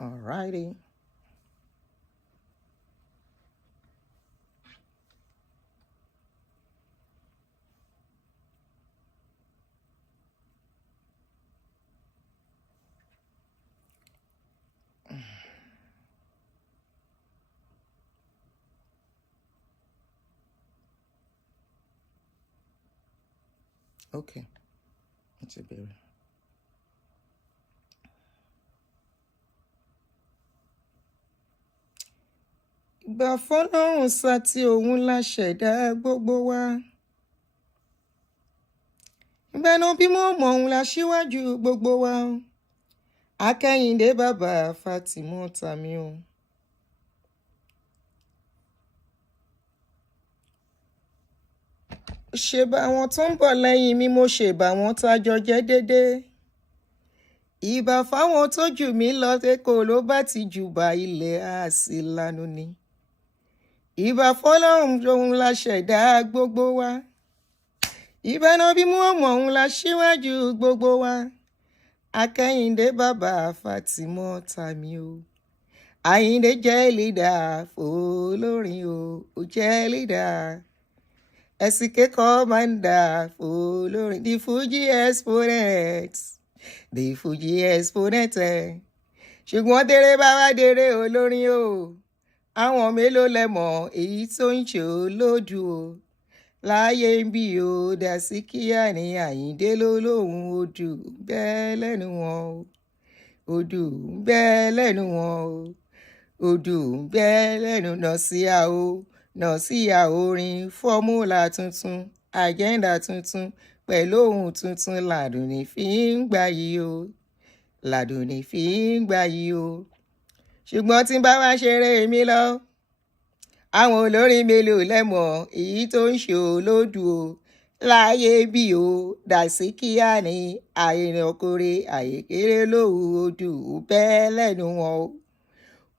All righty. Okay. That's a baby. Ìgbà fọ́lọ́run sátì òun la ṣẹ̀dá gbogbo wa. Ìgbẹ́nu bímọ ọmọ òun la ṣíwájú gbogbo wa. Akẹ́yìndé bàbá Fátímọ̀ tàmí o. Ṣèbà àwọn tó ń bọ̀ lẹ́yìn mi mo ṣèbà wọn tájọ jẹ́ dédé. Ìbà fáwọn tó jù mí lọ tẹ́kọ̀ọ́ ló bá ti jùbà ilẹ̀ àṣìlánú ni. Ìbà fọ́lọ́run lòun la ṣẹ̀dá gbogbo wa. Ìbẹ́nu bímọ ọmọ òun la ṣíwájú gbogbo wa. Akẹ́yìndé bàbá Fátímọ̀ tàmí o. Àyìndé jẹ́ lídà fòlórin o. Ó jẹ́ lídà. SK commander fòlórin. The Fuji exponent. The Fuji exponent. Ṣùgbọ́n dèrè bàbá dèrè olórin o. Àwọn mélòó lẹ mọ̀ èyí tó ń ṣe olódù o. Láyé ń bí o Dàsíkíyà ní Àyìndé lólóhùn odù bẹ́ẹ̀ lẹ́nu wọn o. Odù bẹ́ẹ̀ lẹ́nu wọn o. Odù bẹ́ẹ̀ lẹ́nu Nọ̀síà o. Nọ̀síà orin fọ́múlà tuntun àjẹ́ndà tuntun pẹ̀lú ohun tuntun Làdùnní fi ń gbayì o. Làdùnní fi ń gbayì o. Ṣùgbọ́n tí n bá wá ṣeré mi lọ. Àwọn olórin mélòó lẹ́mọ̀ èyí tó ń ṣe olódù o. Láyé bí o Dàsíkíyà ní àìrìn ọkùnrin àyèkéré lóhùn odù bẹ́ẹ̀ lẹ́nu wọn o.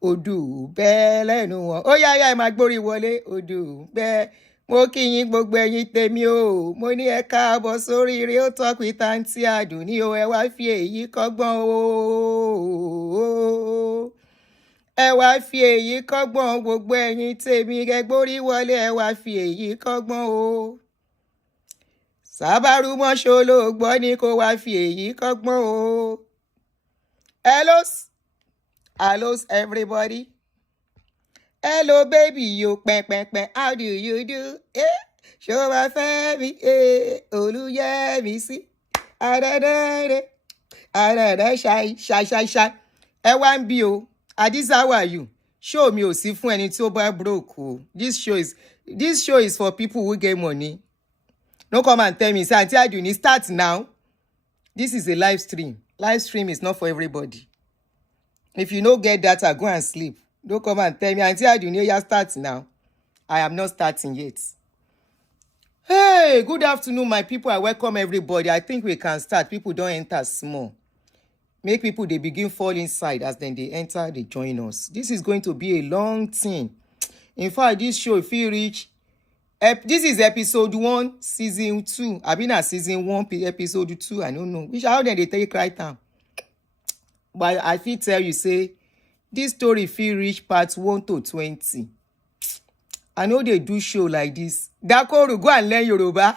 Odù bẹ́ẹ̀ lẹ́nu wọn. Ó yá ẹ máa gbórí wọlé odù bẹ́ẹ̀. Mo kí yín gbogbo ẹ̀yin tèmi o. Mo ní ẹ káàbọ̀ sórí Real Talk with Aunty Aduni o. Ẹ wá fi èyí kọ́gbọ́n o. Ẹ wá fi èyí kọ́gbọ́n gbogbo ẹ̀yin tèmi ẹ gbórí wọlé ẹ wá fi èyí kọ́gbọ́n o. Sábàrú mọ́ṣọ́ ló gbọ́ ni kó wá fi èyí kọ́gbọ́n o. Hello everybody. Hello baby yo pẹ́pẹ́pẹ́ how do you do? Ṣó wá fẹ́ mi? Olúyẹ mi sí. Àdàdàdà ṣáì. Ẹ wá ń bí o. Adisa, how are you? Show me o sí fún ẹni tí ó bá broke o. This show is for people who get money. No come and tell me, say Aunty Aduni, start now. This is a live stream. Live stream is not for everybody. If you no get data, go and sleep. Don't come and tell me, Aunty Aduni, you start now. I am not starting yet. Hey, good afternoon, my people. I welcome everybody. I think we can start. People don't enter small. Make people, they begin fall inside as then they enter, they join us. This is going to be a long thing. In fact, this show, if you reach, this is episode 1, season 2. I've been at season 1, episode 2. I don't know. Which how then they take right now. But I feel tell you, say, this story feel reach part 1 to 20. I know they do show like this. Dakoru, go and learn Yoruba.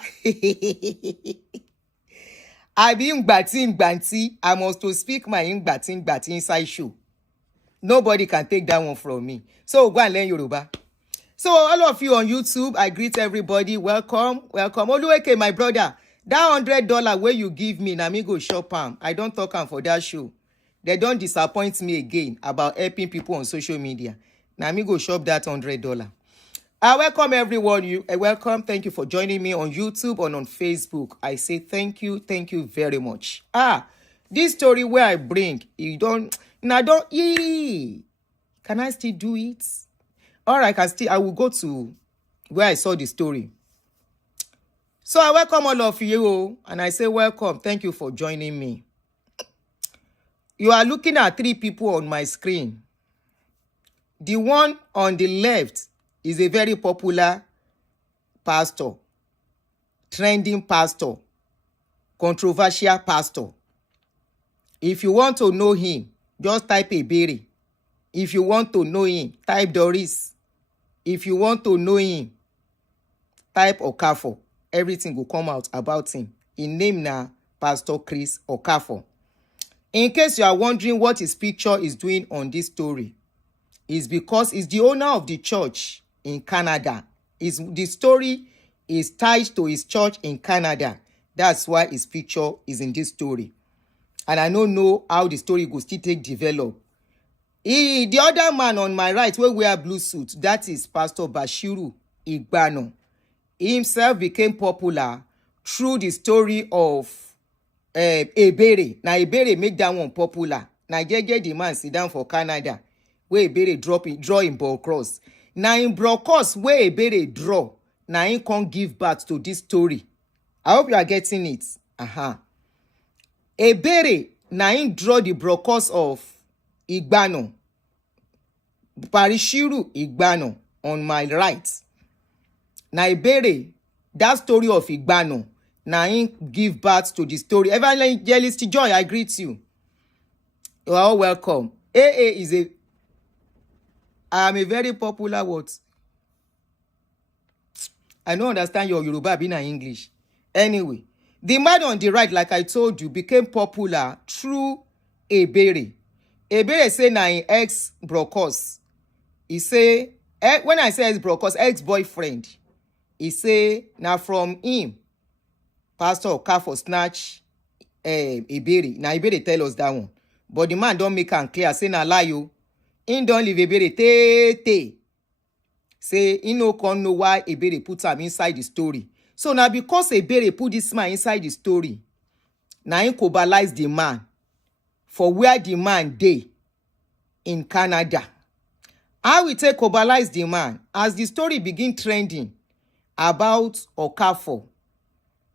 I be Ngbati. I must to speak my Ngbati inside show. Nobody can take that one from me. So go and learn Yoruba. So all of you on YouTube, I greet everybody. Welcome. Oluweke, my brother. That $100 where you give me, na me go shop am. I don't talk am for that show. They don't disappoint me again about helping people on social media. Na me go shop that $100. I welcome everyone. Welcome. Thank you for joining me on YouTube and on Facebook. I say thank you very much. This story where I bring, you don't. Can I still do it? Or I will go to where I saw the story. So I welcome all of you, and I say welcome. Thank you for joining me. You are looking at 3 people on my screen. The one on the left is a very popular pastor, trending pastor, controversial pastor. If you want to know him, just type Ebere. If you want to know him, type Doris. If you want to know him, type Okafor. Everything will come out about him. His name na Pastor Chris Okafor. In case you are wondering what his picture is doing on this story, is because he's the owner of the church in Canada. The story is tied to his church in Canada. That's why his picture is in this story. And I don't know how the story will still take develop. The other man on my right, where wear blue suit, that is Pastor Bashiru Igbano. He himself became popular through the story of Ebere. Now Ebere make that one popular. Now Jeje the man sit down for Canada, where Ebere draw in ball cross. Now in ball cross where Ebere draw, now he can't give birth to this story. I hope you are getting it. Ebere now he draw the broadcast of Igbano. Bashiru Igbano on my right. Now Ebere, that story of Igbano, now he give birth to the story. Evangelist Joy, I greet you. You are all welcome. I am a very popular word. I don't understand your Yoruba being in English. Anyway, the man on the right, like I told you, became popular through Ebere. Ebere say na him ex-brokos. He say, when I say ex-brokos, ex-boyfriend, he say, na from him, Pastor Okafor snatch Ebere. Na Ebere tell us that one. But the man don't make am clear, say na lie yo. He don't leave Ebere tey. Say he no can know why Ebere put am inside the story. So now because Ebere put this man inside the story, now he cobalize the man for where the man dey in Canada. How we take cobalize the man? As the story begin trending about Okafor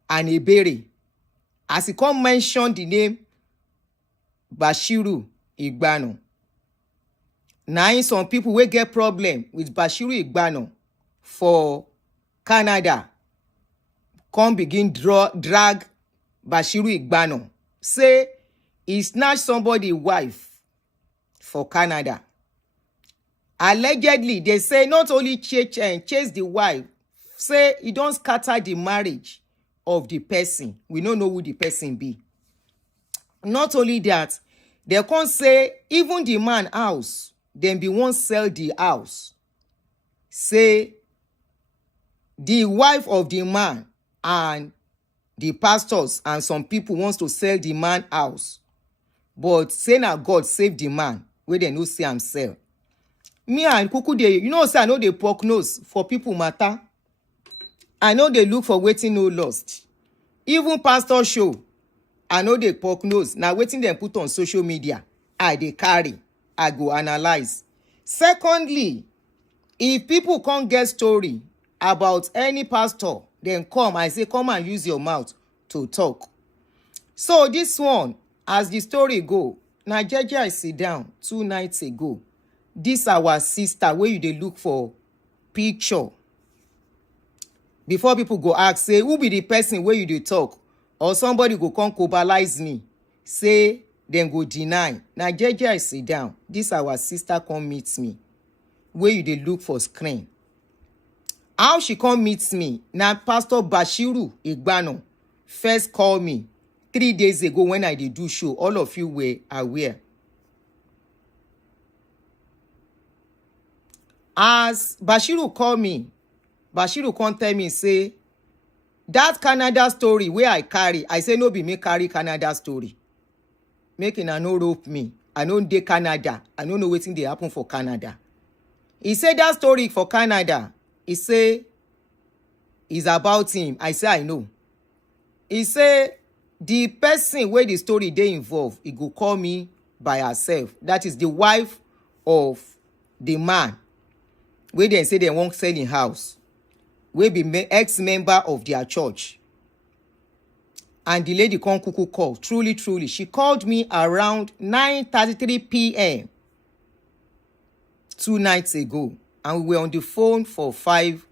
and Ebere, as he come mention the name Bashiru Igbano. Now some people will get problem with Bashiru Igbano for Canada. Come begin drag Bashiru Igbano. Say he snatched somebody's wife for Canada. Allegedly, they say not only chase the wife, say he don't scatter the marriage of the person. We don't know who the person be. Not only that, they can say even the man house, then be won't sell the house. Say the wife of the man and the pastors and some people wants to sell the man house. But say now God save the man where they no see him sell. Me and Kuku, say I know they poke nose for people matter. I know they look for waiting no lost. Even pastor show, I know they poke nose. Now waiting them put on social media. They carry. I go analyze. Secondly, if people can't get story about any pastor, then come, I say, come and use your mouth to talk. So this one, as the story go, Nigeria I sit down 2 nights ago. This our sister, where you they look for picture. Before people go ask, say, who be the person where you they talk? Or somebody go come cobalize me. Say, then go deny. Nigeria I sit down. This our sister come meet me. Where you they look for screen. How she come meet me? Now Pastor Bashiru Igbano first called me 3 days ago when I did do show. All of you were aware. As Bashiru called me, Bashiru come tell me, say, that Canada story where I carry, I say no be me carry Canada story. Making no rope me. I know dey Canada. I don't know wetin dey happen for Canada. He said that story for Canada. He say is about him. I say I know. He say the person where the story dey involve, he go call me by herself. That is the wife of the man where they say they won't sell in house. We be ex-member of their church. And the lady come cuckoo call. Truly. She called me around 9:33 p.m. 2 nights ago. And we were on the phone for 5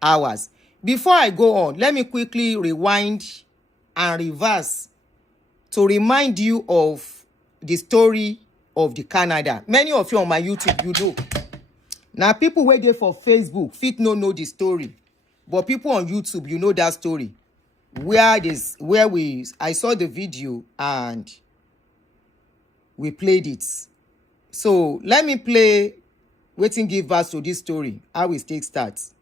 hours. Before I go on, let me quickly rewind and reverse to remind you of the story of the Canada. Many of you on my YouTube, you know. Now, people wait there for Facebook, fit no know the story. But people on YouTube, you know that story. I saw the video and we played it. So let me play waiting give us to this story. How we take starts.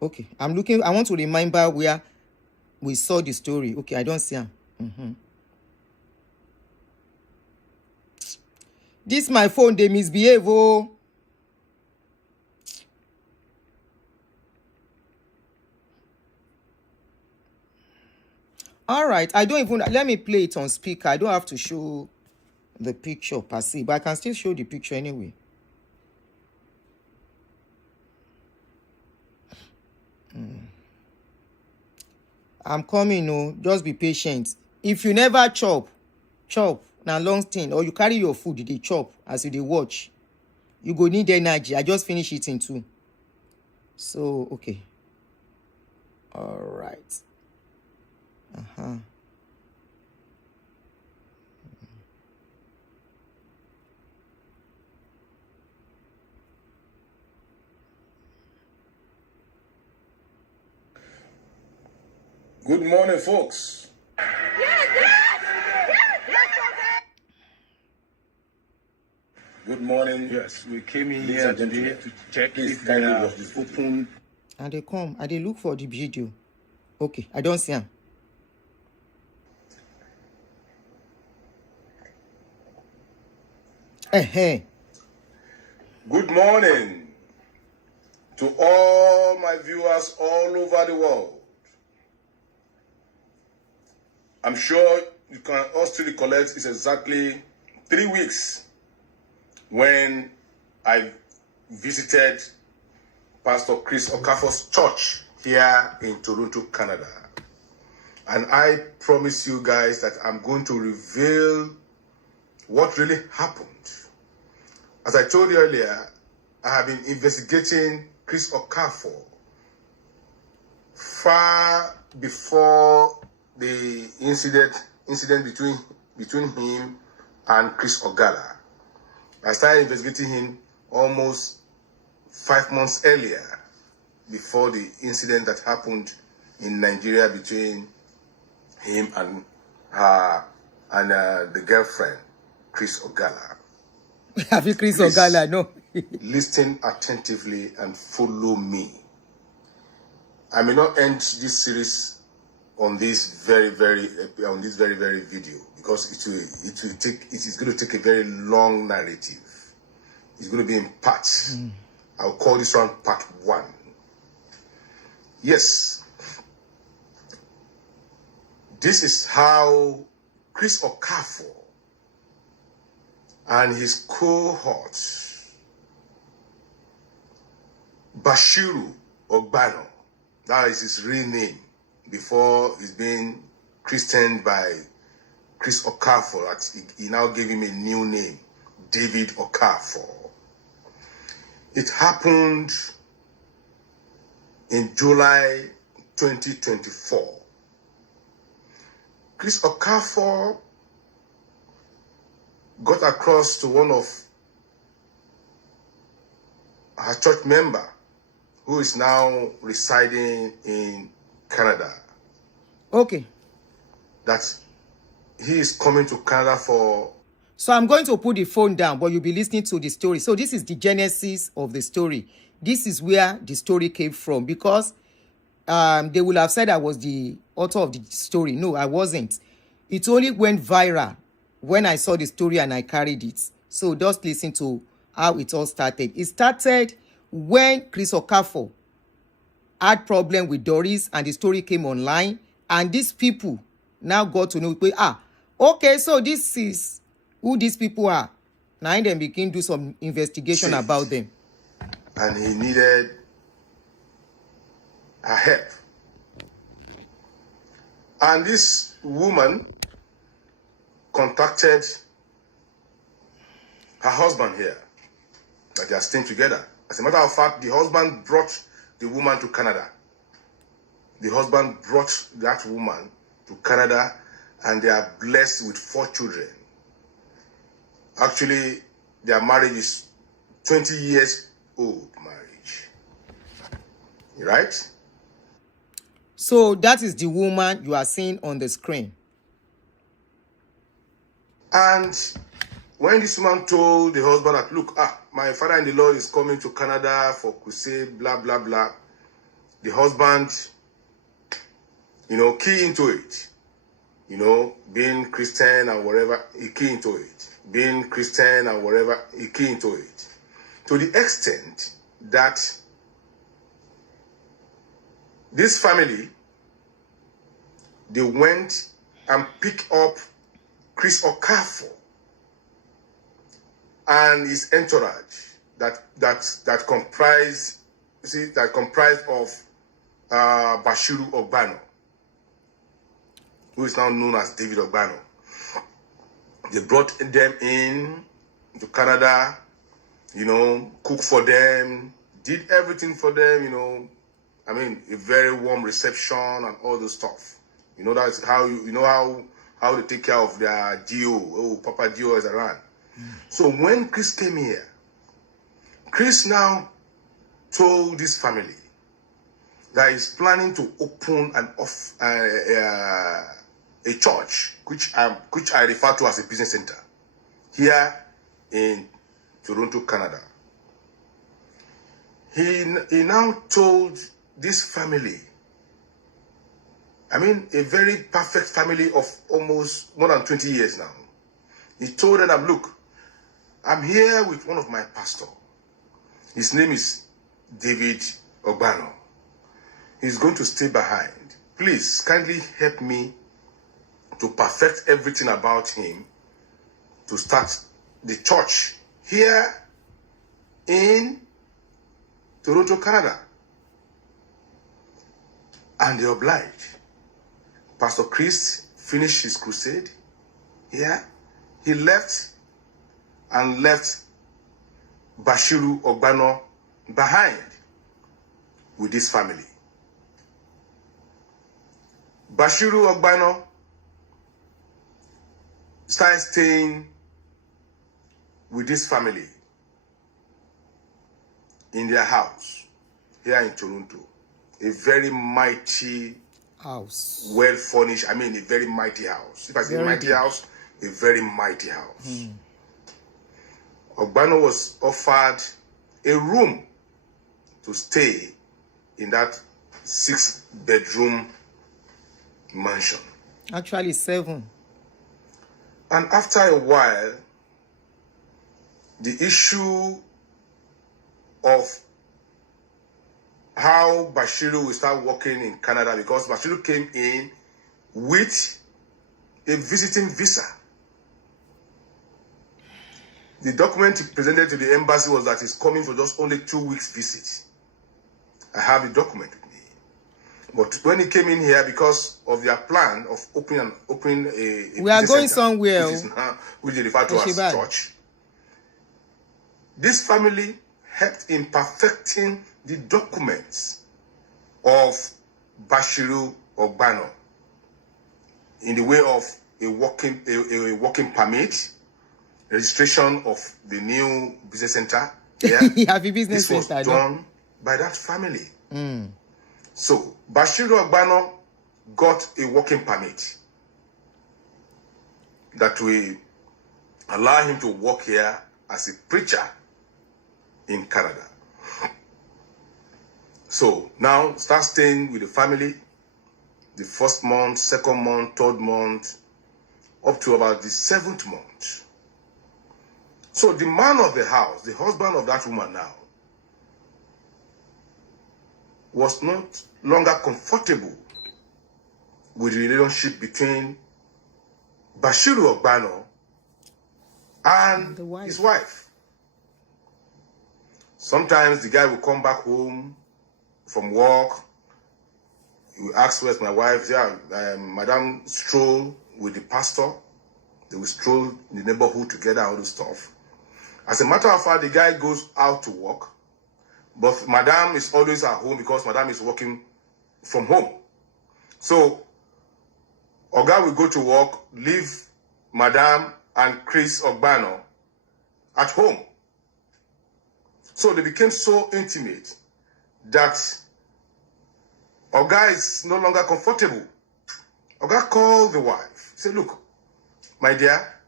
Okay, I want to remember where we saw the story. Okay, I don't see him. This my phone, they misbehave. Oh. All right, let me play it on speaker. I don't have to show the picture per se, but I can still show the picture anyway. I'm coming, oh, just be patient. If you never chop now long thing, or you carry your food, they chop as you they watch. You go need energy. I just finished eating too. So, okay. All right. Good morning, folks. Good morning. Yes, we came in here today to check if they are open. And they come and they look for the video. Okay, I don't see him. Hey. Good morning to all my viewers all over the world. I'm sure you can all still recollect it's exactly 3 weeks when I visited Pastor Chris Okafor'S church here in Toronto, Canada. And I promise you guys that I'm going to reveal what really happened. As I told you earlier, I have been investigating Chris Okafor far before the incident between him and Chris Ogala. I started investigating him almost 5 months earlier, before the incident that happened in Nigeria between him and the girlfriend, Chris Ogala. Have you Chris Ogala? No. Listen attentively and follow me. I may not end this series on this very video, because it is going to take a very long narrative. It's going to be in parts. I'll call this one part 1. Yes, this is how Chris Okafor and his cohort, Bashiru Ogbano, that is his real name, before he's being christened by Chris Okafor. He now gave him a new name, David Okafor. It happened in July 2024. Chris Okafor got across to one of her church member who is now residing in Canada. Okay. That he is coming to Canada for... So I'm going to put the phone down, but you'll be listening to the story. So this is the genesis of the story. This is where the story came from, because they will have said I was the author of the story. No, I wasn't. It only went viral when I saw the story and I carried it. So just listen to how it all started. It started when Chris Okafor had problem with Doris and the story came online, and these people now got to know, okay, so this is who these people are. Now then begin do some investigation about them. And he needed her help. And this woman contacted her husband here, that they are staying together. As a matter of fact, the husband brought the woman to Canada. the husband brought that woman to Canada, and they are blessed with 4 children. Actually, their marriage is 20 years old marriage. Right? So that is the woman you are seeing on the screen. And when this woman told the husband that, look, my father-in-law is coming to Canada for crusade, blah, blah, blah, the husband, key into it. Being Christian and whatever, he key into it. Being Christian and whatever, he key into it. To the extent that this family, they went and picked up Chris Okafor and his entourage that comprised of Bashiru Ogbano, who is now known as David Ogbano. They brought them in to Canada, cook for them, did everything for them, a very warm reception and all the stuff. That's how how they take care of their Gio. Oh, Papa Gio is around. So when Chris came here, Chris now told this family that he's planning to open a church, which I refer to as a business center, here in Toronto, Canada. He now told this family, a very perfect family of almost more than 20 years now. He told them, look, I'm here with one of my pastors. His name is David Ogbano. He's going to stay behind. Please, kindly help me to perfect everything about him to start the church here in Toronto, Canada. And they obliged. Pastor Chris finished his crusade here. He left and left Bashiru Ogbano behind with his family. Bashiru Ogbano started staying with this family in their house here in Toronto. A very mighty house. Well furnished. A very mighty house. If I say very mighty big house, a very mighty house. Ogbano was offered a room to stay in that 6-bedroom mansion. Actually 7. And after a while, the issue of how Bashiru will start working in Canada, because Bashiru came in with a visiting visa. The document he presented to the embassy was that he's coming for just only 2 weeks visit. I have the document with me. But when he came in here, because of their plan of opening a we are going center, somewhere, which they refer to as church, this family helped in perfecting the documents of Bashiru Ogbano in the way of a working permit, registration of the new business center. Yeah, this was center, done by that family. So Bashiru Ogbano got a working permit that will allow him to work here as a preacher in Canada. So now start staying with the family the first month, second month, third month, up to about the 7th month. So the man of the house, the husband of that woman now, was not longer comfortable with the relationship between Bashiru Ogbano and his wife. Sometimes the guy will come back home from work. He will ask, where's my wife? Madam stroll with the pastor. They will stroll in the neighborhood together, all this stuff. As a matter of fact, the guy goes out to work, but Madam is always at home because Madam is working from home. So, Oga will go to work, leave Madam and Chris Ogbano at home. So they became so intimate that Oga is no longer comfortable. Oga called the wife. He said, look, my dear,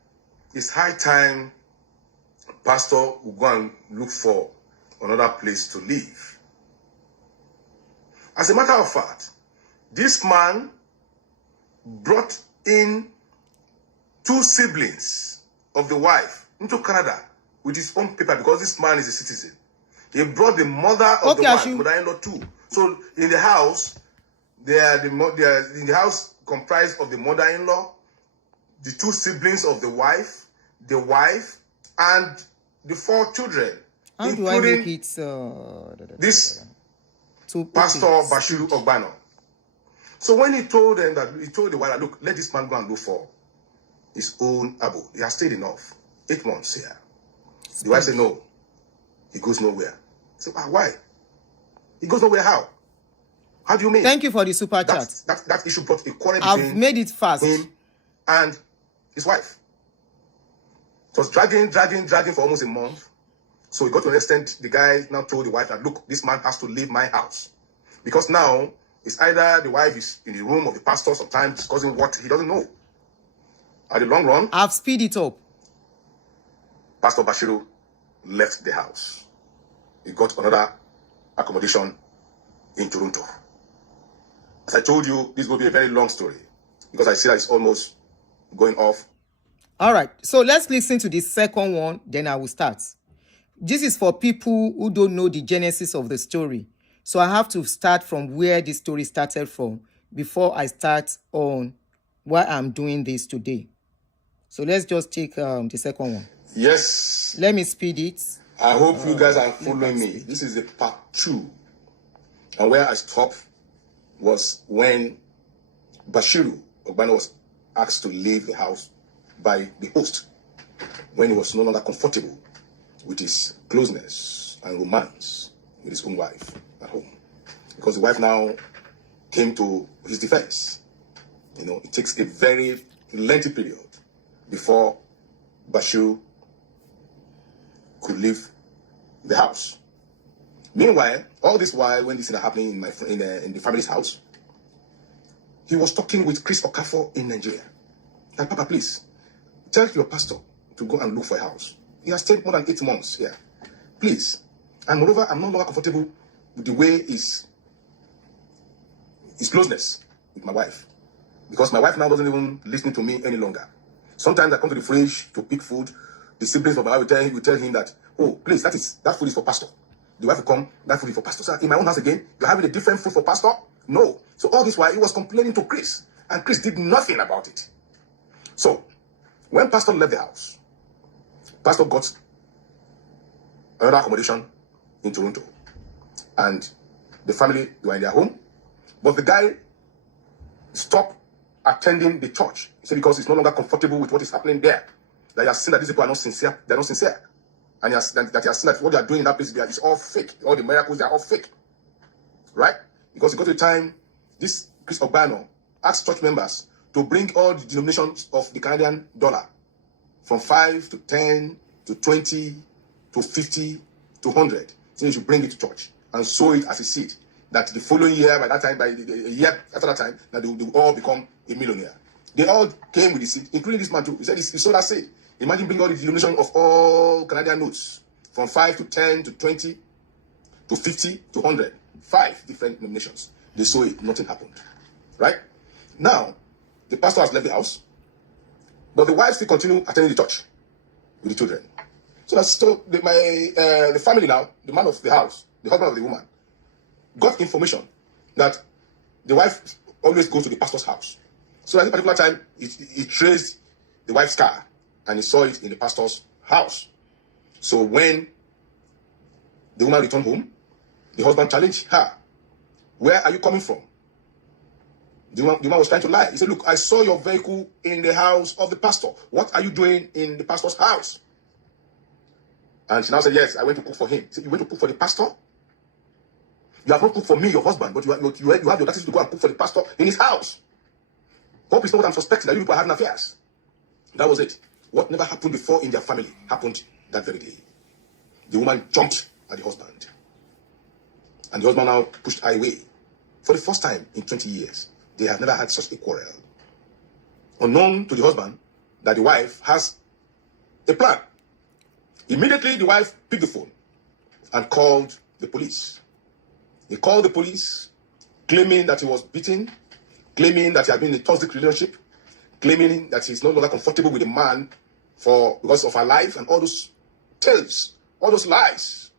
it's high time Pastor will go and look for another place to live. As a matter of fact, this man brought in 2 siblings of the wife into Canada with his own paper because this man is a citizen. He brought the mother of the wife, mother-in-law too. So in the house, they are in the house comprised of the mother-in-law, the 2 siblings of the wife, and the 4 children. How do I make it? This Pastor Bashiru Ogbano. So when he told them that, he told the wife, look, let this man go and look for his own abode. He has stayed enough. 8 months here. The wife said, no, he goes nowhere. I said, why? He goes nowhere how? How do you mean? Thank you for the super chat. That issue brought a quarrel I've between made it fast. him and his wife. It was dragging for almost a month. So it got to an extent, the guy now told the wife that, look, this man has to leave my house. Because now, it's either the wife is in the room of the pastor, sometimes discussing what he doesn't know. At the long run, I've speeded it up. Pastor Bashiru left the house. He got another accommodation in Toronto. As I told you, this will be a very long story because I see that it's almost going off. All right, so let's listen to the second one, then I will start. This is for people who don't know the genesis of the story. So I have to start from where the story started from before I start on why I'm doing this today. So let's just take the second one. Yes. Let me speed it. I hope you guys are following me. This is the part 2. And where I stopped was when Bashiru Ogbano was asked to leave the house by the host when he was no longer comfortable with his closeness and romance with his own wife at home. Because the wife now came to his defense. You know, it takes a very lengthy period before Bashiru could leave the house. Meanwhile, all this while, when this is happening in the family's house, he was talking with Chris Okafor in Nigeria. And Papa, please, tell your pastor to go and look for a house. He has stayed more than 8 months here. Please. And moreover, I'm no longer comfortable with the way his closeness with my wife. Because my wife now doesn't even listen to me any longer. Sometimes I come to the fridge to pick food. The siblings of my wife will tell him that, oh, please, that food is for pastor. The wife will come, that food is for pastor. So in my own house again, you're having a different food for pastor? No. So all this while, he was complaining to Chris. And Chris did nothing about it. So, when pastor left the house, pastor got another accommodation in Toronto. And the family, they were in their home. But the guy stopped attending the church. He said because he's no longer comfortable with what is happening there. That he has seen that these people are not sincere. They're not sincere. And he has seen that what they are doing in that place is all fake. All the miracles, they are all fake. Right? Because it got to a time, this Chris Ogbano asked church members to bring all the denominations of the Canadian dollar from 5 to 10 to 20 to 50 to 100. So you should bring it to church and sow it as a seed. That the following year, by that time, by the year after that time, that they will all become a millionaire. They all came with the seed, including this man too. He said he sold that seed. Imagine bringing all the denomination of all Canadian notes from 5 to 10 to 20 to 50 to 100. 5 different denominations. They saw it, nothing happened. Right? Now, the pastor has left the house, but the wife still continue attending the church with the children. So that's the family now, the man of the house, the husband of the woman, got information that the wife always goes to the pastor's house. So at a particular time, he traced the wife's car and he saw it in the pastor's house. So when the woman returned home, the husband challenged her. Where are you coming from? The man was trying to lie. He said, look, I saw your vehicle in the house of the pastor. What are you doing in the pastor's house? And she now said, yes, I went to cook for him. He said, you went to cook for the pastor? You have not cooked for me, your husband, but you have the audacity to go and cook for the pastor in his house. Hope is not what I'm suspecting, that you people are having affairs. That was it. What never happened before in their family happened that very day. The woman jumped at the husband. And the husband now pushed her away. For the first time in 20 years, they have never had such a quarrel. Unknown to the husband that the wife has a plan. Immediately, the wife picked the phone and called the police. He called the police, claiming that he was beaten, claiming that he had been in a toxic relationship, claiming that he's no longer comfortable with a man because of her life, and all those tales, all those lies.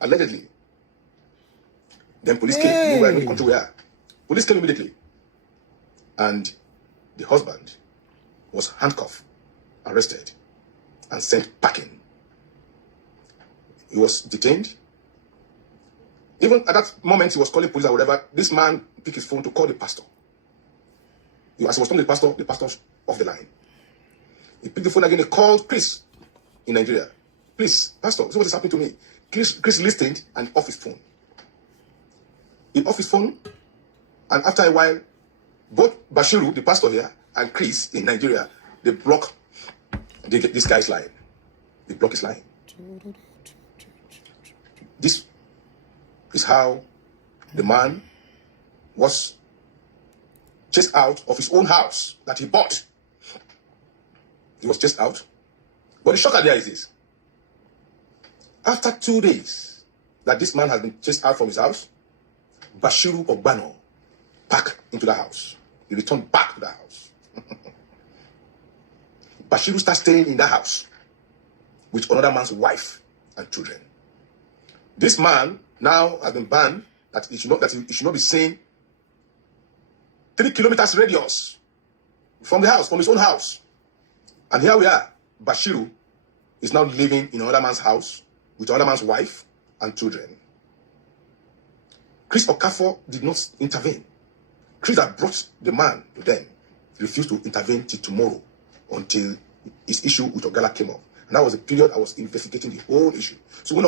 Allegedly. Then police came. We were in the country we are. Police came immediately. And the husband was handcuffed, arrested, and sent packing. He was detained. Even at that moment, he was calling police or whatever. This man picked his phone to call the pastor. As he was calling the pastor's off the line. He picked the phone again. He called Chris in Nigeria. Please, pastor, this is what is happening to me. Chris listened and off his phone. He off his phone, and after a while, both Bashiru, the pastor here, and Chris in Nigeria, they block this guy's line. They block his line. This is how the man was chased out of his own house that he bought. He was chased out. But the shocker there is this. After 2 days that this man has been chased out from his house, Bashiru Ogbano back into the house. He returned back to the house. Bashiru started staying in that house with another man's wife and children. This man now has been banned that he should not be seen 3 kilometers radius from the house, from his own house. And here we are. Bashiru is now living in another man's house with another man's wife and children. Chris Okafor did not intervene. Chris that brought the man to them refused to intervene till tomorrow until his issue with Ogala came up. And that was the period I was investigating the whole issue. So when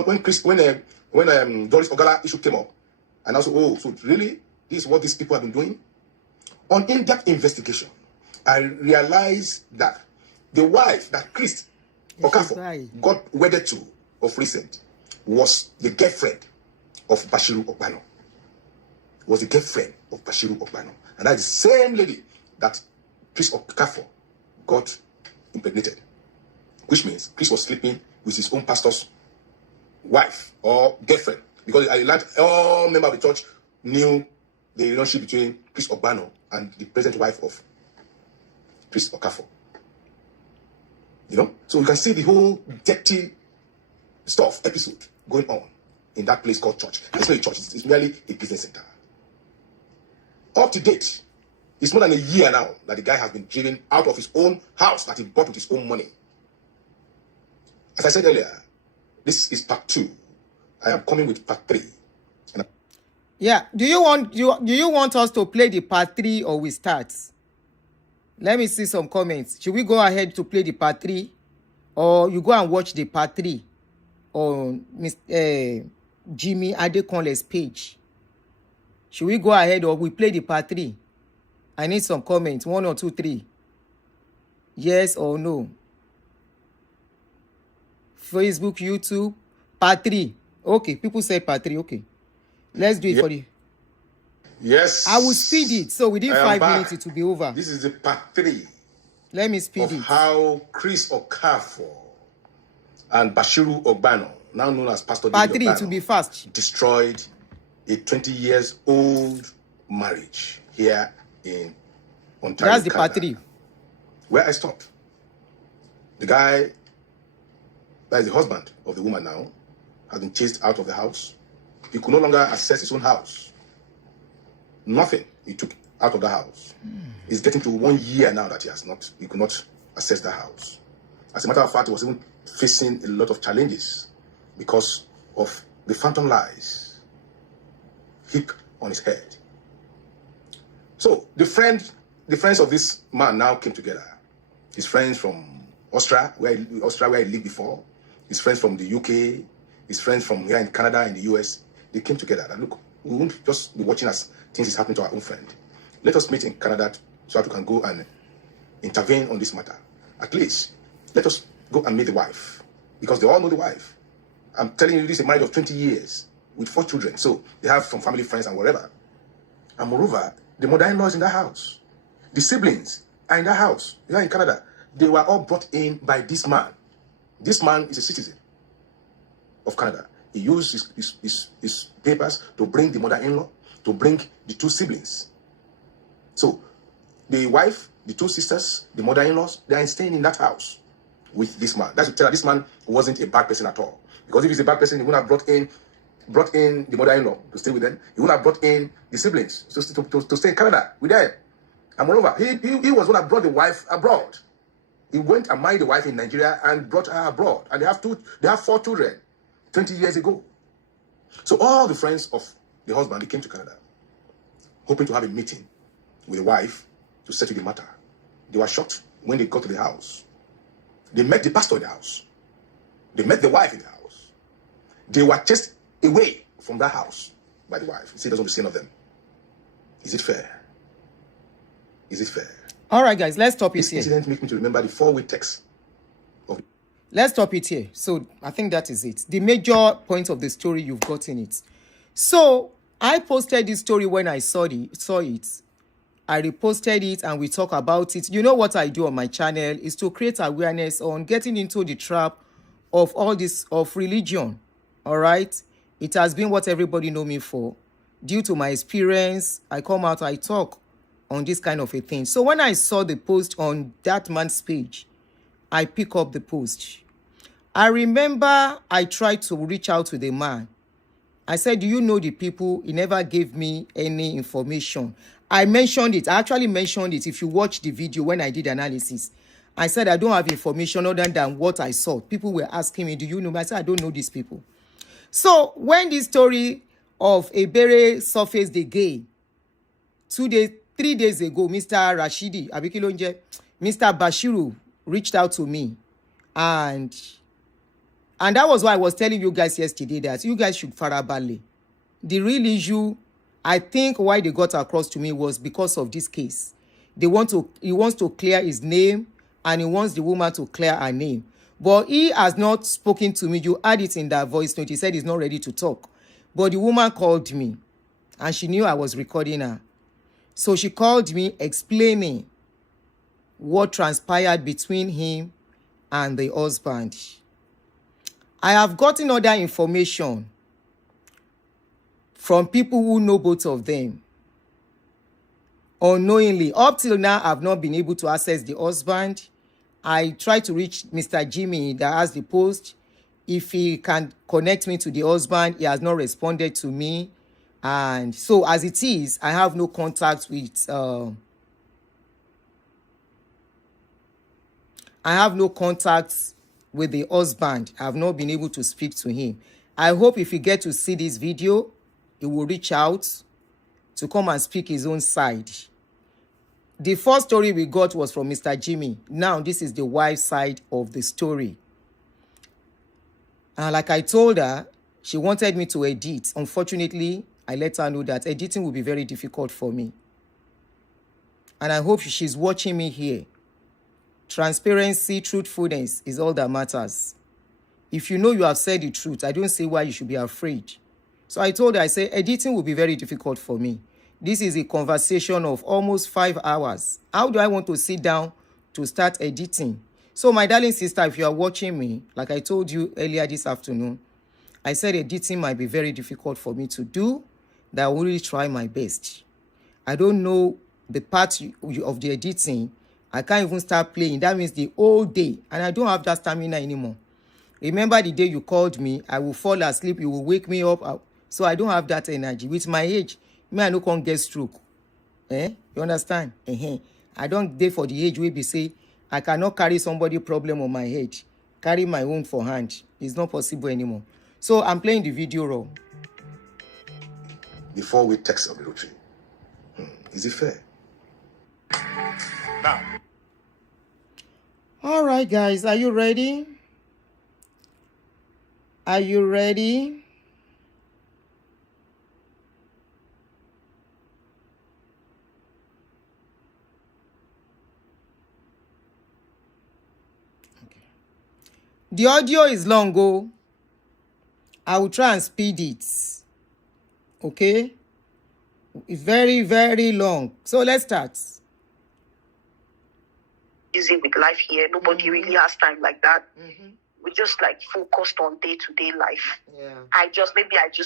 Doris Ogala issue came up, and I said, so really, this is what these people have been doing? On in-depth investigation, I realized that the wife that Chris Okafor got wedded to of recent was the girlfriend of Bashiru Ogbano. Was the girlfriend of Bashiru Ogbano. And that's the same lady that Chris Okafor got impregnated. Which means Chris was sleeping with his own pastor's wife or girlfriend. Because I learned all members of the church knew the relationship between Chris Ogbano and the present wife of Chris Okafor. You know? So you can see the whole dirty episode going on in that place called church. It's not a church, it's merely a business center. Up to date, it's more than a year now that the guy has been driven out of his own house that he bought with his own money. As I said earlier, this is part 2. I am coming with part 3. Yeah. Do you want us to play the part 3 or we start? Let me see some comments. Should we go ahead to play the part 3? Or you go and watch the part 3 on Jimmy Adekunle's page? Should we go ahead or we play the part 3? I need some comments. 1 or 2, 3. Yes or no? Facebook, YouTube, part 3. Okay, people said part 3. Okay. Let's do it for you. Yes. I will speed it. So within 5 minutes, it will be over. This is the part 3. Let me speed it. How Chris Okafor and Bashiru Ogbano, now known as Pastor Part David 3, Ogbano, it will be fast. destroyed a 20-year-old marriage here in Ontario, That's the part 3. Where I stopped. The guy, that is the husband of the woman now, has been chased out of the house. He could no longer access his own house. Nothing he took out of the house. It's getting to 1 year now that he could not access the house. As a matter of fact, he was even facing a lot of challenges because of the phantom lies heaped on his head. So the friends of this man now came together. His friends from Austria, where he lived before. His friends from the UK, his friends from here in Canada and the US, they came together. And look, we won't just be watching as things is happening to our own friend. Let us meet in Canada so that we can go and intervene on this matter. At least, let us go and meet the wife, because they all know the wife. I'm telling you, this is a marriage of 20 years with 4 children. So they have some family, friends, and whatever. And moreover, the mother-in-law is in that house. The siblings are in that house. They are in Canada. They were all brought in by this man. This man is a citizen of Canada. He used his papers to bring the mother-in-law, to bring the 2 siblings. So the wife, the 2 sisters, the mother-in-laws, they are staying in that house with this man. That's to tell her this man wasn't a bad person at all. Because if he's a bad person, he wouldn't have brought in the mother-in-law to stay with them. He wouldn't have brought in the siblings to stay in Canada with them. And moreover, he was one that brought the wife abroad. He went and married the wife in Nigeria and brought her abroad. And they have 4 children 20 years ago. So all the friends of the husband, they came to Canada, hoping to have a meeting with the wife to settle the matter. They were shocked when they got to the house. They met the pastor in the house. They met the wife in the house. They were chased away from that house by the wife. He doesn't want to see any of them. Is it fair? Is it fair? All right, guys, let's stop it This here. incident makes me to remember the 4-way text. Let's stop it here. So I think that is it. The major point of the story, you've gotten it. So I posted this story when I saw it. I reposted it and we talk about it. You know what I do on my channel is to create awareness on getting into the trap of all this, of religion. All right? It has been what everybody know me for. Due to my experience, I come out, I talk on this kind of a thing. So when I saw the post on that man's page, I pick up the post. I remember I tried to reach out to the man. I said, do you know the people? He never gave me any information. I mentioned it. I actually mentioned it. If you watch the video when I did analysis, I said, I don't have information other than what I saw. People were asking me, do you know? I said, I don't know these people. So when this story of Ebere surfaced again, 3 days ago, Mr. Rashidi, Abikilonje, Mr. Bashiru reached out to me. And that was why I was telling you guys yesterday that you guys should farabale. The real issue, I think why they got across to me was because of this case. He wants to clear his name and he wants the woman to clear her name. But he has not spoken to me. You heard it in that voice note. He said he's not ready to talk. But the woman called me and she knew I was recording her. So she called me explaining what transpired between him and the husband. I have gotten other information from people who know both of them. Unknowingly, up till now, I've not been able to access the husband. I tried to reach Mr. Jimmy that has the post. If he can connect me to the husband, he has not responded to me. And so as it is, I have no contact with the husband. I have not been able to speak to him. I hope if he get to see this video, he will reach out to come and speak his own side. The first story we got was from Mr. Jimmy. Now this is the wife's side of the story. And like I told her, she wanted me to edit. Unfortunately, I let her know that editing will be very difficult for me. And I hope she's watching me here. Transparency, truthfulness is all that matters. If you know you have said the truth, I don't see why you should be afraid. So I told her, I said, editing will be very difficult for me. This is a conversation of almost 5 hours. How do I want to sit down to start editing? So my darling sister, if you are watching me, like I told you earlier this afternoon, I said editing might be very difficult for me to do, that I will really try my best. I don't know the part of the editing. I can't even start playing. That means the whole day. And I don't have that stamina anymore. Remember the day you called me, I will fall asleep, you will wake me up. So I don't have that energy. With my age, me, I no can't get stroke. You understand? I don't dey for the age where be say, I cannot carry somebody problem on my head. Carry my own for hand. It's not possible anymore. So I'm playing the video raw. The 4-way text of the rotary. Is it fair? Now. All right, guys, are you ready? Are you ready? Okay. The audio is long, oh. I will try and speed it. Okay? It's very, very long. So let's start. Busy with life here. Nobody really has time like that. We just like focused on day-to-day life. Yeah. I just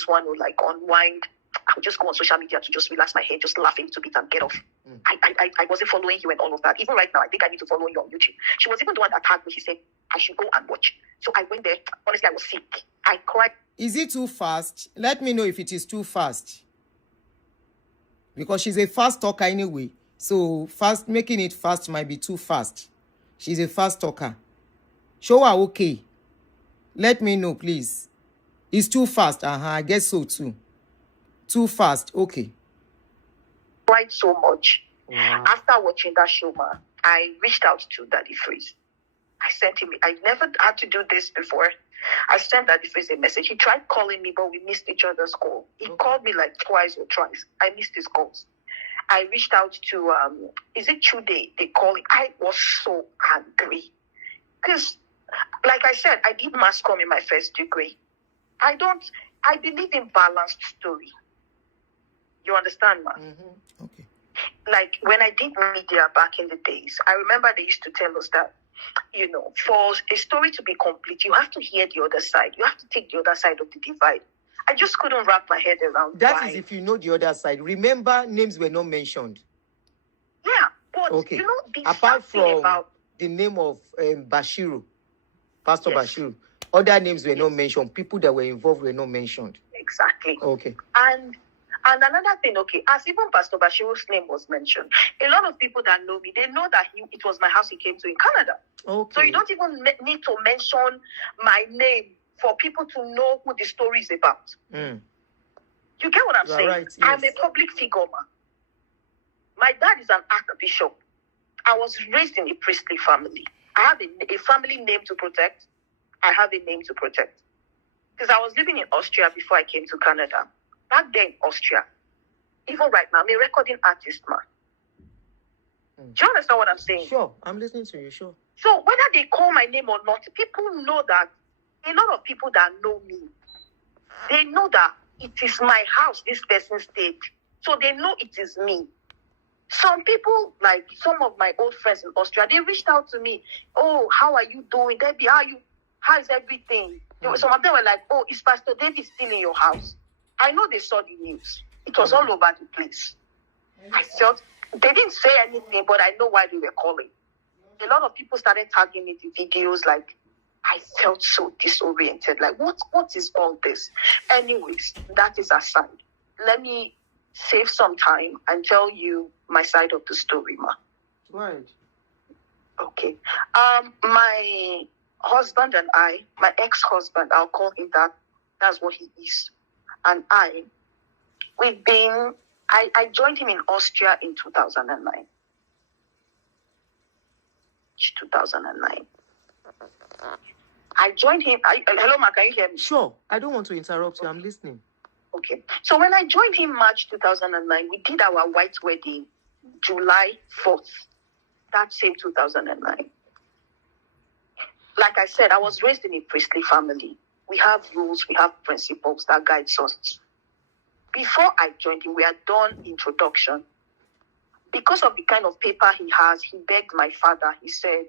want to like unwind. I'll just go on social media to just relax my head, just laugh a little bit and get off. I wasn't following you and all of that. Even right now, I think I need to follow you on YouTube. She was even the one that tagged me. She said I should go and watch. So I went there. Honestly, I was sick. I cried. Is it too fast? Let me know if it is too fast. Because she's a fast talker anyway. So fast, making it fast might be too fast. She's a fast talker. Show her okay. Let me know, please. It's too fast. I guess so too. Too fast. Okay. Cried so much. Wow. After watching that show, man, I reached out to Daddy Freeze. I sent him. I never had to do this before. I sent Daddy Freeze a message. He tried calling me, but we missed each other's call. He called me like twice or thrice. I missed his calls. I reached out to, is it Chude? They call him. I was so angry. Because, like I said, I did mass comm in my first degree. I believe in balanced story. You understand, man? Okay. Like, when I did media back in the days, I remember they used to tell us that, you know, for a story to be complete, you have to hear the other side. You have to take the other side of the divide. I just couldn't wrap my head around That is if you know the other side. Remember, names were not mentioned. Yeah, but Okay. you know, the Apart sad thing from about the name of Bashiru, Pastor Yes. Bashiru, other names were not mentioned. People that were involved were not mentioned. exactly. Okay. And another thing, okay, as even Pastor Bashiru's name was mentioned, a lot of people that know me, they know that it was my house he came to in Canada. Okay. So you don't even need to mention my name for people to know who the story is about. You get what I'm You're saying? right, yes. I'm a public figure, man. My dad is an archbishop. I was raised in a priestly family. I have a family name to protect. I have a name to protect. Because I was living in Austria before I came to Canada. Back then in Austria, even right now, I'm a recording artist, man. Do you understand what I'm saying? Sure. I'm listening to you, sure. So whether they call my name or not, people know that a lot of people that know me, they know that it is my house this person stayed. So they know it is me. Some people, like some of my old friends in Austria, they reached out to me. Oh, how are you doing? Debbie, how is everything? Some of them were like, oh, is Pastor David still in your house? I know they saw the news. It was all over the place. I felt, they didn't say anything, but I know why they were calling. A lot of people started tagging me the videos, like, I felt so disoriented. Like, what is all this? Anyways, that is aside. Let me save some time and tell you my side of the story, ma. Right. Okay. My husband and I, my ex-husband, I'll call him that. That's what he is. And I joined him in Austria in 2009. 2009. I joined him. Hello, Ma, can you hear me? Sure. I don't want to interrupt you. I'm listening. Okay. So when I joined him March 2009, we did our white wedding July 4th. That same 2009. Like I said, I was raised in a priestly family. We have rules, we have principles that guide us. Before I joined him, we had done introduction. Because of the kind of paper he has, he begged my father. He said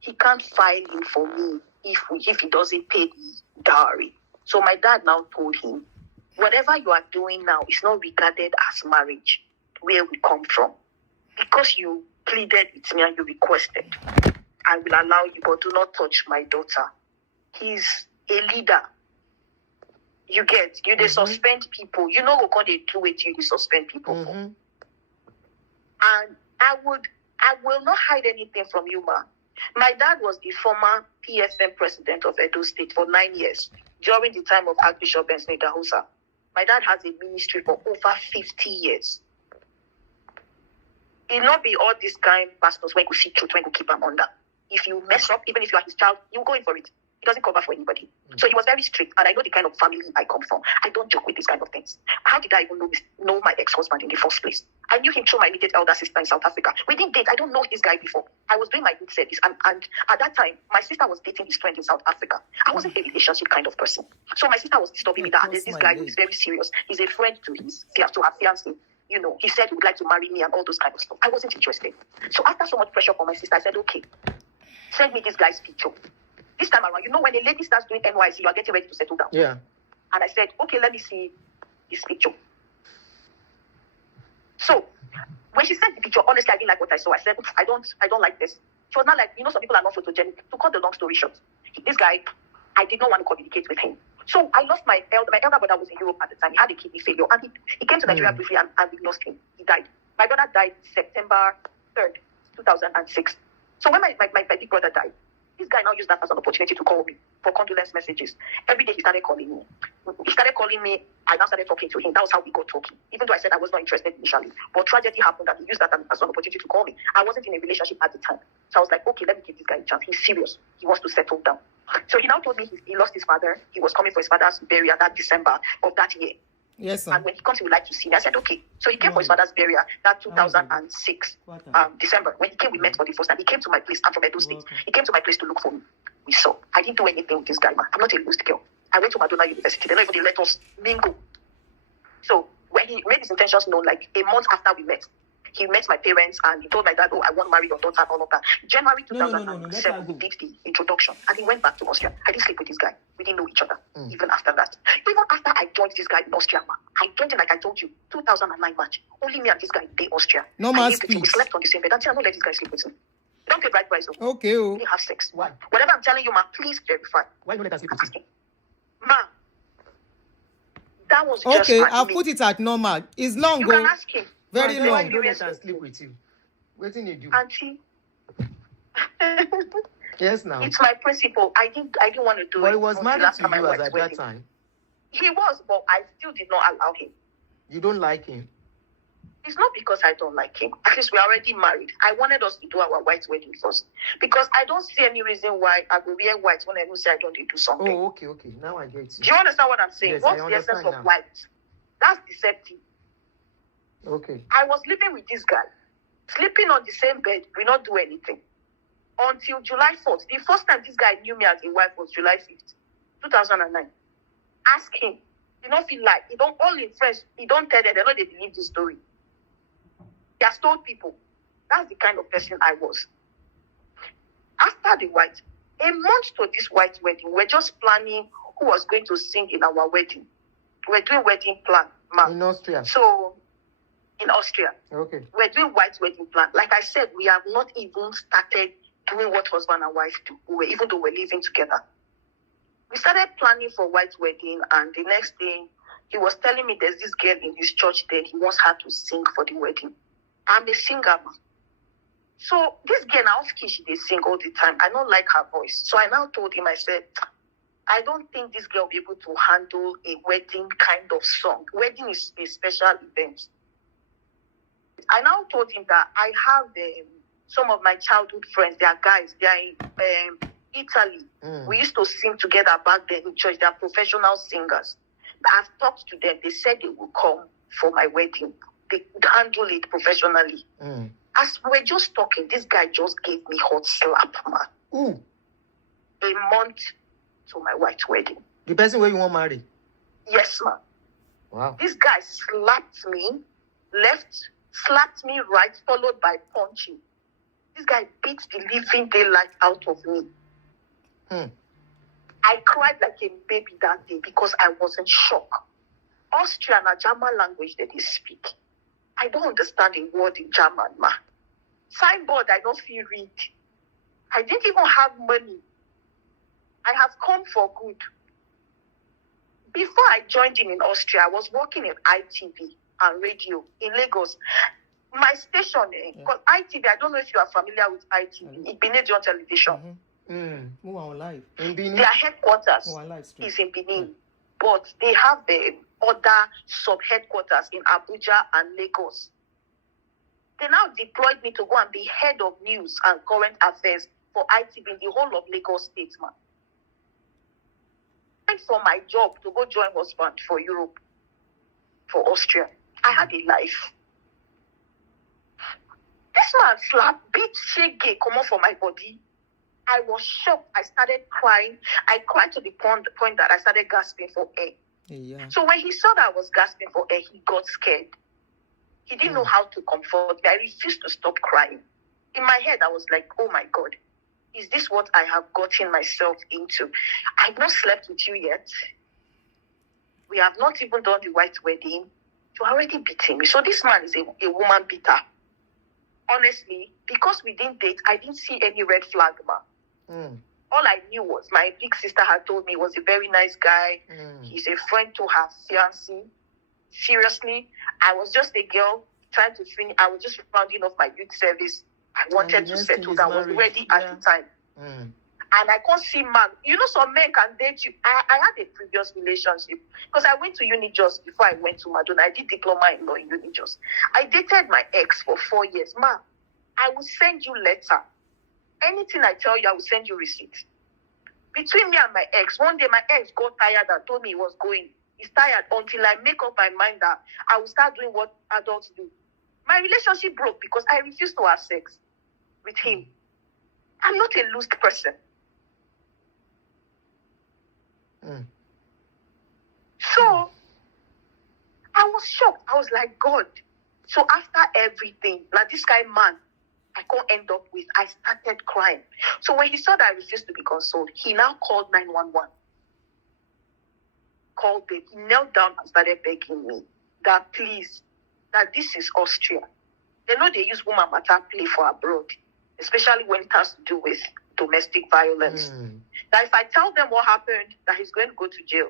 he can't file him for me if he doesn't pay the dowry. So my dad now told him, whatever you are doing now is not regarded as marriage, where we come from. Because you pleaded with me and you requested, I will allow you, but do not touch my daughter. He's a leader. You get, they suspend people. You know what they do with you, they suspend people for. And I will not hide anything from you, ma. My dad was the former PFM president of Edo State for 9 years during the time of Archbishop Benson Dahusa. My dad has a ministry for over 50 years. It not be all these kind pastors when you see truth, when you keep them under. If you mess up, even if you are his child, you go in for it. He doesn't cover for anybody. So he was very strict, and I know the kind of family I come from. I don't joke with these kind of things. How did I even know my ex-husband in the first place? I knew him through my immediate elder sister in South Africa. We didn't date. I don't know this guy before. I was doing my youth service, and at that time, my sister was dating his friend in South Africa. I wasn't a relationship kind of person. So my sister was disturbing me that there's this guy who is very serious. He's a friend to her fiancé. You know, he said he would like to marry me and all those kind of stuff. I wasn't interested. So after so much pressure from my sister, I said, okay, send me this guy's picture. This time around, you know, when a lady starts doing NYC, you are getting ready to settle down. Yeah. And I said, okay, let me see this picture. So when she sent the picture, honestly, I didn't like what I saw. I said, I don't like this. She was not like, you know, some people are not photogenic. To cut the long story short, this guy, I did not want to communicate with him. So I lost my elder brother was in Europe at the time. He had a kidney failure, and he came to Nigeria briefly, and we lost him. He died. My brother died September 3rd, 2006. So when my big brother died, this guy now used that as an opportunity to call me for condolence messages. Every day he started calling me. I now started talking to him. That was how we got talking. Even though I said I was not interested initially. But tragedy happened that he used that as an opportunity to call me. I wasn't in a relationship at the time. So I was like, okay, let me give this guy a chance. He's serious. He wants to settle down. So he now told me he lost his father. He was coming for his father's burial that December of that year. Yes, sir. And when he comes, he would like to see me. I said, okay. So he came for his father's burial that 2006, December. When he came, we met for the first time. He came to my place. I'm from Edo State. He came to my place to look for me. We saw. I didn't do anything with this guy, man. I'm not a loose girl. I went to Madonna University. They never let us mingle. So when he made his intentions known, like a month after we met, he met my parents and he told my dad, oh, I want to marry your daughter and all of that. January 2007, we did the introduction and he went back to Austria. I didn't sleep with this guy. We didn't know each other, even after that. Even after I joined this guy in Austria, I joined him, like I told you, 2009 March. Only me and this guy in Austria. No man speech. We slept on the same bed until I don't let this guy sleep with me. You don't pay bride price. Okay. We didn't have sex. Why? Whatever I'm telling you, ma, please verify. Why don't let us sleep with you? Ma, that was just okay. I'll put it at normal. It's long. You can ask him. Very long. Why don't let us sleep with you? What did you do? Auntie. Yes, now. It's my principle. I didn't want to do it. But he was married to you at that time. He was, but I still did not allow him. You don't like him? It's not because I don't like him. At least we're already married. I wanted us to do our white wedding first. Because I don't see any reason why I will wear white when I will say I don't do something. Oh, okay. Now I get you. Do you understand what I'm saying? Yes, What's the essence of white? That's deceptive. Okay. I was living with this guy. Sleeping on the same bed, we not do anything. Until July 4th. The first time this guy knew me as a wife was July 5th, 2009. Ask him. He don't feel like. He don't, all in friends, he don't tell them. They know they believe this story. He has told people. That's the kind of person I was. After the white, a month to this white wedding, we're just planning who was going to sing in our wedding. We're doing wedding plan, ma'am. In Austria? So, in Austria. Okay. We're doing white wedding plan. Like I said, we have not even started doing what husband and wife do, even though we're living together. We started planning for white wedding, and the next day, he was telling me there's this girl in his church that he wants her to sing for the wedding. I'm a singer, man. So this girl, now she they sing all the time. I don't like her voice. So I now told him, I said, I don't think this girl will be able to handle a wedding kind of song. Wedding is a special event. I now told him that I have some of my childhood friends. They are guys. They are in Italy. We used to sing together back then in church. They are professional singers. I've talked to them. They said they will come for my wedding. They could handle it professionally. As we were just talking, this guy just gave me hot slap, man. A month to my white wedding. The person where you want to marry? Yes, man. Wow. This guy slapped me, left, slapped me right, followed by punching. This guy beat the living daylight out of me. I cried like a baby that day because I was in shock. Austrian and German language that they speak. I don't understand a word in German, ma. Signboard, I don't feel read. I didn't even have money. I have come for good. Before I joined him in Austria, I was working in ITV and radio in Lagos. My station, because ITV, I don't know if you are familiar with ITV. It's Benin on television. Their headquarters is in Benin, but they have other sub-headquarters in Abuja and Lagos. They now deployed me to go and be head of news and current affairs for ITV in the whole of Lagos State, man. from my job to go join husband for Europe, for Austria. I had a life. This man slapped, beat, shege, come on for my body. I was shocked. I started crying. I cried to the point that I started gasping for air. Yeah. So when he saw that I was gasping for air, he got scared. He didn't know how to comfort me. I refused to stop crying. In my head, I was like, oh my God, is this what I have gotten myself into? I've not slept with you yet. We have not even done the white wedding. You're already beating me. So this man is a woman beater. Honestly, because we didn't date, I didn't see any red flag, man. All I knew was my big sister had told me he was a very nice guy. He's a friend to her fiancé. Seriously, I was just a girl trying to finish. I was just rounding off my youth service. I wanted to settle down. I was ready at the time. And I can't see man. You know, some men can date you. I had a previous relationship because I went to uni just before I went to Madonna. I did diploma in law in uni just. I dated my ex for 4 years. Ma, I will send you letter. Anything I tell you, I will send you receipt. Between me and my ex, one day my ex got tired and told me he was going. He's tired until I make up my mind that I will start doing what adults do. My relationship broke because I refused to have sex with him. I'm not a loose person. So, I was shocked. I was like, God. So after everything, like this guy man, I can't end up with, I started crying. So when he saw that I refused to be consoled, he now called 911. Called them. He knelt down and started begging me that please, that this is Austria. They know they use woman matter play for abroad, especially when it has to do with domestic violence. That if I tell them what happened, that he's going to go to jail.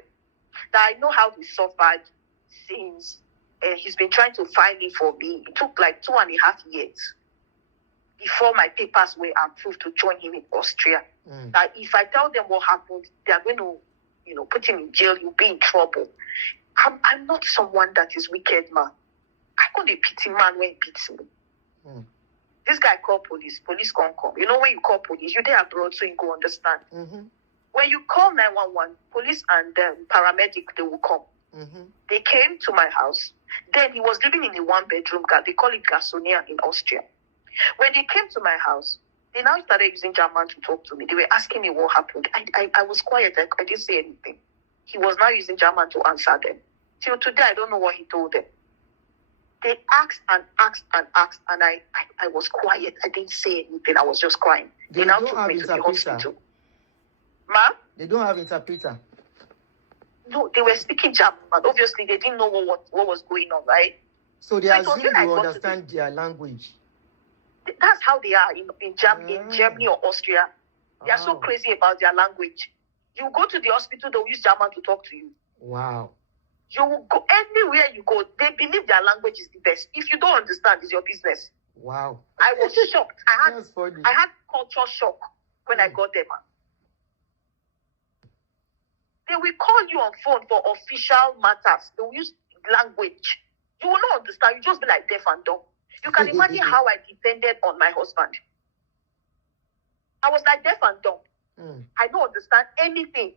That I know how he suffered since he's been trying to find me for me. It took like 2.5 years before my papers were approved to join him in Austria. That if I tell them what happened, they are going to, put him in jail. He'll be in trouble. I'm not someone that is wicked, man. I can't be pity man when he beats me. This guy called police. Police can't come. You know when you call police, you're there abroad, so you go understand. When you call 911, police and paramedic, they will come. They came to my house. Then he was living in a one-bedroom car. They call it gasonia in Austria. When they came to my house, they now started using German to talk to me. They were asking me what happened. I was quiet. I didn't say anything. He was now using German to answer them. Till today, I don't know what he told them. They asked and asked and asked, and I was quiet. I didn't say anything. I was just crying. They now took me to the hospital. Ma'am? They don't have interpreter. No, they were speaking German. Obviously, they didn't know what was going on, right? So they assume you understand their language. That's how they are in Germany or Austria. They are so crazy about their language. You go to the hospital, they'll use German to talk to you. Wow. You will go anywhere you go. They believe their language is the best. If you don't understand, it's your business. Wow. I was shocked. I had culture shock when I got there, man. They will call you on phone for official matters. They will use language. You will not understand. You just be like deaf and dumb. You can imagine how I depended on my husband. I was like deaf and dumb. I don't understand anything.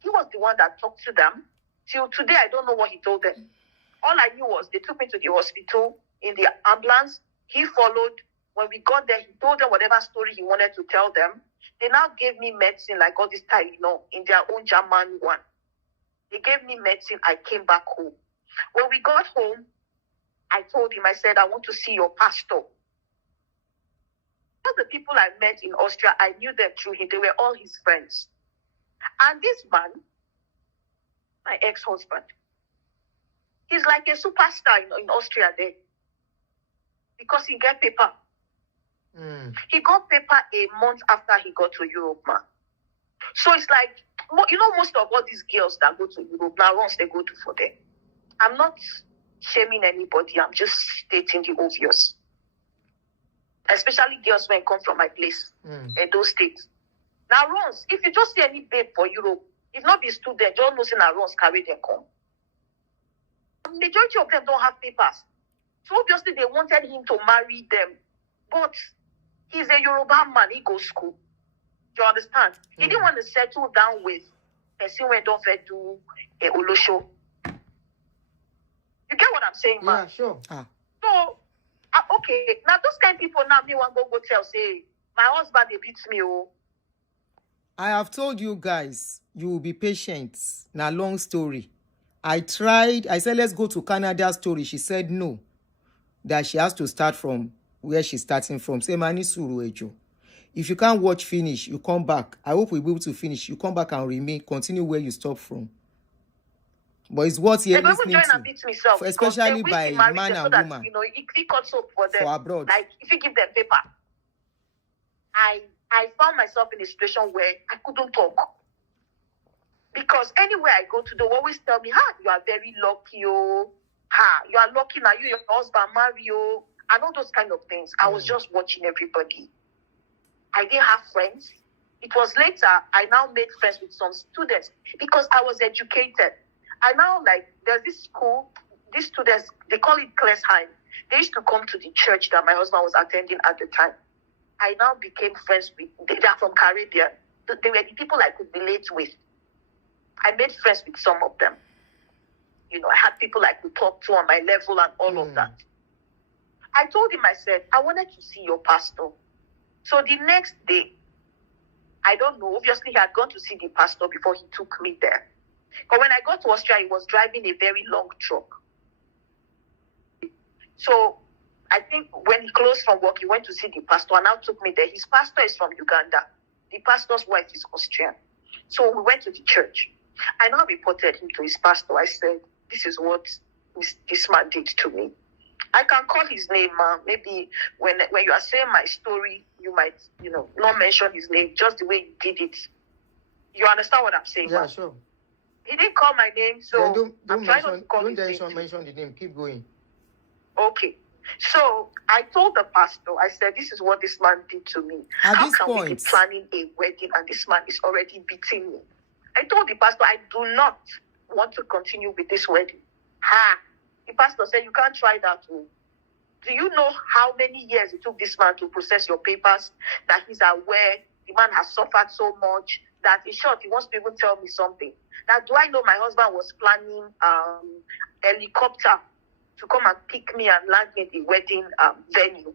He was the one that talked to them. Till today, I don't know what he told them. All I knew was they took me to the hospital in the ambulance. He followed. When we got there, he told them whatever story he wanted to tell them. They now gave me medicine like all this time, in their own German one. They gave me medicine. I came back home. When we got home, I told him, I said, I want to see your pastor. All the people I met in Austria, I knew them through him. They were all his friends. And this man, my ex-husband, he's like a superstar in Austria there. Because he got paper. He got paper a month after he got to Europe, man. So it's like, most of all these girls that go to Europe, now once they go to for them. I'm not shaming anybody. I'm just stating the obvious. Especially girls when come from my place, in those states. Now, runs, if you just see any babe for Europe, if not be student, just know say runs carry them come. Majority of them don't have papers. So obviously they wanted him to marry them. But he's a Yoruba man, he goes school. Do you understand? He didn't want to settle down with person when don't fit do a olosho. You get what I'm saying, man? Yeah, sure. So, okay, now those kind of people now me want go tell say my husband they beat me. Oh, I have told you guys, you will be patient. Now, long story. I tried. I said, let's go to Canada story. She said no, that she has to start from where she's starting from. Say, Mani Suru Ejo. If you can't watch finish, you come back. I hope we'll be able to finish. You come back and remain, continue where you stop from. But it's what you're listening to, myself, especially by man and so woman. You know, it click also for them. For abroad. Like if you give them paper, I found myself in a situation where I couldn't talk. Because anywhere I go to, they always tell me, you are very lucky, oh. You are lucky now, your husband marry, oh. And all those kind of things. I was just watching everybody. I didn't have friends. It was later, I now made friends with some students because I was educated. I now, there's this school, these students, they call it Klesheim. They used to come to the church that my husband was attending at the time. I now became friends with, they are from Caribbean. They were the people I could relate with. I made friends with some of them. You know, I had people I could talk to on my level and all of that. I told him, I said, I wanted to see your pastor. So the next day, I don't know, obviously he had gone to see the pastor before he took me there. But when I got to Austria, he was driving a very long truck. So I think when he closed from work, he went to see the pastor and now took me there. His pastor is from Uganda. The pastor's wife is Austrian. So we went to the church. I now reported him to his pastor. I said, this is what this man did to me. I can call his name, maybe when you are saying my story, you might, not mention his name, just the way you did it. You understand what I'm saying? Yeah, sure. He didn't call my name, so don't mention the name. Keep going. Okay. So I told the pastor, I said, this is what this man did to me. How can we be planning a wedding and this man is already beating me? I told the pastor, I do not want to continue with this wedding. The pastor said, you can't try that way. Do you know how many years it took this man to process your papers? That he's aware the man has suffered so much that in short, he wants to even tell me something. That do I know my husband was planning helicopter to come and pick me and land me at the wedding venue?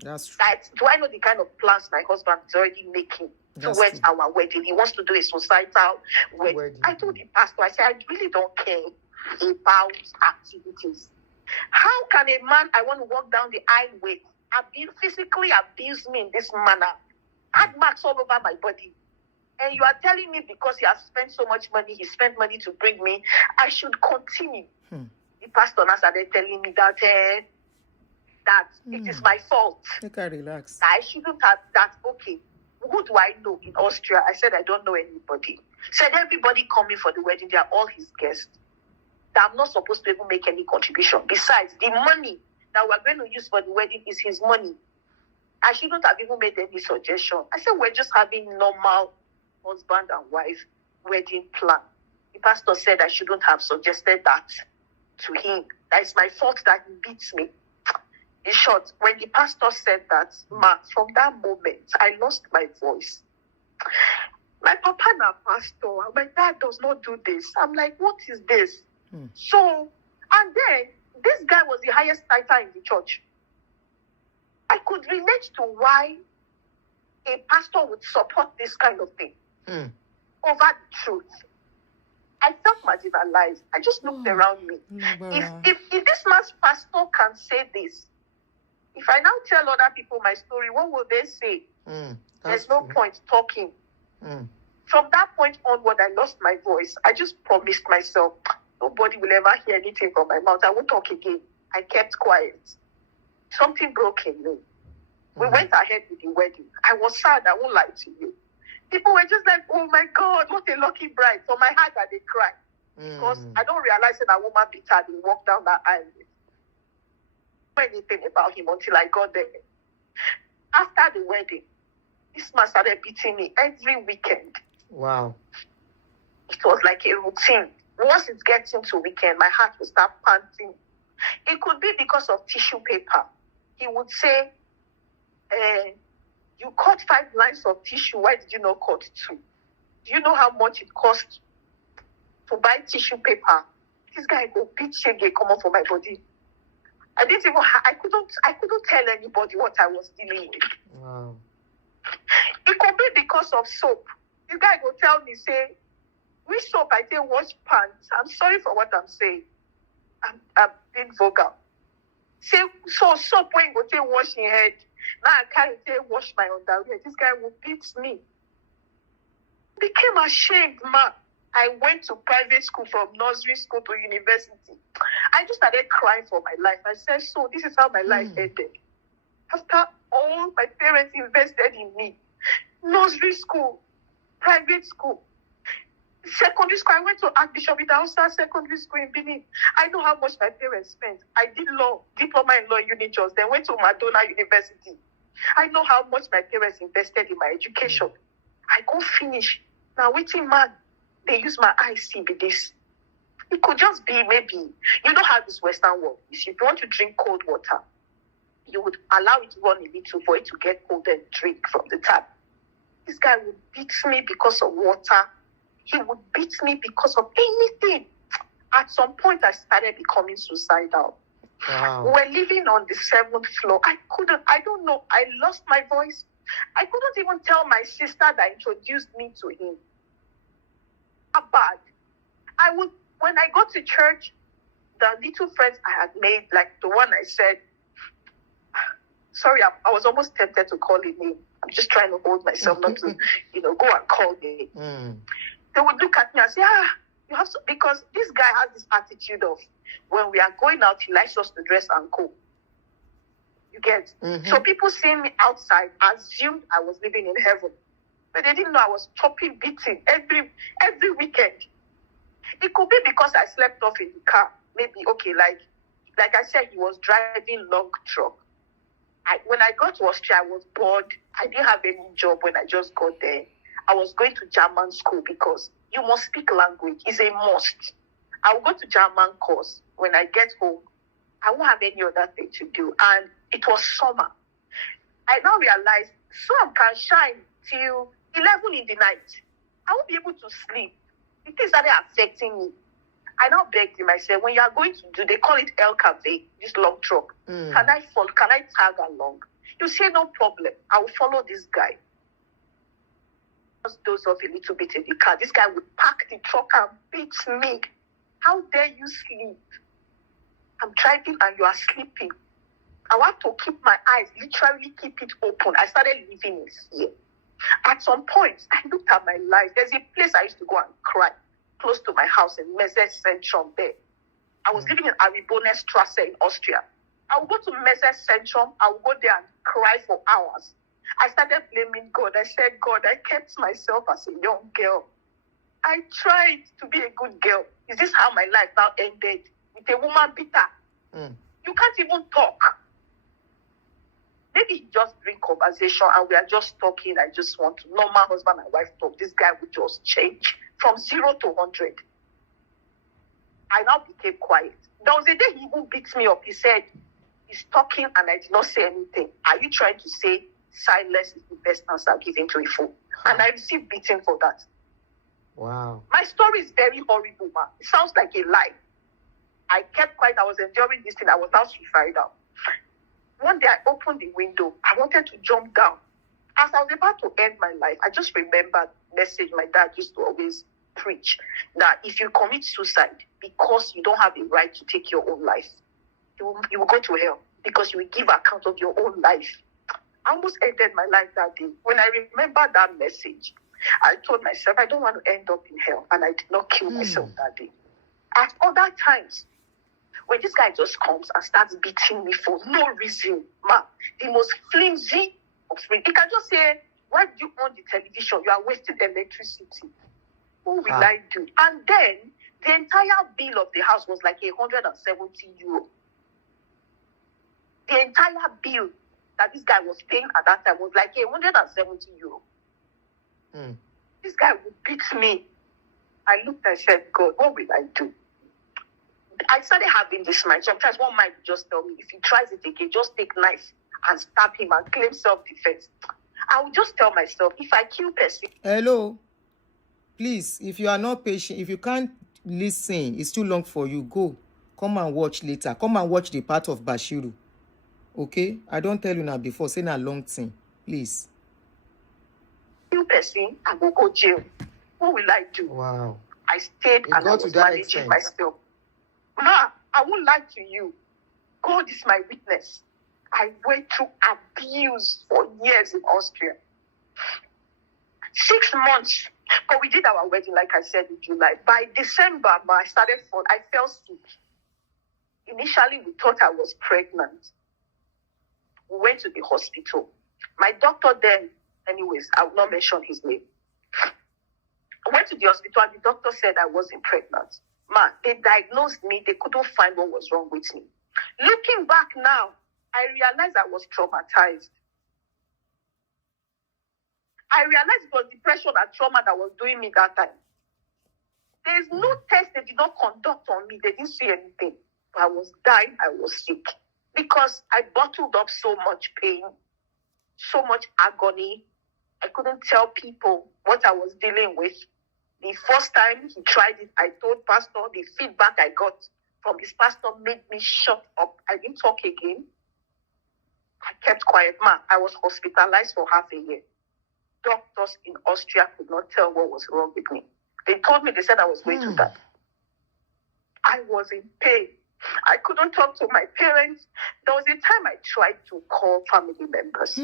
That's true. Do I know the kind of plans my husband is already making towards our wedding? He wants to do a societal wedding. I told the pastor, I said, I really don't care about activities. How can a man I want to walk down the aisle with physically abuse me in this manner? Had marks all over my body. And you are telling me because he has spent so much money, he spent money to bring me, I should continue. The pastor now started telling me that it is my fault. Take a relax. I shouldn't have that. Okay, who do I know in Austria? I said, I don't know anybody. Said everybody coming for the wedding, they are all his guests. That I'm not supposed to even make any contribution. Besides, the money that we're going to use for the wedding is his money. I shouldn't have even made any suggestion. I said, we're just having normal husband and wife wedding plan. The pastor said I shouldn't have suggested that to him. That it's my fault that he beats me. In short, when the pastor said that, from that moment, I lost my voice. My papa na pastor, my dad does not do this. I'm like, what is this? So, and then, this guy was the highest title in the church. I could relate to why a pastor would support this kind of thing over the truth. I felt marginalized. I just looked around me. If this man's pastor can say this, if I now tell other people my story, what will they say? There's no point talking. From that point onward, I lost my voice. I just promised myself, nobody will ever hear anything from my mouth. I won't talk again. I kept quiet. Something broke in me. We went ahead with the wedding. I was sad, I won't lie to you. People were just like, oh my God, what a lucky bride. For my heart, I did cry. Because I don't realize that a woman beat her and walked down that aisle. I didn't know anything about him until I got there. After the wedding, this man started beating me every weekend. Wow. It was like a routine. Once it gets into weekend, my heart will start panting. It could be because of tissue paper. He would say, you cut 5 lines of tissue. Why did you not cut 2? Do you know how much it costs to buy tissue paper. This guy go beat shege come up for my body. I couldn't tell anybody what I was dealing with. Wow. It could be because of soap. This guy go tell me, say, which soap I say wash pants. I'm sorry for what I'm saying. I'm being vulgar. Say, so soap when you go say wash your head. Now I can't say wash my underwear. This guy will beat me. Became ashamed, man. I went to private school from nursery school to university. I just started crying for my life. I said, so this is how my life ended. After all my parents invested in me. Nursery school, private school, secondary school. I went to Archbishop Idausa Secondary School in Benin. I know how much my parents spent. I did law, diploma in law, Unijos, then went to Madonna University. I know how much my parents invested in my education. I go finish. Now, waiting man, they use my eyes see be this. It could just be maybe, you know how this Western world is. If you want to drink cold water, you would allow it to run a little for it to get cold and drink from the tap. This guy would beat me because of water. He would beat me because of anything. At some point, I started becoming suicidal. Wow. We were living on the 7th floor. I don't know. I lost my voice. I couldn't even tell my sister that introduced me to him. How bad. When I got to church, the little friends I had made, like the one I said, sorry, I was almost tempted to call his name. I'm just trying to hold myself not to, go and call him. They would look at me and say, you have to, because this guy has this attitude of, when we are going out, he likes us to dress and go. You get? So people seeing me outside assumed I was living in heaven. But they didn't know I was chopping, beating every weekend. It could be because I slept off in the car. Maybe, okay, like I said, he was driving long truck. When I got to Austria, I was bored. I didn't have any job when I just got there. I was going to German school because you must speak language. It's a must. I will go to German course. When I get home, I won't have any other thing to do. And it was summer. I now realized sun can shine till 11 in the night. I won't be able to sleep. The things started affecting me. I now begged him. I said, when you are going to do, they call it El Cave, this long truck. Can I tag along? You say, no problem. I will follow this guy. Just doze off a little bit in the car. This guy would park the truck and beat me. How dare you sleep? I'm driving and you are sleeping. I want to keep my eyes, literally keep it open. I started living in fear. At some point, I looked at my life. There's a place I used to go and cry close to my house in Mezes Centrum there. I was living in Aribonestrasse in Austria. I would go to Mezes Centrum. I would go there and cry for hours. I started blaming God. I said, God, I kept myself as a young girl. I tried to be a good girl. Is this how my life now ended? With a woman bitter. You can't even talk. Maybe he just bring conversation and we are just talking. I just want to normal husband and wife talk. This guy would just change from 0 to 100. I now became quiet. There was a day he even beat me up. He said, he's talking and I did not say anything. Are you trying to say silence is the best answer given to a fool? And I received beating for that. Wow. My story is very horrible, man. It sounds like a lie. I kept quiet. I was enduring this thing. I was now suicidal. One day I opened the window. I wanted to jump down. As I was about to end my life, I just remembered the message my dad used to always preach, that if you commit suicide because you don't have the right to take your own life, you will go to hell because you will give account of your own life. I almost ended my life that day. When I remembered that message, I told myself, I don't want to end up in hell. And I did not kill myself that day. At other times, when this guy just comes and starts beating me for no reason, man, the most flimsy of free. He can just say, why do you on the television? You are wasting electricity. What will I do? And then the entire bill of the house was like 170 euro. The entire bill that this guy was paying at that time was like 170 euro. This guy would beat me. I looked and said, God, what will I do? I started having this mind. Sometimes one might just tell me, if he tries it again, just take knife and stab him and claim self-defense. I would just tell myself, if I kill person. Hello. Please, if you are not patient, if you can't listen, it's too long for you. Go. Come and watch later. Come and watch the part of Bashiru. Okay? I don't tell you now before, say na long thing. Please. You person, I will go jail. What will I do? Wow. I stayed It and I got to was that managing extent. myself. Ma, I won't lie to you. God is my witness. I went through abuse for years in Austria. 6 months. But we did our wedding, like I said, in July. By December, I started falling. I fell sick. Initially, we thought I was pregnant. We went to the hospital. My doctor then, anyways, I will not mention his name. I went to the hospital and the doctor said I wasn't pregnant. Man, they diagnosed me. They couldn't find what was wrong with me. Looking back now, I realized I was traumatized. I realized it was depression and trauma that was doing me that time. There's no test they did not conduct on me. They didn't see anything. I was dying. I was sick. Because I bottled up so much pain, so much agony. I couldn't tell people what I was dealing with. The first time he tried it, I told pastor, the feedback I got from his pastor made me shut up. I didn't talk again. I kept quiet. Man, I was hospitalized for half a year. Doctors in Austria could not tell what was wrong with me. They told me, they said I was going to die. I was in pain. I couldn't talk to my parents. There was a time I tried to call family members.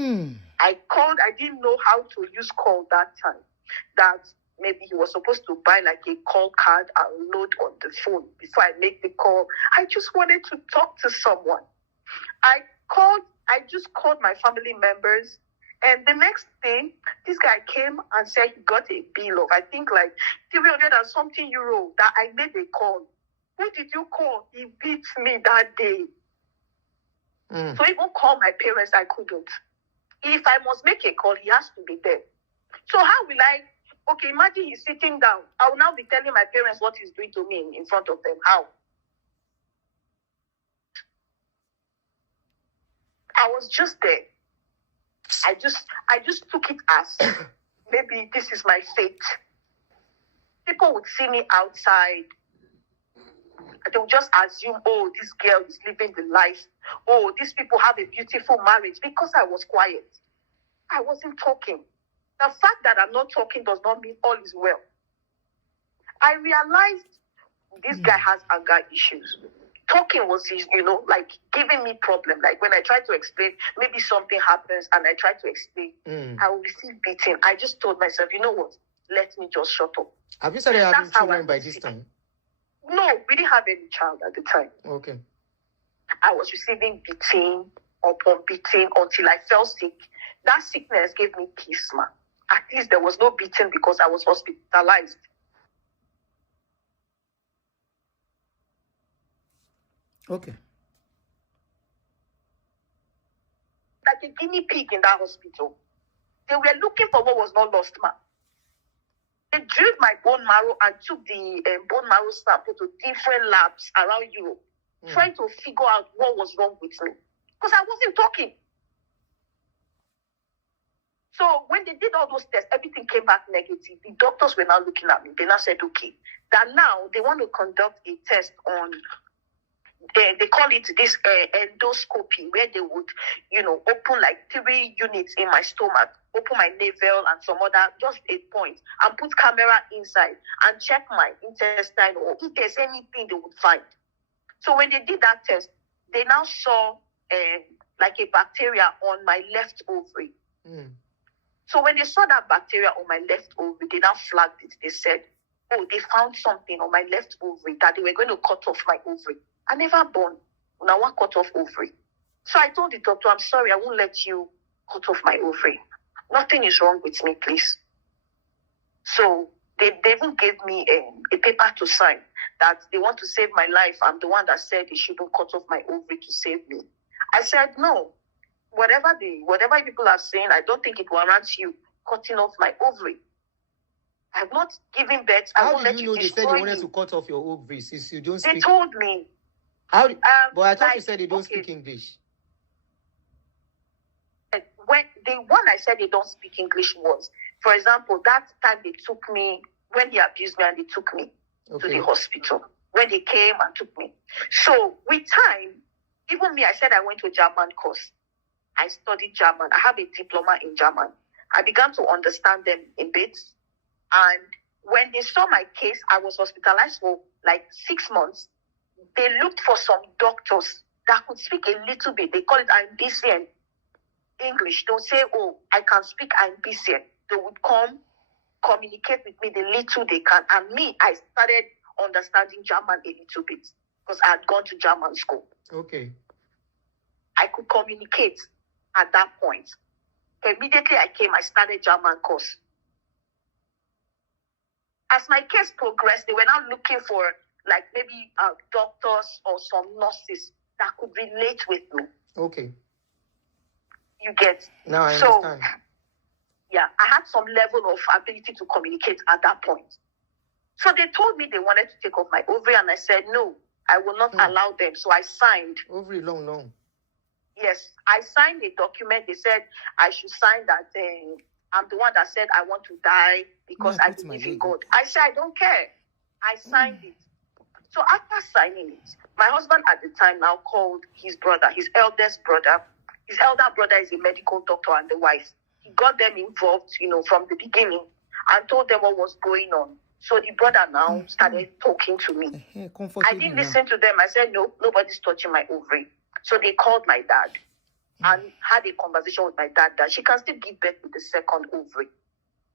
I called, I didn't know how to use call that time. That maybe he was supposed to buy like a call card and load on the phone before I make the call. I just wanted to talk to someone. I just called my family members. And the next day, this guy came and said he got a bill of, I think like 300 and something euro that I made a call. Who did you call? He beat me that day. So even call my parents, I couldn't. If I must make a call, he has to be there. So how will I? Okay, imagine he's sitting down. I will now be telling my parents what he's doing to me in front of them. How? I was just there. I just took it as maybe this is my fate. People would see me outside. They would just assume, oh, this girl is living the life. Oh, these people have a beautiful marriage because I was quiet. I wasn't talking. The fact that I'm not talking does not mean all is well. I realized this guy has anger issues. Talking was his, like giving me problem. Like when I try to explain, maybe something happens and I try to explain, I will receive beating. I just told myself, you know what? Let me just shut up. Have you started having children by this time? No, we didn't have any child at the time. Okay. I was receiving beating upon beating until I fell sick. That sickness gave me peace, man. At least there was no beating because I was hospitalized. Okay. Like a guinea pig in that hospital. They were looking for what was not lost, man. They drilled my bone marrow and took the bone marrow sample to different labs around Europe, trying to figure out what was wrong with me. Because I wasn't talking. So when they did all those tests, everything came back negative. The doctors were now looking at me. They now said, okay, that now they want to conduct a test on, they call it this endoscopy, where they would, open like 3 units in my stomach, open my navel and some other, just a point, and put camera inside and check my intestine or if there's anything they would find. So when they did that test, they now saw like a bacteria on my left ovary. So when they saw that bacteria on my left ovary, they now flagged it. They said, oh, they found something on my left ovary that they were going to cut off my ovary. I never born. Now one cut off ovary. So I told the doctor, I'm sorry, I won't let you cut off my ovary. Nothing is wrong with me, please. So they even gave me a paper to sign that they want to save my life. I'm the one that said they shouldn't cut off my ovary to save me. I said, no. Whatever people are saying, I don't think it warrants you cutting off my ovary. I've not given birth. I won't let you They destroy said they wanted you. to cut off your ovaries since you don't They speak. told me. But I thought you said they don't okay. speak English. When the one I said they don't speak English was, for example, that time they took me, when they abused me and they took me, to the hospital when they came and took me. So with time, even me, I said I went to a German course. I studied German. I have a diploma in German. I began to understand them a bit. And when they saw my case, I was hospitalized for like 6 months. They looked for some doctors that could speak a little bit. They call it Abusive English. They'll say, oh, I can speak Abusive. They would come, communicate with me the little they can. And me, I started understanding German a little bit because I had gone to German school. Okay. I could communicate at that point. Immediately I came, I started German course. As my case progressed, they were now looking for like maybe doctors or some nurses that could relate with me. Okay. You get? Now I understand. Yeah, I had some level of ability to communicate at that point. So they told me they wanted to take off my ovary, and I said, no, I will not allow them. So I signed. Ovary long. Yes, I signed a document. They said I should sign that I'm the one that said I want to die because I believe in God. I said, I don't care. I signed it. So after signing it, my husband at the time now called his brother, his eldest brother. His elder brother is a medical doctor and the wife. He got them involved, from the beginning and told them what was going on. So the brother now started talking to me. I didn't listen to them. I said, no, nobody's touching my ovary. So they called my dad and had a conversation with my dad that she can still give birth with the second ovary.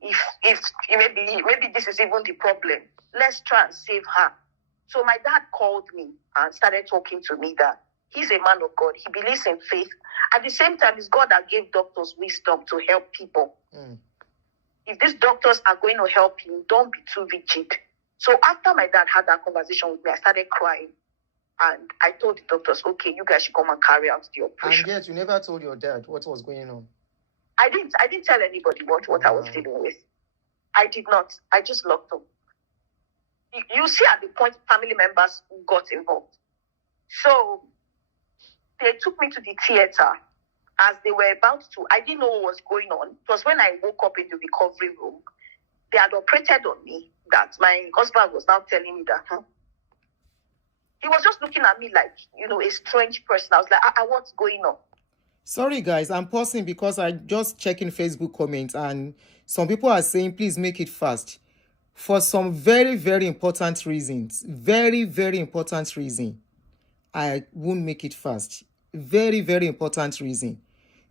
If maybe this is even the problem, let's try and save her. So my dad called me and started talking to me that he's a man of God. He believes in faith. At the same time, it's God that gave doctors wisdom to help people. If these doctors are going to help you, don't be too rigid. So after my dad had that conversation with me, I started crying. And I told the doctors, okay, you guys should come and carry out the operation. And yet you never told your dad what was going on. I didn't tell anybody what I was dealing with. I did not. I just locked up. You see at the point family members got involved. So they took me to the theater. As they were about to, I didn't know what was going on. It was when I woke up in the recovery room. They had operated on me that my husband was now telling me that he was just looking at me like, a strange person. I was like, what's going on? Sorry, guys, I'm pausing because I just checking Facebook comments and some people are saying, please make it fast. For some very, very important reasons. Very, very important reason. I won't make it fast. Very, very important reason.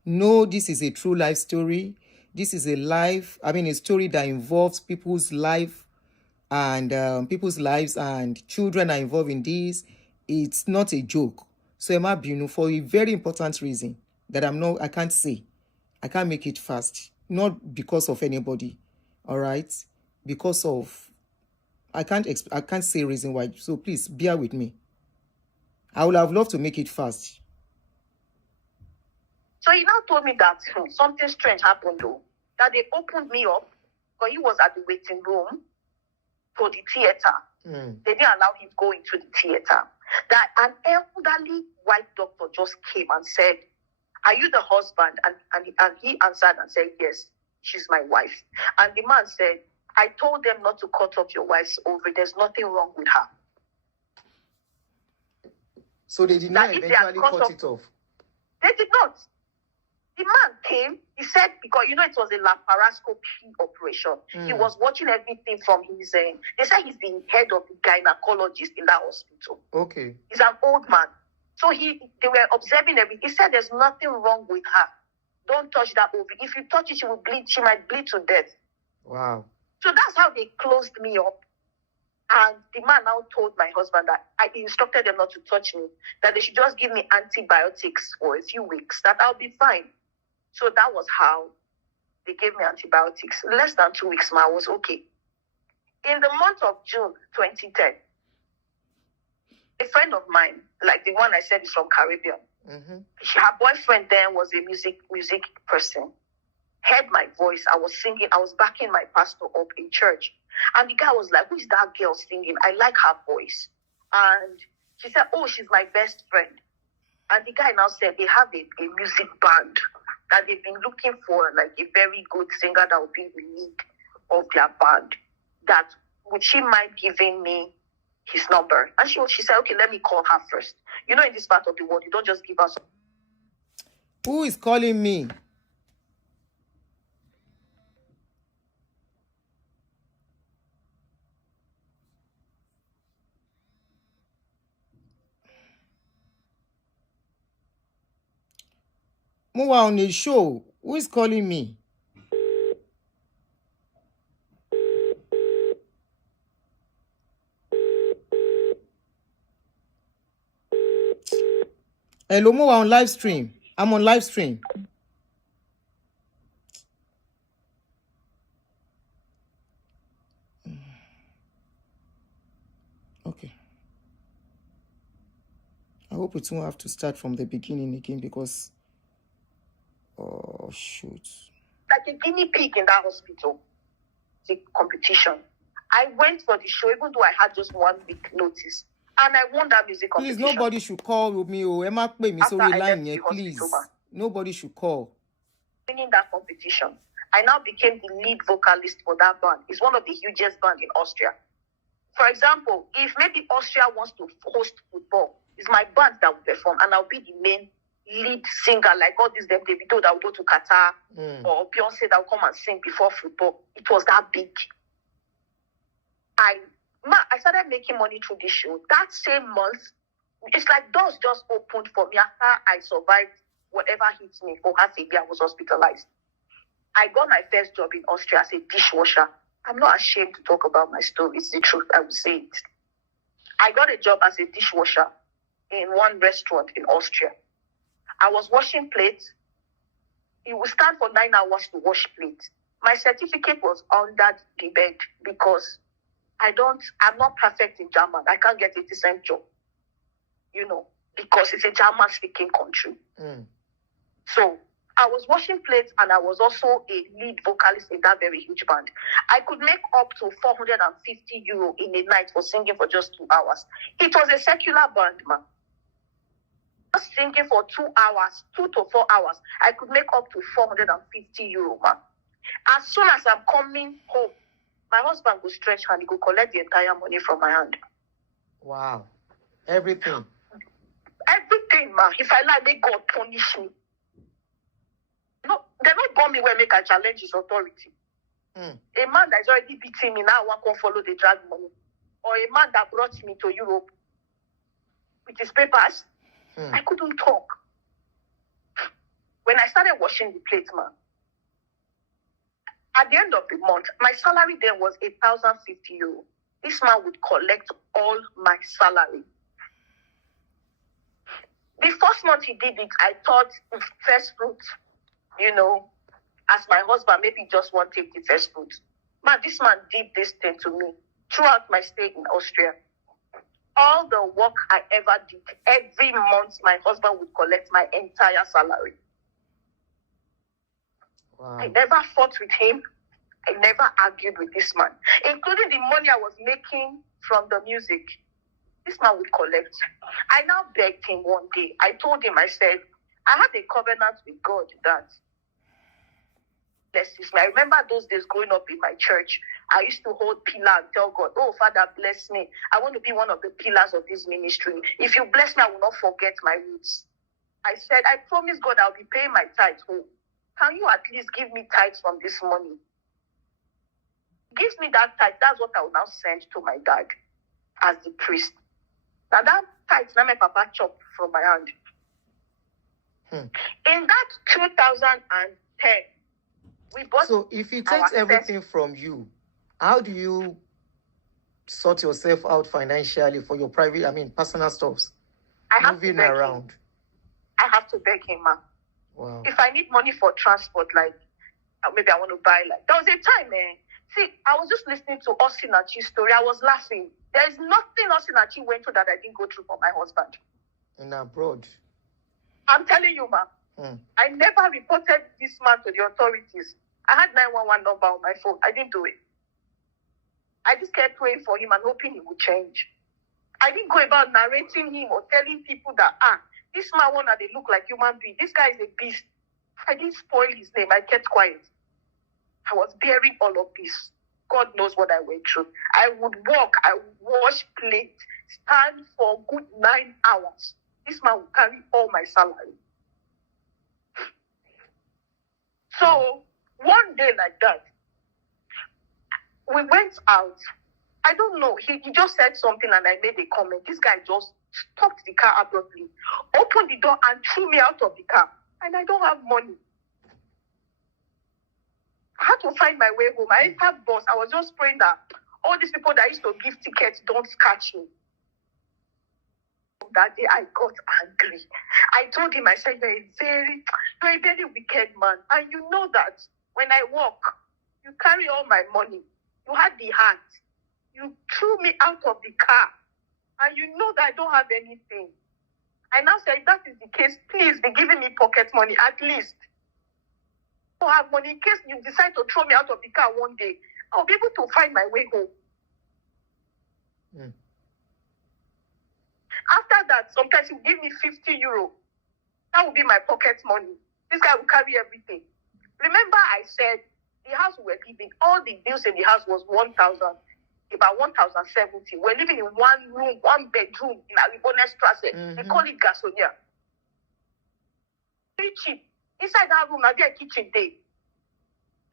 No, this is a true life story. This is a story that involves people's life and people's lives and children are involved in this. It's not a joke. So Emma Bunu, for a very important reason that I can't say. I can't make it fast. Not because of anybody. All right? Because of, I can't say reason why. So please bear with me. I would have loved to make it fast. So he now told me that something strange happened though. That they opened me up, because he was at the waiting room for the theater. They didn't allow him to go into the theater. That an elderly white doctor just came and said, are you the husband? And he answered and said, yes, she's my wife. And the man said, I told them not to cut off your wife's ovary. There's nothing wrong with her. So they did not eventually cut it off? They did not. The man came, he said, because, it was a laparoscopy operation. He was watching everything from his, they said he's the head of the gynecologist in that hospital. Okay. He's an old man. So they were observing everything. He said there's nothing wrong with her. Don't touch that ovary. If you touch it, she will bleed. She might bleed to death. Wow. So that's how they closed me up. And the man now told my husband that I instructed them not to touch me, that they should just give me antibiotics for a few weeks, that I'll be fine. So that was how they gave me antibiotics. Less than 2 weeks, I was okay. In the month of June 2010, a friend of mine, like the one I said is from Caribbean, her boyfriend then was a music person, heard my voice. I was singing. I was backing my pastor up in church. And the guy was like, who is that girl singing? I like her voice. And she said, oh, she's my best friend. And the guy now said they have a music band that they've been looking for, like a very good singer that will be in the lead of their band. That would she mind giving me his number? And she said, okay, let me call her first. You know, in this part of the world, you don't just give us. Who is calling me? Move on the show. Who is calling me? Hello, Move on live stream. I'm on live stream. Okay. I hope it won't have to start from the beginning again because... Oh, shoot. Like a guinea pig in that hospital. The competition. I went for the show even though I had just 1 week notice. And I won that music competition. Please, nobody should call me. Oh, Emma, pay me. After Sorry, I line left here, the please. hospital, Nobody should call. Winning that competition, I now became the lead vocalist for that band. It's one of the hugest bands in Austria. For example, if maybe Austria wants to host football, it's my band that will perform, and I'll be the main lead singer, like all these Davido that will go to Qatar, or Beyonce that will come and sing before football. It was that big. I started making money through this show. That same month, it's like doors just opened for me after I survived whatever hit me for half a year. I was hospitalized. I got my first job in Austria as a dishwasher. I'm not ashamed to talk about my story. It's the truth. I will say it. I got a job as a dishwasher in one restaurant in Austria. I was washing plates. It would stand for 9 hours to wash plates. My certificate was under the bed because I'm not perfect in German. I can't get a decent job, because it's a German-speaking country. So I was washing plates and I was also a lead vocalist in that very huge band. I could make up to 450 euro in a night for singing for just 2 hours. It was a secular band, man. Just singing for 2 hours, 2 to 4 hours, I could make up to 450 euro, man. As soon as I'm coming home, my husband will stretch hand, he will collect the entire money from my hand. Wow. Everything. Everything, man. If I lie, may God punish me. No, they not born me where make I challenge his authority. A man that is already beating me now, I can't follow the drag money. Or a man that brought me to Europe with his papers, I couldn't talk. When I started washing the plates, man, at the end of the month, my salary then was 1,050 euro. This man would collect all my salary. The first month he did it, I thought first fruit, as my husband, maybe just won't take the first fruit. Man, this man did this thing to me throughout my stay in Austria. All the work I ever did, every month my husband would collect my entire salary. Wow. I never fought with him. I never argued with this man, including the money I was making from the music. This man would collect. I now begged him one day. I told him, I said, I had a covenant with God that, bless this. I remember those days growing up in my church, I used to hold pillar and tell God, oh, Father, bless me. I want to be one of the pillars of this ministry. If you bless me, I will not forget my roots. I said, I promise God I'll be paying my tithes home. Can you at least give me tithes from this money? Gives me that tithe. That's what I will now send to my dad as the priest. Now that tithe, now my papa chopped from my hand. In that 2010, we bought. So if he takes everything from you, how do you sort yourself out financially for your personal stuffs? I have moving to beg around. him. I have to beg him, man. Wow. If I need money for transport, like maybe I want to buy, there was a time, see, I was just listening to Osinachi's story. I was laughing. There is nothing Osinachi went through that I didn't go through for my husband. And abroad. I'm telling you, man. I never reported this man to the authorities. I had 911 number on my phone. I didn't do it. I just kept praying for him and hoping he would change. I didn't go about narrating him or telling people that, this man wanna they look like human being. This guy is a beast. I didn't spoil his name. I kept quiet. I was bearing all of this. God knows what I went through. I would walk, I would wash plates, stand for a good 9 hours. This man would carry all my salary. So one day like that, we went out. I don't know. He just said something and I made a comment. This guy just stopped the car abruptly, opened the door and threw me out of the car. And I don't have money. I had to find my way home. I entered bus. I was just praying that all these people that used to give tickets don't catch me. That day I got angry. I told him, I said, you're a very wicked man. And you know that when I walk, you carry all my money. You had the heart. You threw me out of the car. And you know that I don't have anything. I now said, if that is the case, please be giving me pocket money at least. To have money in case you decide to throw me out of the car one day, I'll be able to find my way home. After that, sometimes he'll give me 50 euro. That will be my pocket money. This guy will carry everything. Remember I said the house we were living, all the bills in the house was 1,000, about 1,070. We're living in one room, one bedroom in Alibonestrasse. They call it Gasonia. Very cheap. Inside that room, I get a kitchen day.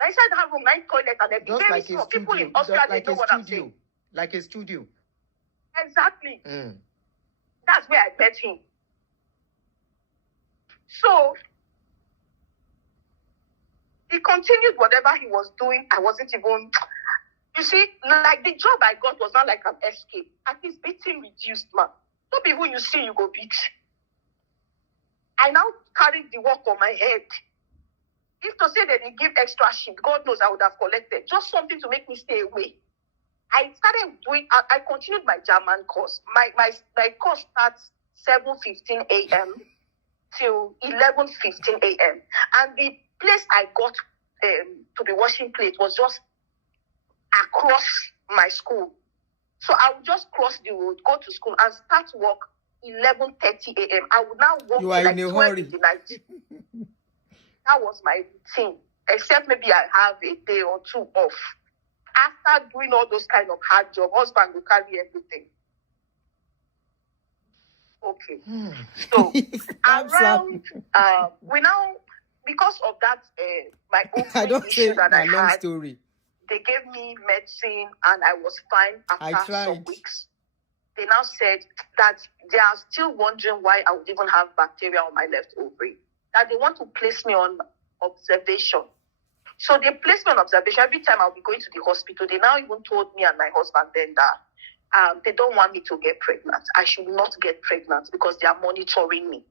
Inside that room, night toilet and everything. Just like a studio. People in Australia like know a what I'm studio. saying. Like a studio. Exactly. That's where I met him. So he continued whatever he was doing. I wasn't even. You see, like the job I got was not like an escape. At least beating reduced, man. Don't be who you see, you go beat. I now carried the work on my head. If to say that they give extra shift, God knows I would have collected. Just something to make me stay away. I continued my German course. My course starts 7:15 a.m. till 11:15 a.m. And the place I got to be washing plates was just across my school. So I would just cross the road, go to school, and start work 11:30 a.m. I would now walk You to are like in a 12 hurry. in the night. That was my routine. Except maybe I have a day or two off. After doing all those kind of hard jobs, husband will carry everything. Okay. So around we now, because of that my I own don't issue say that a I long had, story. they gave me medicine and I was fine I after some tried. weeks. They now said that they are still wondering why I would even have bacteria on my left ovary. That they want to place me on observation. So they placed me on observation. Every time I'll be going to the hospital, they now even told me and my husband then that they don't want me to get pregnant. I should not get pregnant because they are monitoring me.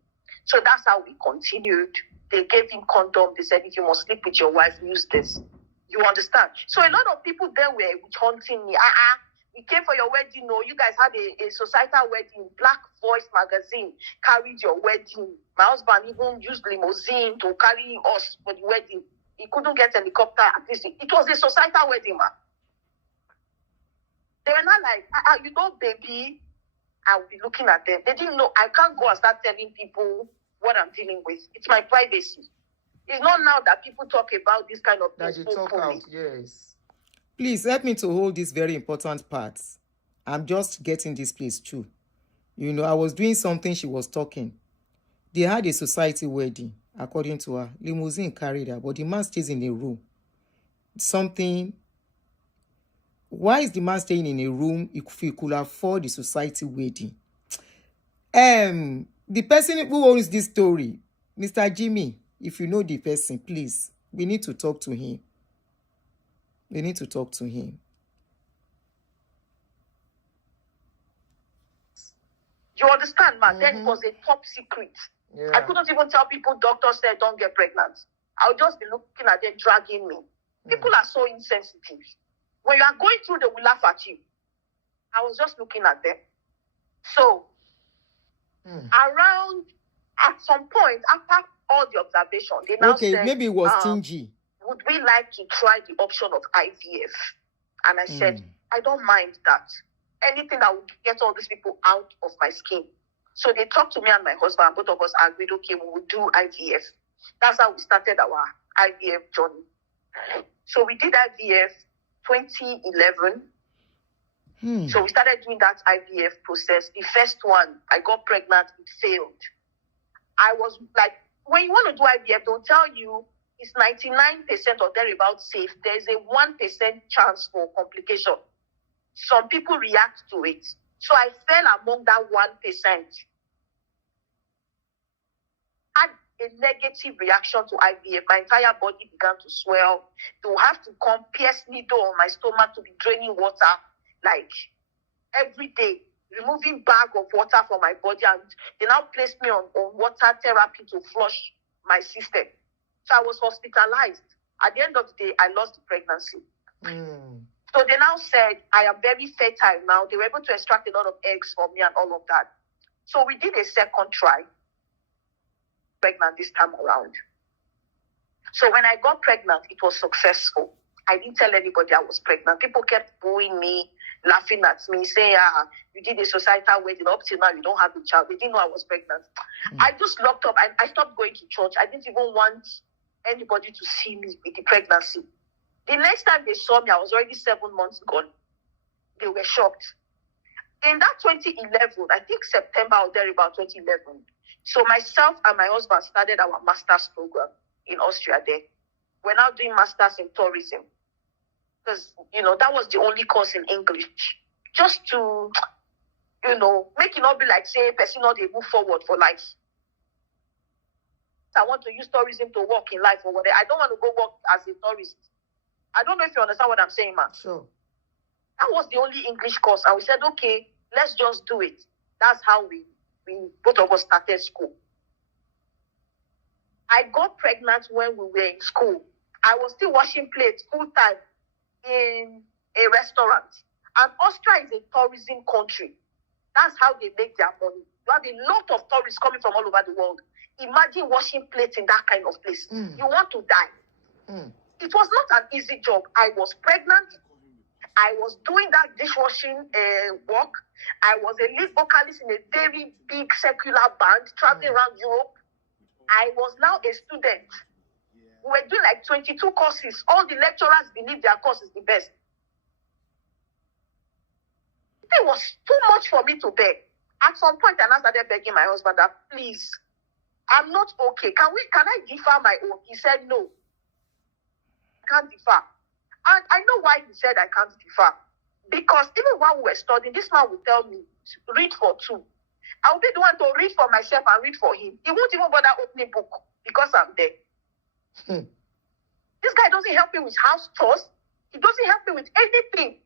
So that's how we continued. They gave him condom. They said, if you must sleep with your wife, use this. You understand? So a lot of people then were taunting me. We came for your wedding. No, you guys had a societal wedding. Black Voice magazine carried your wedding. My husband even used limousine to carry us for the wedding. He couldn't get helicopter. At least it was a societal wedding, man. They were not like, you know, baby. I'll be looking at them. They didn't know. I can't go and start telling people what I'm dealing with. It's my privacy. It's not now that people talk about this kind of That things you talk openly. out, yes. Please help me to hold this very important part. I'm just getting this place too. You know, I was doing something, she was talking. They had a society wedding, according to her. Limousine carried her, but the man stays in a room. Something. Why is the man staying in a room if he could afford the society wedding? The person who owns this story, Mr. Jimmy, if you know the person, please, we need to talk to him. We need to talk to him. You understand, man? Then it was a top secret. Yeah. I couldn't even tell people doctors said don't get pregnant. I would just be looking at them dragging me. People are so insensitive. When you are going through, they will laugh at you. I was just looking at them. So, around, at some point, after all the observation, they now said, maybe it was stingy. Would we like to try the option of IVF? And I said, I don't mind that. Anything that would get all these people out of my skin. So they talked to me and my husband, and both of us agreed, okay, we will do IVF. That's how we started our IVF journey. So we did IVF. 2011. So we started doing that IVF process. The first one, I got pregnant, it failed. I was like, when you want to do IVF, they'll tell you it's 99% or thereabouts safe. There's a 1% chance for complication. Some people react to it. So I fell among that 1%. Had a negative reaction to IVF. My entire body began to swell. They will have to come pierce needle on my stomach to be draining water like every day, removing bag of water from my body, and they now placed me on water therapy to flush my system. So I was hospitalized. At the end of the day, I lost the pregnancy. So they now said, I am very fertile now. They were able to extract a lot of eggs from me and all of that. So we did a second try. Pregnant this time around. So when I got pregnant, it was successful. I didn't tell anybody I was pregnant. People kept booing me, laughing at me, saying, you did a societal wedding, up till now you don't have a child. They didn't know I was pregnant. I just locked up. I stopped going to church. I didn't even want anybody to see me with the pregnancy. The next time they saw me, I was already 7 months gone. They were shocked. In that 2011, I think September or thereabout 2011, so myself and my husband started our master's program in Austria there. We're now doing masters in tourism. Because, that was the only course in English. Just to, make it not be like, say, person not they move forward for life. I want to use tourism to work in life or whatever. I don't want to go work as a tourist. I don't know if you understand what I'm saying, man. Sure. That was the only English course. And we said, okay, let's just do it. That's how we both of us started school. I got pregnant when we were in school. I was still washing plates full time in a restaurant. And Austria is a tourism country. That's how they make their money. You have a lot of tourists coming from all over the world. Imagine washing plates in that kind of place. You want to die. It was not an easy job. I was pregnant. I was doing that dishwashing work. I was a lead vocalist in a very big secular band traveling around Europe. I was now a student. We were doing like 22 courses. All the lecturers believe their course is the best. It was too much for me to beg. At some point, I now started begging my husband that, please, I'm not okay. Can I defer my own? He said, no. I can't defer. And I know why he said I can't defer. Because even while we were studying, this man would tell me, read for two. I would be the one to read for myself and read for him. He won't even bother opening book because I'm there. This guy doesn't help me with house chores. He doesn't help me with anything.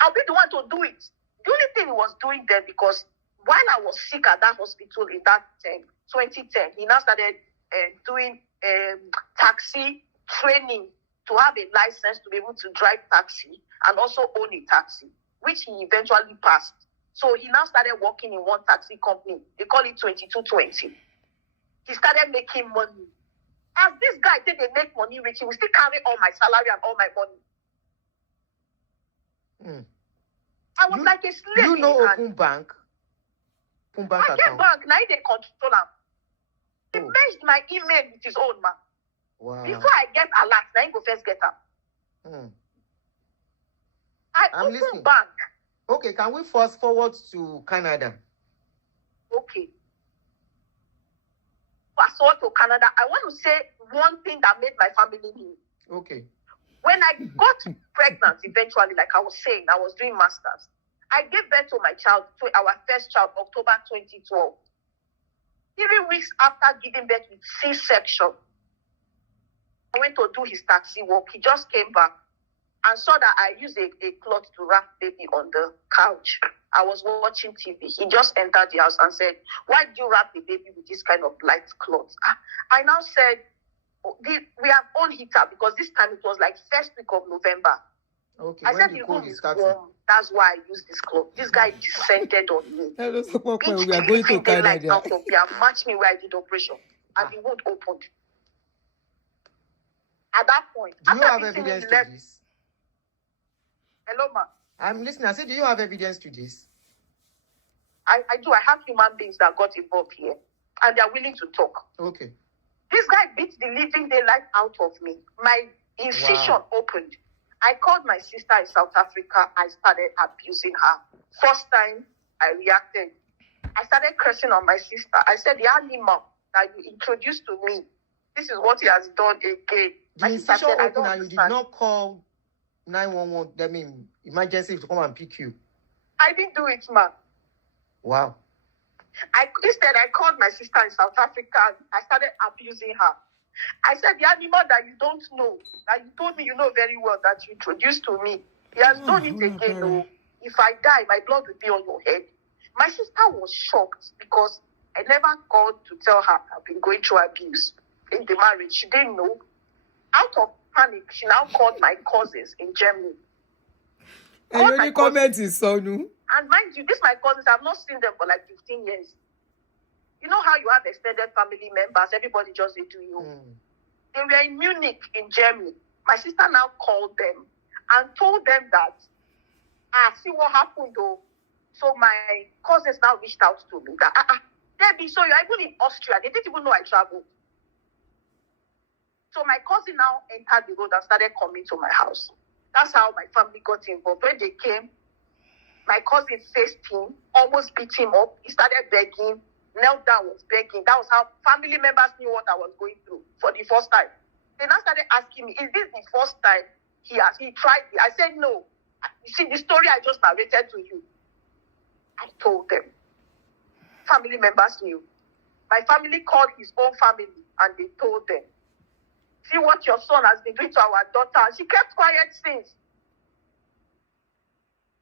I'll be the one to do it. The only thing he was doing there, because while I was sick at that hospital in that 2010, he now started doing taxi training to have a license to be able to drive taxi and also own a taxi, which he eventually passed. So he now started working in one taxi company. They call it 2220. He started making money. As this guy did they make money rich, he will still carry all my salary and all my money. I was like a slave. You know Open Bank? Open Bank account. Get bank, now they control him. He merged my email with his own, man. Wow. Before I get alert, now he go first get up. I'm listening. Open bank. Okay, can we fast forward to Canada? Okay. Fast forward to Canada. I want to say one thing that made my family new. Okay. When I got pregnant, eventually, like I was saying, I was doing masters. I gave birth to my child, to our first child, October 2012. 3 weeks after giving birth with C-section, I went to do his taxi work. He just came back and saw that I used a cloth to wrap baby on the couch. I was watching TV. He just entered the house and said, why do you wrap the baby with this kind of light cloth? I now said, we have on heater because this time it was like first week of November. Okay, I said the room is warm. That's why I use this cloth. This guy descended on me. We are going to Canada. Out of here, match me where I did operation. And the wound opened. At that point, do you have evidence to this? Hello, ma. I'm listening. I said, do you have evidence to this? I do. I have human beings that got involved here. And they're willing to talk. Okay. This guy beat the living daylight out of me. My incision opened. I called my sister in South Africa. I started abusing her. First time I reacted, I started cursing on my sister. I said, the animal that you introduced to me, this is what he has done again. The incision opened and you did not call 911, I mean, emergency to come and pick you. I didn't do it, man. Wow. Instead, I called my sister in South Africa. I started abusing her. I said, the animal that you don't know, that you told me you know very well, that you introduced to me, he has done it again. Oh, if I die, my blood will be on your head. My sister was shocked because I never called to tell her I've been going through abuse in the marriage. She didn't know. Out of panic, she now called my cousins in Germany. And you only comment is so new. And mind you, these my cousins, I've not seen them for like 15 years. You know how you have extended family members, everybody just they do you. They were in Munich in Germany. My sister now called them and told them that, see what happened though. So my cousins now reached out to me that, Debbie, so you're even in Austria. They didn't even know I traveled. So my cousin now entered the road and started coming to my house. That's how my family got involved. When they came, my cousin faced him, almost beat him up. He started begging, knelt down, was begging. That was how family members knew what I was going through for the first time. They now started asking me, is this the first time he tried it? I said, no. You see, the story I just narrated to you, I told them. Family members knew. My family called his own family and they told them, see what your son has been doing to our daughter. She kept quiet since.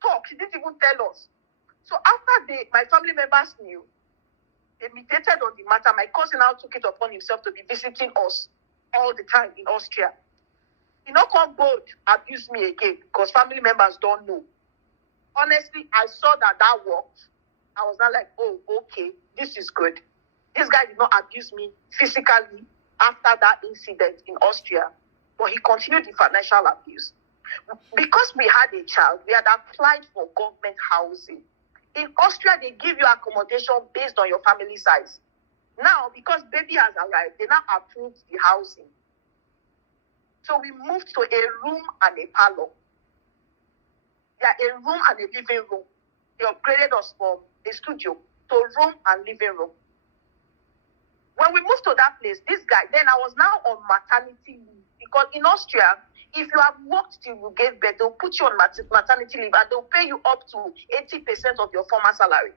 Talk, she didn't even tell us. So after my family members knew, they meditated on the matter. My cousin now took it upon himself to be visiting us all the time in Austria. He not come bold, abuse me again because family members don't know. Honestly, I saw that worked. I was not like, oh, okay, this is good. This guy did not abuse me physically after that incident in Austria, but he continued the financial abuse. Because we had a child, we had applied for government housing. In Austria, they give you accommodation based on your family size. Now, because baby has arrived, they now approved the housing. So we moved to a room and a parlor. Yeah, a room and a living room. They upgraded us from a studio to a room and living room. When we moved to that place, this guy, then I was now on maternity leave. Because in Austria, if you have worked till you gave birth, they'll put you on maternity leave and they'll pay you up to 80% of your former salary.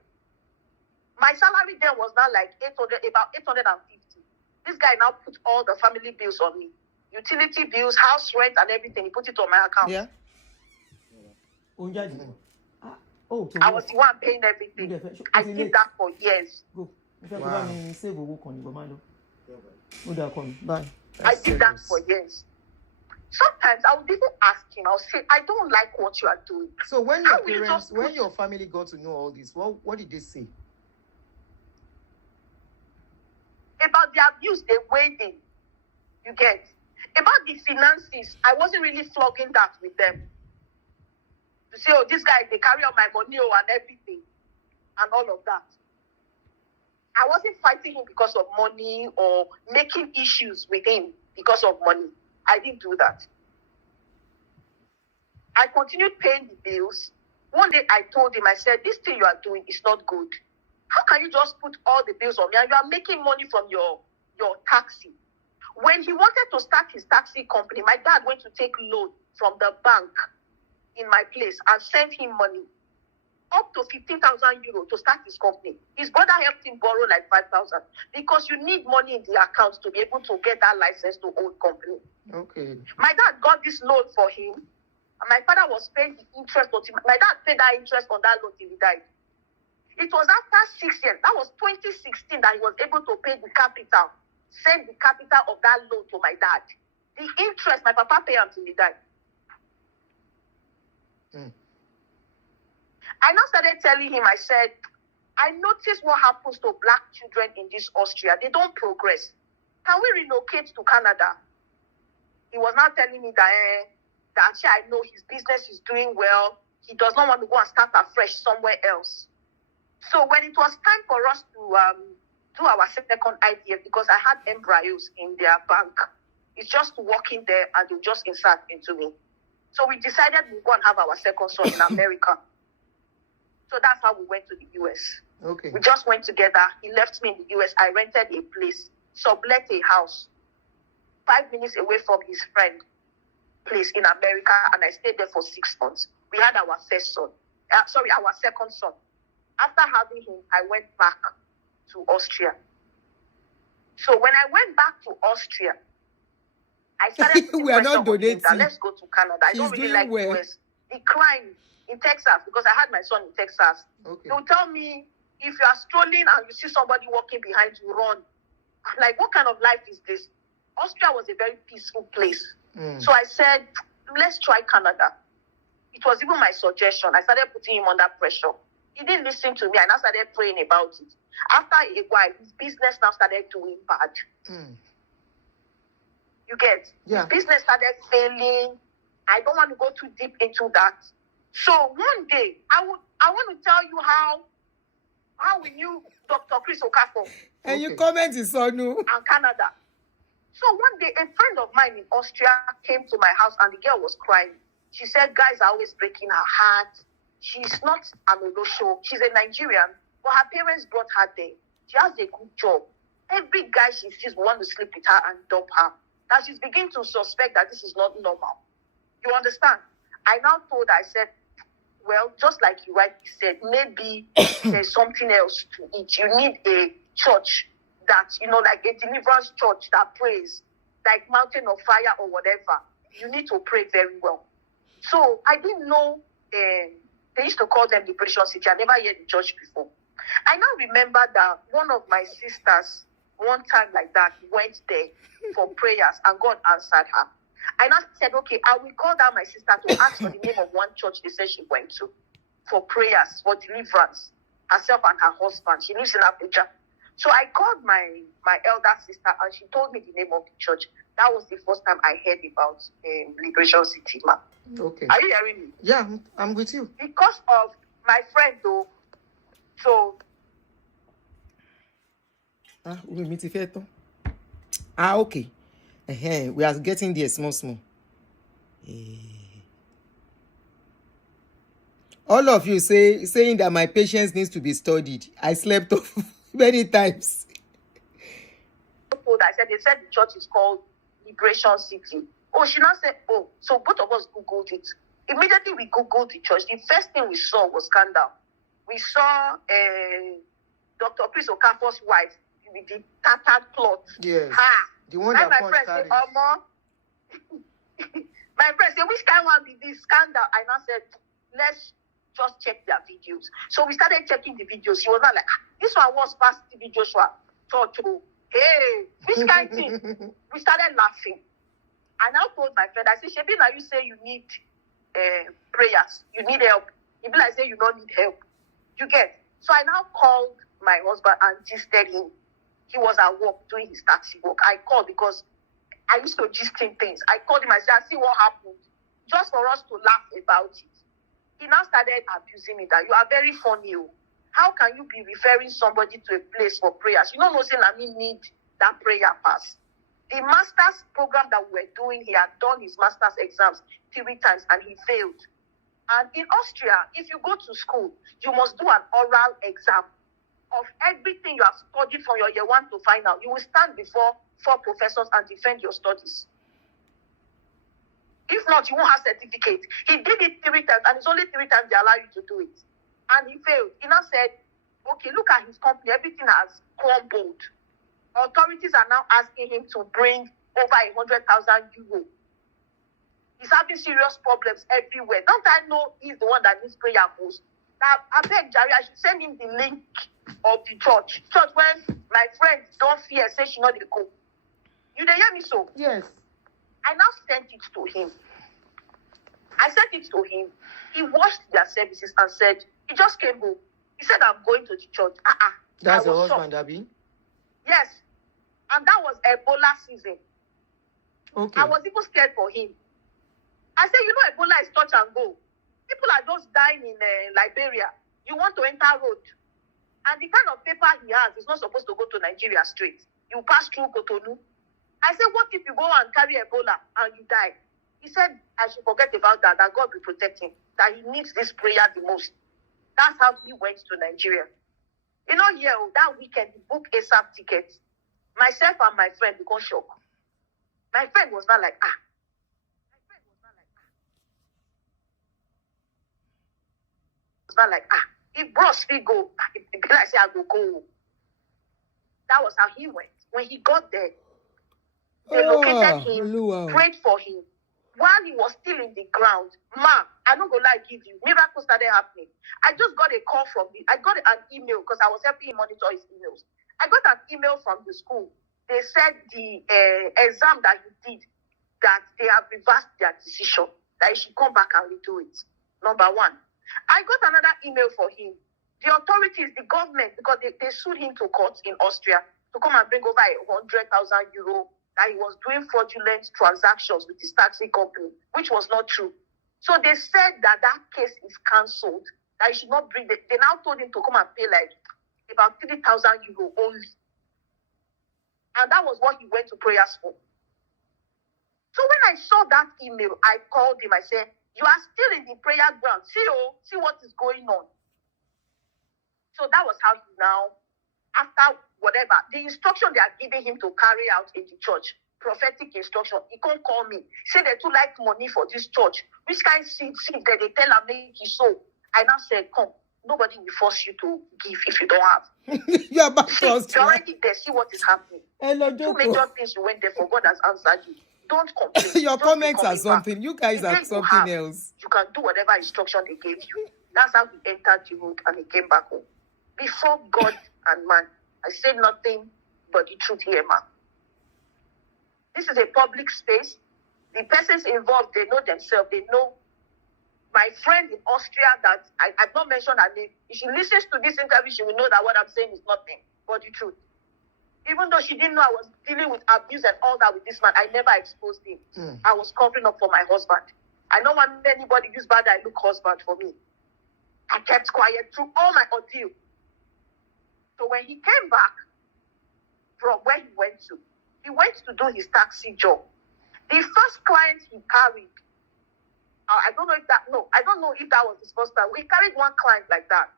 My salary then was now like about 850. This guy now put all the family bills on me. Utility bills, house rent and everything. He put it on my account. Yeah. I was the one paying everything. I did that for years. Go. Wow. Bye. I did that for years. Sometimes I would even ask him, I'll say, I don't like what you are doing. So when your parents, when your family got to know all this, what did they say? About the abuse they weighed in, you get. About the finances, I wasn't really flogging that with them. To say, oh, this guy, they carry on my money and everything, and all of that. I wasn't fighting him because of money or making issues with him because of money. I didn't do that. I continued paying the bills. One day I told him, I said, this thing you are doing is not good. How can you just put all the bills on me and you are making money from your taxi? When he wanted to start his taxi company, my dad went to take loan from the bank in my place and sent him money, up to 15,000 euros to start his company. His brother helped him borrow like 5,000 because you need money in the account to be able to get that license to own company. Okay. My dad got this loan for him, and my father was paying the interest on him. My dad paid that interest on that loan till he died. It was after 6 years, that was 2016, that he was able to pay the capital, send the capital of that loan to my dad. The interest, my papa paid until he died. I now started telling him, I said, I noticed what happens to black children in this Austria. They don't progress. Can we relocate to Canada? He was now telling me that I know his business is doing well. He does not want to go and start afresh somewhere else. So when it was time for us to do our second IVF, because I had embryos in their bank, it's just walking there and they just insert into me. So we decided we'd go and have our second son in America. So that's how we went to the US. Okay. We just went together. He left me in the US. I rented a place, sublet a house 5 minutes away from his friend place in America, and I stayed there for 6 months. We had our first son. Our second son. After having him, I went back to Austria. So when I went back to Austria, I started putting We are pressure not on him that donating. let's go to Canada. I don't She's really doing like well. the US. The crime in Texas, because I had my son in Texas. Okay. They'll tell me, if you are strolling and you see somebody walking behind you, run. I'm like, what kind of life is this? Austria was a very peaceful place. So I said, let's try Canada. It was even my suggestion. I started putting him under pressure. He didn't listen to me, and I started praying about it. After a while, his business now started doing bad. You get? Yeah. His business started failing. I don't want to go too deep into that. So one day, I want to tell you how we knew Dr. Chris Okafor And you comment is on you. and Canada. So one day, a friend of mine in Austria came to my house, and the girl was crying. She said, guys are always breaking her heart. She's not an Olosho. She's a Nigerian, but her parents brought her there. She has a good job. Every guy she sees want to sleep with her and dump her. That she's beginning to suspect that this is not normal. You understand? I now told her, I said, well, just like you rightly said, maybe there's something else to it. You need a church that, like a deliverance church that prays, like Mountain of Fire or whatever. You need to pray very well. So I didn't know, they used to call them Liberation City. I never heard the church before. I now remember that one of my sisters, one time like that, went there for prayers and God answered her. I now said, okay, I will call down my sister to ask for the name of one church they said she went to for prayers, for deliverance, herself and her husband. She lives in Abuja. So I called my elder sister, and she told me the name of the church. That was the first time I heard about Liberation City, ma. Okay. Are you hearing me? Yeah, I'm with you. Because of my friend, though. So. We meet if you okay. We are getting there small. All of you saying that my patience needs to be studied. I slept off many times. I said, they said the church is called Liberation City. Oh, she now said, oh, so both of us Googled it. Immediately we Googled the church. The first thing we saw was scandal. We saw Dr. Chris Okafor's wife with the tattered cloth. Yes. The one and that my punched friend said, Harris. my friend said, which kind one be this scandal? I now said, let's just check their videos. So we started checking the videos. She was not like, this one was past TV Joshua. Church. Hey, which kind thing? We started laughing. I now told my friend, I said, Shebi, now you say you need prayers, you need help. If I say you don't need help, you get. So I now called my husband and gisted him. He was at work doing his taxi work. I called because I used to gist him things. I called him, I said, I see what happened, just for us to laugh about it. He now started abusing me that you are very funny. How can you be referring somebody to a place for prayers? You know, no saying I need that prayer pass. The master's program that we were doing, he had done his master's exams 3 times and he failed. And in Austria, if you go to school, you must do an oral exam of everything you have studied from your year 1 to final. You will stand before 4 professors and defend your studies. If not, you won't have certificate. He did it 3 times, and it's only 3 times they allow you to do it. And he failed. He now said, okay, look at his company. Everything has crumbled. Authorities are now asking him to bring over 100,000 euro. He's having serious problems everywhere. Don't I know he's the one that needs prayer most? Now, I beg Jerry, I should send him the link of the church. Church when my friend don't fear, say she not the go. You dey hear me so? Yes. I now sent it to him. He watched their services and said, he just came home. He said, I'm going to the church. That's your husband, Abby? Yes. And that was Ebola season. Okay. I was even scared for him. I said, you know, Ebola is touch and go. People are just dying in Liberia. You want to enter road. And the kind of paper he has is not supposed to go to Nigeria straight. You pass through Cotonou. I said, what if you go and carry Ebola and you die? He he said I should forget about that God will protect him, that he needs this prayer the most. That's how he went to Nigeria. You know, here, that weekend, he booked ASAP tickets. Myself and my friend, we got shocked. My friend was not like, if bros we go, if I say I go. That was how he went. When he got there, they located him, prayed for him. While he was still in the ground, I don't go lie, give you. Miracles started happening. I just got a call from him. I got an email because I was helping him monitor his emails. I got an email from the school. They said the exam that he did, that they have reversed their decision, that he should come back and redo it. Number one. I got another email for him. The authorities, the government, because they sued him to court in Austria to come and bring over 100,000 euro, that he was doing fraudulent transactions with his taxi company, which was not true. So they said that case is cancelled, that he should not bring it. They now told him to come and pay like about 3,000 euro only. And that was what he went to prayers for. So when I saw that email, I called him. I said, you are still in the prayer ground. See what is going on. So that was how he now, after whatever, the instruction they are giving him to carry out in the church, prophetic instruction, he can't call me. Say they too like money for this church. Which kind of seed that they tell him make he sow. I now said, come, nobody will force you to give if you don't have. You are back to you're already there. See what is happening. Two major things you went there for. God has answered you. Don't complain. Your comments are something. You guys are something else. You can do whatever instruction they gave you. That's how he entered the road and he came back home. Before God and man, I said nothing but the truth here, man. This is a public space. The persons involved, they know themselves. They know. My friend in Austria that I've not mentioned her name. If she listens to this interview, she will know that what I'm saying is nothing but the truth. Even though she didn't know I was dealing with abuse and all that with this man, I never exposed him. I was covering up for my husband. I don't want anybody use bad I look husband for me. I kept quiet through all my ordeal. So when he came back from where he went to do his taxi job. The first client he carried, I don't know if that was his first time. We carried one client like that.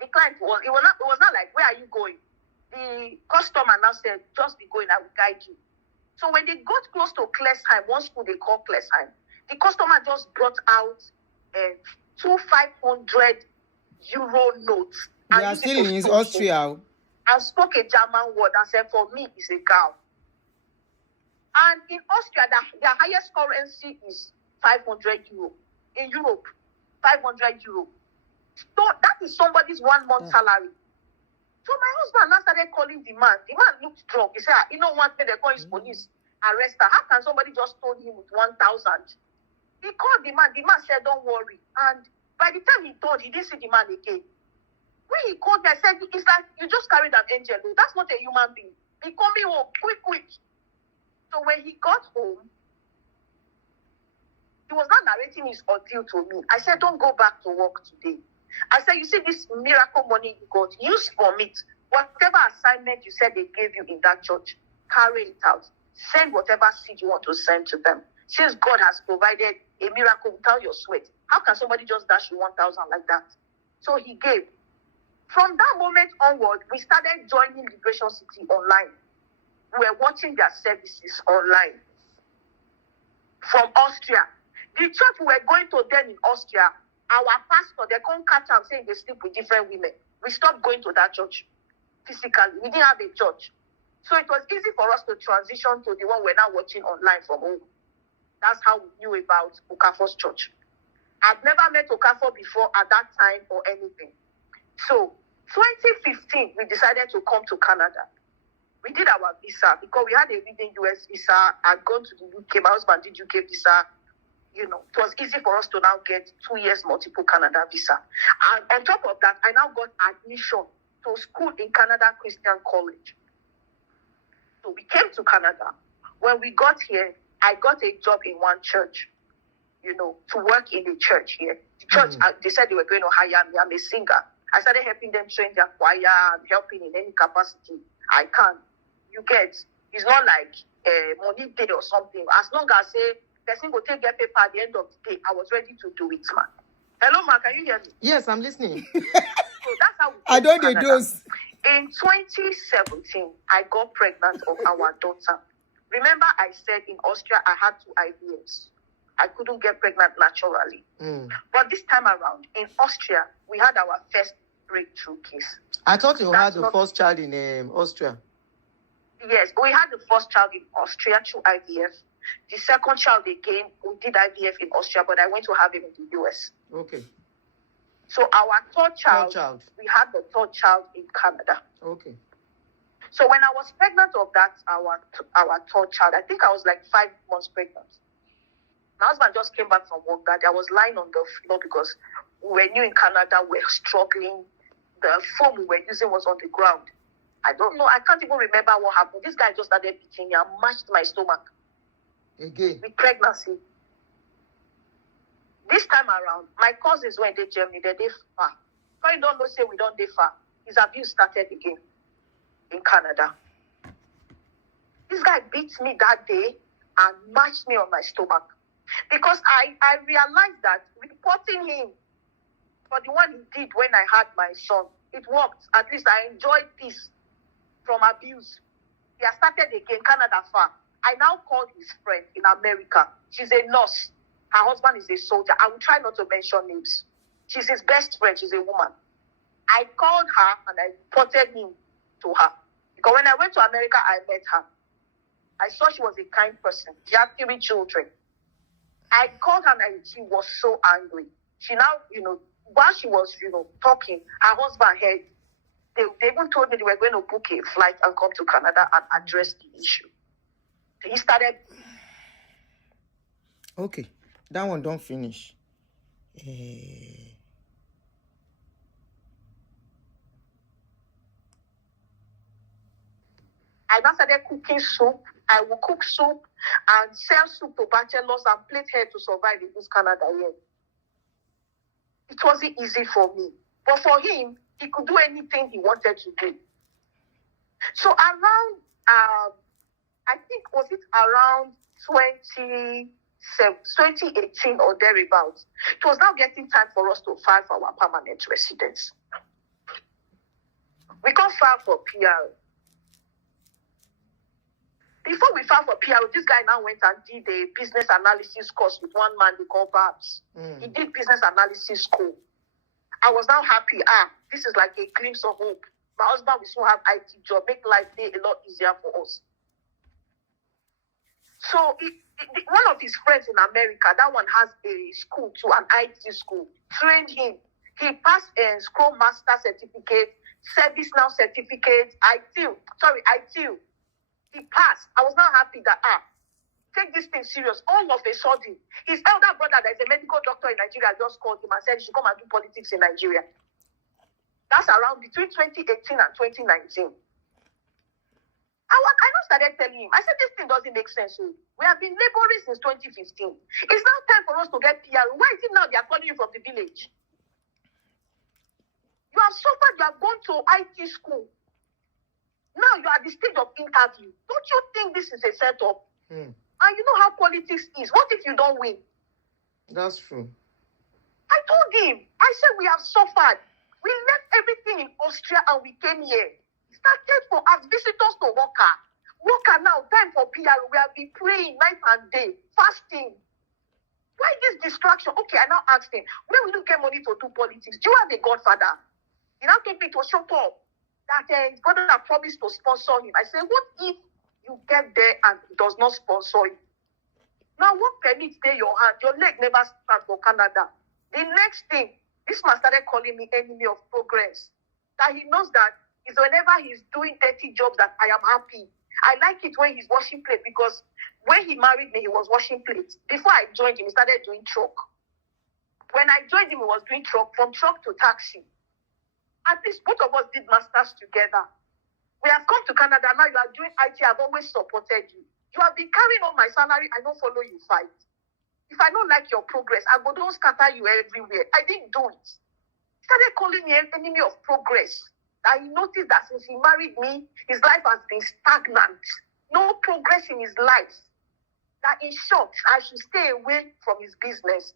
The client it was not like, where are you going? The customer now said, just be going, I will guide you. So when they got close to Klesheim, one school they call Klesheim, the customer just brought out 2 500 euro notes. You are still in Austria. And spoke a German word and said, for me, it's a cow. And in Austria, their highest currency is 500 euro. In Europe, 500 euro. So that is somebody's 1 month salary. So my husband now started calling the man. The man looked drunk. He said, you know what, they call his police. Arrest her. How can somebody just told him with 1,000? He called the man. The man said, don't worry. And by the time he told, he didn't see the man again. When he called me, I said, it's like you just carried an angel. That's not a human being. He called me home, quick. So when he got home, he was not narrating his ordeal to me. I said, don't go back to work today. I said, you see this miracle money you got, use from it. Whatever assignment you said they gave you in that church, carry it out. Send whatever seed you want to send to them. Since God has provided a miracle without your sweat, how can somebody just dash you 1,000 like that? So he gave. From that moment onward, we started joining Liberation City online. We were watching their services online. From Austria. The church we were going to then in Austria, our pastor, they can't catch them saying they sleep with different women. We stopped going to that church physically. We didn't have a church. So it was easy for us to transition to the one we're now watching online from home. That's how we knew about Okafor's church. I've never met Okafor before at that time or anything. So 2015, we decided to come to Canada. We did our visa because we had a reading US visa. I'd gone to the UK. My husband did UK visa. You know, it was easy for us to now get 2 years multiple Canada visa. And on top of that, I now got admission to school in Canada Christian College. So we came to Canada. When we got here, I got a job in one church, you know, to work in the church here. The church, they said they were going to hire me. I'm a singer. I started helping them train their choir and helping in any capacity I can. You get, it's not like money paid or something. As long as say person go take get paper at the end of the day. I was ready to do it, man. Hello, ma, can you hear me? Yes, I'm listening. So that's how we I came don't to need Canada. those. In 2017, I got pregnant of our daughter. Remember, I said in Austria I had 2 IVFs. I couldn't get pregnant naturally. But this time around, in Austria, we had our first breakthrough case. I thought you That's had the first child in Austria. Yes, we had the first child in Austria through IVF. The second child again, we did IVF in Austria, but I went to have him in the US. Okay. So our third child, we had the third child in Canada. Okay. So when I was pregnant of that, our third child, I think I was like 5 months pregnant. My husband just came back from work that I was lying on the floor because we were new in Canada, we were struggling. The foam we were using was on the ground. I don't know, I can't even remember what happened. This guy just started beating me and mashed my stomach. Again? With pregnancy. This time around, my cousins went to Germany, they far. So you don't know, say we don't they far. His abuse started again in Canada. This guy beat me that day and mashed me on my stomach. Because I realized that reporting him for the one he did when I had my son, it worked. At least I enjoyed peace from abuse. He has started again, Canada far. I now called his friend in America. She's a nurse. Her husband is a soldier. I will try not to mention names. She's his best friend. She's a woman. I called her and I reported him to her. Because when I went to America, I met her. I saw she was a kind person. She had 3 children. I called her and she was so angry. She now, while she was, talking, her husband heard. They even told me they were going to book a flight and come to Canada and address the issue. He started. Okay, that one don't finish. I now started cooking soup. I will cook soup and sell soup to bachelors and plait hair to survive in this Canada here. It wasn't easy for me. But for him, he could do anything he wanted to do. So around, I think, was it around 2018 or thereabouts, it was now getting time for us to file for our permanent residence. We can't file for PR. Before we filed for PR, this guy now went and did a business analysis course with one man they call Babs. He did business analysis school. I was now happy. This is like a glimpse of hope. My husband will soon have IT job, make life day a lot easier for us. So one of his friends in America, that one has a school too, an IT school, trained him. He passed a Scrum Master certificate, ServiceNow certificate, ITIL. He passed. I was now happy that, take this thing serious. All of a sudden, his elder brother, that is a medical doctor in Nigeria, just called him and said he should come and do politics in Nigeria. That's around between 2018 and 2019. I now started telling him, I said, this thing doesn't make sense. We have been laboring since 2015. It's now time for us to get PR. Why is it now they are calling you from the village? You have suffered, you have gone to IT school. Now you are at the stage of interview. Don't you think this is a setup? And you know how politics is. What if you don't win? That's true. I told him, I said, we have suffered. We left everything in Austria and we came here. Started for as visitors to Walker. Walker now, time for PR. We have been praying night and day, fasting. Why this distraction? Okay, I now asked him, where will you get money to do politics? Do you have a godfather? He now told me to shut up. That his brother had promised to sponsor him. I said, what if you get there and he does not sponsor you? Now, what permits stay your hand? Your leg never stands for Canada. The next thing, this man started calling me enemy of progress. That he knows that is whenever he's doing dirty jobs that I am happy. I like it when he's washing plates because when he married me, he was washing plates. Before I joined him, he started doing truck. When I joined him, he was doing truck, from truck to taxi. At least both of us did masters together. We have come to Canada, now you are doing IT, I've always supported you. You have been carrying on my salary, I don't follow you fight. If I don't like your progress, I go don't scatter you everywhere. I didn't do it. He started calling me an enemy of progress. That he noticed that since he married me, his life has been stagnant. No progress in his life. that in short, I should stay away from his business.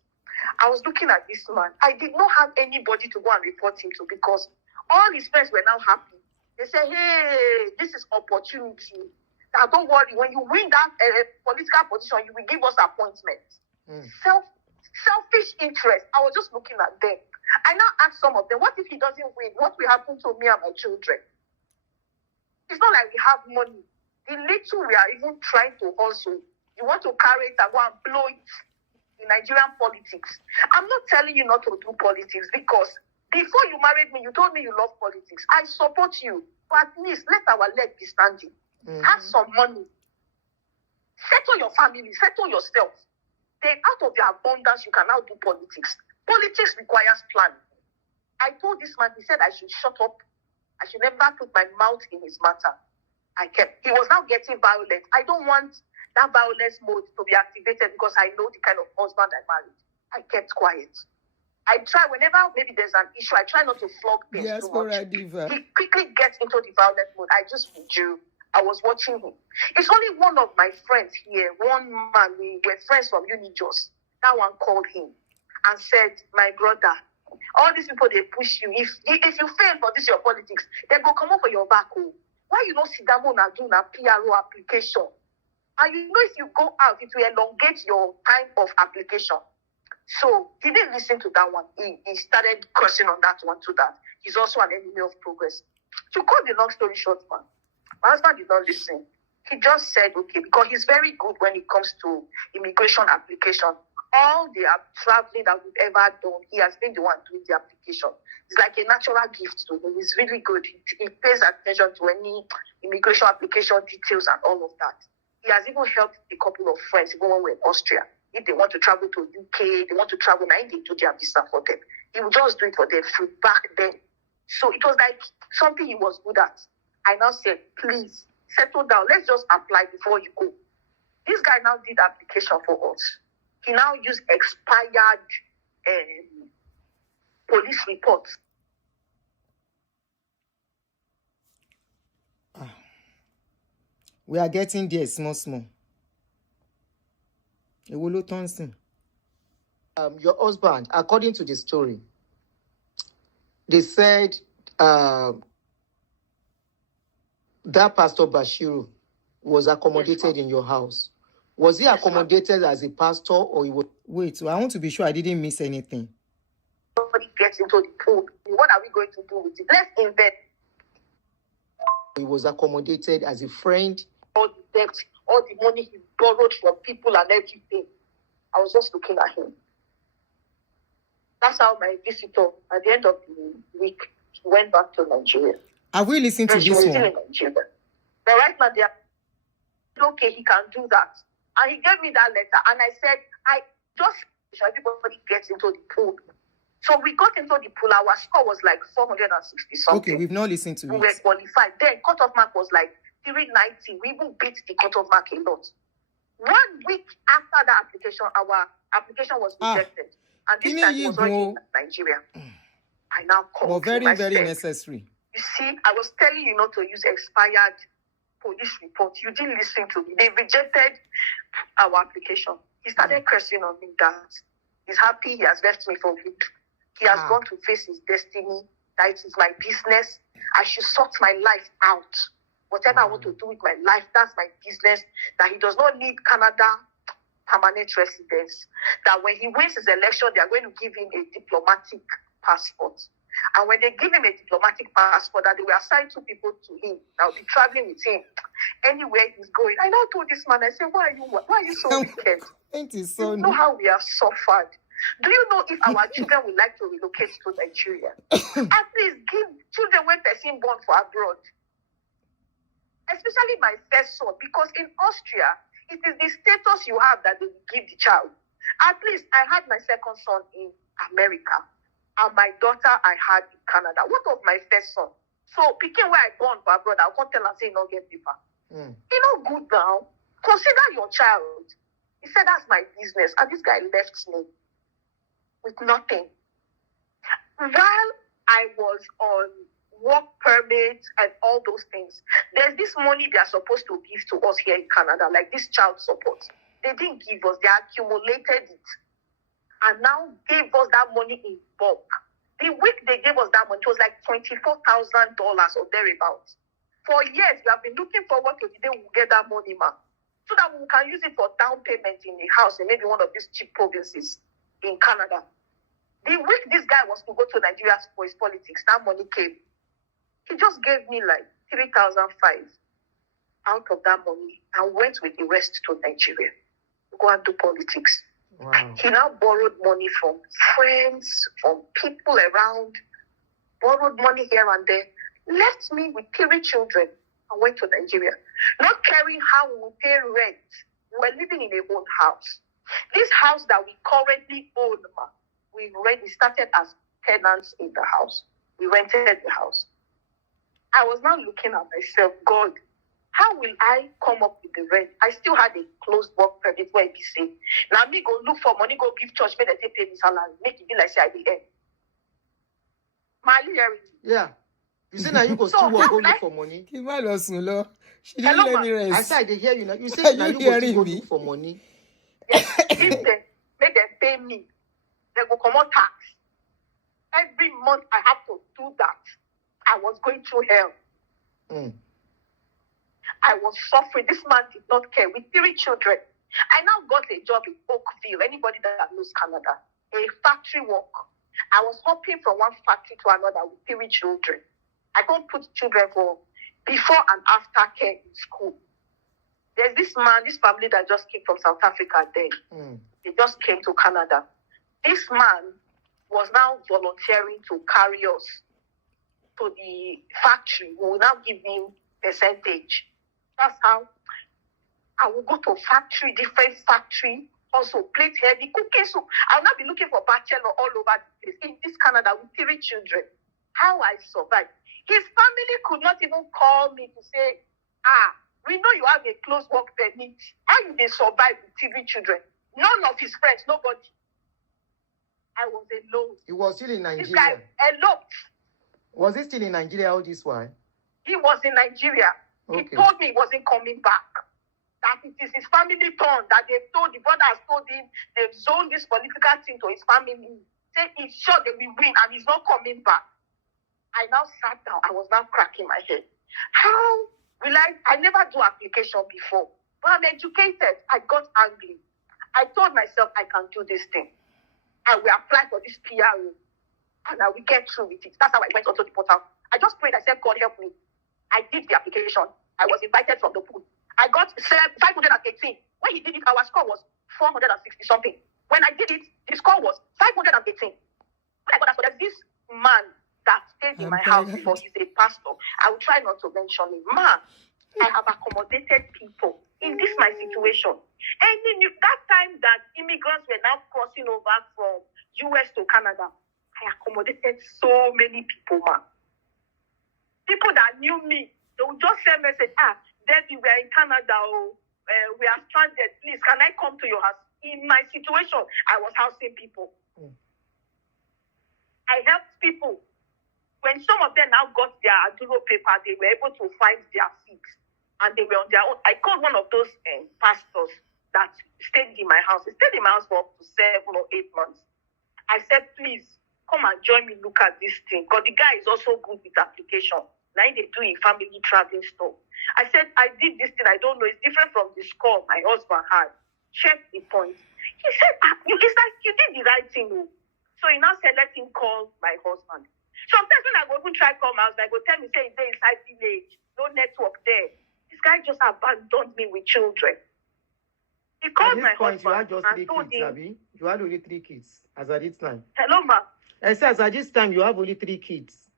I was looking at this man. I did not have anybody to go and report him to because all his friends were now happy. They said, hey, this is opportunity. Now don't worry, when you win that political position, you will give us appointments. Selfish interest. I was just looking at them. I now asked some of them, what if he doesn't win? What will happen to me and my children? It's not like we have money. The little we are even trying to hustle, you want to carry it and go and blow it in Nigerian politics. I'm not telling you not to do politics because before you married me, you told me you love politics. I support you, but at least let our leg be standing. Have some money. Settle your family. Settle yourself. Then out of your abundance, you can now do politics. Politics requires planning. I told this man, he said I should shut up. I should never put my mouth in his matter. I kept. He was now getting violent. I don't want that violence mode to be activated because I know the kind of husband I married. I kept quiet. I try whenever maybe there's an issue, I try not to flog things too much. Diva. He quickly gets into the violent mode. I just withdrew. I was watching him. It's only one of my friends here, one man, we were friends from Unijos. That one called him and said, my brother, all these people, they push you. If you fail for this, your politics, they go come up for your back home. Why you not sit down and do a PRO application? And you know if you go out, it will elongate your time of application. So he didn't listen to that one. He started cursing on that one to that. He's also an enemy of progress. To cut the long story short, man, my husband did not listen. He just said, okay, because he's very good when it comes to immigration application. All the traveling that we've ever done, he has been the one doing the application. It's like a natural gift to him. He's really good. He pays attention to any immigration application details and all of that. He has even helped a couple of friends, even when we're in Austria. If they want to travel to UK, they want to travel, now they do their visa for them. He would just do it for them free back then. So it was like something he was good at. I now said, please, settle down. Let's just apply before you go. This guy now did application for us. He now used expired police reports. We are getting there small. Your husband, according to the story, they said that Pastor Bashiru was accommodated in your house. Was he accommodated as a pastor or he was... Wait, I want to be sure I didn't miss anything. Somebody gets into the pool. What are we going to do with it? Let's invest. He was accommodated as a friend. All the debt, all the money he borrowed from people and everything. I was just looking at him. That's how my visitor, at the end of the week, he went back to Nigeria. Have we listened to this one? Still in Nigeria. But right now, they are okay, he can do that. And he gave me that letter. And I said, everybody gets into the pool. So we got into the pool. Our score was like 460 something. Okay, we've not listened to it. We were qualified. Then cutoff mark was like 390. We even beat the cutoff mark a lot. 1 week after that application, our application was rejected. And this time it was already in Nigeria. I now called him. Very necessary. You see, I was telling you not to use expired police report. You didn't listen to me. They rejected our application. He started cursing on me that he's happy he has left me for good. He has gone to face his destiny. That it is my business. I should sort my life out. Whatever I want to do with my life, that's my business. That he does not need Canada permanent residence. That when he wins his election, they are going to give him a diplomatic passport. And when they give him a diplomatic passport, that they will assign 2 people to him that will be traveling with him anywhere he's going. I now told this man, I said, why are you so wicked? You know how we have suffered. Do you know if our children would like to relocate to Nigeria? At least give children when person born for abroad. Especially my first son, because in Austria, it is the status you have that they will give the child. At least I had my second son in America. And my daughter I had in Canada. What of my first son? So, picking where I born for abroad, I'll come tell and say, no, get paper. You know, good now. Consider your child. He said, that's my business. And this guy left me with nothing. While I was on work permits and all those things, there's this money they are supposed to give to us here in Canada, like this child support. They didn't give us. They accumulated it and now gave us that money in bulk. The week they gave us that money, it was like $24,000 or thereabouts. For years, we have been looking forward to the day we'll get that money, man, so that we can use it for down payment in a house in maybe one of these cheap provinces in Canada. The week this guy was to go to Nigeria for his politics, that money came. He just gave me like $3,500 out of that money and went with the rest to Nigeria to go and do politics. Wow. He now borrowed money from friends, from people around, borrowed money here and there, left me with 3 children and went to Nigeria, not caring how we would pay rent. We were living in a own house. This house that we currently own, we started as tenants in the house. We rented the house. I was now looking at myself, God, how will I come up with the rent? I still had a closed work permit where it be say. Now me go look for money, go give church, make they pay me salary, make it be like say I the end. Mali hearing me. Yeah. You say now you go still work, go look for money. Kí má lọ sùn lọ. She didn't Hello, let me I rest. said they hear you now. You say Are now you you go still hearing go me? look for money. Yes, if they make them pay me, they go come on tax. Every month I have to do that. I was going through hell. Mm. I was suffering. This man did not care. With 3 children. I now got a job in Oakville. Anybody that knows Canada. A factory work. I was hopping from one factory to another with 3 children. I don't put children for before and after care in school. There's this man, this family that just came from South Africa then. They just came to Canada. This man was now volunteering to carry us to the factory. We will now give him percentage. That's how I will go to factory, different factory, also plate heavy, cooking soup. I will not be looking for bachelor all over the place. In this Canada with 3 children, how I survived. His family could not even call me to say, we know you have a close work permit. How you they survive with 3 children? None of his friends, nobody. I was alone. He was still in This guy Nigeria. eloped. Was he still in Nigeria all this while? He was in Nigeria. Okay. He told me he wasn't coming back. That it is his family turn. That they've told, the brother has told him, they've zoned this political thing to his family. Say he's sure they will win and he's not coming back. I now sat down. I was now cracking my head. How will I never do application before. But I'm educated. I got angry. I told myself I can do this thing. I will apply for this PRO. And I will get through with it. That's how I went onto the portal. I just prayed. I said, God help me. I did the application. I was invited from the pool. I got 518. When he did it, our score was 460 something. When I did it, the score was 518. When I got that, so there's this man that stays in my house before. He's a pastor. I will try not to mention him. Man, I have accommodated people in this my situation. And that time that immigrants were now crossing over from US to Canada, I accommodated so many people, man. People that knew me, they would just send message, Debbie, we are in Canada, we are stranded, please, can I come to your house? In my situation, I was housing people. I helped people. When some of them now got their Aduni paper, they were able to find their seats. And they were on their own. I called one of those pastors that stayed in my house. He stayed in my house for up to 7 or 8 months. I said, please, come and join me, look at this thing. Because the guy is also good with application. Now they do in family traveling stuff. I said, I did this thing, I don't know. It's different from the score my husband had. Check the point. He said, it's like you did the right thing. So he now said, let him call my husband. Sometimes when I go even try call my husband, I go tell me, say, he's inside village, no network there. This guy just abandoned me with children. He called my point, husband you had just and 3 told kids, him, Abby. You had only 3 kids as at this time. hello, ma. I said, as at this time, you have only 3 kids.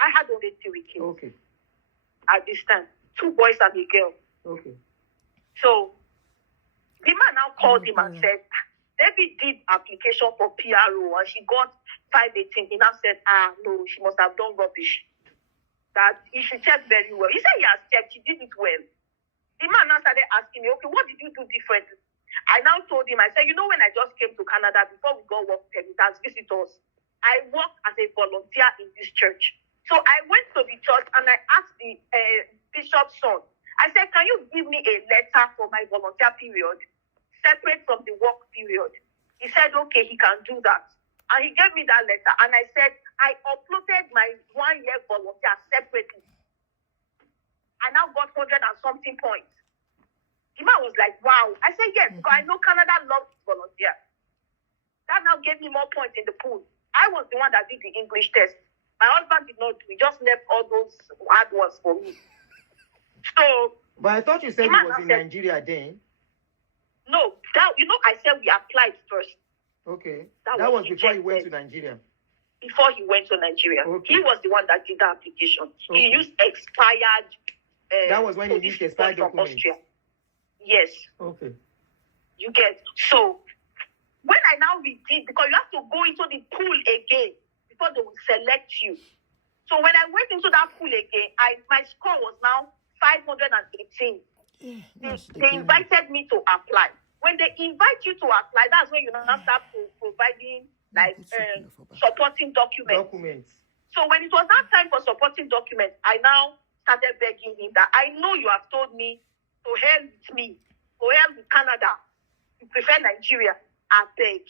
I had only 3 kids Okay. at this time. 2 boys and a girl. Okay. So the man now called him and said, Debbie did application for PRO and she got 518. He now said, no, she must have done rubbish. That he should check very well. He said he has checked, she did it well. The man now started asking me, okay, what did you do differently? I now told him, I said, when I just came to Canada before we got work permit as visitors, I worked as a volunteer in this church. So I went to the church and I asked the bishop's son, I said, can you give me a letter for my volunteer period separate from the work period. He said, okay, he can do that. And he gave me that letter. And I said, I uploaded my 1 year volunteer separately. I now got 100 and something points. The man was like, wow. I said, yes, because I know Canada loves volunteer. That now gave me more points in the pool. I was the one that did the English test. My husband did not do. He just left all those hard ones for me. So, but I thought you said he was in Nigeria then. No, that I said we applied first. Okay. That was before he went to Nigeria. Before he went to Nigeria. Okay. He was the one that did the application. Okay. He used expired that was when he used expired documents. Austria. Yes. Okay. You get. So when I now redid, because you have to go into the pool again before they will select you. So when I went into that pool again, my score was now 518. They invited me to apply. When they invite you to apply, that's when you now start providing supporting documents. So when it was that time for supporting documents, I now started begging him that I know you have told me to hell with me, to hell with Canada. You prefer Nigeria. I beg.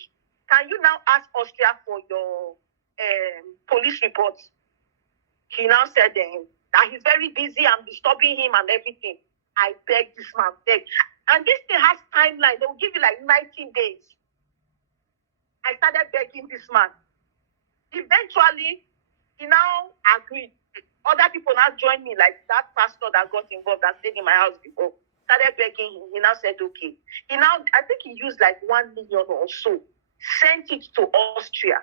Can you now ask Austria for your police reports? He now said that he's very busy and disturbing him and everything. I beg this man, beg. And this thing has timeline. They will give you like 19 days. I started begging this man. Eventually, he now agreed. Other people now joined me, like that pastor that got involved that stayed in my house before. Started begging him. He now said, okay. I think he used like 1 million or so. Sent it to Austria,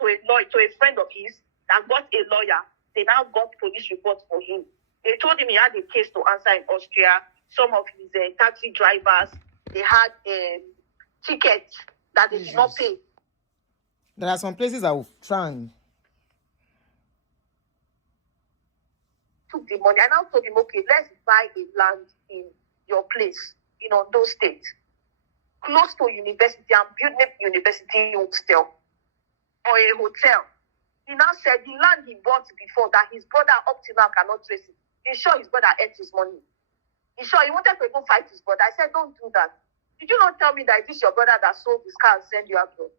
to a friend of his that got a lawyer. They now got police reports for him. They told him he had a case to answer in Austria. Some of his taxi drivers, they had tickets that they did not pay. There are some places I will try and took the money. I now told him, okay, let's buy a land in your place, in Ondo State, close to university, and build a university hostel or a hotel. He now said the land he bought before that his brother up to now cannot trace it. He's sure his brother ate his money. He's sure he wanted to go fight his brother. I said, don't do that. Did you not tell me that it is your brother that sold his car and send you abroad?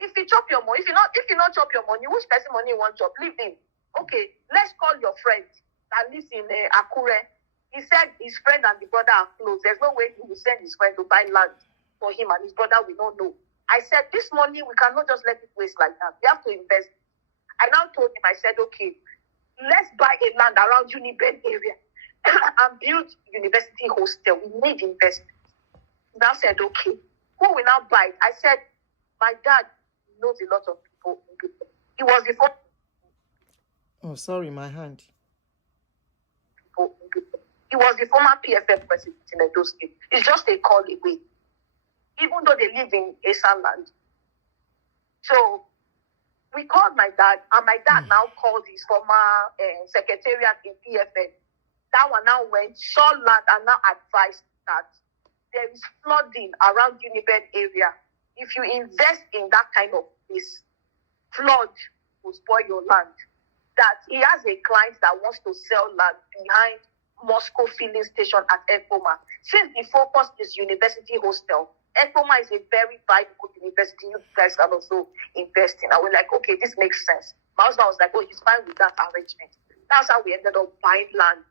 If he chop your money, if you not chop your money, which person money you want chop? Leave him. Okay, let's call your friend that lives in Akure. He said his friend and the brother are close. There's no way he will send his friend to buy land for him and his brother will not know. I said, this money, we cannot just let it waste like that. We have to invest. I now told him, I said, okay, let's buy a land around Uniben area and build university hostel. We need investment. He now said, okay, who will now buy it? I said, my dad knows a lot of people. He was the first. Oh, sorry, my hand. He was the former PFF president in Edo State. It's just a call away, even though they live in Esan land. So we called my dad, and my dad now called his former secretariat in PFF. That one now went, saw land, and now advised that there is flooding around Uniben area. If you invest in that kind of place, flood will spoil your land. That he has a client that wants to sell land behind Moscow filling station at Ekpoma. Since the focus is university hostel, Ekpoma is a very viable university you guys can also invest in. I was like, okay, this makes sense. My husband was like, oh, he's fine with that arrangement. That's how we ended up buying land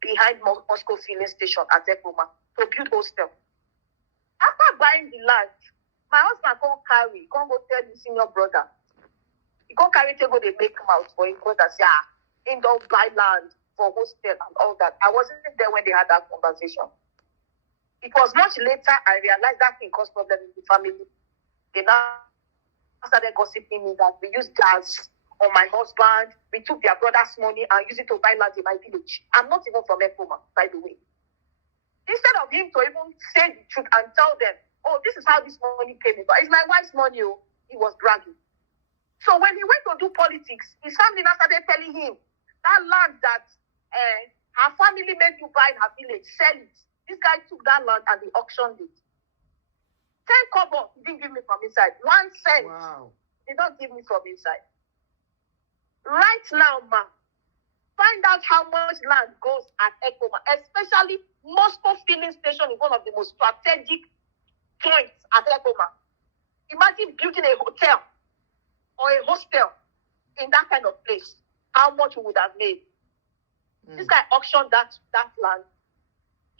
behind Moscow filling station at Ekpoma to build hostel. After buying the land, my husband can't go tell his senior brother. He can't carry table, they make mouth for him brother. Say, he don't buy land for hostel and all that. I wasn't there when they had that conversation. It was much later I realized that thing caused problems in the family. They now started gossiping me that we used gas on my husband. We took their brother's money and used it to buy land in my village. I'm not even from Ekpoma, by the way. Instead of him to even say the truth and tell them, oh, this is how this money came in. It's my wife's money, oh, he was bragging. So when he went to do politics, his family now started telling him that land that her family made you buy in her village, sell it. This guy took that land and he auctioned it. 10 kobo, he didn't give me from inside. 1 cent, Wow. He don't give me from inside. Right now, ma, find out how much land goes at Ekpoma, especially Moscow filling station is one of the most strategic joint at Ekoma. Imagine building a hotel or a hostel in that kind of place. How much we would have made. This guy auctioned that land,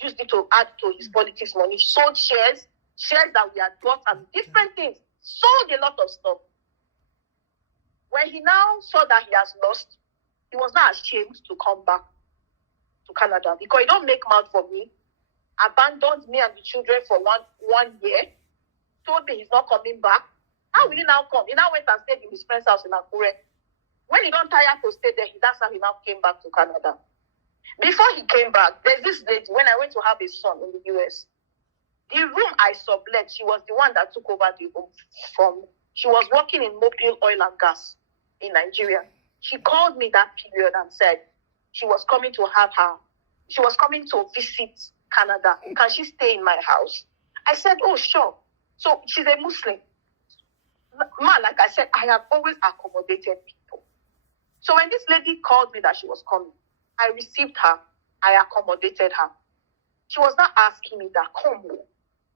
used it to add to his politics money, sold shares that we had bought and different things, sold a lot of stuff. When he now saw that he has lost, he was not ashamed to come back to Canada because he don't make mouth for me, abandoned me and the children for one year, told me he's not coming back. How will he now come? He now went and stayed in his friend's house in Akure. When he don't tire to stay there, that's how he now came back to Canada. Before he came back, there's this lady, when I went to have a son in the US, the room I sublet, she was the one that took over the room from, she was working in Mobile Oil and Gas in Nigeria. She called me that period and said she was coming to visit Canada. Can she stay in my house? I said, oh, sure. So she's a Muslim. Like I said, I have always accommodated people. So when this lady called me that she was coming, I received her. I accommodated her. She was not asking me that, come on,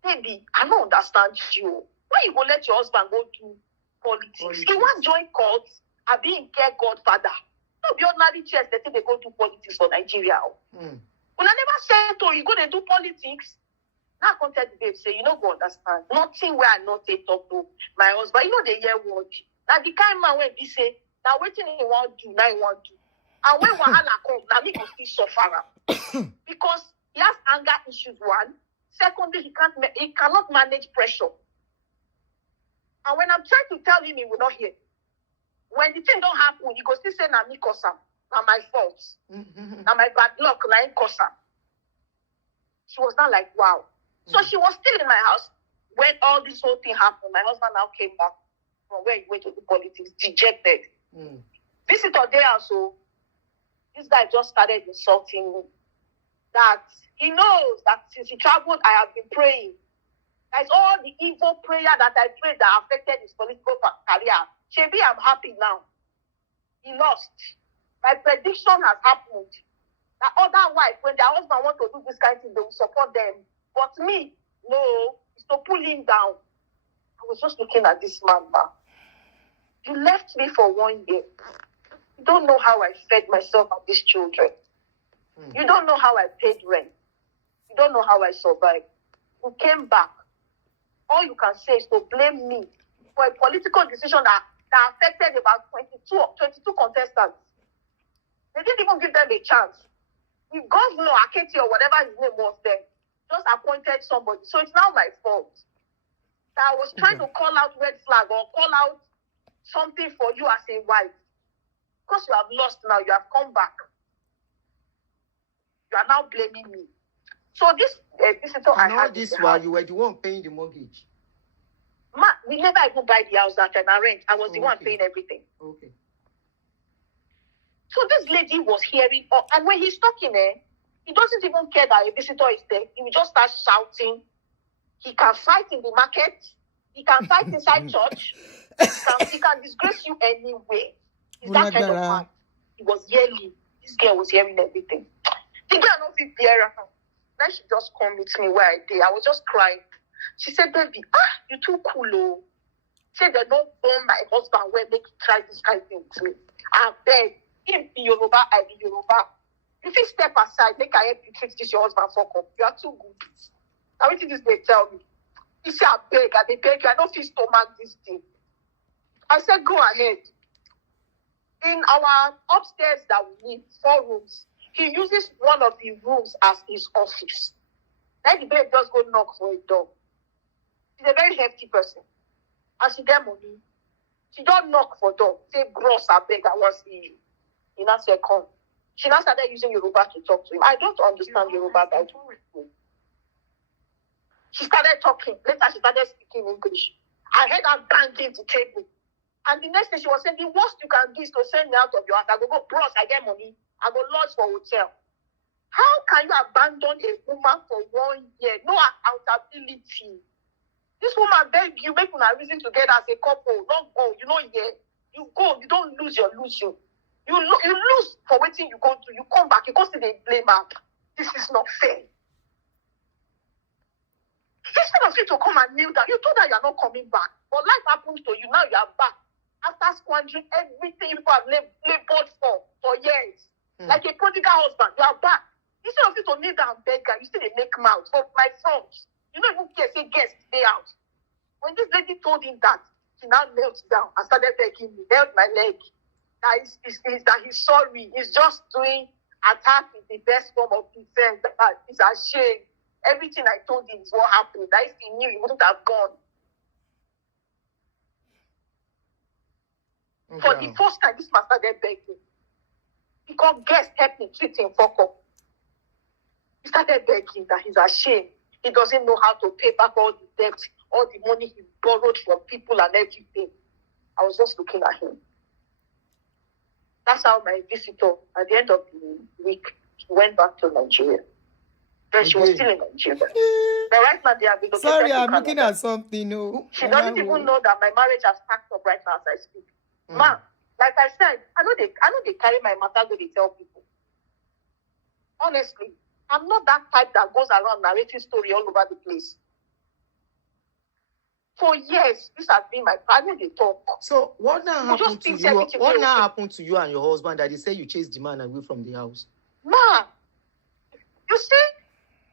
baby, I don't understand you. Why you go let your husband go do politics? He want join courts and be care godfather. No be ordinary chairs, they think they go do politics for Nigeria. When I never said to you go to do politics, now I can tell the babe, say, you know, go understand. Nothing where I not take talk to my husband. You know they hear word. Now the kind man when he say, now waiting he want to do, now he want to. And when wahala come, now me go still suffer. Because he has anger issues, one. Secondly, he cannot manage pressure. And when I'm trying to tell him, he will not hear. When the thing don't happen, he goes still say, na me cause am, na my fault. Na my bad luck, na him cause am. She was not like, wow. So she was still in my house when all this whole thing happened. My husband now came back from where he went to do politics, dejected. Visitor there also, this guy just started insulting me. That he knows that since he traveled, I have been praying. That's all the evil prayer that I prayed that affected his political career. Shebi, I'm happy now. He lost. My prediction has happened. That other wife, when their husband want to do this kind of thing, they will support them. But me, no, it's to pull him down. I was just looking at this man. You left me for 1 year. You don't know how I fed myself and these children. You don't know how I paid rent. You don't know how I survived. You came back. All you can say is to blame me for a political decision that affected about 22 contestants. They didn't even give them a chance. The governor, Aketi, or whatever his name was then, just appointed somebody. So it's now my fault. That I was trying to call out red flag or call out something for you as a wife. Because you have lost now, you have come back. You are now blaming me. So this visitor I had this while you were the one paying the mortgage. We never even buy the house that time I rent. I was the one paying everything. Okay. So this lady was hearing, and when he's talking there, he doesn't even care that a visitor is there. He will just start shouting. He can fight in the market. He can fight inside church. He can disgrace you anyway. He's that kind of man. He was yelling. This girl was hearing everything. The girl don't feel bear. Then she just come with me where I did. I was just crying. She said, baby, you too cool, oh. She said, they don't own my husband where make you try this kind of thing with me. I beg. Him be Yoruba, I be Yoruba. If you step aside, make I help you treat this your husband fuck up. You are too good. Now what did this they tell me? He said, I beg you. I don't feel stomach this thing. I said, go ahead. In our upstairs that we live, 4 rooms, he uses one of the rooms as his office. Then the babe just go knock for a door. She's a very hefty person. And she get money. She don't knock for door. Say, gross, I beg, I want to see you. He now said, come. She now started using Yoruba to talk to him. I don't understand Yoruba, but I do. She started talking. Later, she started speaking English. I heard her banging the table. And the next thing she was saying, the worst you can do is to send me out of your house. I go, bros, I get money. I go lodge for hotel. How can you abandon a woman for 1 year? No accountability. This woman begged you, make una reason together as a couple. Don't go. You know, yeah. You go. You don't lose your losing. You lose for waiting you go to. You come back. You go see the blame her. This is not fair. Instead of you to come and kneel down, you told her you're not coming back. But life happens to you. Now you are back. After squandering everything you have labored for years. Like a prodigal husband, you are back. Instead of you to kneel down and beg her, you still make mouth. For my front, you don't even care, say guest, stay out. When this lady told him that, he now knelt down and started begging me, held my leg. That he's sorry. He's just doing attack is the best form of defense. That he's ashamed. Everything I told him is what happened. That if he knew, he wouldn't have gone. Okay. For the first time, this man started begging. He called guest, help me treat him, fuck up. He started begging that he's ashamed. He doesn't know how to pay back all the debt, all the money he borrowed from people and everything. I was just looking at him. That's how my visitor, at the end of the week, went back to Nigeria. Then she was still in Nigeria. But right now they have been located. Sorry, I'm looking at something. No, she doesn't even know that my marriage has packed up right now as I speak. Ma, like I said, I know they carry my matter go they tell people. Honestly, I'm not that type that goes around narrating story all over the place. For years, this has been my plan. They talk. So what now happened to you? What now happened to you and your husband that they say you chased the man away from the house? Ma, you see,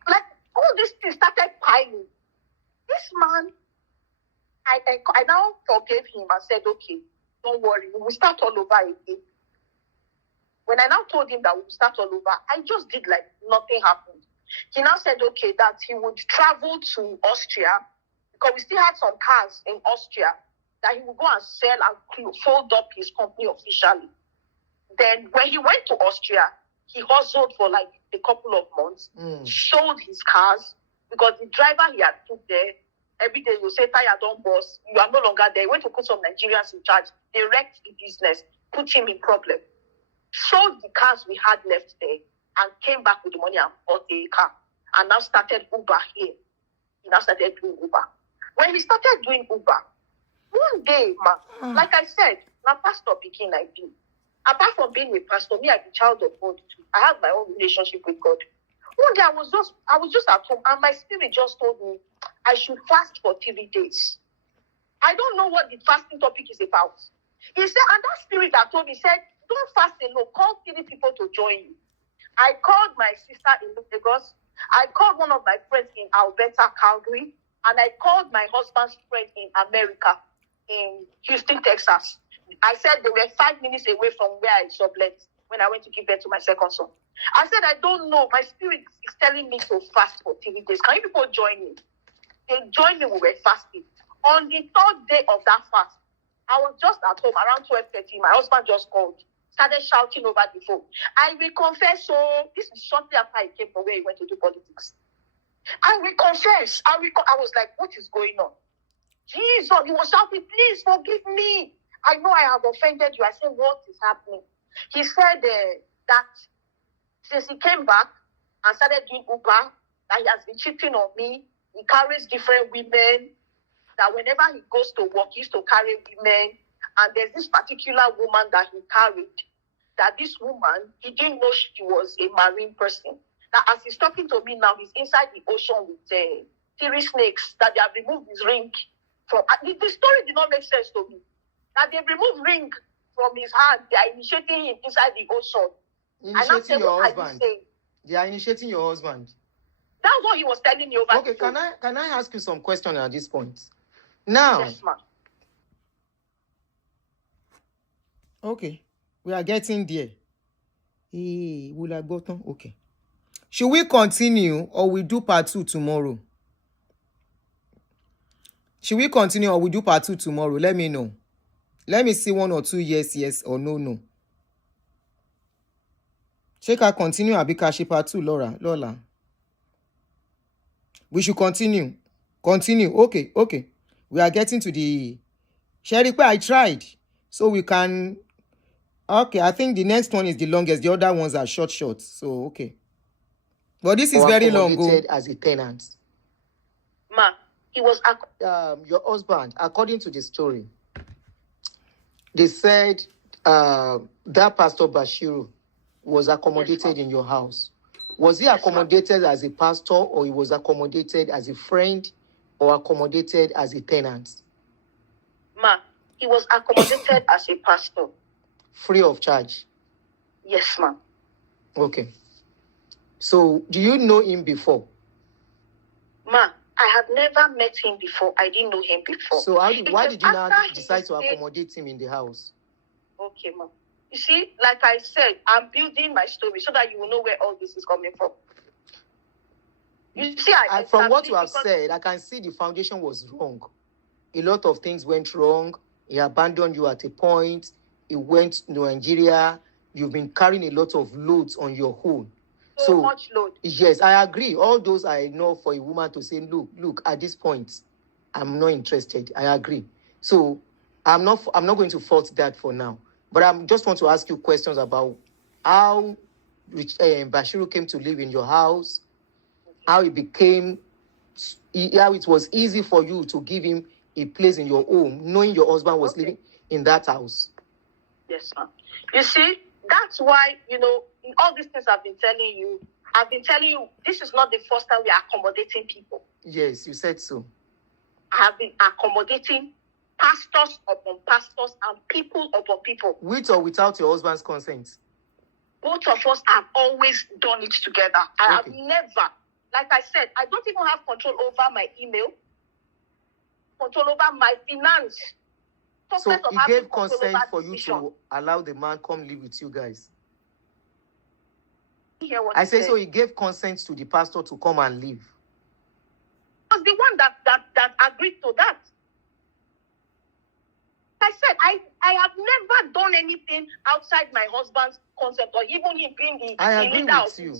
like all these things started piling. This man, I now forgave him and said, okay, don't worry, we will start all over again. When I now told him that we will start all over, I just did like nothing happened. He now said, okay, that he would travel to Austria, because we still had some cars in Austria, that he would go and sell and fold up his company officially. Then when he went to Austria, he hustled for like a couple of months, sold his cars, because the driver he had put there, every day you say, Taya, don't boss, you are no longer there. He went to put some Nigerians in charge. They wrecked the business, put him in problem. Sold the cars we had left there and came back with the money and bought a car. And now started Uber here. He now started doing Uber. When he started doing Uber, one day, like I said, my pastor became like me. Apart from being a pastor, me, I'm a child of God too. I have my own relationship with God. One day I was just at home and my spirit just told me I should fast for 3 days. I don't know what the fasting topic is about. He said, and that spirit that told me said, don't fast alone, call 3 people to join you. I called my sister in Lagos. I called one of my friends in Alberta, Calgary, and I called my husband's friend in America, in Houston, Texas. I said they were 5 minutes away from where I sublet when I went to give birth to my second son. I said, I don't know. My spirit is telling me to fast for 3 days. Can you people join me? They joined me, we were fasting. On the 3rd day of that fast, I was just at home around 12:30. My husband just called, started shouting over the phone. I will confess, so this is shortly after I came from where he went to do politics. I will confess. I was like, what is going on? Jesus, he was shouting, please forgive me. I know I have offended you. I said, what is happening? He said that since he came back and started doing Uber, that he has been cheating on me. He carries different women. That whenever he goes to work, he used to carry women. And there's this particular woman that he carried. That this woman, he didn't know she was a marine person. That as he's talking to me now, he's inside the ocean with 3 snakes. That they have removed his ring from. The story did not make sense to me. That they removed ring from his hand. They are initiating him inside the ocean. Initiating your husband. They are initiating your husband. That's what he was telling me over. Okay, can I ask you some questions at this point? Now. Yes, ma'am. Okay, we are getting there. Will I button? Okay. Should we continue or we do part 2 tomorrow? Should we continue or we do part 2 tomorrow? Let me know. Let me see 1 or 2 yes or no. Check out continue Abikashi part 2, Lola. We should continue. Okay. We are getting to the Sherry. I tried. So we can. Okay, I think the next one is the longest. The other ones are short. So okay. But this is very long. As a tenant. Ma, he was your husband, according to the story. They said that Pastor Bashiru was accommodated in your house. Was he accommodated as a pastor or he was accommodated as a friend or accommodated as a tenant? Ma, he was accommodated as a pastor. Free of charge? Yes, ma'am. Okay. So, do you know him before? Ma, I have never met him before. I didn't know him before. So, why did you now decide to stayed... accommodate him in the house? Okay, ma'am. You see, like I said, I'm building my story so that you will know where all this is coming from. You see, from what you have said, I can see the foundation was wrong. A lot of things went wrong. He abandoned you at a point. He went to Nigeria. You've been carrying a lot of loads on your own. So much load. Yes, I agree. All those I know for a woman to say, look, at this point, I'm not interested. I agree. So I'm not going to fault that for now. But I just want to ask you questions about how Bashiru came to live in your house, how it was easy for you to give him a place in your home, knowing your husband was living in that house. Yes, ma'am. You see, that's why, in all these things I've been telling you, this is not the first time we are accommodating people. Yes, you said so. I have been accommodating pastors upon pastors and people upon people. With or without your husband's consent? Both of us have always done it together. I have never, like I said, I don't even have control over my email, control over my finance. So he gave consent for you to allow the man come live with you guys? I say, so he gave consent to the pastor to come and live? I was the one that agreed to that. I said, I have never done anything outside my husband's consent or even him being the leader. I agree with you.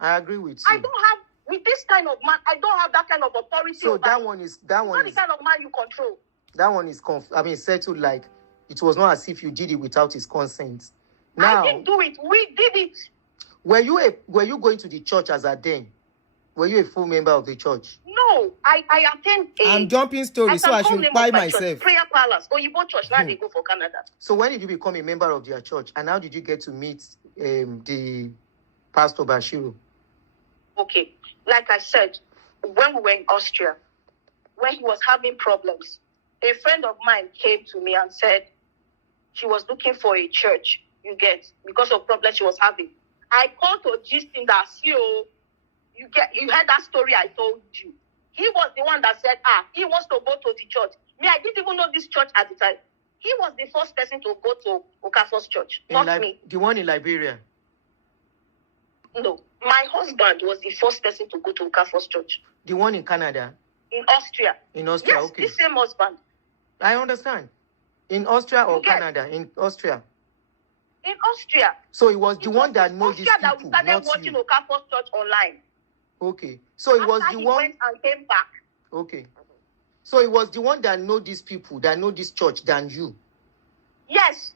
I agree with you. I don't have, with this kind of man, I don't have that kind of authority. So that one is not the kind of man you control. That one is settled, like it was not as if you did it without his consent. Now, I didn't do it. We did it. Were you going to the church as a then? Were you a full member of the church? No, I attend I'm jumping story, so I should buy myself. Church, Prayer Palace, Oyibo Church, now they go for Canada. So when did you become a member of their church? And how did you get to meet the Pastor Bashiru? Okay, like I said, when we were in Austria, when he was having problems, a friend of mine came to me and said she was looking for a church, because of problems she was having. I called to gist in that, you heard that story I told you. He was the one that said, he wants to go to the church. Me, I didn't even know this church at the time. He was the first person to go to Okafor'S church, not me. The one in Liberia? No, my husband was the first person to go to Okafor'S church. The one in Canada? In Austria. In Austria, yes, okay. the same husband. I understand. In Austria or Canada? In Austria. In Austria. So it was the one that knows these people, that we started watching Okafor'S church online. Okay. So it was the one. Went and came back. Okay. So it was the one that know these people, that know this church than you. Yes.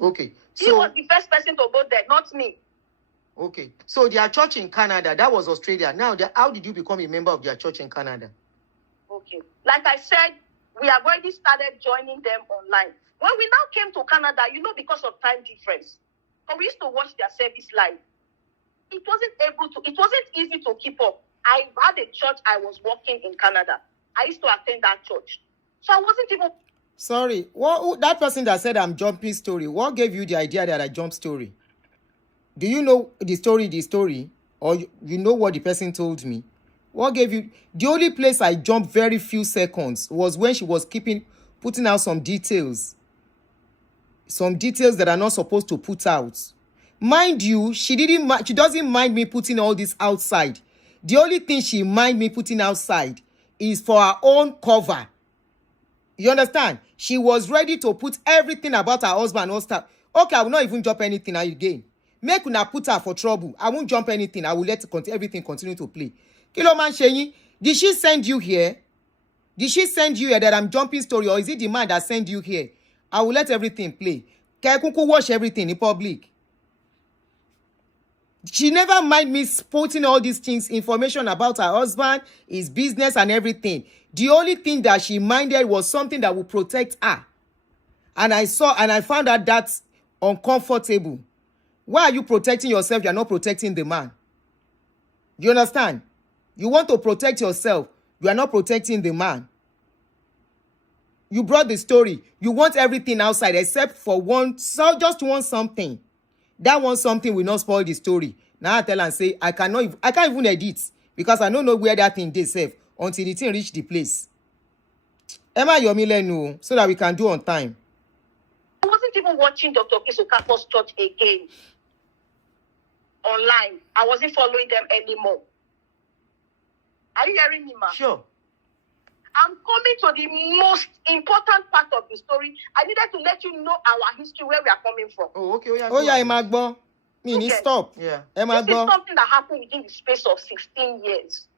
Okay. He was the first person to go there, not me. Okay. So their church in Canada, that was Australia. Now, how did you become a member of their church in Canada? Okay. Like I said, we have already started joining them online. When we now came to Canada, because of time difference, we used to watch their service live. It wasn't easy to keep up. I had a church I was working in Canada. I used to attend that church. So I wasn't even... Sorry, that person that said I'm jumping story, what gave you the idea that I jump story? Do you know the story? Or you know what the person told me? What gave you... The only place I jumped very few seconds was when she was putting out some details. Some details that are not supposed to put out. Mind you, she doesn't mind me putting all this outside. The only thing she mind me putting outside is for her own cover. You understand? She was ready to put everything about her husband or stuff. Okay, I will not even jump anything again. Make una put her for trouble. I won't jump anything. I will let everything continue to play. Kilo man Sheyi, did she send you here? Did she send you here that I'm jumping story, or is it the man that sent you here? I will let everything play. Kuku watch everything in public. She never mind me putting all these things, information about her husband, his business and everything. The only thing that she minded was something that would protect her. And I found out that's uncomfortable. Why are you protecting yourself? You're not protecting the man. You understand? You want to protect yourself. You are not protecting the man. You brought the story. You want everything outside except for just one something. That one something will not spoil the story. Now I tell and say, I can't even edit because I don't know where that thing is safe until the thing reach the place. Emma Yomile no, so that we can do on time. I wasn't even watching Dr. Chris Okafor's church again online. I wasn't following them anymore. Are you hearing me, ma? Sure. I'm coming to the most important part of the story. I needed to let you know our history, where we are coming from. Oh, okay. Oh yeah, Emma Gbo. Stop. Yeah. Emma This is Gbo. something that happened within the space of 16 years.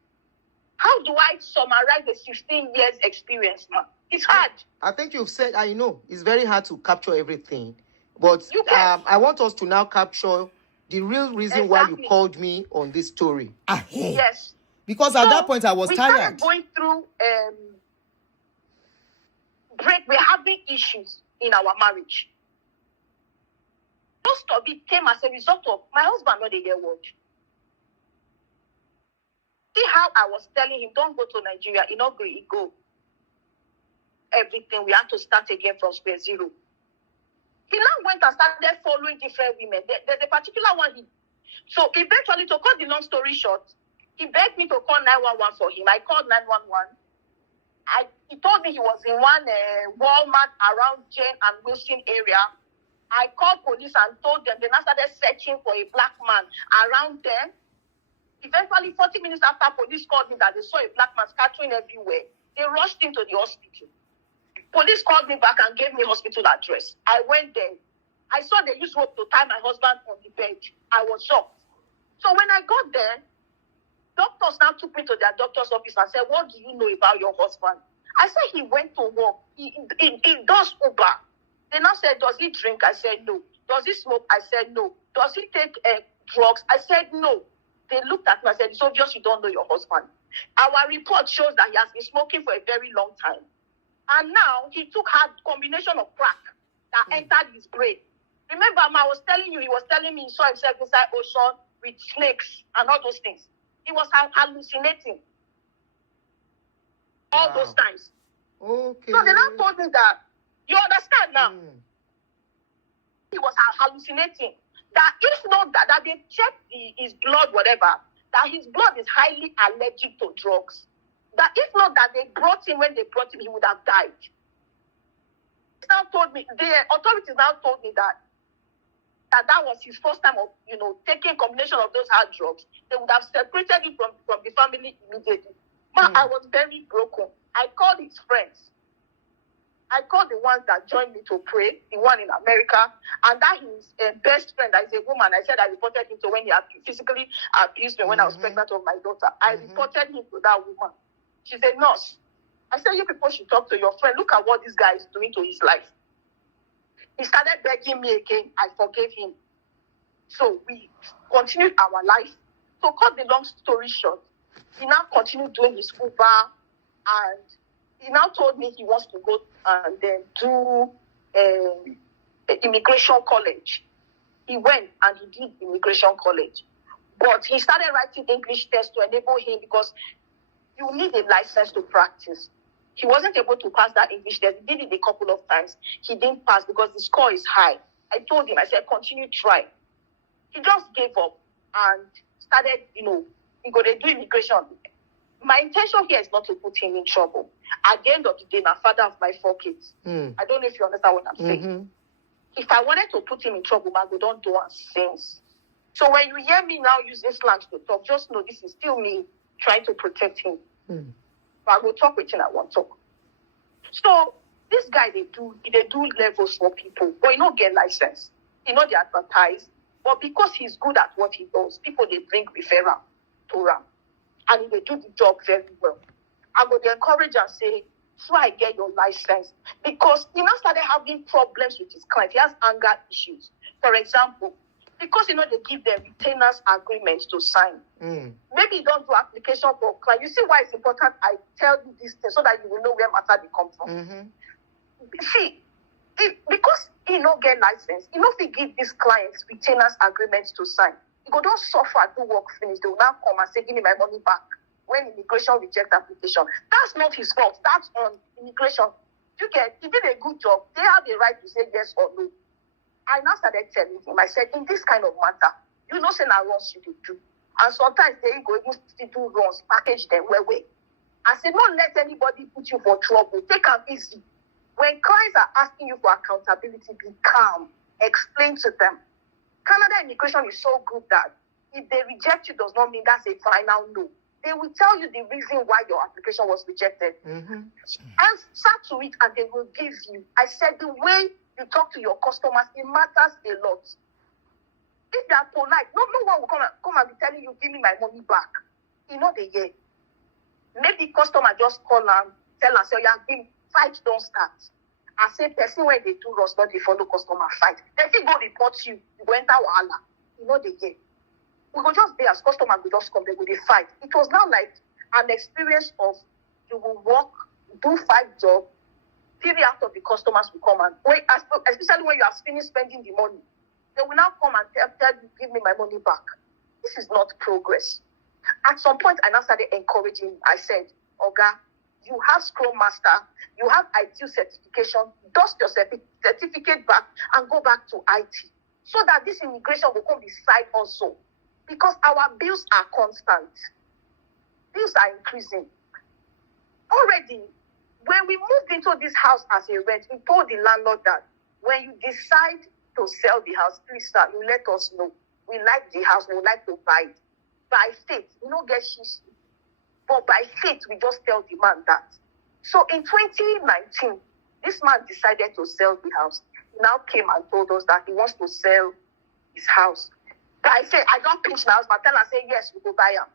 How do I summarize the 16 years experience, man? It's hard. I think you've said, I know, it's very hard to capture everything. But You can. I want us to now capture the real reason why you called me on this story. Yes. Because at that point I was we tired. started going through break. We're having issues in our marriage. Most of it came as a result of my husband not a year word. See how I was telling him, don't go to Nigeria, he go. Everything, we had to start again from square zero. He now went and started following different women. There's a particular one. So eventually, to cut the long story short, he begged me to call 911 for him. I called 911. He told me he was in one Walmart around Jane and Wilson area. I called police and told them. They now started searching for a black man around them. Eventually, 40 minutes after, police called me that they saw a black man scattering everywhere. They rushed him to the hospital. Police called me back and gave me hospital address. I went there. I saw they used rope to tie my husband on the bed. I was shocked. So when I got there, doctors now took me to their doctor's office and said, what do you know about your husband? I said he went to work. He does Uber. They now said, does he drink? I said, no. Does he smoke? I said, no. Does he take drugs? I said, no. They looked at me and said, it's obvious you don't know your husband. Our report shows that he has been smoking for a very long time. And now he took a combination of crack that entered his brain. Remember, I was telling you, he was telling me he saw himself inside ocean with snakes and all those things. He was hallucinating all those times. Okay. So they now told me that, you understand now? He was hallucinating. That if not that they checked his blood, whatever, that his blood is highly allergic to drugs. That if not that they brought him, when they brought him, he would have died. Now told me, the authorities now told me that was his first time of, taking a combination of those hard drugs. They would have separated him from the family immediately. But I was very broken. I called his friends. I called the ones that joined me to pray, the one in America, and that his best friend, that is a woman. I said I reported him to when he physically abused me when I was pregnant with my daughter. I reported him to that woman. She's a nurse. I said, you people should talk to your friend. Look at what this guy is doing to his life. He started begging me again. I forgave him. So we continued our life. So cut the long story short, he now continued doing his Uber, and he now told me he wants to go and then do immigration college. He went and he did immigration college. But he started writing English tests to enable him, because you need a license to practice. He wasn't able to pass that English test. He did it a couple of times. He didn't pass because the score is high. I told him, I said, continue try. He just gave up and started, he go to do immigration. My intention here is not to put him in trouble. At the end of the day, I'm father of my 4 kids. I don't know if you understand what I'm saying. If I wanted to put him in trouble, I would don't do things. So when you hear me now using slang to talk, just know this is still me trying to protect him. But I will talk with him, I won't talk. So this guy, they do levels for people, but he don't get license. They advertise. But because he's good at what he does, people, they bring referral to him. And they do the job very well. I would encourage and say, try get your license. Because he now started having problems with his clients. He has anger issues. For example, because they give them retainers agreements to sign. Maybe you don't do application for client. You see why it's important I tell you this thing so that you will know where matter they come from. See, because he don't get license, he don't give these clients retainers agreements to sign. He go don't suffer, do work finish. They will now come and say, give me my money back. when immigration reject application. That's not his fault. That's on immigration. You get, he did a good job. They have the right to say yes or no. I now started telling him, I said, in this kind of matter, you know, say now runs you do. And sometimes they go even still do runs, package them well. I said, don't let anybody put you for trouble. Take them easy. When clients are asking you for accountability, be calm. Explain to them. Canada immigration is so good that if they reject you, does not mean that's a final no. They will tell you the reason why your application was rejected. Answer to it and they will give you. I said the way you talk to your customers, it matters a lot. If they are polite, no one will come and be telling you, give me my money back. You know they get. Maybe customer just call and tell us, say, yeah, fight don't start. I say, person when they do Ross, not they follow customer fight. They think go report you, you go enter Wahala. You know they get. We go just be as customer will just come, they go they fight. It was now like an experience of you will work, do 5 jobs, 3 out of the customers will come and wait, especially when you have finished spending the money. They will now come and tell you, give me my money back. This is not progress. At some point, I now started encouraging. I said, Oga, you have Scrum Master, you have IT certification, dust your certificate back and go back to IT. So that this immigration will come beside also. Because our bills are constant. Bills are increasing. Already, when we moved into this house as a rent, we told the landlord that when you decide to sell the house, please, sir, you let us know. We like the house, we would like to buy it. By faith, we don't get shishi. But by faith, we just tell the man that. So in 2019, this man decided to sell the house. He now came and told us that he wants to sell his house. But I said, I don't pinch my house, but tell her, say, yes, we will buy him.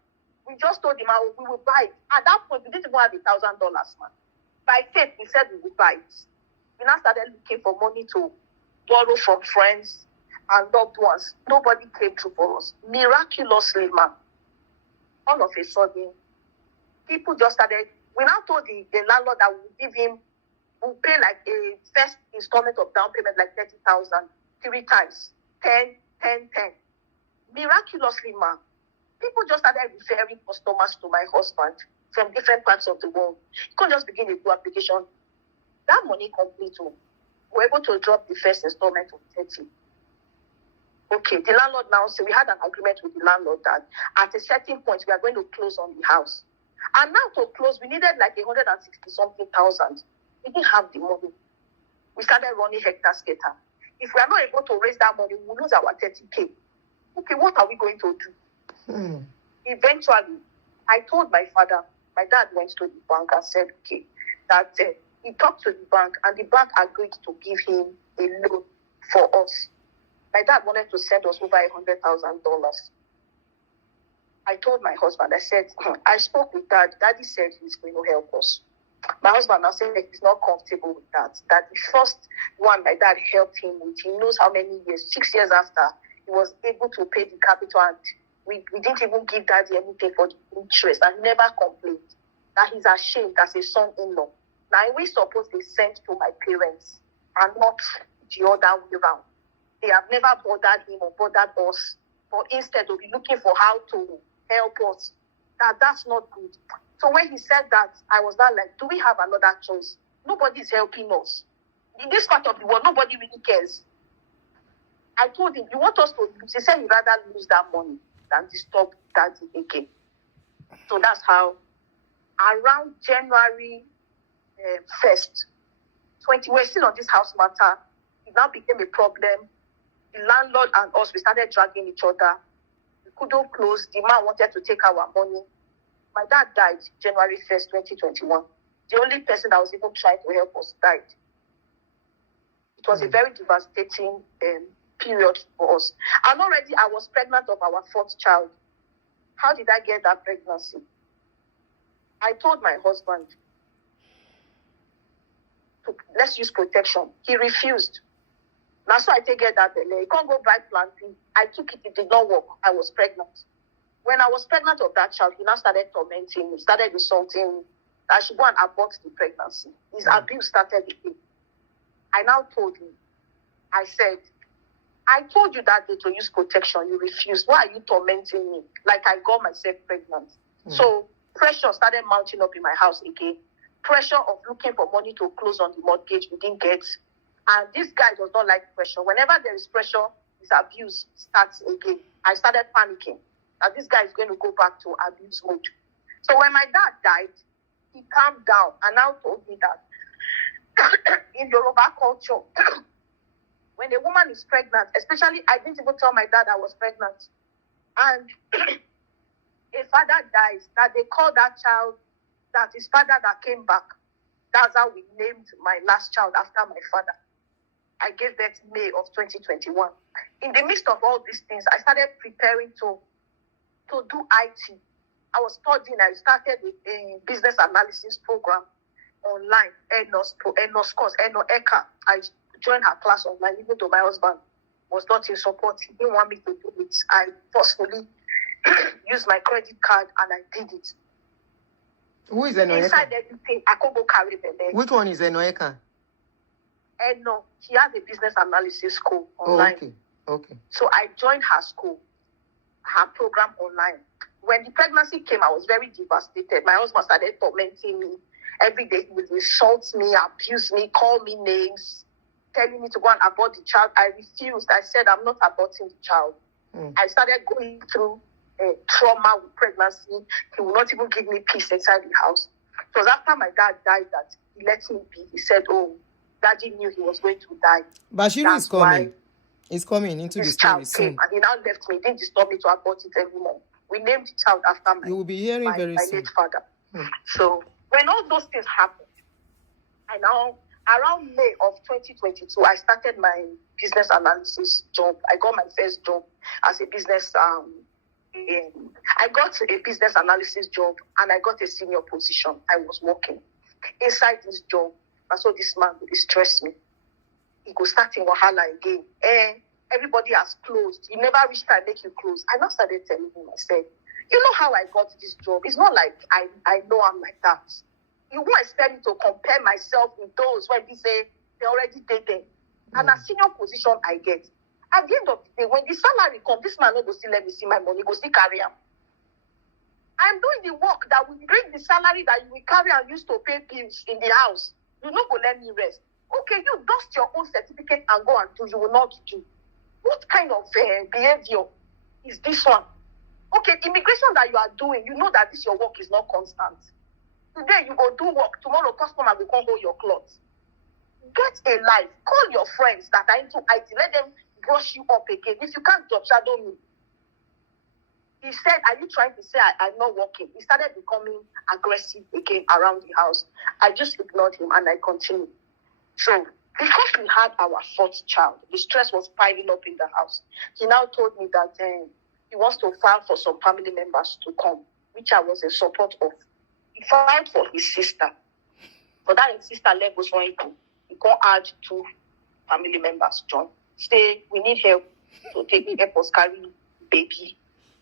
We just told him, we will buy it. At that point, we didn't even have $1,000, man. By faith, we said we would buy it. We now started looking for money to borrow from friends and loved ones. Nobody came through for us. Miraculously, man. All of a sudden, people just started. We now told the landlord that we'll pay like a first installment of down payment, like 30,000, 3 times, 10. Miraculously, man, people just started referring customers to my husband from different parts of the world. You can't just begin a new application. That money complete. We're able to drop the first installment of 30. Okay, the landlord now said we had an agreement with the landlord that at a certain point we are going to close on the house. And now to close, we needed like 160-something thousand. We didn't have the money. We started running hectare scatter. If we are not able to raise that money, we will lose our 30K. Okay, what are we going to do? Eventually, I told my father, my dad went to the bank and said, okay, that he talked to the bank and the bank agreed to give him a loan for us. My dad wanted to send us over $100,000. I told my husband, I said, I spoke with Dad. Daddy said he's going to help us. My husband now said he's not comfortable with that. That the first one my dad helped him with, he knows how many years, 6 years after, he was able to pay the capital and we didn't even give Daddy anything for the interest and never complained. That he's ashamed as a son-in-law. Now, we suppose they sent to my parents and not the other way around. They have never bothered him or bothered us. But instead of looking for how to help us, that's not good. So when he said that, I was not like, do we have another choice? Nobody is helping us. In this part of the world, nobody really cares. I told him, you want us to lose? He said he'd rather lose that money than disturb Daddy again. So that's how, around January 1st, we're still on this house matter. It now became a problem. The landlord and us, we started dragging each other. We couldn't close. The man wanted to take our money. My dad died January 1st, 2021. The only person that was even trying to help us died. It was a very devastating period for us. And already I was pregnant of our 4th child. How did I get that pregnancy? I told my husband, let's use protection. He refused. Now, so I take it that belly. You can't go buy planting. I took it. It did not work. I was pregnant. When I was pregnant of that child, he now started tormenting me, started insulting me. I should go and abort the pregnancy. His abuse started again. I now told him, I said, I told you that day to use protection. You refused. Why are you tormenting me? Like I got myself pregnant. So Pressure started mounting up in my house again. Pressure of looking for money to close on the mortgage we didn't get. And this guy does not like pressure. Whenever there is pressure, his abuse starts again. I started panicking that this guy is going to go back to abuse mode. So when my dad died, he calmed down and now told me that in Yoruba culture, when a woman is pregnant, especially, I didn't even tell my dad I was pregnant. And a father dies, that they call that child, that his father that came back. That's how we named my last child after my father. I gave birth May of 2021. In the midst of all these things, I started preparing to do IT. I was studying. I started a business analysis program online, ENOS course, ECA. I joined her class online, even though my husband was not in support. He didn't want me to do it. I forcefully used my credit card and I did it. Who is Enoeka? Inside everything, I could go carry the leg. Which one is Enoeka? No, she has a business analysis school online. Okay. So I joined her school, her program online. When the pregnancy came, I was very devastated. My husband started tormenting me. Every day he would insult me, abuse me, call me names, telling me to go and abort the child. I refused. I said, I'm not aborting the child. I started going through trauma with pregnancy. He would not even give me peace inside the house. It was after my dad died that he let me be. He said, Daddy knew he was going to die. Bashiru is coming. He's coming into the story soon. And he now left me. He didn't disturb me to abort it anymore. We named the child after You will be hearing my very soon. late father. So when all those things happened, I now, around May of 2022, I started my business analysis job. I got my first job as a business. I got a business analysis job and I got a senior position. I was working inside this job. And so this man would stress me. He go start in Wahala again. Everybody has closed. You never reach time make you close. I now started telling him, I said, you know how I got this job? It's not like I know I'm like that. You won't expect me to compare myself with those when they say they already did them. And a senior position I get. At the end of the day, when the salary comes, this man not go still let me see my money, go still carry him. I'm doing the work that will bring the salary that you will carry and use to pay bills in the house. You not go let me rest. Okay, you dust your own certificate and go and do. You will not do. What kind of behavior is this one? Okay, immigration that you are doing, you know that this your work is not constant. Today you go do work, tomorrow customer will come hold your clothes. Get a life. Call your friends that are into IT. Let them brush you up again. If you can't job shadow me. He said, are you trying to say I'm not working? He started becoming aggressive again around the house. I just ignored him and I continued. So, because we had our fourth child, the stress was piling up in the house. He now told me that he wants to file for some family members to come, which I was in support of. He filed for his sister. But that his sister left was one equal. He can't add 2 family members, John. Say, we need help to help us carry baby.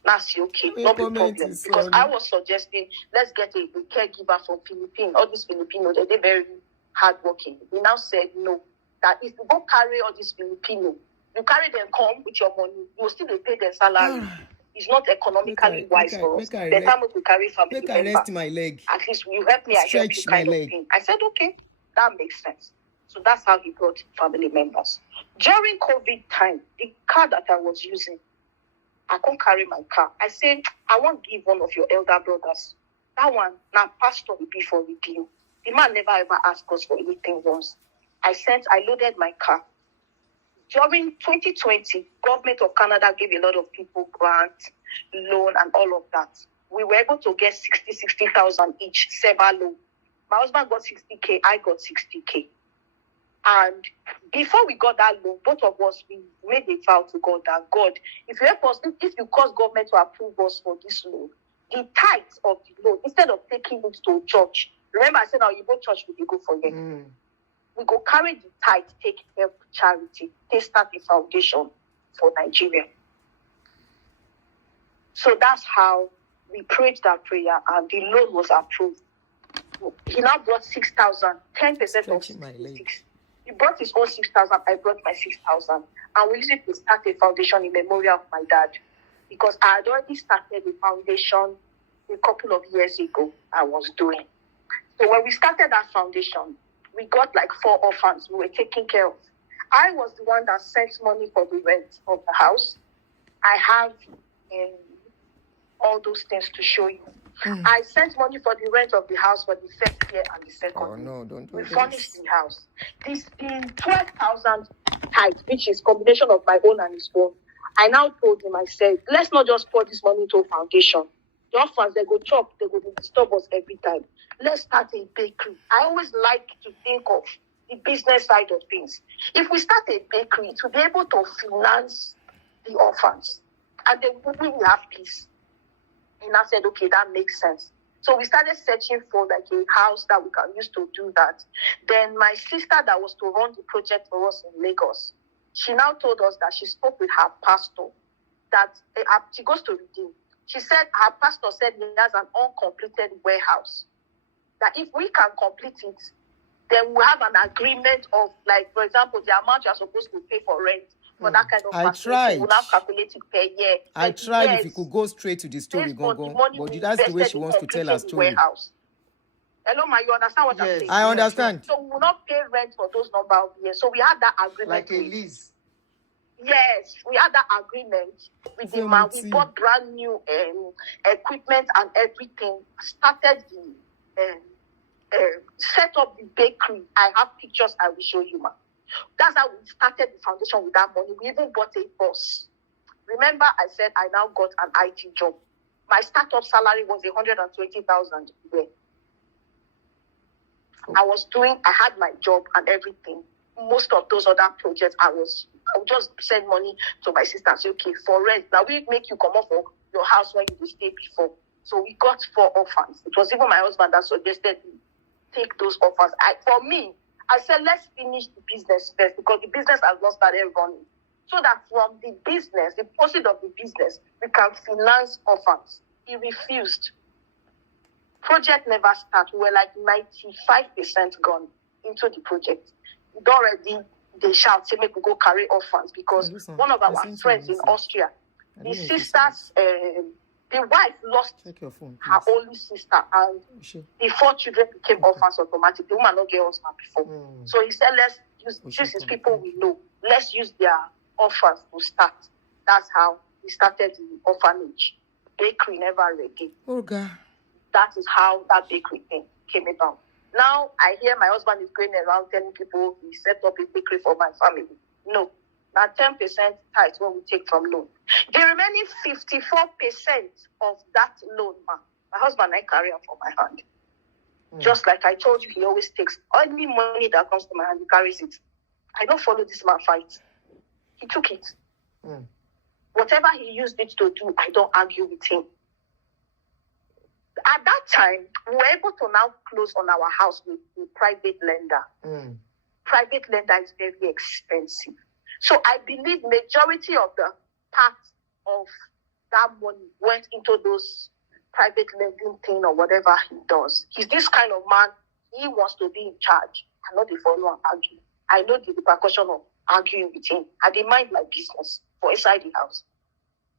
That's okay, not a problem. Because I was suggesting, let's get a caregiver from Philippines. All these Filipinos, they're very hardworking. He now said no. That if you go carry all these Filipinos, you carry them come with your money, you will still pay their salary. It's not economically wise for us. The time we carry family members, I rest my leg. at least you help me, I help you kind of thing. I said, okay, that makes sense. So that's how he brought family members. During COVID time, the car that I was using, I can't carry my car. I said, I want to give one of your elder brothers. That one, now pastor will be for review. The man never ever asked us for anything once. I loaded my car. During 2020, government of Canada gave a lot of people grant, loan, and all of that. We were able to get 60,000 each, SEBA loan. My husband got 60K, I got 60K. And before we got that loan, both of us, we made a vow to God that God, if you help us, if you cause government to approve us for this loan, the tithes of the loan, instead of taking it to church, remember I said now you go church, we go for them. We go carry the tithe, take help charity, they start the foundation for Nigeria. So that's how we prayed that prayer and the loan was approved. He now brought 6,000, 10% of 6,000. He brought his own 6,000, I brought my 6,000. And we used it to start a foundation in memory of my dad. Because I had already started the foundation a couple of years ago I was doing. So when we started that foundation, we got like 4 orphans we were taking care of. I was the one that sent money for the rent of the house. I have all those things to show you. I sent money for the rent of the house for the first year and the second year. No, don't do We this. furnished the house. This the 12,000 tithe, which is combination of my own and his own. I now told him, I said, let's not just pour this money into a foundation. The orphans, they go chop, they go disturb us every time. Let's start a bakery. I always like to think of the business side of things. If we start a bakery, to be able to finance the orphans, and then we will have peace. And I said, okay, that makes sense. So we started searching for like a house that we can use to do that. Then my sister that was to run the project for us in Lagos, she now told us that she spoke with her pastor, that she goes to Redeem. She said her pastor said he has an uncompleted warehouse, that if we can complete it, then we have an agreement of, like, for example, the amount you are supposed to pay for rent for that kind of facility. We'll now calculate it per year. I tried if you could go straight to the story, Gongo, but that's the way she wants to tell her story. Warehouse. Hello, ma, you understand what I'm saying? I understand. So we will not pay rent for those number of years. So we had that agreement. Like a lease. Yes, we had that agreement with the man. We bought brand new equipment and everything. Started the set up the bakery. I have pictures I will show you, ma. That's how we started the foundation with that money. We even bought a bus. Remember, I said I now got an IT job. My startup salary was 120,000 a year. I had my job and everything. Most of those other projects, I would just send money to my sister and say, okay, for rent. Now we make you come up for your house when you stay before. So we got 4 orphans. It was even my husband that suggested we take those orphans. For me, I said, let's finish the business first, because the business has not started running. So that from the business, the proceeds of the business, we can finance orphans. He refused. Project never started. We were like 95% gone into the project. Already, they shout, say, make we go carry orphans, because one of our friends in Austria, the sister's, the wife lost her only sister, and the 4 children became orphans automatically. The woman not get husband before. So he said, let's use, this is people we know. Let's use their orphans to start. That's how we started the orphanage. Bakery never ready. Okay. That is how that bakery thing came about. Now I hear my husband is going around telling people he set up a bakery for my family. No. Now 10% tithe what we take from loan. The remaining 54% of that loan, my husband I carry on for my hand. Just like I told you, he always takes any money that comes to my hand, he carries it. I don't follow this man fight. He took it. Whatever he used it to do, I don't argue with him. At that time, we were able to now close on our house with a private lender. Private lender is very expensive. So I believe majority of the part of that money went into those private lending thing or whatever he does. He's this kind of man, he wants to be in charge. I know the follow and argue. I know the repercussion of arguing with him. I didn't mind my business for inside the house.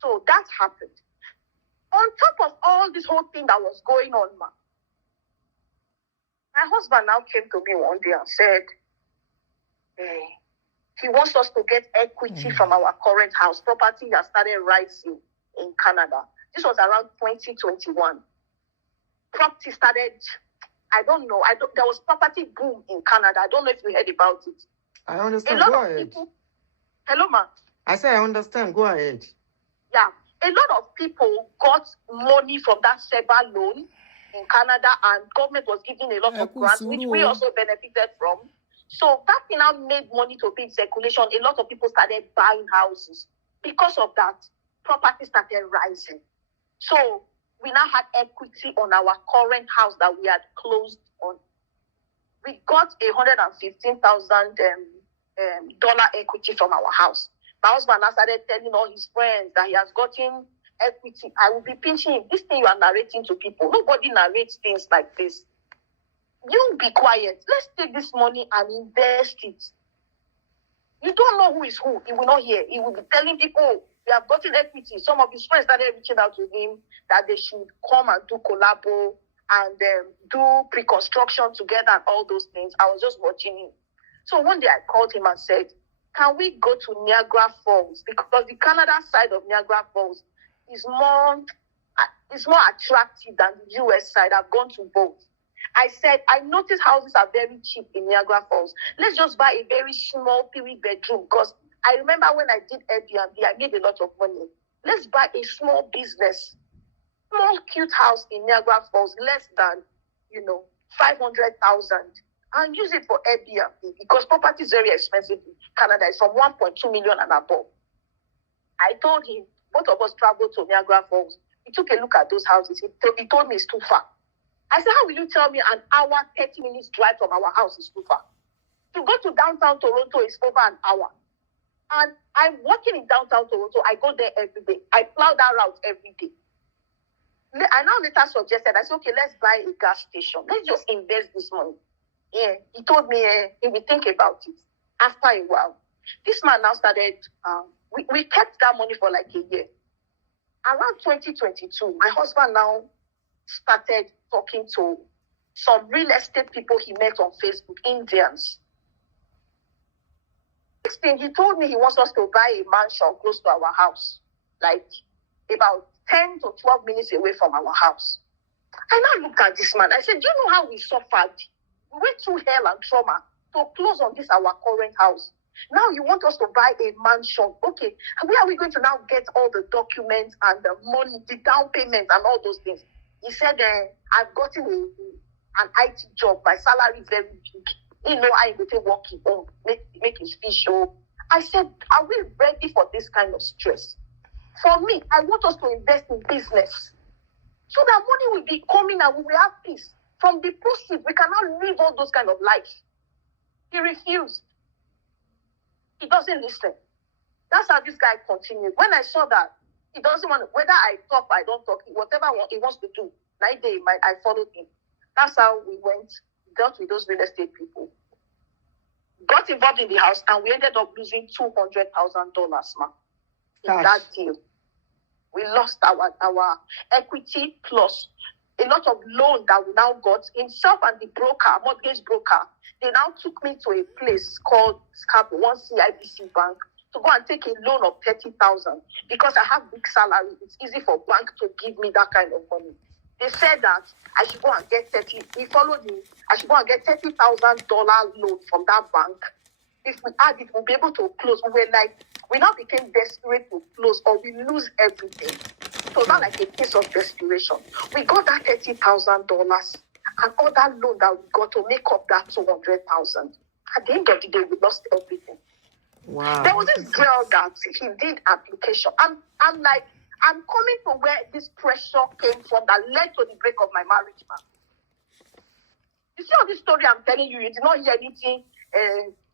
So that happened. On top of all this whole thing that was going on, my husband now came to me one day and said, he wants us to get equity from our current house. Property has started rising in Canada. This was around 2021. Property started, I don't know. There was property boom in Canada. I don't know if you heard about it. I understand. A lot Go of ahead. people, hello, ma. I say I understand. Go ahead. Yeah. A lot of people got money from that SEBA loan in Canada, and government was giving a lot of grants, which we also benefited from. So that thing now made money to be in circulation. A lot of people started buying houses. Because of that, property started rising. So we now had equity on our current house that we had closed on. We got $115,000 equity from our house. My husband now started telling all his friends that he has gotten equity. I will be pinching him. This thing you are narrating to people. Nobody narrates things like this. You be quiet. Let's take this money and invest it. You don't know who is who. He will not hear. He will be telling people, We have gotten equity. Some of his friends started reaching out to him that they should come and do collabo and do pre-construction together and all those things. I was just watching him. So one day I called him and said, can we go to Niagara Falls? Because the Canada side of Niagara Falls is more attractive than the US side. I've gone to both. I said, I noticed houses are very cheap in Niagara Falls. Let's just buy a very small 3-bedroom, because I remember when I did Airbnb, I made a lot of money. Let's buy a small business, small cute house in Niagara Falls, less than, 500,000, and use it for Airbnb, because property is very expensive in Canada. It's from 1.2 million and above. I told him, both of us traveled to Niagara Falls. He took a look at those houses. He told me it's too far. I said, how will you tell me an hour, 30 minutes drive from our house is too far? To go to downtown Toronto is over an hour. And I'm working in downtown Toronto. I go there every day. I plow that route every day. I now later suggested, I said, okay, let's buy a gas station. Let's just invest this money. Yeah, he told me he will think about it. After a while, this man now started, we kept that money for like a year. Around 2022, my husband now started talking to some real estate people he met on Facebook, Indians. Next thing, he told me he wants us to buy a mansion close to our house, like about 10 to 12 minutes away from our house. I now looked at this man. I said, do you know how we suffered? We went through hell and trauma to close on this, our current house. Now you want us to buy a mansion. Okay, where are we going to now get all the documents and the money, the down payment and all those things? He said, I've gotten an IT job. My salary is very big. I'm going to work it home, make his fee show. I said, are we ready for this kind of stress? For me, I want us to invest in business so that money will be coming and we will have peace. From the proceeds, we cannot live all those kind of life. He refused. He doesn't listen. That's how this guy continued. When I saw that, he doesn't want to, whether I talk or I don't talk, whatever he wants to do, I followed him. That's how we went, dealt with those real estate people. Got involved in the house, and we ended up losing $200,000, man, in that deal. We lost our equity plus a lot of loan that we now got. Himself and the broker, mortgage broker, they now took me to a place called Scarborough, one CIBC bank, to go and take a loan of $30,000 because I have big salary. It's easy for bank to give me that kind of money. They said that I should go and get he followed me. I should go and get $30,000 loan from that bank. If we add it, we'll be able to close. We now became desperate to close or we lose everything. So that's like a case of desperation. We got that $30,000 and all that loan that we got to make up that $200,000. At the end of the day, we lost everything. Wow. There was this girl that he did application. I'm coming to where this pressure came from that led to the break of my marriage, man. You see all this story I'm telling you, you did not hear anything.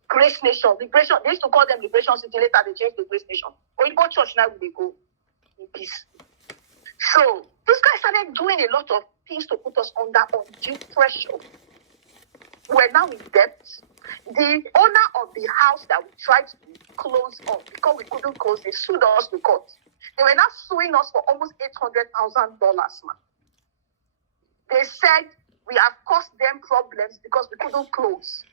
Grace Nation, Liberation. They used to call them Liberation City. Later they changed to Grace Nation. Or you go church now, they go in peace. So this guy started doing a lot of things to put us under undue pressure. We're now in debt. The owner of the house that we tried to close on, because we couldn't close, they sued us to court. They were now suing us for almost $800,000, man. They said we have caused them problems because we couldn't close.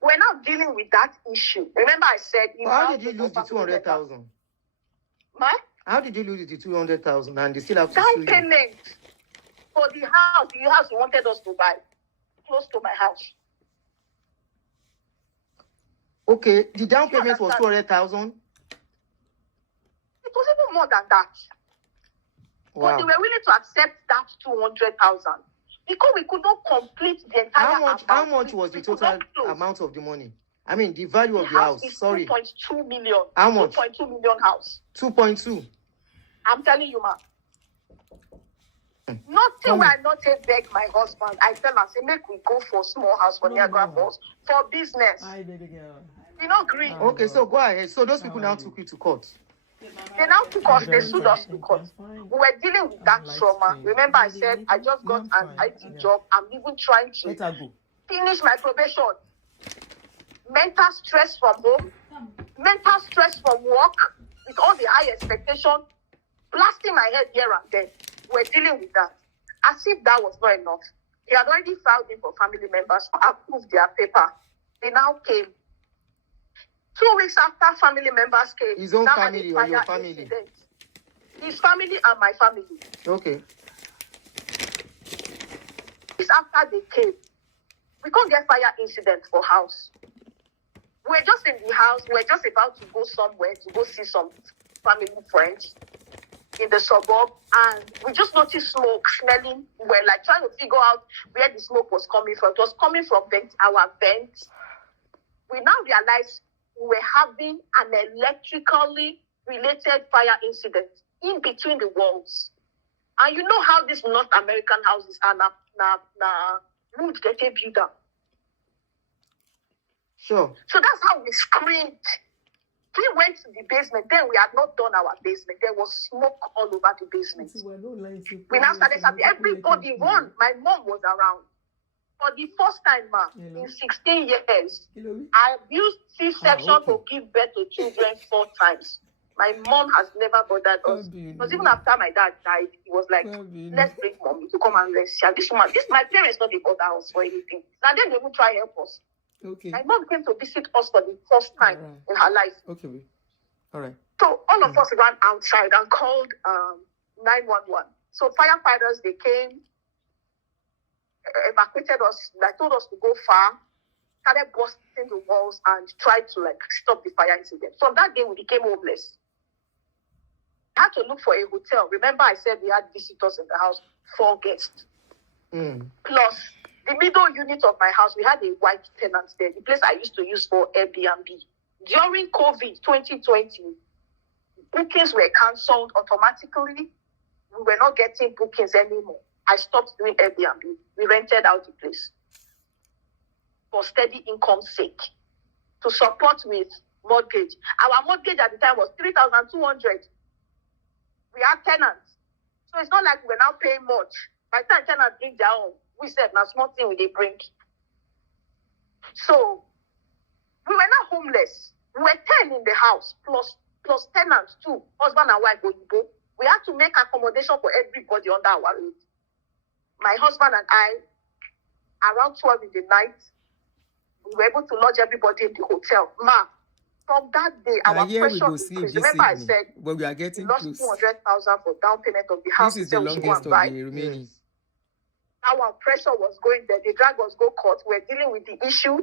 We're now dealing with that issue. Remember I said... How did you lose the 200,000? Ma? How did you lose the 200,000 and they still have to down sue you? payment for the house you wanted us to buy, close to my house. Okay, the down payment was 200,000? It was even more than that. Wow. But they were willing to accept that 200,000 because we could not complete the entire amount. How much was the total amount of the money? I mean, the value of the house. Is Sorry. 2.2 million. How much? 2.2 million house. 2.2. I'm telling you, man. Nothing where I not take beg my husband. I tell him, say, make we go for small house for Niagara Falls for business. You know, agree. Okay, so go ahead. So those people now took you to court. They now took us, they sued us to court. We were dealing with that trauma. Remember I said, I just got an IT job. I'm even trying to finish my probation. Mental stress from home, mental stress from work, with all the high expectation, blasting my head here and there. We're dealing with that. As if that was not enough. He had already filed in for family members to approve their paper. They now came. 2 weeks after family members came, his own now had a family or your fire family? incident. His family and my family. Okay. Weeks after they came, we can't get fire incident for house. We're just in the house. We're just about to go somewhere to go see some family friends in the suburb, and we just noticed smoke smelling. We're like trying to figure out where the smoke was coming from. It was coming from our vent. We now realized we were having an electrically related fire incident in between the walls. And you know how these North American houses are now wood get a builder. Sure. So that's how we screamed. We went to the basement. Then we had not done our basement. There was smoke all over the basement. We now started shouting. Everybody run. My mom was around. For the first time, in 16 years, I abused C-section to give birth to children 4 times. My mom has never bothered us. Because even after my dad died, he was like, let's bring mommy to come and rest. My parents don't bother us for anything. Now then they will try help us. Okay. My mom came to visit us for the first time in her life. Okay. All right. So all of us ran outside and called 911. So firefighters, they came, evacuated us, like told us to go far, started busting the walls and tried to stop the fire incident. So that day we became homeless. We had to look for a hotel. Remember I said we had visitors in the house, 4 guests. Plus the middle unit of my house, we had a white tenant there, the place I used to use for Airbnb. During COVID 2020, bookings were cancelled automatically. We were not getting bookings anymore. I stopped doing Airbnb. We rented out the place for steady income sake to support with mortgage. Our mortgage at the time was 3,200. We had tenants. So it's not like we're now paying much. By the time tenants bring their own, we said, now small thing they bring. So we were not homeless. We were 10 in the house, plus tenants too, husband and wife. We had to make accommodation for everybody under our roof. My husband and I, around 12 in the night, we were able to lodge everybody in the hotel. From that day, our pressure increased. Remember I said, but we are getting we lost close. 200,000 for down payment of the house. This is the longest of the remaining. Our pressure was going there. The drag was go court. We're dealing with the issue.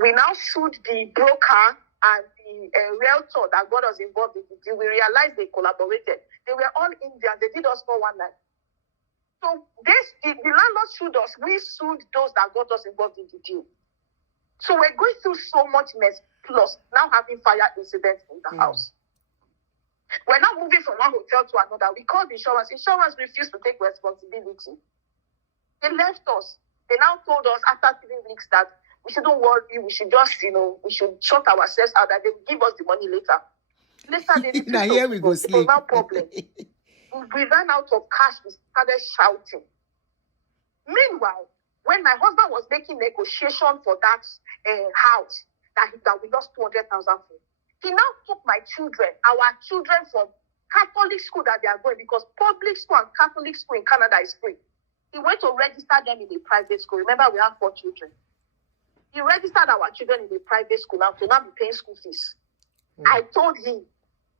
We now sued the broker and the realtor that got us involved in the deal. We realized they collaborated. They were all Indians. They did us for 1 night. So the landlord sued us. We sued those that got us involved in the deal. So we're going through so much mess, plus now having fire incidents in the house. We're now moving from one hotel to another. We called insurance. Insurance refused to take responsibility. They left us. They now told us after 3 weeks that we shouldn't worry. We should just, we should shut ourselves out, that they will give us the money later. Later, they now here we go sleep. No problem. We ran out of cash. We started shouting. Meanwhile, when my husband was making negotiation for that house that we lost 200,000 for, he now took my children, our children from Catholic school that they are going, because public school and Catholic school in Canada is free. He went to register them in a private school. Remember, we have 4 children. He registered our children in a private school now to now be paying school fees. I told him,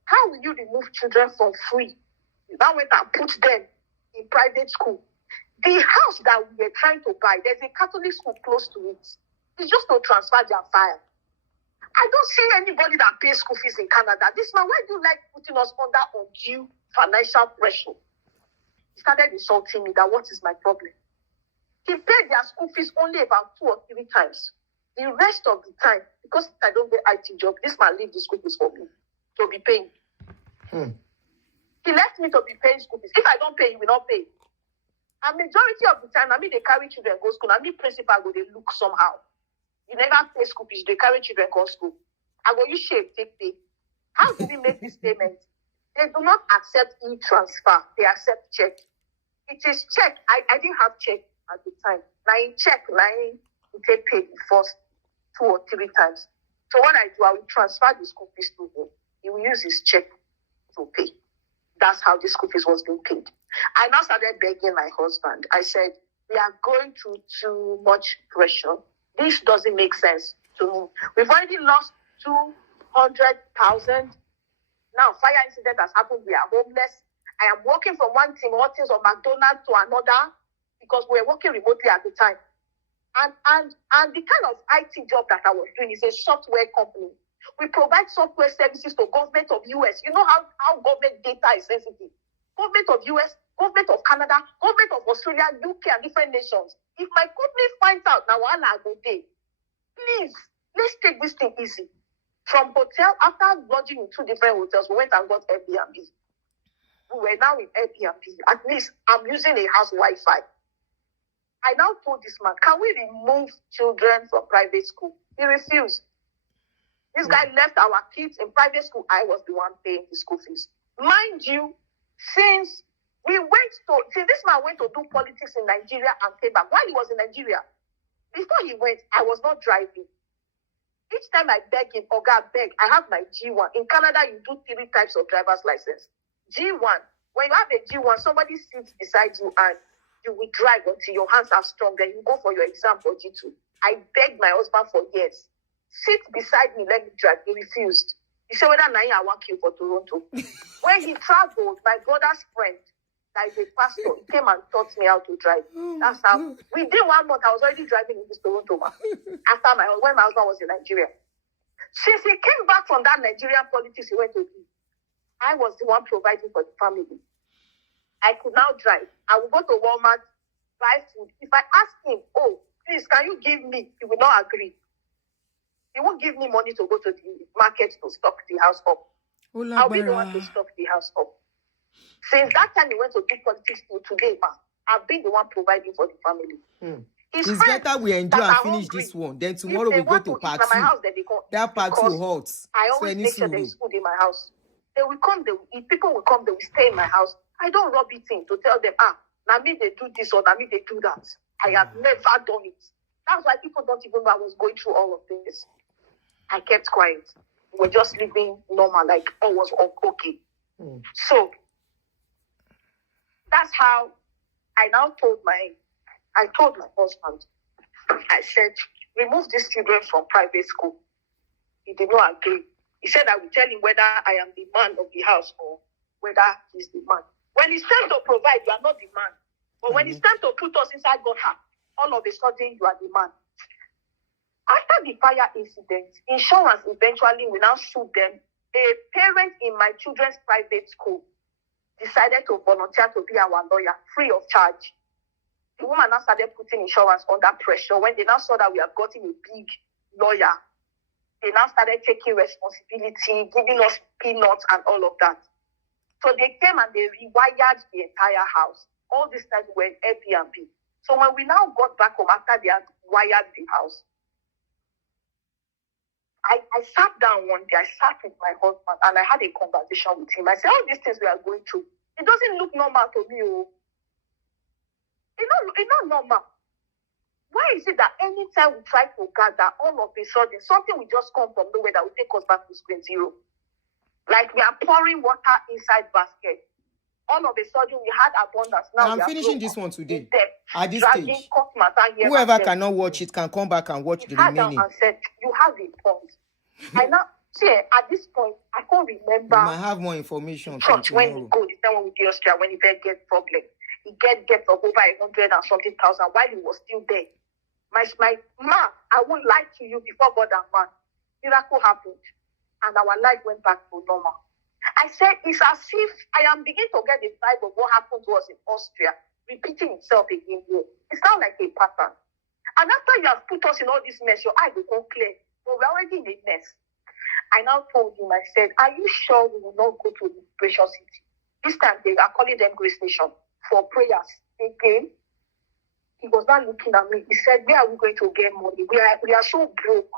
how will you remove children for free? You now went and put them in private school. The house that we were trying to buy, there's a Catholic school close to it. It's just to transfer their file. I don't see anybody that pays school fees in Canada. This man, why do you like putting us under undue financial pressure? He started insulting me that what is my problem? He paid their school fees only about 2 or 3 times. The rest of the time, because I don't get IT job, this man leave the school fees for me to be paying. He left me to be paying school fees. If I don't pay, he will not pay. And majority of the time, they carry children go school. Principal go, they look somehow. You never pay school fees, they carry children go school. I go, you shape, take pay. How do we make this payment? They do not accept e-transfer. They accept check. It is check. I didn't have check at the time. Now in check, we take pay the first 2 or 3 times. So what I do, I will transfer the school fees to him. He will use his check. to pay. That's how the school fees was being paid. I now started begging my husband. I said, we are going through too much pressure. This doesn't make sense to me. We've already lost 200,000. Now, fire incident has happened. We are homeless. I am working from one Tim Hortons or McDonald's to another because we were working remotely at the time. And the kind of IT job that I was doing is a software company. We provide software services to government of US. You know how government data is sensitive. Government of US, government of Canada, government of Australia, UK, and different nations. If my company finds out now, I'll go there. Please, let's take this thing easy. From hotel, after lodging in 2 different hotels, we went and got Airbnb. We were now in Airbnb. At least I'm using a house Wi-Fi. I now told this man, can we remove children from private school? He refused. This guy left our kids in private school. I was the one paying the school fees. Mind you, since this man went to do politics in Nigeria and came back, while he was in Nigeria, before he went, I was not driving. Each time I beg him, beg, I have my G1. In Canada, you do 3 types of driver's license. G1, when you have a G1, somebody sits beside you and you will drive until your hands are strong. Then you go for your exam for G2. I begged my husband for years. Sit beside me, let me drive. He refused. He said, whether I want you for Toronto. When he traveled, my brother's friend, that is a pastor, he came and taught me how to drive. That's how. Within 1 month, I was already driving in this Toronto. When my husband was in Nigeria. Since he came back from that Nigerian politics he went to do, I was the one providing for the family. I could now drive. I would go to Walmart, buy food. If I ask him, please, can you give me? He will not agree. He won't give me money to go to the market to stock the house up. I'll be the one to stock the house up. Since that time he went to do politics till today, I've been the one providing for the family. It's better we enjoy and finish this one. Then tomorrow we go to part 2. That part 2 hot. I always make sure there is food in my house. They will come, if people will come, they will stay in my house. I don't rub it in to tell them, now me they do this or now me they do that. I have never done it. That's why people don't even know I was going through all of this. I kept quiet. We were just living normal, like all was okay. So that's how I now told my husband, I said, remove these children from private school. He did not agree. He said I will tell him whether I am the man of the house or whether he's the man. When it's time to provide, you are not the man. But when it's time to put us inside gutter, all of a sudden you are the man. After the fire incident, insurance eventually will now sue them. A parent in my children's private school decided to volunteer to be our lawyer, free of charge. The woman now started putting insurance under pressure. When they now saw that we have gotten a big lawyer, they now started taking responsibility, giving us peanuts and all of that. So they came and they rewired the entire house. All this time we were in Airbnb. So when we now got back home after they had wired the house, I sat down one day, I sat with my husband and I had a conversation with him. I said, all these things we are going through, it doesn't look normal to me. It's not normal. Why is it that anytime we try to gather, all of a sudden, something will just come from nowhere that will take us back to square zero? Like we are pouring water inside basket. All of a sudden, we had abundance. Now I'm finishing this one today. At this stage, whoever cannot watch it can come back and watch the remaining. And said, you have a point. I now see at this point, I can't remember. You might have more information. Church when he go, the time when we did Austria, when he get problem, he get of over 100 and something thousand while he was still there. My man, I won't lie to you before God and man. Miracle happened, and our life went back to normal. I said, it's as if I am beginning to get the vibe of what happened to us in Austria, repeating itself again here. It sounds like a pattern. And after you have put us in all this mess, your eye will go clear. But we're already in a mess. I now told him, I said, are you sure we will not go to the Desperation City? This time they are calling them Grace Station for prayers. Again, he was not looking at me. He said, where are we going to get money? We are so broke.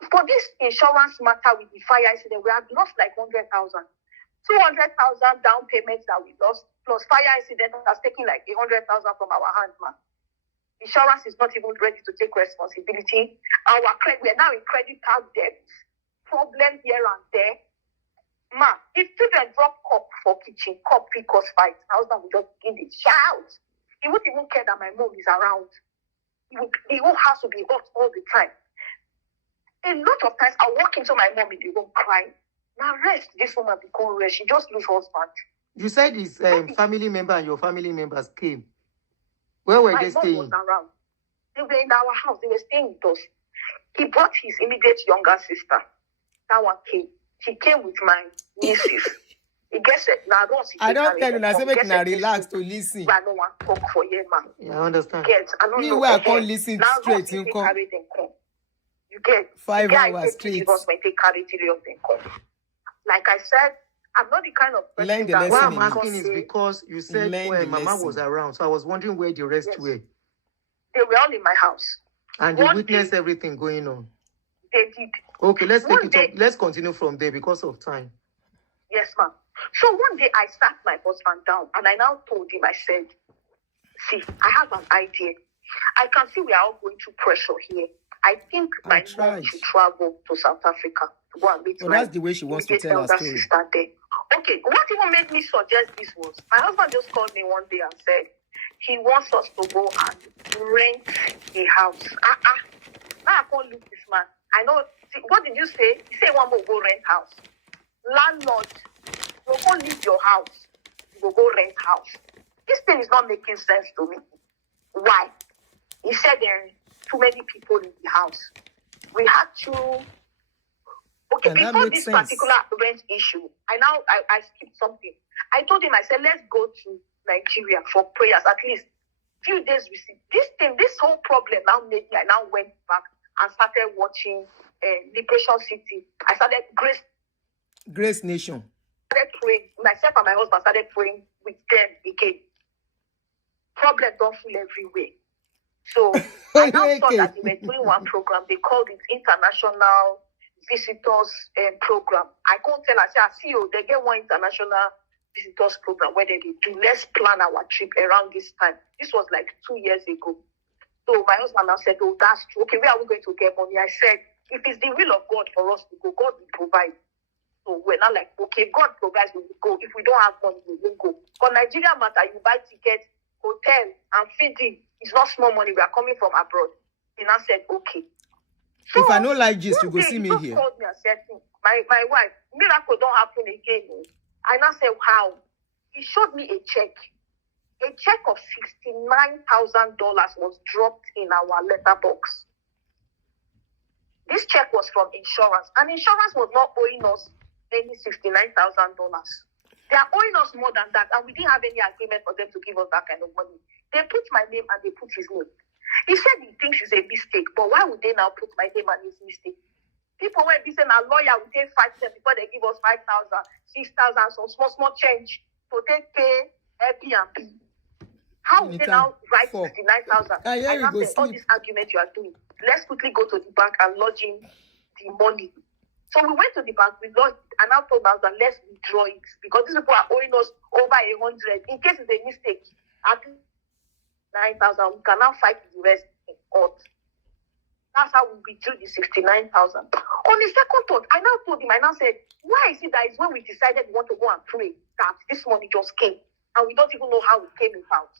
For this insurance matter with the fire incident, we have lost like 100,000. 200,000 down payments that we lost, plus fire incident has taken like 100,000 from our hands, man. Insurance is not even ready to take responsibility. We are now in credit card debt, problems here and there. Ma, if children drop cup for kitchen, cup fit cause fight. My husband would just begin to shout. He wouldn't even care that my mom is around. The whole house would be hot all the time. A lot of times I walk into my mom in the room crying. Now rest, this woman become rest. She just lose husband. You said his family member and your family members came. Where were they staying? My mom was around. They were in our house. They were staying with us. He brought his immediate younger sister. That one came. She came with my nieces. He gets it. Now I don't tell you, I say make na relax to listen. I don't want to talk for you, man. Yeah, I understand. I don't know. I can't listen straight. You get 5 hours straight. They carry 3 of them come. Like I said, I'm not the kind of person Learn the that... What lesson. I'm asking is because you said Mama was around, so I was wondering where the rest were. They were all in my house. And they witnessed everything going on. They did. Okay, let's take it up. Let's continue from there because of time. Yes, ma'am. So one day I sat my husband down and I now told him, I said, see, I have an idea. I can see we are all going through pressure here. I think my mom should travel to South Africa to go and meet my that's the way she wants to tell her story. Sister there. Okay, what even made me suggest this was, my husband just called me one day and said, he wants us to go and rent a house. Now I can't look this man. I know, see, what did you say? You say one will go rent house. Landlord, you go leave your house. You will go rent house. This thing is not making sense to me. Why? He said there are too many people in the house. We had to... Okay, before this particular rent issue, I skipped something. I told him, I said, let's go to Nigeria for prayers, at least few days receive. This whole problem now made me, I now went back and started watching Liberation City. I started Grace Nation. Started praying. Myself and my husband started praying with them again. Problem don't feel everywhere. So I now saw that they were doing one program. They called it International Visitors Program. I can't tell. I see, they get one international visitors program where they do. Let's plan our trip around this time. This was like 2 years ago. So my husband now said, oh, that's true. Okay, where are we going to get money? I said, if it's the will of God for us to go, God will provide. So we're not like, okay, God provides, we will go. If we don't have money, we won't go. For Nigeria matter, you buy tickets, hotel, and feeding. It's not small money. We are coming from abroad. And I said, okay. So, if I don't like this, you go see me here. He called me and said, my wife, miracle don't happen again. I now said, how? He showed me a check. A check of $69,000 was dropped in our letterbox. This check was from insurance, and insurance was not owing us any $69,000. They are owing us more than that, and we didn't have any agreement for them to give us that kind of money. They put my name and they put his name. He said he thinks it's a mistake, but why would they now put my name and his mistake? People were saying a lawyer will take 5 cents before they give us 5,000, 6,000, some small change to take pay Airbnb. How would they now write 69,000? I now say, all this argument you are doing, let's quickly go to the bank and lodge in the money. So we went to the bank, we lodged, and now told us that let's withdraw it because these people are owing us over 100. In case it's a mistake, at 9,000, we can now fight the rest in court. That's how we withdrew the 69,000. On the second thought, I now told him, I now said, why is it that is when we decided we want to go and pray that this money just came and we don't even know how it came about?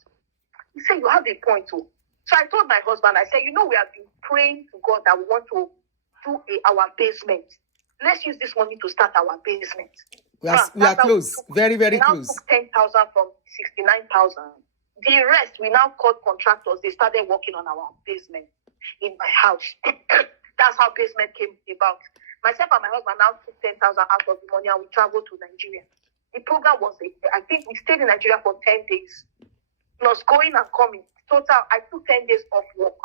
He said, you have a point too. So I told my husband, I said, we have been praying to God that we want to do our basement. Let's use this money to start our basement. We are close. Very, very close. We now took 10,000 from 69,000. The rest, we now called contractors. They started working on our basement in my house. That's how basement came about. Myself and my husband now took 10,000 out of the money and we traveled to Nigeria. The program was, I think we stayed in Nigeria for 10 days. Plus going and coming. Total, I took 10 days off work.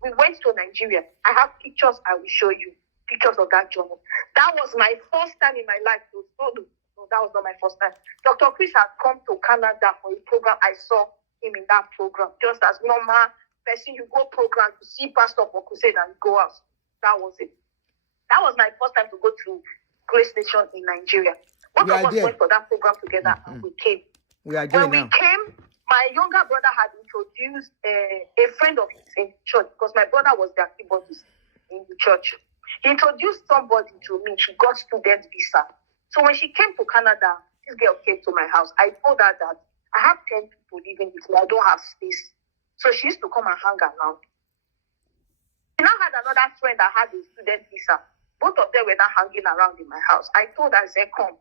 We went to Nigeria. I have pictures I will show you. Pictures of that journey. That was my first time in my life to solo. No, that was not my first time. Dr. Chris had come to Canada for a program. I saw him in that program. Just as normal person, you go program to see pastor for crusade and go out. That was it. That was my first time to go to Grace Nation in Nigeria. Both of us went for that program together and we came. We are there when we came, my younger brother had introduced a friend of his in church because my brother was their keyboardist in the church. He introduced somebody to me. She got student visa. So when she came to Canada, this girl came to my house. I told her that I have 10 people living with me. I don't have space. So she used to come and hang around. She now had another friend that had a student visa. Both of them were now hanging around in my house. I told her, I said, come.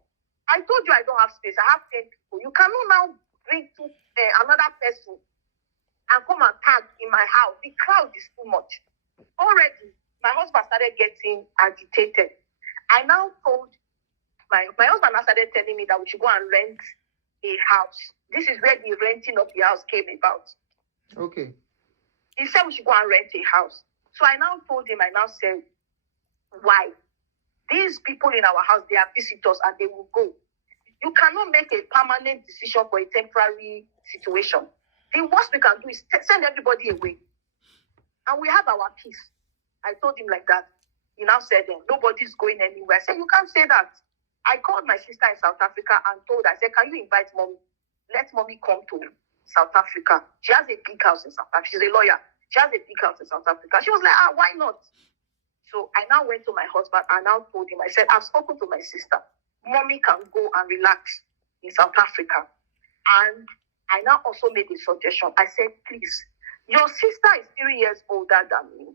I told you I don't have space. I have 10 people. You cannot now bring another person and come and tag in my house. The crowd is too much. Already, my husband started getting agitated. I now told my husband now started telling me that we should go and rent a house. This is where the renting of the house came about. Okay. He said we should go and rent a house. So I now told him, I now said, why? These people in our house, they are visitors and they will go. You cannot make a permanent decision for a temporary situation. The worst we can do is send everybody away. And we have our keys. I told him like that. He now said, nobody's going anywhere. I said, you can't say that. I called my sister in South Africa and told her, I said, can you invite mommy? Let mommy come to South Africa. She has a big house in South Africa. She's a lawyer. She has a big house in South Africa. She was like, why not? So I now went to my husband and now told him, I said, I've spoken to my sister. Mommy can go and relax in South Africa. And I now also made a suggestion. I said, please, your sister is 3 years older than me.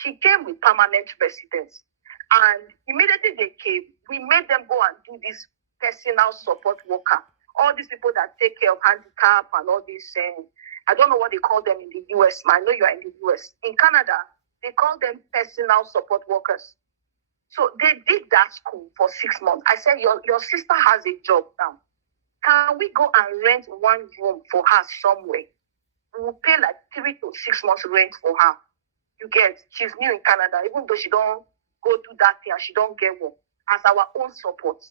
She came with permanent residence. And immediately they came, we made them go and do this personal support worker. All these people that take care of handicap and all this, I don't know what they call them in the US, man. I know you are in the US. In Canada, they call them personal support workers. So they did that school for 6 months. I said, your sister has a job now. Can we go and rent one room for her somewhere? We will pay like 3 to 6 months rent for her. You get, she's new in Canada, even though she don't go do that thing and she don't get one, as our own support.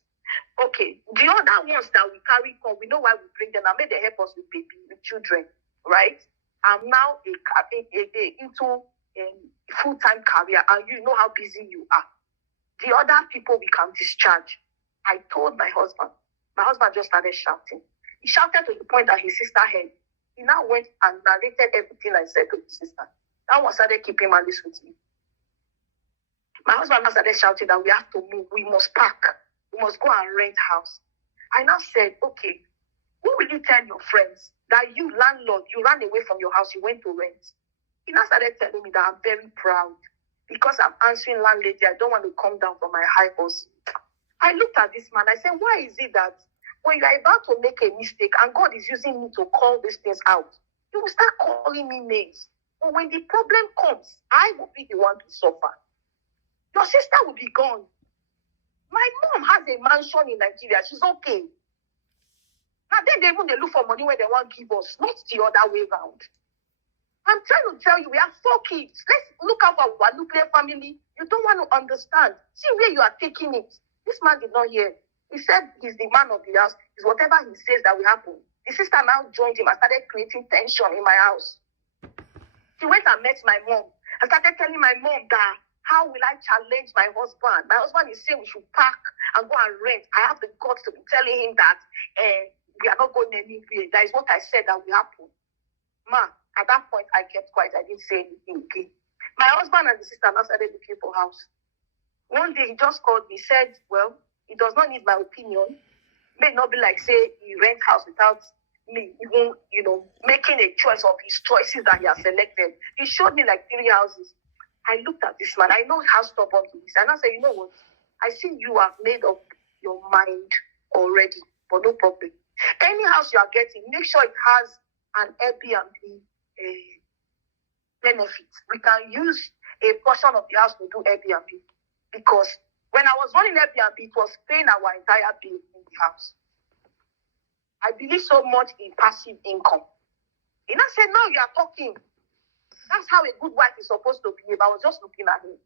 Okay, the other ones that we carry on, we know why we bring them. Now, may they help us with baby, with children, right? I'm now into a full-time career, and you know how busy you are. The other people we can discharge. I told my husband. My husband just started shouting. He shouted to the point that his sister heard. He now went and narrated everything I said to his sister. That one started keeping malice with me. My husband now started shouting that we have to move. We must pack. We must go and rent house. I now said, okay, who will you tell your friends that you, landlord, you ran away from your house, you went to rent? He now started telling me that I'm very proud because I'm answering landlady. I don't want to come down from my high horse. I looked at this man. I said, why is it that when you are about to make a mistake and God is using me to call these things out, you will start calling me names? But when the problem comes, I will be the one to suffer. Your sister will be gone. My mom has a mansion in Nigeria. She's okay. Now they look for money when they want to give us, not the other way around. I'm trying to tell you, we have 4 kids. Let's look at our nuclear family. You don't want to understand. See where you are taking it. This man did not hear. He said he's the man of the house. It's whatever he says that will happen. The sister now joined him and started creating tension in my house. She went and met my mom. I started telling my mom that, how will I challenge my husband? My husband is saying we should pack and go and rent. I have the guts to be telling him that we are not going anywhere. That is what I said that will happen. Ma, at that point, I kept quiet. I didn't say anything. Okay. My husband and the sister now started looking for house. One day, he just called me, said, well, he does not need my opinion. May not be like, say, he rent house without me even, making a choice of his choices that he has selected. He showed me like 3 houses. I looked at this man. I know how stubborn he is. And I said, you know what? I see you have made up your mind already, but no problem. Any house you are getting, make sure it has an Airbnb benefit. We can use a portion of the house to do Airbnb. Because when I was running Airbnb, it was paying our entire bill in the house. I believe so much in passive income. And I said, now you are talking. That's how a good wife is supposed to behave. I was just looking at him.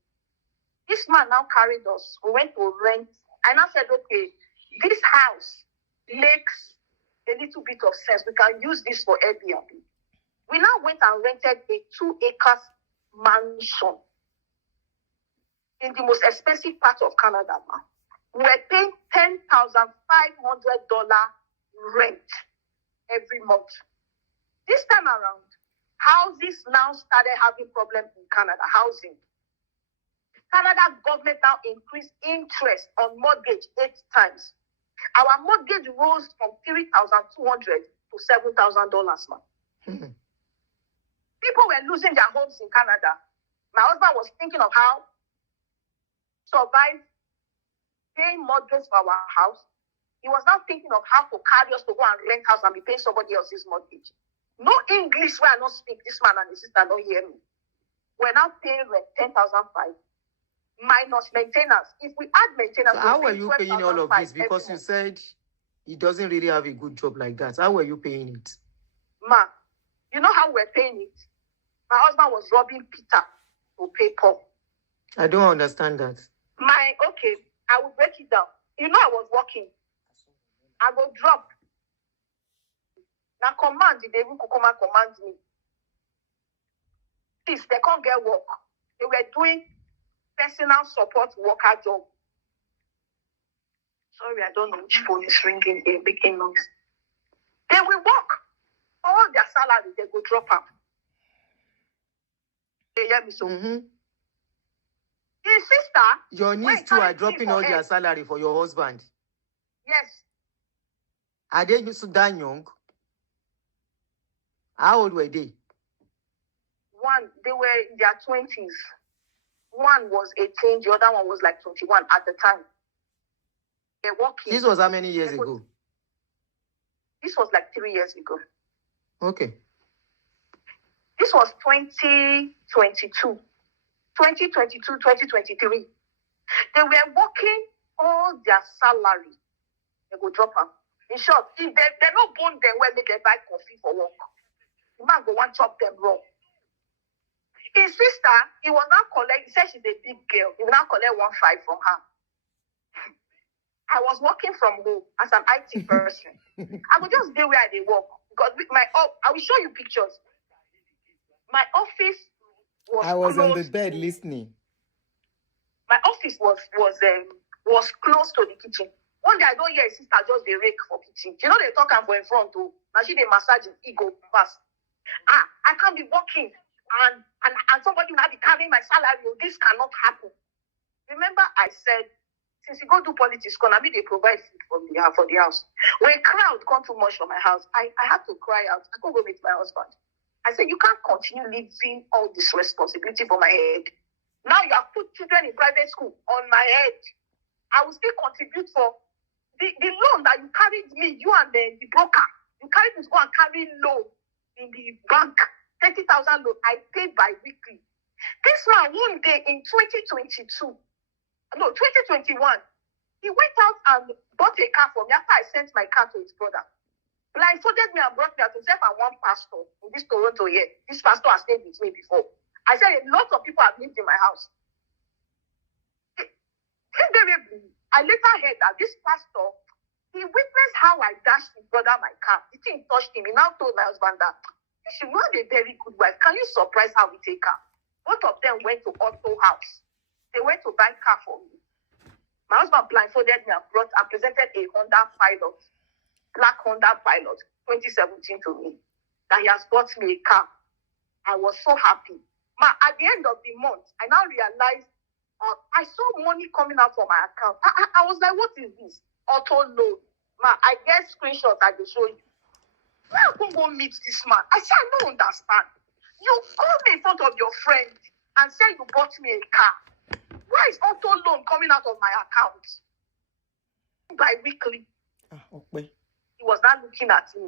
This man now carried us. We went to rent. And I said, okay, this house makes a little bit of sense. We can use this for Airbnb. We now went and rented a 2-acre mansion in the most expensive part of Canada. We were paying $10,500 rent every month. This time around, houses now started having problems in Canada, housing. Canada government now increased interest on mortgage 8 times. Our mortgage rose from $3,200 to $7,000, man. People were losing their homes in Canada. My husband was thinking of how to survive paying mortgage for our house. He was now thinking of how to carry us to go and rent house and be paying somebody else's mortgage. No English where I don't speak. This man and his sister don't hear me. We're now paying rent $10,500 minus maintenance. If we add maintenance, so how are you paying all of this? Because you said he doesn't really have a good job like that. How are you paying it? Ma, you know how we're paying it? My husband was robbing Peter to pay Paul. I don't understand that. Okay, I will break it down. You know I was working. I will drop. Now command, they even come and command me. Please, they can't get work. They were doing personal support worker job. Sorry, I don't know which phone is ringing, making noise. They will work. All their salary, they go drop out. They hear me so. His sister. Your niece too are dropping all their salary for your husband. Yes. Are they used to that young? How old were they? One, they were in their 20s. One was 18, the other one was like 21 at the time. They're working. This was how many years ago? This was like 3 years ago. Okay. This was 2022. 2022, 2023. They were working all their salary. They go drop them. In short, if they're not born them when they buy coffee for work. The man go one chop them raw. His sister, he was now collect. He said she's a big girl. He will now collect 1.5 from her. I was working from home as an IT person. I would just be where they work because with I will show you pictures. My office was. I was on the bed listening. My office was close to the kitchen. One day I don't hear his sister just the rake for kitchen. You know they talk for in front too. Now she they massage his ego fast. I can't be working and somebody will not be carrying my salary. This cannot happen. Remember I said, since you go do politics, maybe they provide food for the house. When a crowd come too much from my house, I had to cry out. I couldn't go meet my husband. I said, you can't continue leaving all this responsibility for my head. Now you have put children in private school on my head. I will still contribute for the loan that you carried me, you and the broker. You carried me to go and carry loan in the bank, 30,000 loan. I paid bi-weekly. This man, one day in 2021, he went out and bought a car for me after I sent my car to his brother. Blindfolded me and brought me out himself and one pastor in this Toronto here. This pastor has stayed with me before. I said a lot of people have lived in my house. Invariably, I later heard that this pastor, he witnessed how I dashed his brother my car. The thing touched him. He now told my husband that, you are a very good wife. Can you surprise how we take her? Both of them went to Auto House. They went to buy car for me. My husband blindfolded me and presented a Honda Pilot, black Honda Pilot, 2017 to me. That he has bought me a car. I was so happy. At the end of the month, I now realized, I saw money coming out from my account. I was like, what is this? Auto loan. I get screenshots I will show you. I can't go meet this man. I said, I don't understand. You called me in front of your friend and said you bought me a car. Why is auto loan coming out of my account? Bi-weekly. Okay. He was not looking at me.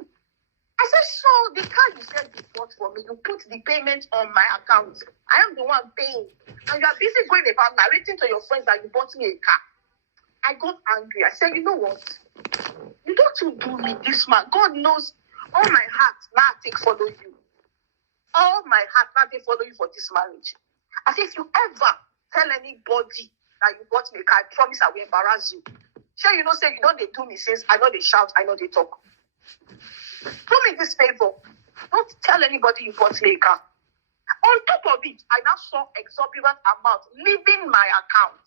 I said, so the car you said you bought for me, you put the payment on my account. I am the one paying. And you are busy going about narrating to your friends that you bought me a car. I got angry. I said, you know what? You don't do me this, man. God knows all my heart now I take follow you. All my heart now they follow you for this marriage. I said, if you ever tell anybody that you bought me a car, I promise I will embarrass you. Sure, you know, say you know they do me since I know they shout, I know they talk. Do me this favor. Don't tell anybody you bought me a car. On top of it, I now saw exorbitant amount leaving my account.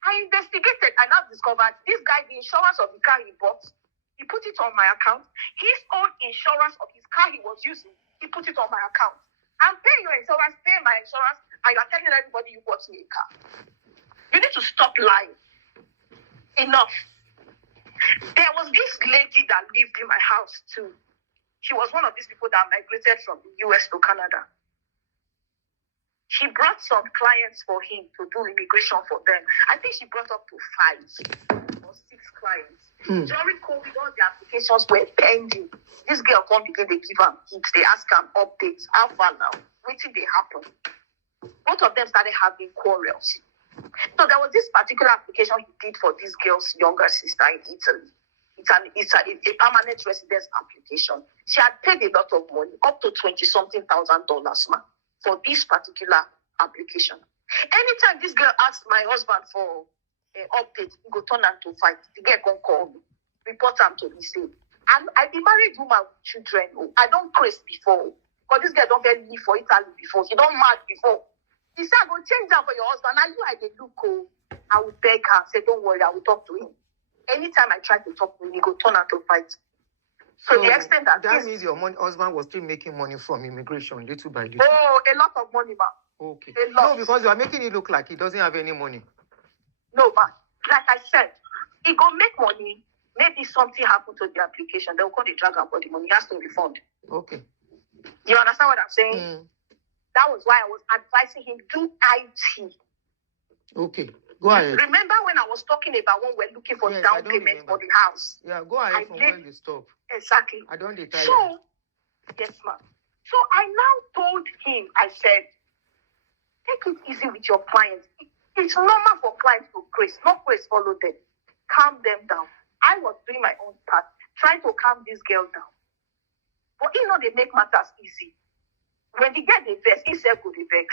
I investigated. I now discovered this guy, the insurance of the car he bought, he put it on my account. His own insurance of his car he was using, he put it on my account. I'm paying your insurance, paying my insurance, and you're telling everybody you bought me a car. You need to stop lying. Enough. There was this lady that lived in my house too. She was one of these people that migrated from the US to Canada. She brought some clients for him to do immigration for them. I think she brought up to 5 or 6 clients. During COVID, all the applications were pending. This girl come begin, they give them tips, they ask them updates. How far now? What did they happen? Both of them started having quarrels. So there was this particular application he did for this girl's younger sister in Italy. It's a permanent residence application. She had paid a lot of money, up to $20-something thousand, man, for this particular application. Anytime this girl asked my husband for an update, he go turn am to fight. The girl can call me, report am to me, say, and I be married woman with children. Oh, I don't craze before. But this girl don't get leave for Italy before. She don't mad before. He said, I'm going to change that for your husband. Now you, I did look, oh, I will beg her, say, don't worry, I will talk to him. Anytime I try to talk to him, he go turn out to fight. So the extent that means your husband was still making money from immigration little by little. Oh, a lot of money, man. Okay. A lot. No, because you are making it look like he doesn't have any money. No, man. Like I said, he go make money. Maybe something happened to the application. They will call the drag out for the money. He has to refund. Okay. You understand what I'm saying? That was why I was advising him do IT. Okay. Go ahead. Remember when I was talking about when we're looking for down payment for the house? Yeah, go ahead from where you stop. Exactly. I don't detect. So, yes, ma'am. So I now told him, I said, take it easy with your clients. It's normal for clients to praise, not praise follow them. Calm them down. I was doing my own part, trying to calm this girl down. But you know they make matters easy. When they get the vex, he said go the vex.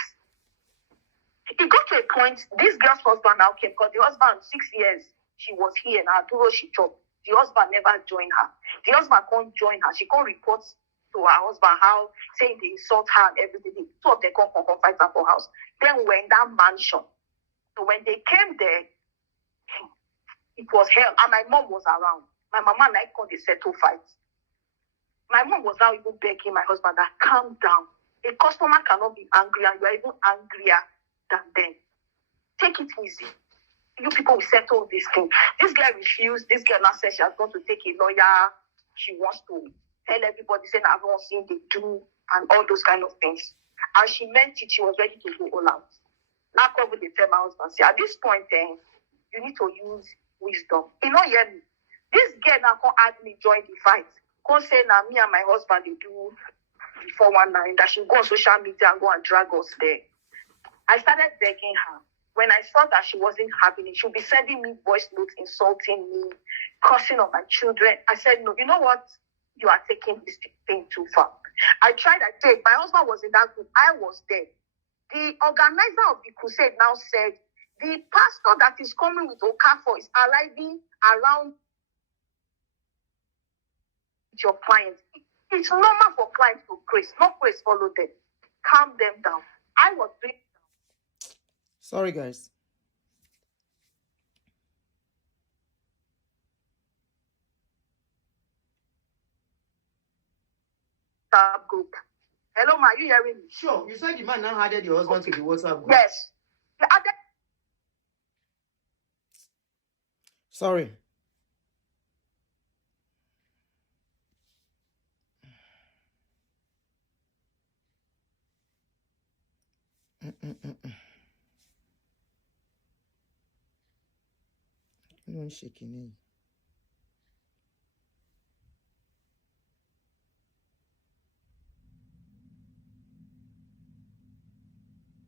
It got to a point, this girl's husband now came, because the husband, 6 years, she was here and Aduro she chopped. The husband never joined her. The husband can't join her. She can't report to her husband how, saying they insult her and everything. Two of them come fight her for house. Then we're in that mansion. So when they came there, it was hell. And my mom was around. My mama and I called the settle fights. My mom was now even begging my husband that calm down. A customer cannot be angry and you are even angrier than them. Take it easy. You people will settle this thing. This girl refused. This girl now said she has gone to take a lawyer. She wants to tell everybody, saying I've not seen they do and all those kind of things. And she meant it. She was ready to go all out. Now come with the tell my husband, say, at this point, you need to use wisdom. You know, hear me. This girl now can add me join the fight. Come say now me and my husband they do the 419 that she go on social media and go and drag us there. I started begging her. When I saw that she wasn't having it, she'll be sending me voice notes, insulting me, cursing on my children. I said, no, you know what? You are taking this thing too far. I tried, my husband was in that group. I was there. The organizer of the crusade now said, the pastor that is coming with Okafor is arriving around your clients. It's normal for clients to praise, not praise follow them. Calm them down. I was doing. Sorry, guys. Group. Hello, ma, you hearing me? Sure. You said the man now added your husband to the WhatsApp group. Yes. He added. Sorry. No shaking.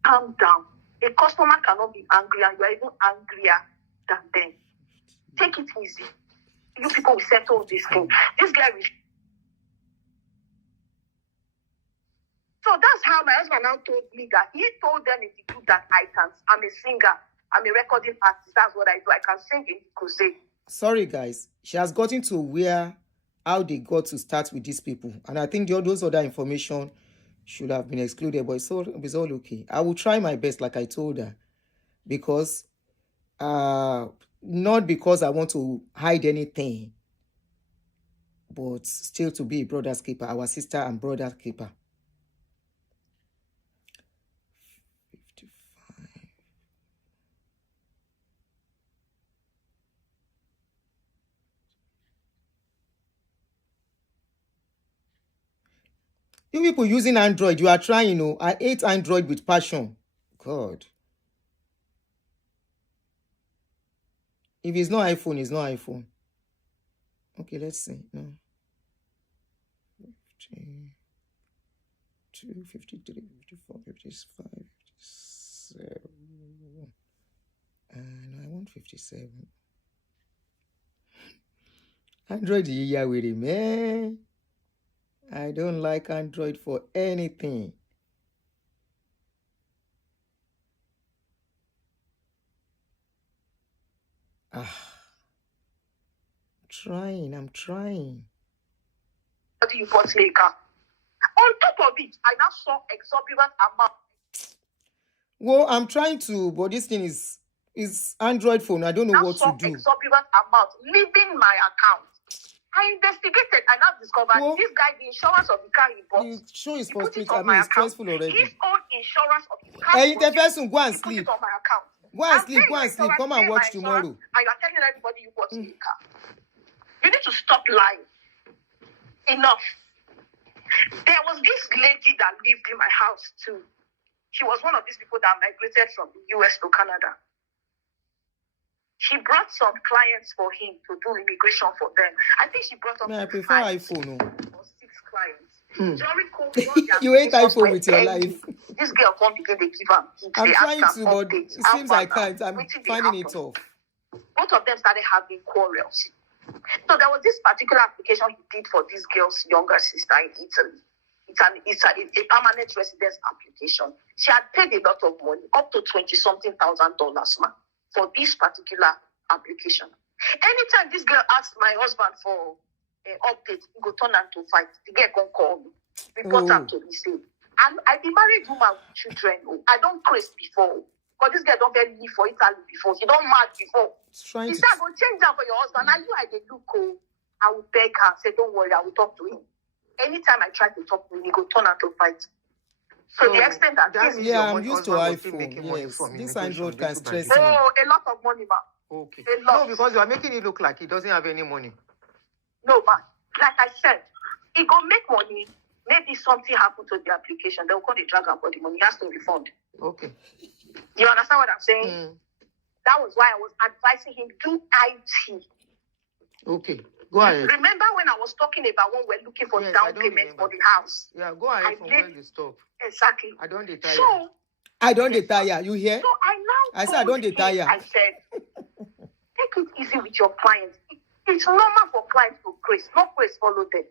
Calm down. A customer cannot be angry and you are even angrier than them. Take it easy. You people will settle this thing. This guy will. So that's how my husband now told me that he told them in the group that I'm a singer, I'm a recording artist. That's what I do. I can sing in the crusade. Sorry, guys. She has gotten to where how they got to start with these people, and I think those other information should have been excluded, but it's all okay. I will try my best, like I told her, because not because I want to hide anything, but still to be a brother's keeper, our sister and brother keeper. 55. You people using Android, you are trying, you know. I hate Android with passion. God. If it's not iPhone, it's not iPhone. Okay, let's see. No. 52, 53, 54, 55, 57. And I want 57. Android, yeah, with it, man. I don't like Android for anything. I'm trying. What do you bought me a car? On top of it, I now saw exorbitant amount. Well, I'm trying to, but this thing is Android phone. I don't know what to do. Exorbitant amount leaving my account. I investigated and now discovered this guy, the insurance of the car he bought. The show is he put it frustrating. I on mean, my it's account. stressful already. His own insurance of his car. Hey, Interfesun, go and he sleep. put it on my account. Go and sleep. Go and sleep. Come and watch tomorrow. And you are telling everybody you bought me a car. You need to stop lying. Enough. There was this lady that lived in my house too. She was one of these people that migrated from the US to Canada. She brought some clients for him to do immigration for them. I think she brought up I prefer iPhone. or 6 clients. You hate iPhone with your life. This girl come begin they give him. I'm trying to, but it seems I can't. I'm finding it tough. Both of them started having quarrels. So there was this particular application he did for this girl's younger sister in Italy. It's a permanent residence application. She had paid a lot of money, up to $20-something thousand, man, for this particular application. Anytime this girl asked my husband for an update, he go turn and to fight. The girl can call me, report her to me, say, and I be married woman with children. I don't craze before. But this girl don't very live for Italy before. She don't mad before. He said, I will change that for your husband. Now you I dey look cool. I will beg her, say, don't worry, I will talk to him. Anytime I try to talk to him, he go turn out to fight. So the extent that I'm used to iPhone. Yes, this Android can stress me. Oh, a lot of money, man. Okay. A lot. No, because you are making it look like he doesn't have any money. No, man. Like I said, he go make money. Maybe something happened to the application. They'll call the drag and for the money. He has to refund. Okay. You understand what I'm saying? That was why I was advising him do IT. Okay. Go ahead. Remember when I was talking about when we're looking for down payment for the house? Yeah, go ahead from where you stop. Exactly. I don't detire. So I don't detire. You hear? So I said I don't detire. I said, take it easy with your clients. It's normal for clients to praise. Not praise, follow them.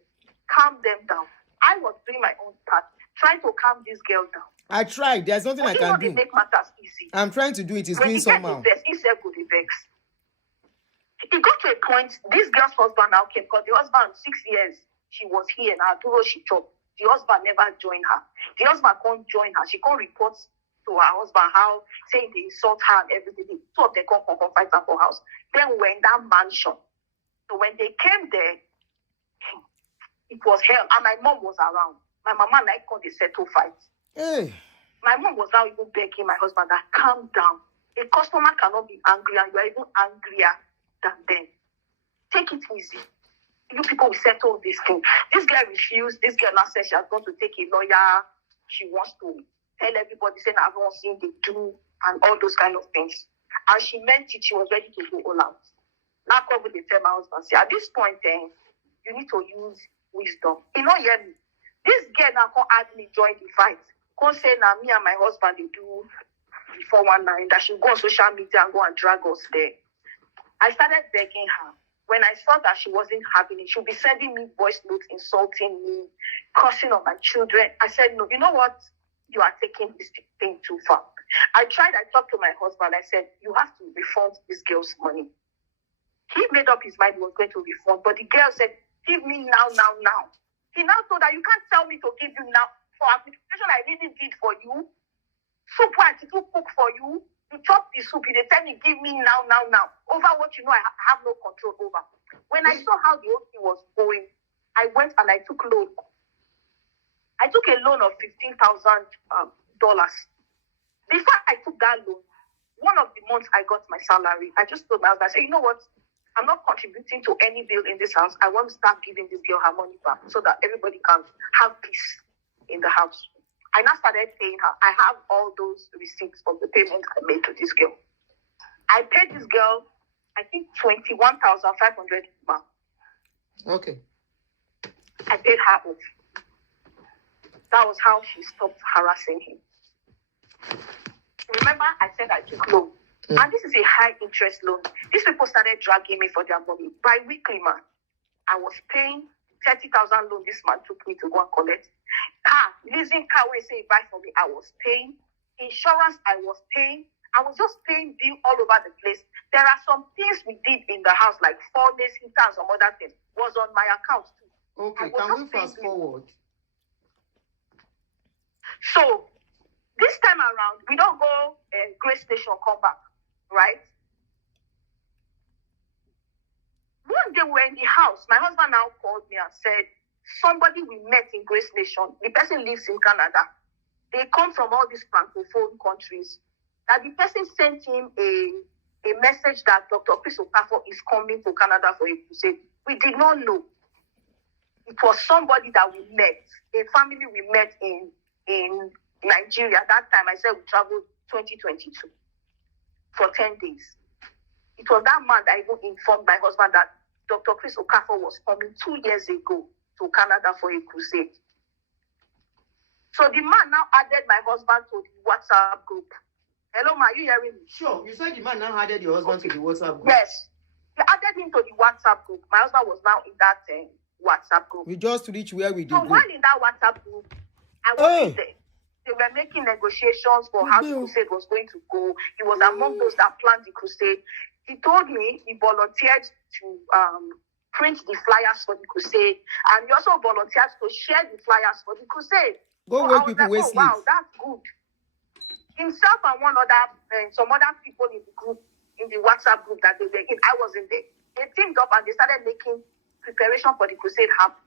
Calm them down. I was doing my own part, trying to calm this girl down. I tried. There's nothing I can do. Make matters easy. I'm trying to do it. It's doing somehow. He said good vex. It got to a point, this girl's husband now came, because the husband, 6 years, she was here, and Aduni she chopped. The husband never joined her. The husband can't join her. She can't report to her husband how, saying they insult her and everything. Two of them come fight her for house. Then we're in that mansion. So when they came there, it was hell. And my mom was around. My mama and I come, they settle fights. Hey. My mom was now even begging my husband that calm down. A customer cannot be angry, and you are even angrier than them. Take it easy. You people will settle this thing. This guy refused. This girl now said she has gone to take a lawyer. She wants to tell everybody, saying everyone's seen they do, and all those kind of things. And she meant it. She was ready to go all out. Now come with the tell my husband, say, at this point, you need to use wisdom. You know, hear me. This girl now can't add me join the fight. Can't say now me and my husband they do the 419, that she go on social media and go and drag us there. I started begging her. When I saw that she wasn't having it, she'll be sending me voice notes, insulting me, cursing on my children. I said, no, you know what? You are taking this thing too far. I talked to my husband. I said, you have to refund this girl's money. He made up his mind he was going to refund, but the girl said, give me now. He now told her, you can't tell me to give you now for application I really did for you. Soup I did cook for you. You chop the soup, they tell me, give me now. Over what you know I have no control over. When I saw how the whole thing was going, I went and I took loan. I took a loan of $15,000. Before I took that loan, one of the months I got my salary, I just told my husband, I said, you know what? I'm not contributing to any bill in this house. I want to start giving this girl her money back so that everybody can have peace. in the house. I now started paying her. I have all those receipts of the payment I made to this girl. I paid this girl, I think 21,500 baht. Okay. I paid her off. That was how she stopped harassing him. Remember, I said I took loan. And this is a high interest loan. These people started dragging me for their money. Bi-weekly, man. I was paying 30,000 loan this man took me to go and collect. Leasing car when say buy for me, I was paying. Insurance, I was paying. I was just paying bill all over the place. There are some things we did in the house, like 4 days heater and some other things, was on my account too. Okay, can we fast forward? So, this time around, we don't go Grace Station, come back, right? One day we're in the house. My husband now called me and said, somebody we met in Grace Nation, the person lives in Canada. They come from all these francophone countries. That the person sent him a message that Dr. Chris Okafor is coming to Canada for a crusade. We did not know. It was somebody that we met, a family we met in Nigeria. That time I said we traveled 2022 for 10 days. It was that man that even informed my husband that Dr. Chris Okafor was coming 2 years ago to Canada for a crusade. So the man now added my husband to the WhatsApp group. Hello, ma, are you hearing me? Sure. You said the man now added your husband to the WhatsApp group. Yes. He added him to the WhatsApp group. My husband was now in that WhatsApp group. We just reached where we did So go. while in that WhatsApp group, I was there. They were making negotiations for how the crusade was going to go. He was among those that planned the crusade. He told me he volunteered to print the flyers for the crusade, and he also volunteered to share the flyers for the crusade. Go where people will sleep. Wow, that's good. Himself and some other people in the group, in the WhatsApp group that they were in, I wasn't there. They teamed up and they started making preparation for the crusade happen.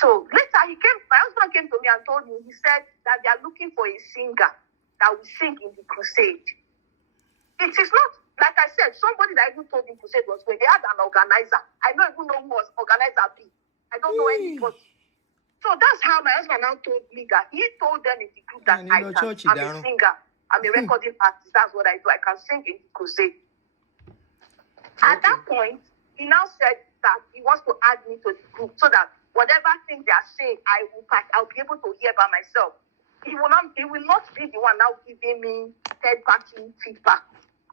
So later my husband came to me and told me, he said that they are looking for a singer that will sing in the crusade. It is not, like I said, somebody that even told the crusade was going. They had an organizer. I don't even know who was organizer be. I don't know anybody. So that's how my husband now told me that he told them in the group that I'm a singer. I'm a recording artist. That's what I do. I can sing in the crusade. At that point, he now said that he wants to add me to the group so that whatever thing they are saying, I'll be able to hear by myself. He will not be the one now giving me third-party feedback.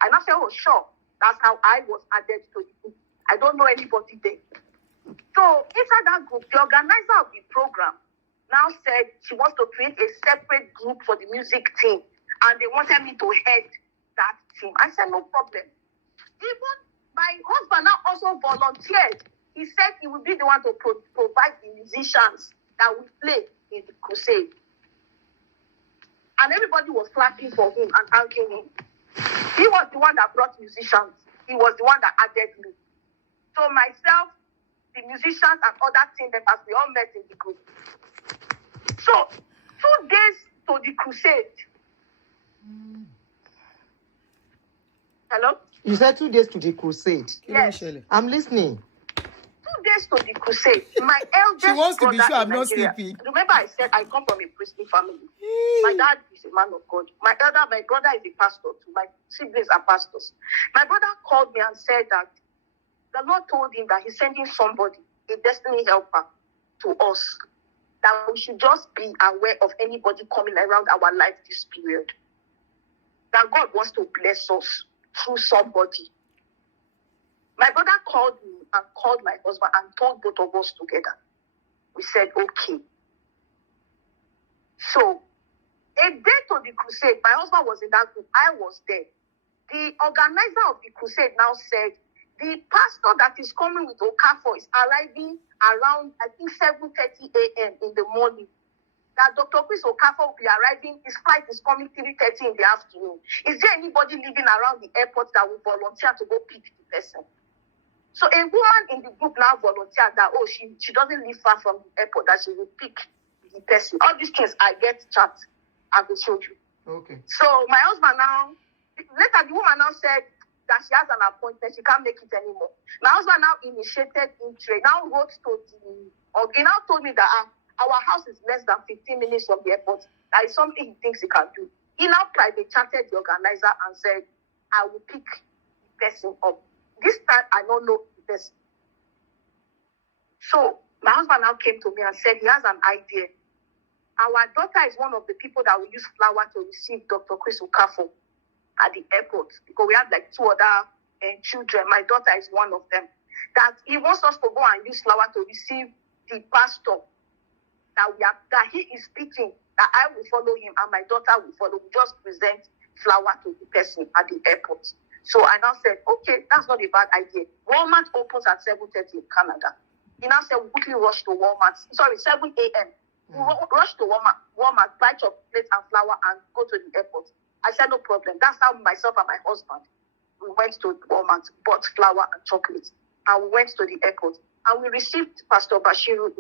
And I said, oh, sure. That's how I was added to the group. I don't know anybody there. So inside that group, the organizer of the program now said she wants to create a separate group for the music team. And they wanted me to head that team. I said, no problem. Even my husband now also volunteered. He said he would be the one to provide the musicians that would play in the crusade. And everybody was clapping for him and thanking him. He was the one that brought musicians. He was the one that added me. So myself, the musicians and other team members, we all met in the group. So 2 days to the crusade. Hello? You said 2 days to the crusade. Yes. I'm listening. 2 days to the crusade. My eldest She wants to brother be sure I'm in not Nigeria. sleeping. Remember I said I come from a priestly family. My dad is a man of God. My brother is a pastor too. My siblings are pastors. My brother called me and said that the Lord told him that he's sending somebody, a destiny helper, to us. That we should just be aware of anybody coming around our life this period. That God wants to bless us through somebody. My brother called me and called my husband and told both of us together. We said, okay. So, a day to the crusade, my husband was in that group. I was there. The organizer of the crusade now said, the pastor that is coming with Okafor is arriving around, I think, 7:30 a.m. in the morning. That Dr. Chris Okafor will be arriving. His flight is coming 3:30 in the afternoon. Is there anybody living around the airport that will volunteer to go pick the person? So a woman in the group now volunteered that, she doesn't live far from the airport, that she will pick the person. All these things I get chat. I will show you. Okay. So my husband now, later the woman now said that she has an appointment, she can't make it anymore. My husband now initiated interest, now wrote to he now told me that Our house is less than 15 minutes from the airport. That is something he thinks he can do. He now private chatted the organizer and said, I will pick the person up. This time, I don't know the person. So my husband now came to me and said he has an idea. Our daughter is one of the people that will use flower to receive Dr. Chris Okafor at the airport, because we have like 2 other children. My daughter is one of them. That he wants us to go and use flower to receive the pastor that he is speaking, that I will follow him and my daughter will follow. We just present flower to the person at the airport. So I now said, okay, that's not a bad idea. Walmart opens at 7:30 in Canada. He now said, we quickly rush to Walmart. 7 a.m. We rush to Walmart, buy chocolate and flour and go to the airport. I said, no problem. That's how myself and my husband, we went to Walmart, bought flour and chocolate, and we went to the airport. And we received Pastor Bashiru.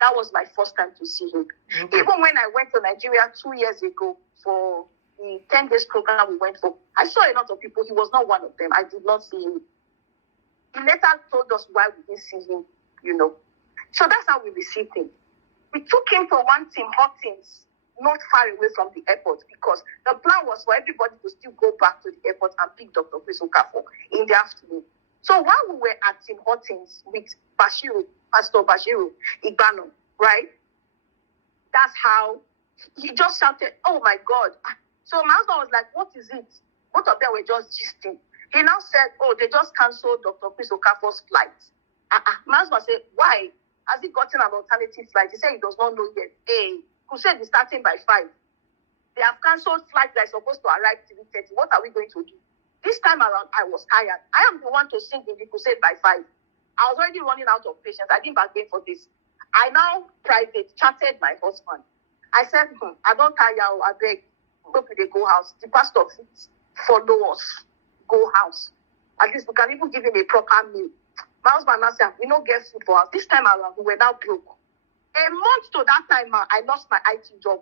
That was my first time to see him. Okay. Even when I went to Nigeria 2 years ago for the 10 days program we went for, I saw a lot of people. He was not one of them. I did not see him. He later told us why we didn't see him, So that's how we received him. We took him to one Tim Hortons, not far away from the airport, because the plan was for everybody to still go back to the airport and pick Dr. Chris Okafor in the afternoon. So while we were at Tim Hortons with Bashiru, Pastor Bashiru Igbano, right? That's how he just shouted, oh my God. So my husband was like, what is it? Both of them were just gisting. He now said, oh, they just canceled Dr. Chris Okafor's flight. My husband said, why? Has he gotten an alternative flight? He said he does not know yet. Crusade is starting by 5. They have cancelled flights that are supposed to arrive 3:30. What are we going to do? This time around, I was tired. I am the one to sing in the crusade by 5. I was already running out of patience. I didn't bargain for this. I now private chatted my husband. I said, I don't tire. I beg. Hope they go house. The pastor follow us. Go house. At least we can even give him a proper meal. My husband now said, we don't get food for us. This time around, we were now broke. A month to that time, I lost my IT job.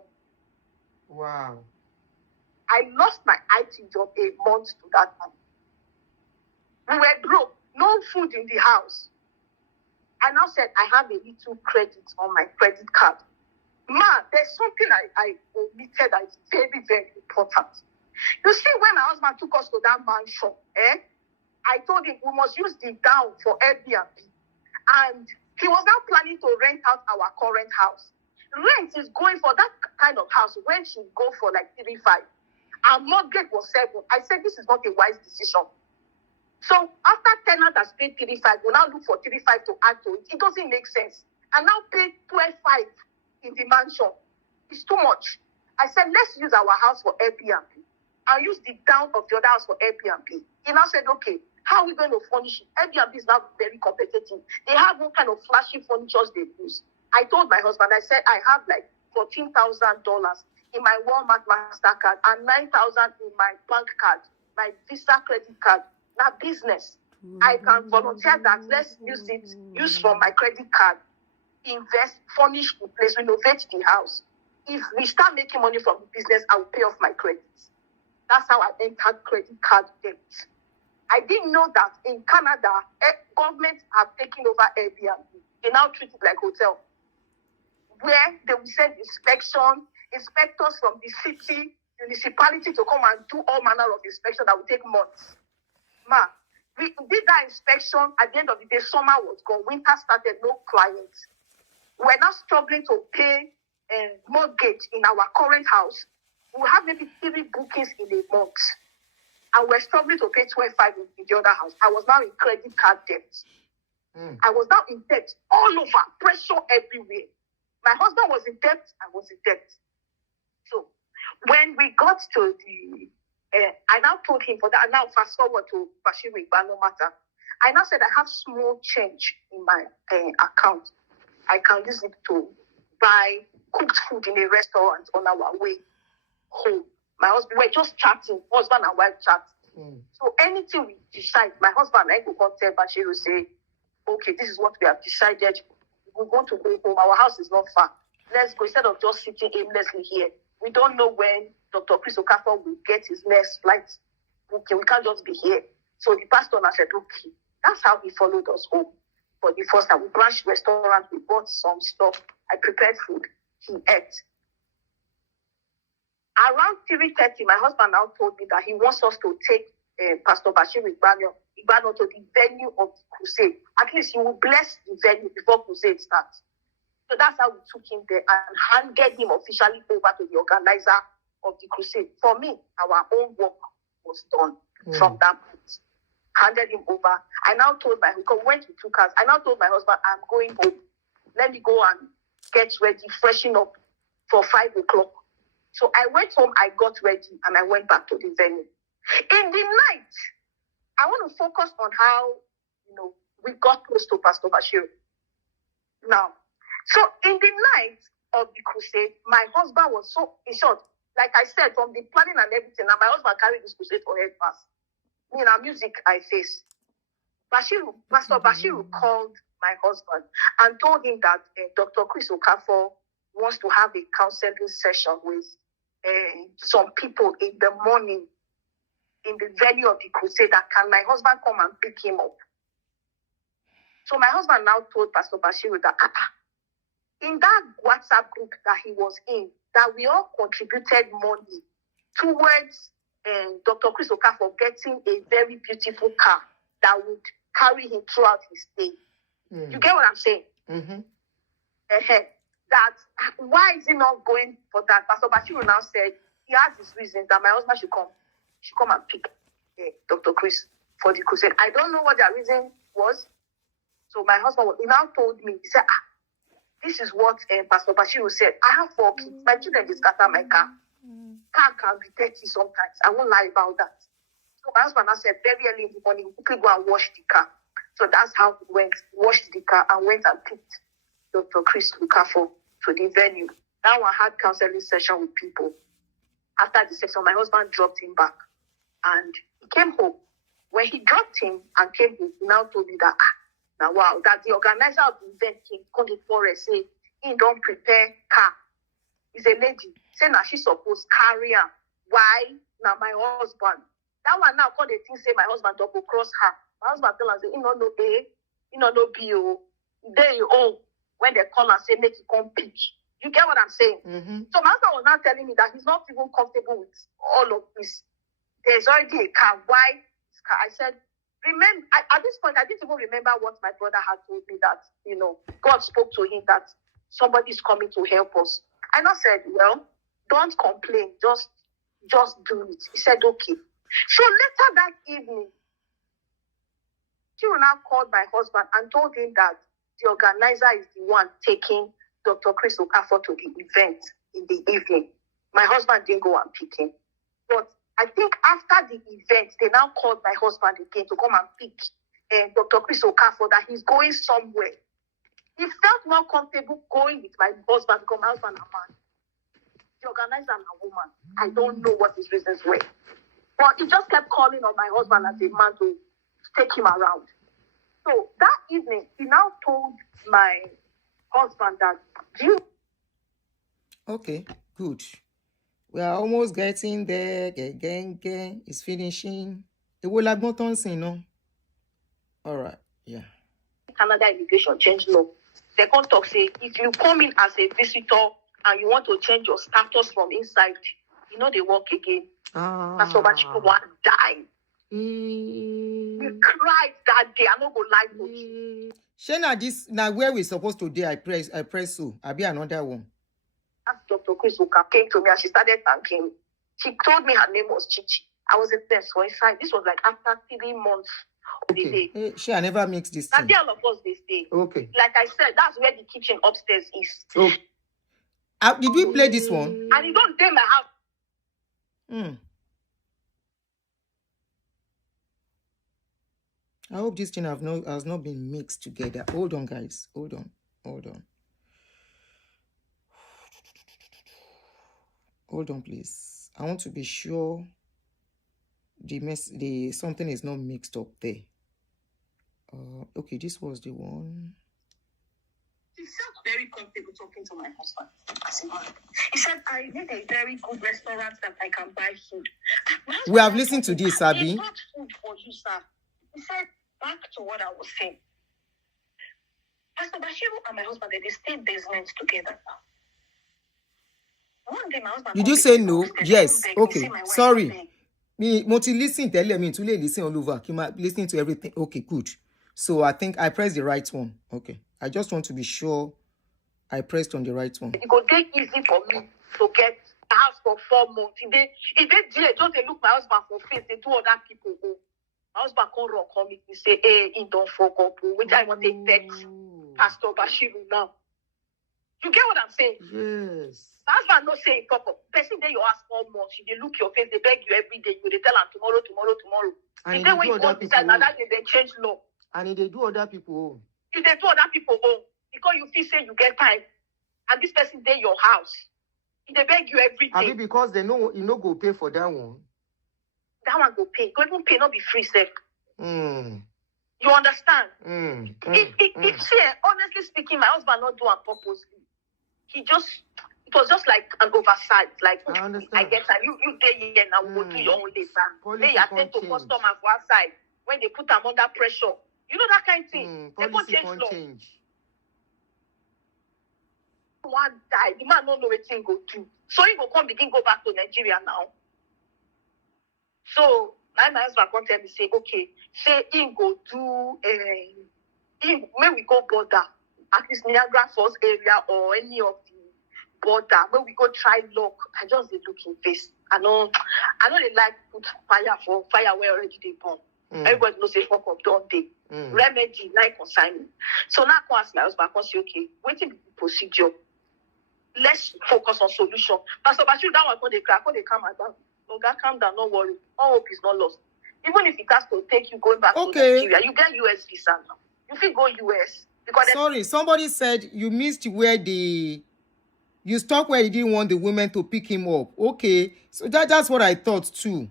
Wow. I lost my IT job a month to that time. We were broke. No food in the house. I now said, I have a little credit on my credit card. Man, there's something I omitted that is very, very important. You see, when my husband took us to that mansion, I told him we must use the down for Airbnb. And he was now planning to rent out our current house. Rent is going for that kind of house. Rent should go for like 3.5. Our mortgage was 7. I said, this is not a wise decision. So after tenant has paid 3.5, we'll now look for 3.5 to add to it. It doesn't make sense. And now pay 12.5 in the mansion. It's too much. I said, let's use our house for Airbnb and use the down of the other house for Airbnb. He now said, okay, how are we going to furnish it? Airbnb is now very competitive. They have all kind of flashy furnitures they use. I told my husband, I said, I have like $14,000 in my Walmart MasterCard and $9,000 in my bank card, my Visa credit card. Now business. I can volunteer that. Let's use it. Use from my credit card. Invest, furnish the place, renovate the house. If we start making money from the business, I will pay off my credits. That's how I entered credit card debt. I didn't know that in Canada, governments have taken over Airbnb. They now treat it like hotel, where they will send inspectors from the city, municipality to come and do all manner of inspection that will take months. We did that inspection. At the end of the day, summer was gone. Winter started, no clients. We're now struggling to pay mortgage in our current house. We have maybe 3 bookings in a month. And we're struggling to pay 12.5 in the other house. I was now in credit card debt. I was now in debt all over, pressure everywhere. My husband was in debt, I was in debt. So when we got to the, I now told him for that, now fast forward to Bashiru Igbano matter. I now said I have small change in my account. I can use it to buy cooked food in a restaurant on our way home. My husband, we're just chatting, husband and wife chat. So anything we decide, my husband and I go tell Bashiru, say, okay, this is what we have decided. We want to go home. Our house is not far. Let's go. Instead of just sitting aimlessly here, we don't know when Dr. Chris Okafor will get his next flight. Okay, we can't just be here. So the pastor now said, okay, that's how he followed us home. for the first time. We branched restaurant, we bought some stuff. I prepared food. He ate. Around 3:30, my husband now told me that he wants us to take Pastor Bashiru Igbano to the venue of the crusade. At least he will bless the venue before crusade starts. So that's how we took him there and handed him officially over to the organizer of the crusade. For me, our own work was done from that point. Handed him over. I now told my husband, we went to 2 cars. I now told my husband, I'm going home. Let me go and get ready, freshen up for 5 o'clock. So I went home, I got ready, and I went back to the venue. In the night, I want to focus on how, we got close to Pastor Bashiru. Now, so in the night of the crusade, my husband was so, in short, like I said, from the planning and everything, and my husband carried this crusade for head pass. Me and music I face. Pastor Bashiru called my husband and told him that Dr. Chris Okafor wants to have a counseling session with some people in the morning in the venue of the crusade. That can my husband come and pick him up? So my husband now told Pastor Bashiru that in that WhatsApp group that he was in, that we all contributed money towards Dr. Chris Okafor getting a very beautiful car that would carry him throughout his stay. You get what I'm saying? Mm-hmm. That why is he not going for that? Pastor Bashiru now said he has his reasons that my husband should come and pick Dr. Chris for the crusade. I don't know what their reason was. So my husband, he now told me, he said, this is what Pastor Bashiru said. I have 4 kids. My children just scatter my car. Car can be dirty sometimes. I won't lie about that. So my husband now said, very early in the morning, quickly go and wash the car. So that's how we went, washed the car, and went and picked Dr. Chris Okafor to the venue. That one had counseling session with people. After the session, my husband dropped him back, and he came home. When he dropped him and came home, he now told me that, that the organizer of the event came, Okafor'S, say, he don't prepare car. He's a lady. Say now she's supposed to carry her. Why? Now my husband. That one now called the thing, say my husband double cross her. My husband tell her, say, no A, no B, there you all. When they call and say, make it come pick. You get what I'm saying? Mm-hmm. So my husband was now telling me that he's not even comfortable with all of this. There's already a car. Why this car? I said, remember, at this point, I didn't even remember what my brother had told me that, God spoke to him that somebody is coming to help us. And I said, well, don't complain. Just do it. He said, okay. So later that evening, she now called my husband and told him that the organizer is the one taking Dr. Chris Okafor to the event in the evening. My husband didn't go and pick him. But I think after the event, they now called my husband again to come and pick Dr. Chris Okafor, that he's going somewhere. He felt more comfortable going with my husband because my husband is a man. The organizer is a woman. I don't know what his reasons were. But he just kept calling on my husband as a man to take him around. So that evening, he now told my husband that, Okay, good. We are almost getting there. Gang. It's finishing. It will have not on no. All right, yeah. Canada immigration change law. They can't talk, say, if you come in as a visitor and you want to change your status from inside, they work again. That's so much people want to die. We cried that day. I don't go lie to you. Shana, this now where we supposed to do? I press so. I'll be another one. As Dr. Chris Okafor came to me and she started thanking me. She told me her name was Chichi. I was a test for inside. This was like after 3 months of the day. Hey, I never mix this That thing. day all of us they stay. Okay. Like I said, that's where the kitchen upstairs is. Okay. Did we play this one? And you don't tell my house. I hope this thing has not been mixed together. Hold on, guys. Hold on. Hold on, please. I want to be sure the something is not mixed up there. Okay, this was the one. He felt very comfortable talking to my husband. He said, I need a very good restaurant that I can buy food. We have listened to this, Abby. He bought food for you, sir. He said, back to what I was saying. Pastor Bashiru and my husband, they stay basement together now. One day my husband Did you say no? Yes. Okay. Sorry. Me listen tell me to listen all over. Listening to everything. Okay, good. So I think I pressed the right one. Okay. I just want to be sure I pressed on the right one. It go take easy for me to get a house for 4 months. If they there, just they look my husband for face, they do other people go. My husband come run, come meet me, say, hey, he don't fuck up. Which I want to text Pastor Bashiru now. You get what I'm saying? Yes. My husband no say it pop up. Person there you ask 4 months, they look your face, they beg you every day, you they tell them tomorrow. And the day when you go decide now that they change law. And they do other people. If they do other people home, because you feel say you get time, and this person there your house, if they beg you every day. I mean, because they know you no go pay for that one. That one go pay. Go even pay, not be free, sef. You understand? If honestly speaking, my husband not do on purposely. It was just like an oversight. Like, I get that. You there here now, we go do your own later. They attend to customers for outside when they put them under pressure. You know that kind of thing. They go change law. One die, the man don't know what thing go do. So he go come begin go back to Nigeria now. So my husband come tell me, say, okay, say he go do when we go border, at least Niagara Falls area or any of the border, when we go try luck. I just did look in face. I know they like put fire where already they burn. Everybody knows say fuck up, don't they? Remedy, like consignment. So now I come ask my husband, I come say, okay, waiting the procedure. Let's focus on solution. Pastor Bashiru, that one they crack, they calm down. Oh God, calm down, no worry. All hope is not lost. Even if it has to take you going back to Nigeria, you get US visa now. You can go US. Because sorry, somebody said you missed where you stopped where he didn't want the women to pick him up. Okay, so that's what I thought too.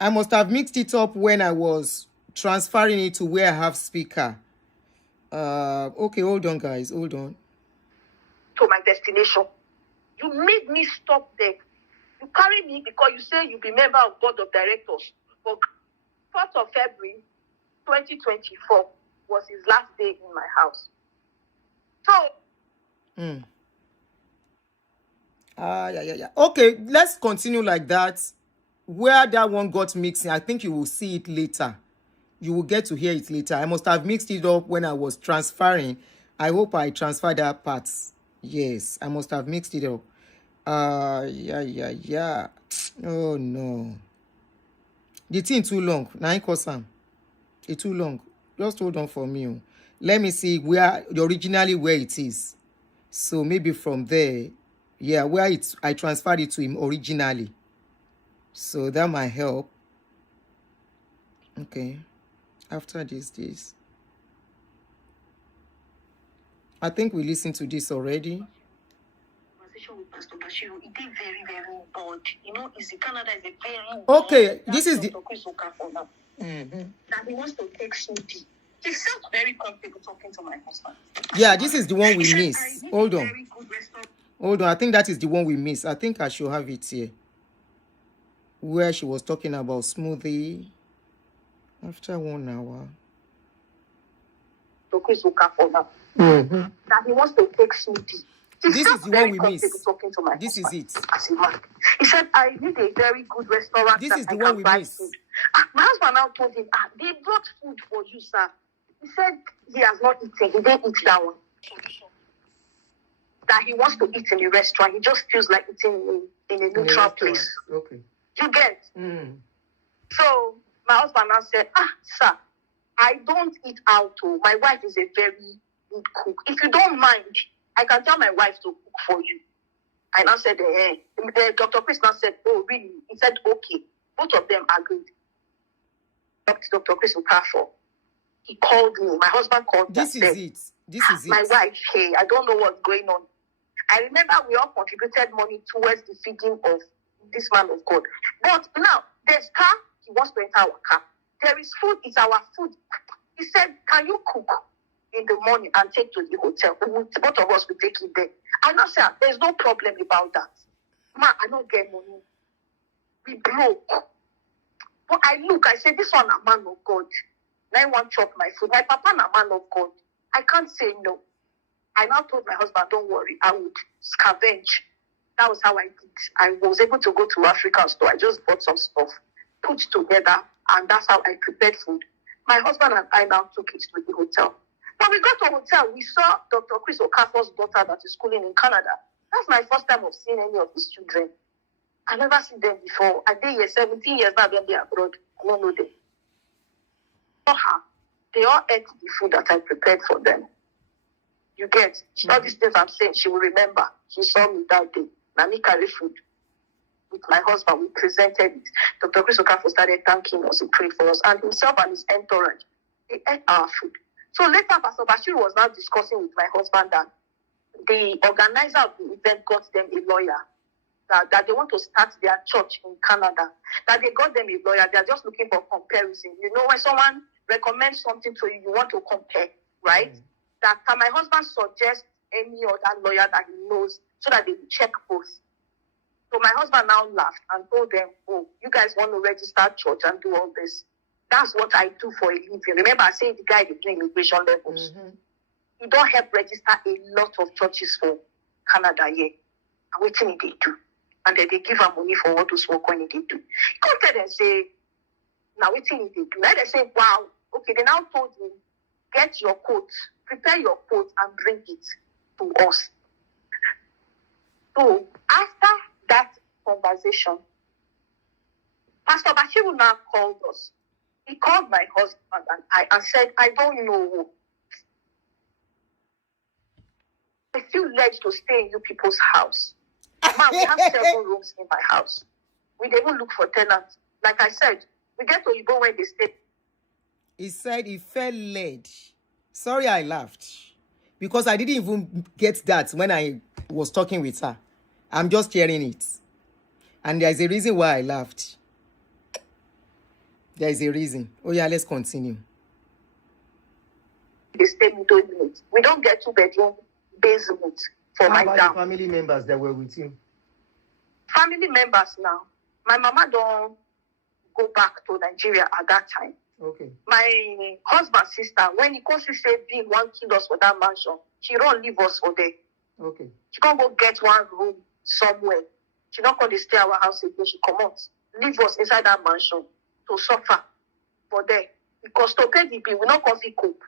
I must have mixed it up when I was transferring it to where I have speaker. Okay, hold on, guys, hold on. To my destination. You made me stop there. You carry me because you say you be member of board of directors. For 4th of February 2024 was his last day in my house. So yeah. Okay, let's continue like that. Where that one got mixing, I think you will see it later. You will get to hear it later. I must have mixed it up when I was transferring. I hope I transferred that part. Yes, I must have mixed it up. Yeah. Oh no. The thing too long. Now it's too long. Just hold on for me. Let me see originally where it is. So maybe from there, yeah, where I transferred it to him originally. So that might help. Okay. After this. I think we listened to this already. Conversation with Pastor Bashiru, it did very, very odd. You know, Canada is a very okay. This is Dr. Chris Okafor now. That he wants to take Snoopy. He felt very comfortable talking to my husband. Yeah, this is the one we missed. Hold on. I think that is the one we missed. I think I should have it here. Where she was talking about smoothie. After 1 hour. Dr. Chris Okafor now. That he wants to take Snoopy. This is the one we missed. This is it. As a man. He said, I need a very good restaurant. This is the one we missed. My husband now told him, they brought food for you, sir. He said he has not eaten. He didn't eat that one. That he wants to eat in a restaurant. He just feels like eating in a neutral place. Okay. You get? So my husband now said, sir, I don't eat out. My wife is a very good cook. If you don't mind, I can tell my wife to cook for you. I now said, Dr. Chris now said, oh, really? He said, okay. Both of them agreed. Dr. Chris Okafor. He called me. My husband called me. This is it. My wife, hey, I don't know what's going on. I remember we all contributed money towards the feeding of this man of God. But now, there's car. He wants to enter our car. There is food. It's our food. He said, can you cook in the morning and take to the hotel? Both of us will take it there. And I said, there's no problem about that. Ma, I don't get money. We broke. But I said, this one a man of God. Now I want to chop my food. My papa a man of God. I can't say no. I now told my husband, don't worry, I would scavenge. That was how I did. I was able to go to African store. I just bought some stuff, put together, and that's how I prepared food. My husband and I now took it to the hotel. When we got to the hotel, we saw Dr. Chris Okafor'S daughter that is schooling in Canada. That's my first time of seeing any of these children. I never seen them before. I did here 17 years now, then they're abroad. I don't know them. For her, they all ate the food that I prepared for them. You get all these things I'm saying, she will remember. She saw me that day. Nani carry food. With my husband, we presented it. Dr. Chris Okafor started thanking us, he prayed for us, and himself and his entourage, they ate our food. So later, Pastor Bashiru was now discussing with my husband that the organizer of the event got them a lawyer, that they want to start their church in Canada, that they got them a lawyer. They're just looking for comparison. You know, when someone recommends something to you, you want to compare, right? That can my husband suggest any other lawyer that he knows so that they will check both. So my husband now laughed and told them, oh, you guys want to register church and do all this. That's what I do for a living. Remember, I said the guy between immigration levels. He don't help register a lot of churches for Canada here. And what thing they do? And then they give him money for all those work when they do. He come tell them say, now what thing they do? Now they say, wow, okay, they now told him, get your coat, prepare your coat and bring it to us. So after that conversation, Pastor Bashiru now called us. He called my husband and I and said, I don't know. I feel led to stay in you people's house. Man, we have several rooms in my house. We didn't look for tenants. Like I said, we get to Igbo when they stay. He said he felt led. Sorry, I laughed. Because I didn't even get that when I was talking with her. I'm just hearing it. And there's a reason why I laughed. There is a reason. Oh yeah, let's continue. They stay middle unit. We don't get 2-bedroom basement for How my about down. the family members that were with you? Family members now. My mama don't go back to Nigeria at that time. Okay. My husband's sister, when he goes to say being 1 kill us for that mansion, she don't leave us for there. Okay. She can't go get one room somewhere. She not going to stay at our house again. She come out, leave us inside that mansion to suffer for there. Because to pay the bill, we're not going to cope.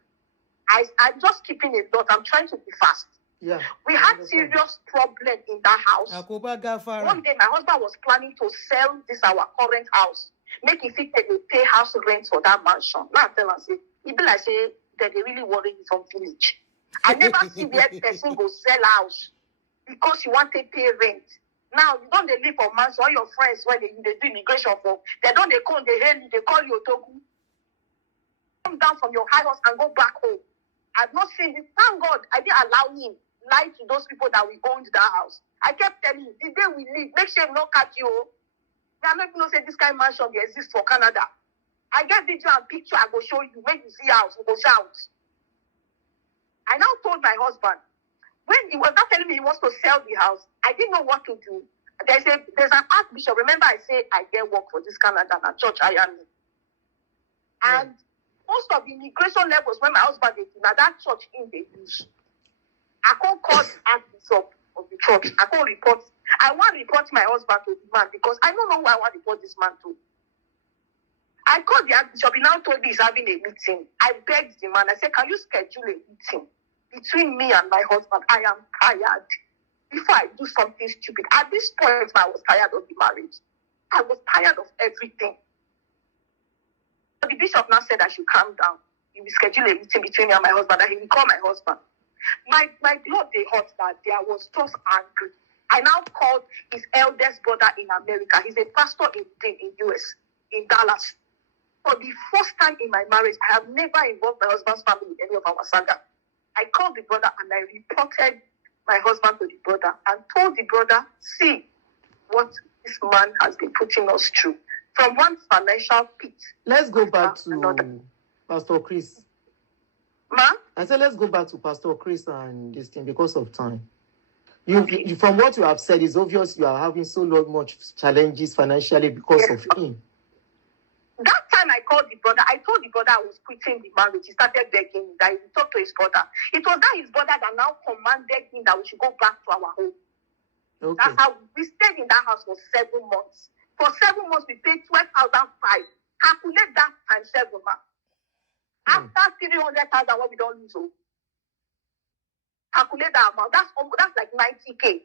I'm just keeping a dot. I'm trying to be fast. Yeah. We had serious problem in that house. One day, my husband was planning to sell this our current house. Make it fit to pay house rent for that mansion. Now I tell her, say, people like say that they really worry you from village. I never see where person go sell house because you want to pay rent. Now you don't live for mansion. All your friends when they do immigration for, they don't they come, they hail you, they call you Otogu. Come down from your high house and go back home. I've not seen this. Thank God I didn't allow him lie to those people that we owned that house. I kept telling him, the day we leave, make sure we not catch you. I'm not going to say this kind of mansion they exist for Canada. I get video and picture, I go show you, make you see house, we go shout. I now told my husband, when he was not telling me he wants to sell the house, I didn't know what to do. There's an archbishop. Remember I said I get work for this Canada and church I am in. And most of the immigration levels when my husband is in that church in the use. I can't call the archbishop of the church. I can't report. I want to report my husband to the man because I don't know who I want to report this man to. I called the archbishop. He now told me he's having a meeting. I begged the man. I said, can you schedule a meeting between me and my husband? I am tired. Before I do something stupid. At this point, I was tired of the marriage. I was tired of everything. So the bishop now said I should calm down. He will schedule a meeting between me and my husband. And he will call my husband. My blood, they hurt that day. I was just angry. I now called his eldest brother in America. He's a pastor in US, in Dallas. For the first time in my marriage, I have never involved my husband's family in any of our saga. I called the brother and I reported my husband to the brother and told the brother, see what this man has been putting us through. From one financial pit. Let's go back to another. Pastor Chris. Ma? I said, let's go back to Pastor Chris and this thing because of time. You, from what you have said, it's obvious you are having so much challenges financially because of him. That time time I called the brother, I told the brother I was quitting the marriage. He started begging that he would talk to his brother. It was that his brother that now commanded him that we should go back to our home. Okay. That's how we stayed in that house for 7 months. For 7 months, we paid 12,500. Calculate that times 7 months. After 300,000, what we don't lose. Calculate that amount. That's like 90K.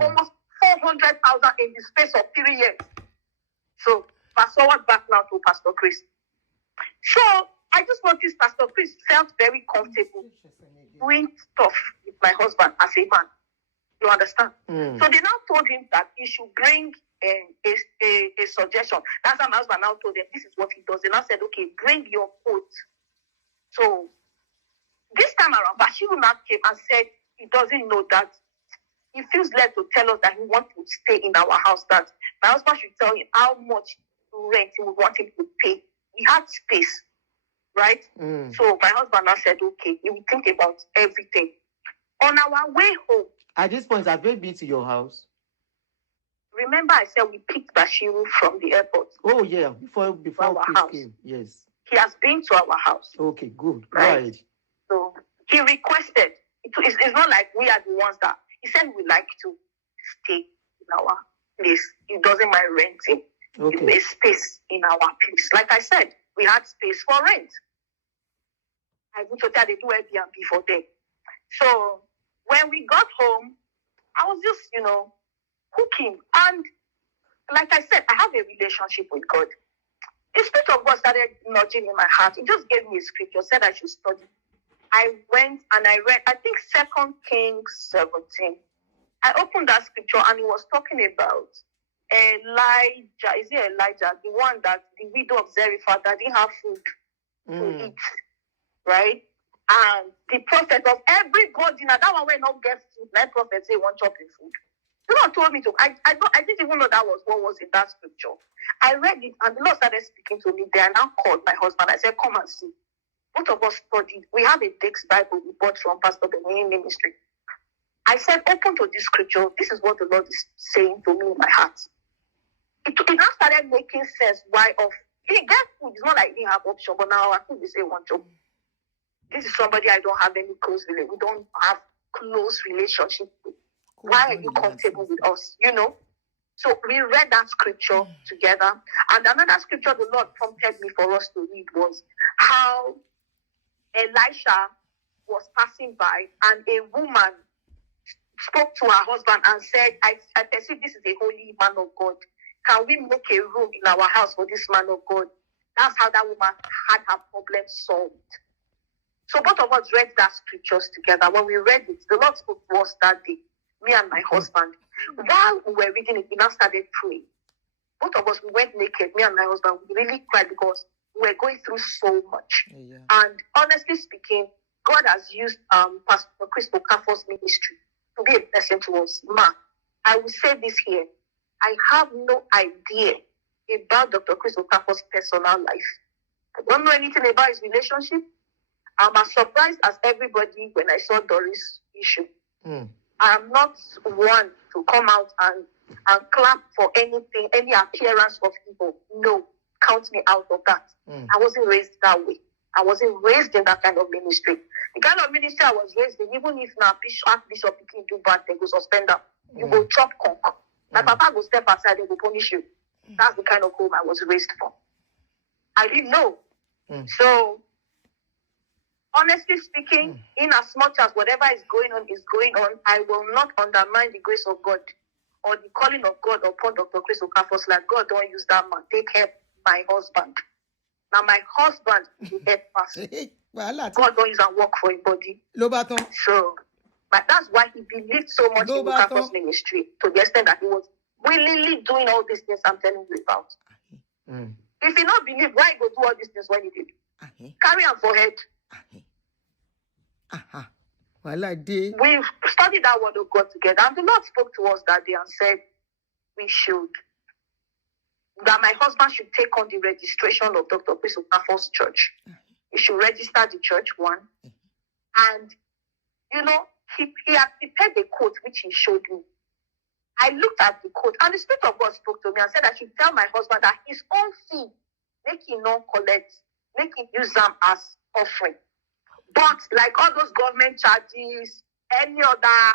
Almost 400,000 in the space of 3 years. So fast forward back now to Pastor Chris. So I just noticed Pastor Chris felt very comfortable doing stuff with my husband as a man. You understand? So they now told him that he should bring a suggestion. That's how my husband now told them, this is what he does. They now said, okay, bring your quote. So this time around, Bashiru now came and said he doesn't know that. He feels led to tell us that he wants to stay in our house, that my husband should tell him how much rent he would want him to pay. He had space, right? So my husband now said, okay, he will think about everything. On our way home. At this point, have they been to your house? Remember I said we picked Bashiru from the airport. Oh, yeah, before Chris house. came, yes. He has been to our house. Okay, good. Right? So he requested. It's not like we are the ones that... He said we like to stay in our place. He doesn't mind renting. Okay. A space in our place. Like I said, we had space for rent. I went to tell they do Airbnb for them. So when we got home, I was just, cooking. And like I said, I have a relationship with God. The Spirit of God started nudging in my heart. It just gave me a scripture, said I should study. I went and I read, I think 2 Kings 17. I opened that scripture and it was talking about Elijah. Is it Elijah? The one that the widow of Zarephath that didn't have food to eat, right? And the prophet of everybody, now that one will not get food. My prophet say one chopping food. The Lord told me to. I didn't even know that was what was in that scripture. I read it and the Lord started speaking to me there. I now called my husband. I said, come and see. Both of us studied. We have a Dex Bible we bought from Pastor Benin Ministry. I said, open to this scripture. This is what the Lord is saying to me in my heart. It now started making sense why he get food. It's not like he didn't have option, but now I think we say one job. This is somebody I don't have any close relationship. We don't have close relationship with. Why are you comfortable with us? So we read that scripture together. And another scripture the Lord prompted me for us to read was how Elisha was passing by and a woman spoke to her husband and said, I perceive this is a holy man of God. Can we make a room in our house for this man of God? That's how that woman had her problem solved. So both of us read that scriptures together. When we read it, the Lord spoke to us that day, me and my husband. While we were reading it, we now started praying. Both of us, we went naked, me and my husband. We really cried because we were going through so much. Yeah. And honestly speaking, God has used Pastor Chris Okafor'S ministry to be a blessing to us. I will say this here. I have no idea about Dr. Chris Okafor'S personal life. I don't know anything about his relationship. I'm as surprised as everybody when I saw Doris' issue. I am not one to come out and clap for anything, any appearance of evil. No, count me out of that. I wasn't raised that way. I wasn't raised in that kind of ministry. The kind of ministry I was raised in, even if now Archbishop can do bad, they go suspend them. You go chop conk. My papa go step aside, they go punish you. That's the kind of home I was raised for. I didn't know. So, honestly speaking, in as much as whatever is going on, I will not undermine the grace of God or the calling of God upon Dr. Chris Okafor's life. God don't use that man. Take help my husband. Now my husband will help us. God don't use and work for his body. So, but that's why he believed so much in Okafor's ministry to the extent that he was willingly doing all these things I'm telling you about. If he not believe, why he go do all these things when he did? Carry on for head. We studied that word of God together, and the Lord spoke to us that day and said that my husband should take on the registration of Dr. Chris Okafor's church. He should register the church, one. And, he had prepared a quote which he showed me. I looked at the quote, and the Spirit of God spoke to me and said I should tell my husband that his own fee make him not collect, make him use them as offering. But like all those government charges, any other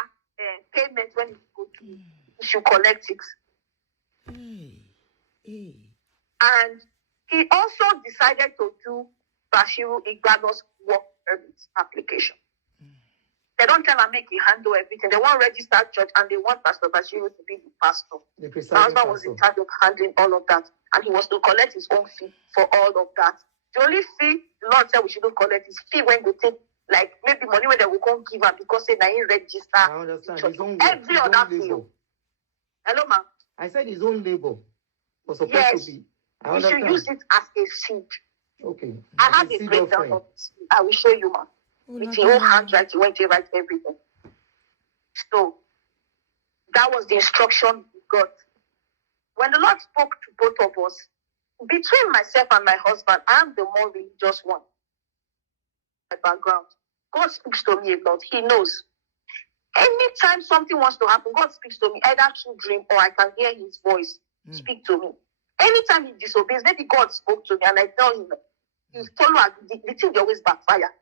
payment when you go to, you should collect it. And he also decided to do Bashiru Igbado's work permit application. They don't tell him make he handle everything. They want register church and they want Pastor Bashiru to be the pastor. My husband was in charge of handling all of that, and he was to collect his own fee for all of that. The only fee the Lord said we shouldn't collect is fee when they take, like maybe money when they will come give him because they didn't register. I understand. His own work, every other fee. Hello, ma'am. I said his own labor was supposed yes, to be. We should use it as a seed. Okay. I have a breakdown of it. I will show you, ma'am. With your own handwriting, when you write everything. So that was the instruction we got. When the Lord spoke to both of us, between myself and my husband, I'm the more religious one. My background. God speaks to me a lot. He knows. Anytime something wants to happen, God speaks to me, either through dream or I can hear his voice speak to me. Anytime he disobeys, maybe God spoke to me and I tell him, he follow the thing always backfire.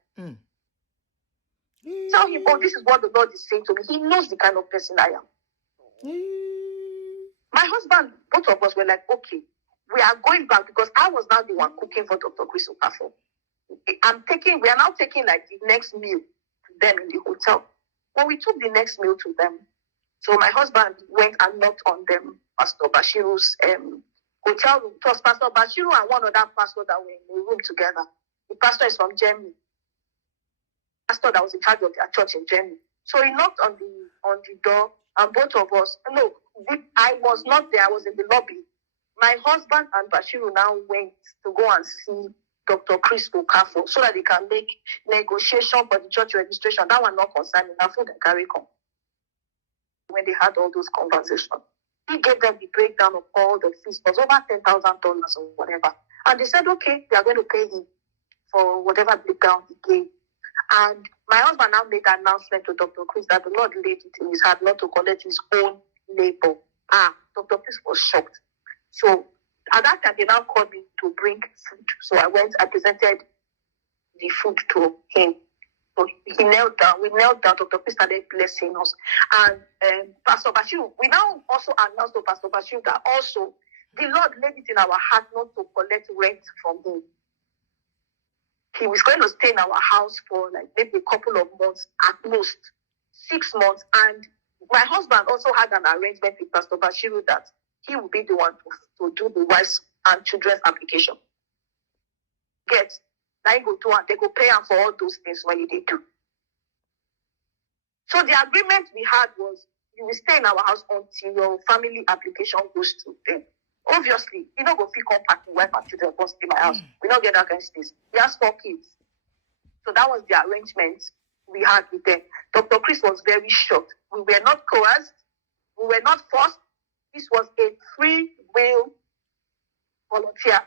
Tell him, oh, this is what the Lord is saying to me. He knows the kind of person I am. My husband, both of us were like, okay, we are going back because I was now the one cooking for Dr. Chris Okafor. We are now taking like the next meal to them in the hotel. When we took the next meal to them, so my husband went and knocked on them, Pastor Bashiru's hotel room. It was Pastor Bashiru and one other pastor that were in the room together. The pastor is from Germany. Pastor that was in charge of their church in Germany. So he knocked on the door, and both of us, no, I was not there, I was in the lobby. My husband and Bashiru now went to go and see Dr. Chris Okafor so that they can make negotiation for the church registration. That one not concerning, I food and carry come. When they had all those conversations, he gave them the breakdown of all the fees. It was over $10,000 or whatever. And they said, okay, they are going to pay him for whatever breakdown he gave. And my husband now made an announcement to Dr. Chris that the Lord laid it in his heart not to collect his own labor. Dr. Chris was shocked. So at that time, they now called me to bring food. So I presented the food to him. So he knelt down. We knelt down. Dr. Chris started blessing us. And Pastor Bashiru, we now also announced to Pastor Bashiru that also the Lord laid it in our heart not to collect rent from him. He was going to stay in our house for like maybe a couple of months, at most 6 months. And my husband also had an arrangement with Pastor Bashiru that he would be the one to do the wives and children's application. Now go to and they go pay him for all those things when they do. So the agreement we had was you will stay in our house until your family application goes through them. Obviously, you don't go feel compact with wife and children once in my house. We don't get that kind of space. He has 4 kids. So that was the arrangement we had with them. Dr. Chris was very shocked. We were not coerced. We were not forced. This was a free will volunteer.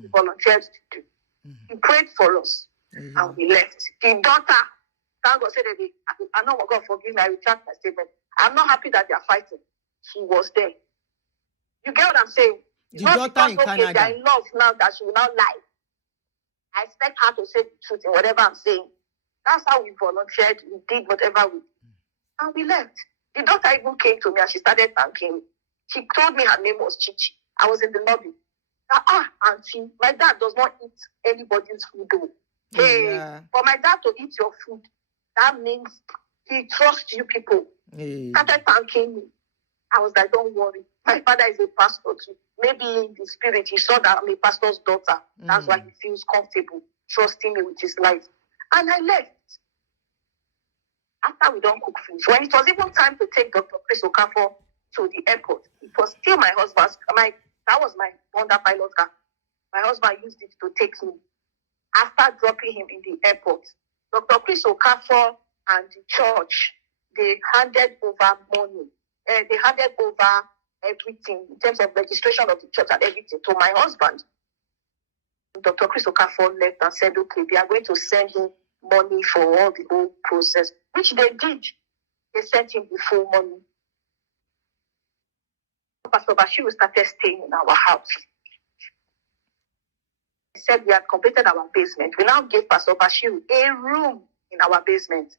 He volunteered to do. He prayed for us and we left. The daughter, thank God, said, I know what God forgive me. I retract my statement. I'm not happy that they are fighting. She was there. You get what I'm saying? The daughter in Canada. They are in love now that she will not lie. I expect her to say the truth in whatever I'm saying. That's how we volunteered. We did whatever we did. And we left. The daughter even came to me and she started thanking me. She told me her name was Chichi. I was in the lobby. Aunty, my dad does not eat anybody's food. Hey, for my dad to eat your food, that means he trusts you people. Started thanking me. I was like, don't worry. My father is a pastor too. Maybe in the spirit, he saw that I'm a pastor's daughter. That's why he feels comfortable trusting me with his life. And I left. After we don't cook food. When it was even time to take Dr. Chris Okafor to the airport, it was still my husband's. That was my Honda pilot car. My husband used it to take him. After dropping him in the airport, Dr. Chris Okafor and the church, they handed over money. They handed over everything in terms of registration of the church and everything to my husband. Dr. Chris Okafor left and said, okay, they are going to send him money for all the whole process, which they did. They sent him the full money. Pastor Bashiru started staying in our house. said we had completed our basement. We now gave Pastor Bashiru a room in our basement.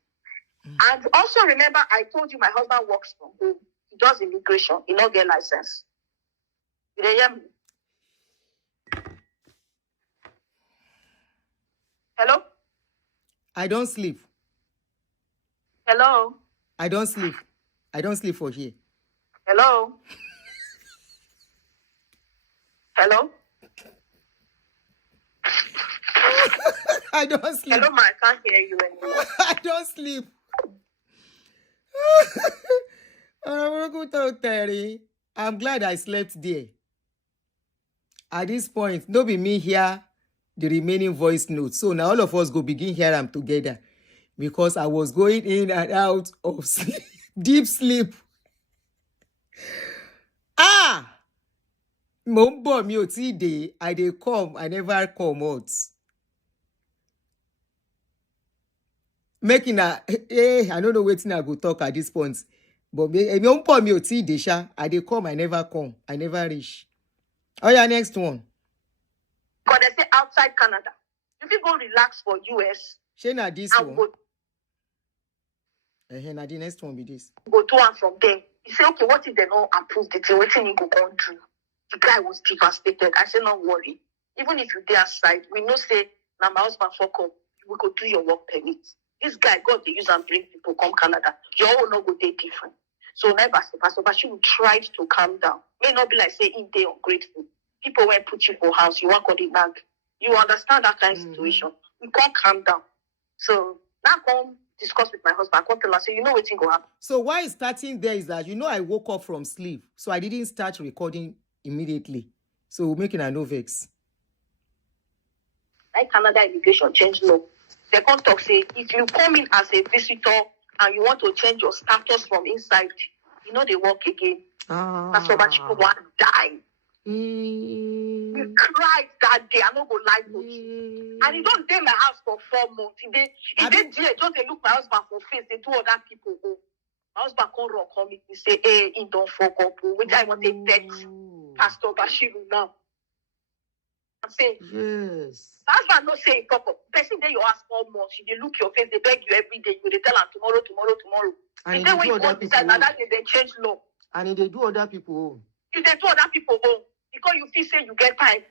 And also remember, I told you my husband works from home. He does immigration. He not get license. Did you hear me? Hello? I don't sleep. Hello? I don't sleep. I don't sleep for here. Hello? Hello? I don't sleep. Hello, ma, I can't hear you anymore. I don't sleep. I'm glad I slept there. At this point, no be me hear the remaining voice notes. So now all of us go begin hear them together. Because I was going in and out of sleep, deep sleep. Mombo mi o ti dey, I dey come, I never come out. Making a I don't know wetin I go talk at this point. But mombo mi o ti dey sha, I dey come, I never come, I never reach. Oh yeah, next one. Because they say outside Canada, if you go relax for US, Shey na this and one. Na the next one be this. Go do one from there. He say, okay, what if they don't approve the thing? What thing you go on do? The guy was devastated. I said, don't worry. Even if you dey outside, we know say, now my husband fuck up, we go do your work permit. This guy, God, they use and bring people come Canada. Your own no go dey different. So never, Pastor Bashiru tried to calm down. May not be like say, if they ungrateful. People won't put you for house, you want to the nag. You understand that kind of situation. You can't calm down. So now come discuss with my husband. I come tell her, say, you know what thing go happen. So why starting there is that, I woke up from sleep. So I didn't start recording immediately. So we're making a no vex. Like Canada immigration change law. They can't talk, say, if you come in as a visitor and you want to change your status from inside, they work again. That's why people want to die. We cried that day. I don't go lie to you. And he don't dey my house for 4 months. He dey there, just they look my husband for face. They do other people go. My husband come meet me, say, hey, he don't fuck up. Which I want to bet Pastor Bashiru now. I say, Yes. my husband no say fuck up. Person there you ask 4 months. They look your face, they beg you every day. You they tell them tomorrow. And the day when you go decide, now that they change law. And they do other people. You they do other people home. Because you feel say you get time.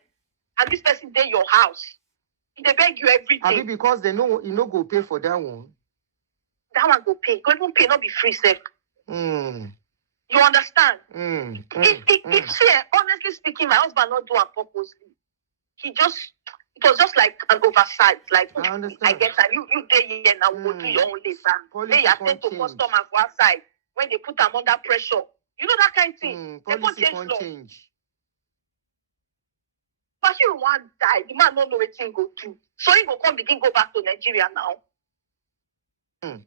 And this person there your house. They beg you every day. I mean, because they know you no go pay for that one. That one go pay. Go even pay, not be free safe. You understand? See, honestly speaking, my husband not do it purposely. It was just like an oversight. Like, I get that. You there here now, go do your own labor. They attend to customers for outside when they put them under pressure. You know that kind of thing. They won't change law. But you want to die. The man don't know what thing go do. So he go back to Nigeria now.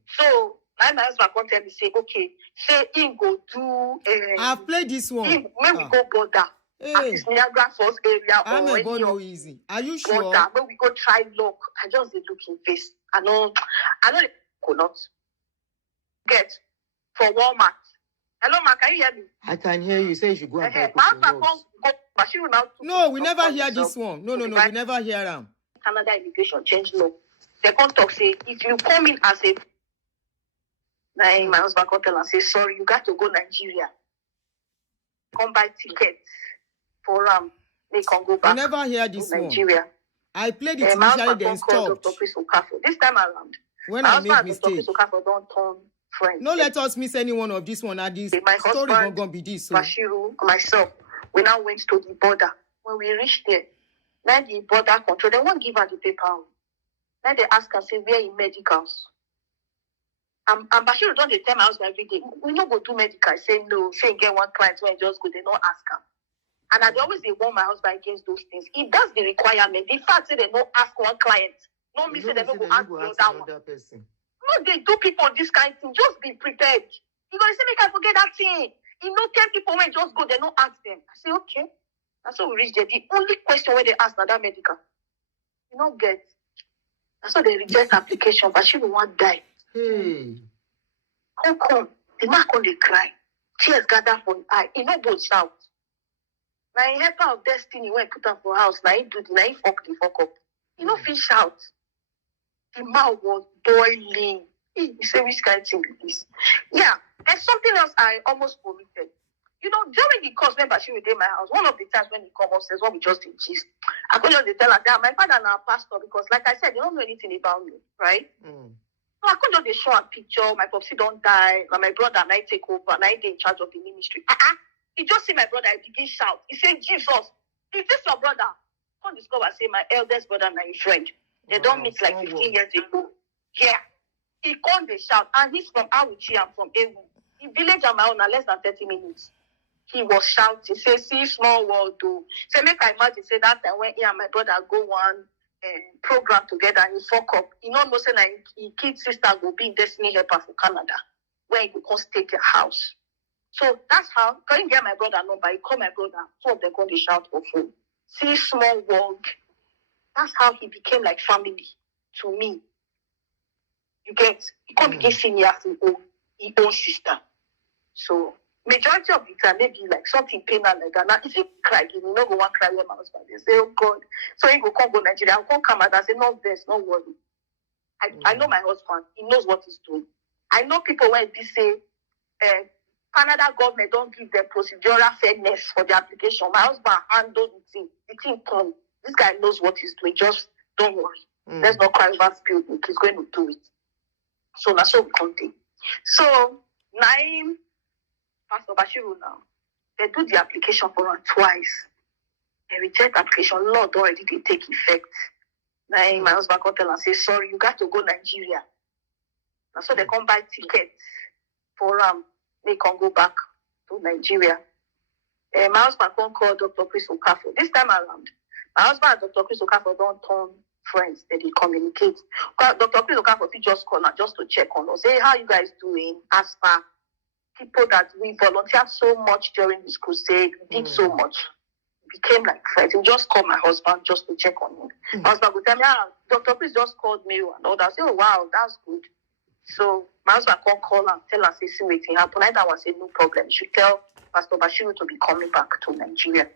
So my husband come tell me, say, okay, say he go do. I've played this one. When we go border. At this Niagara Falls area I'm or any no easy. Are you sure? Border, when we go try luck, I just did look in face. I know they could not get for Walmart. Hello, ma, can you hear me? I can hear you. Say you should go and buy No, we never hear this one. No, we never hear them. Canada immigration change law. They can't talk, say, if you come in as a... my husband can't tell and say, sorry, you got to go Nigeria. Come buy tickets for they can go back. I never hear this one. Nigeria. I played it initially, then stopped. This time around. When I make mistake. Don't turn friends. No, let us miss any one of this one. This story not going to be this. So. Bashiru, myself, we now went to the border. When we reached there, now the border control, they won't give her the paper. Now they ask her, say, where in medicals? And Bashiru don't tell my husband every day, we don't go do medical. I say, no, say, get one client when just go, they don't ask her. And I always warn my husband against those things. If that's the requirement, the fact that they don't ask one client, no me say they don't go ask the other one. No, they do people this kind of thing. Just be prepared. You gonna say, make I forget that thing. You know, 10 people when just go, they don't ask them. I say, okay. That's how we reach there. The only question when they ask now that medical, you don't get. That's how they reject application, but she will want die. How come? The man come they cry. Tears gather from his eye. He no go shout. My helper of destiny when put up for house, now he do the, now he fuck up. You know, fish out. The mouth was boiling. He said, which kind of thing is this? Yeah, there's something else I almost vomited. You know, during the course when Bashiru did my house, one of the times when he come upstairs, when we just did gist, I could just tell her that my father and our pastor, because like I said, they don't know anything about me, right? So I could just show a picture, my popsy don't die, and my brother and I take over, and I in charge of the ministry. He just see my brother, I begin shout. He said, Jesus, is this your brother? Come discover, say my eldest brother and my friend. They don't meet like 15 years ago. Yeah. He called the shout, and he's from Aunty, I'm from Ewu. The village on my own are less than 30 minutes. He was shouting, say, see small world though. Say, make I imagine, say that time when he and my brother go one program together and he fuck up. He don't know, say, like, his kid sister go be destiny helper for Canada, where he go come stay their house. So that's how, can you get my brother number? He call my brother, two of them go to shout for phone. See small world. That's how he became like family to me. You get, he can't begin seeing me as his own sister. So, majority of the time, maybe like something painful like that. Now, if you cry, you know, go one cry with my husband. They say, oh God. So he go come go Nigeria. I'll come Canada. I say, no, there's no worry. I know my husband. He knows what he's doing. I know people when they say, Canada government don't give them procedural fairness for the application. My husband handled the thing. The thing come. This guy knows what he's doing. Just don't worry. Let's not cry over spilled milk. He's going to do it. So that's what we continue. So, Naim, Pastor Bashiru now, they do the application for him twice. They reject the application. Lord already they take effect. Naim, my husband come tell and say, sorry, you got to go Nigeria. And so they come buy tickets for they can go back to Nigeria. My husband come call Dr. Chris Okafor. This time around, my husband and Dr. Chris Okafor don't turn friends, that they communicate. Dr. Chris Okafor just call her just to check on us. Say, how you guys doing? As far people that we volunteered so much during this crusade, we did so much, became like friends. He just called my husband just to check on him. My husband would tell me, Dr. Chris just called me and all that. I say, oh wow, that's good. So my husband can call and tell us, see what happened. I was say, no problem. You should tell Pastor Bashiru to be coming back to Nigeria.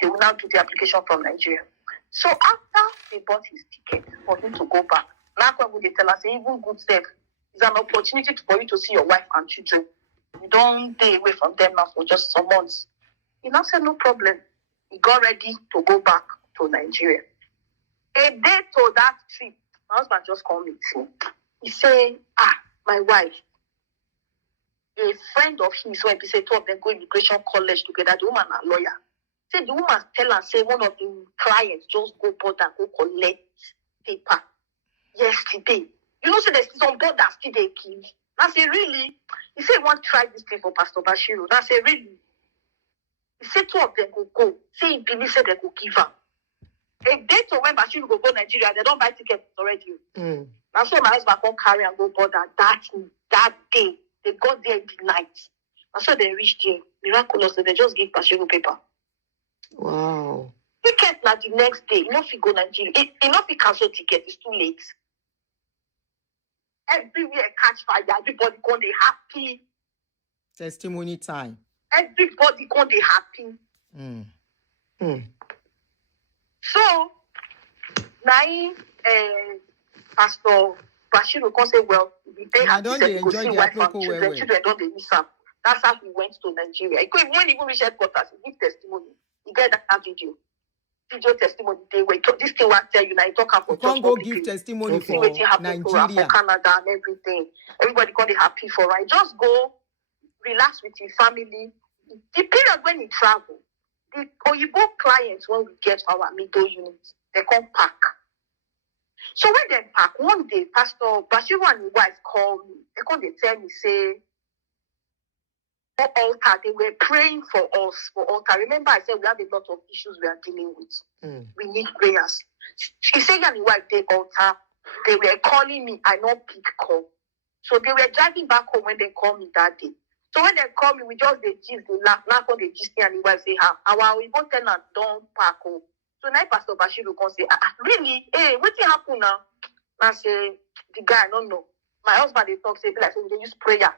They will now do the application from Nigeria. So after they bought his ticket for him to go back, now when they tell us, even good self, it's an opportunity for you to see your wife and children. You don't stay away from them now for just some months. He now said, no problem. He got ready to go back to Nigeria. A day to that trip, my husband just called me too. He said, my wife, a friend of his, when he said two of them go immigration college together, the woman a lawyer. Say the woman tell her, say one of the clients just go border, go collect paper yesterday. You know, so there's some border still they give. I say, really? He said, he want to try this thing for Pastor Bashiru. I say, really? He said, two of them go. Say, he believes they go give her. A day to when Bashiru go Nigeria, they don't buy tickets already. Now, so my husband come carry and go border that day. They got there in the night. And so they reached there. Miraculously, they just give Bashiru paper. Wow. Ticket like the next day. You know if you go Nigeria. You know if you cancel ticket, it's too late. Everywhere catch fire. Everybody go they happy. Testimony time. Everybody go they happy. So, now, Pastor Bashiru can say, well, they have to enjoy wife and children don't they miss up. That's how he went to Nigeria. When he reached headquarters, he give testimony. He get that video testimony. They were this thing will tell you now. You talk about you can't go give testimony for Nigeria, for Canada, and everything. Everybody got happy for right. Just go relax with your family. The period when you travel, the Oyibo clients when we get our middle units, they come pack. So when they pack, one day, Pastor Bashiru and his wife called me. They tell me, say, for altar, they were praying for us for altar. Remember, I said we have a lot of issues we are dealing with. We need prayers. She said, and his wife, they altar. They were calling me. I not pick call. So they were driving back home when they called me that day. So when they call me, we just they gist, they laugh on the gist, and his wife say, our Igbo tenant don't pack home. So now Pastor Bashiru can say, really? Hey, what happen now? I say, the guy, I don't know. My husband, they talk, say, like, they use prayer.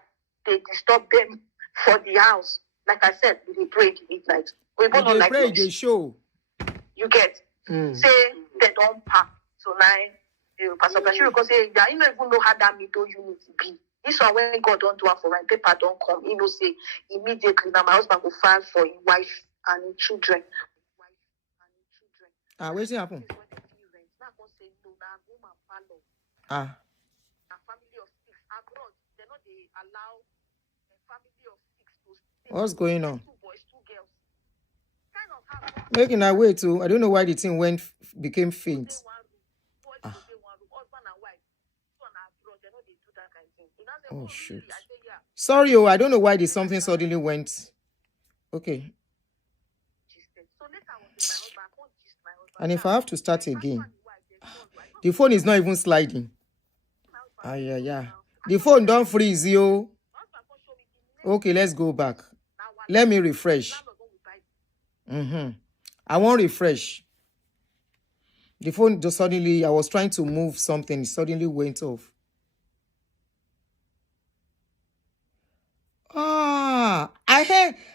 They disturb them for the house. Like I said, they pray at midnight. We both don't they like pray, noise. they show. You get? Say they don't pack. So now, Pastor Bashiru can say, yeah, you don't even know how that middle unit be. This one when God don't do it for my paper don't come. You know, say immediately now my husband will file for his wife and his children. What's happen? Ah. A family of 6 abroad, they know they allow a family of 6 to stay. What's going on? 2 boys, 2 girls. Kind of have Making our way to. I don't know why the thing became faint. Oh shoot. Sorry, I don't know why the something suddenly went. Okay. And if I have to start again, the phone is not even sliding. Yeah. The phone don't freeze, yo. Okay, let's go back. Let me refresh. I won't refresh. The phone just suddenly, I was trying to move something, it suddenly went off.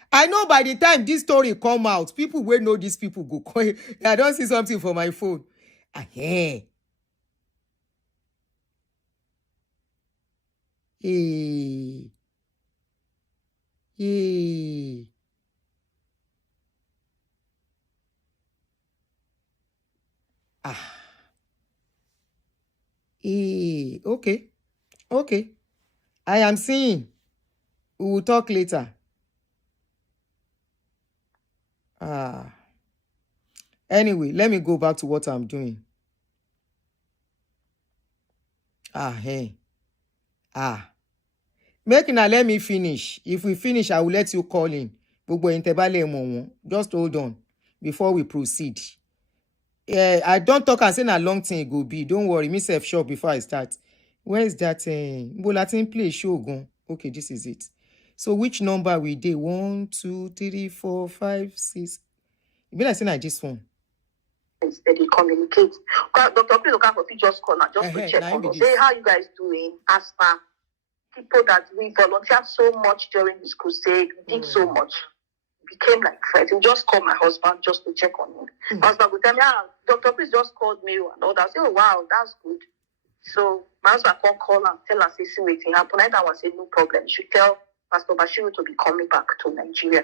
I know by the time this story come out, people will know these people go. I don't see something for my phone. Hey. Okay. I am seeing. We will talk later. Anyway, let me go back to what I'm doing. Let me finish. If we finish, I will let you call in. Just hold on before we proceed. I don't talk and say a long thing it go be. Don't worry, me self sure before I start. Where is that? Latin play show gone. Okay, this is it. So which number we did? 1, 2, 3, 4, 5, 6. You mean I say this one? They communicate. Dr. Chris Okafor just call now, just to check on us. Say how you guys doing? As per people that we volunteered so much during this crusade, did so much, became like friends. He just called my husband just to check on him. My husband would tell me, Dr. Chris just called me and all that. I say, oh wow, that's good. So my husband can call and tell us, see waiting happen. I was say no problem. You should tell Pastor Bashiru to be coming back to Nigeria.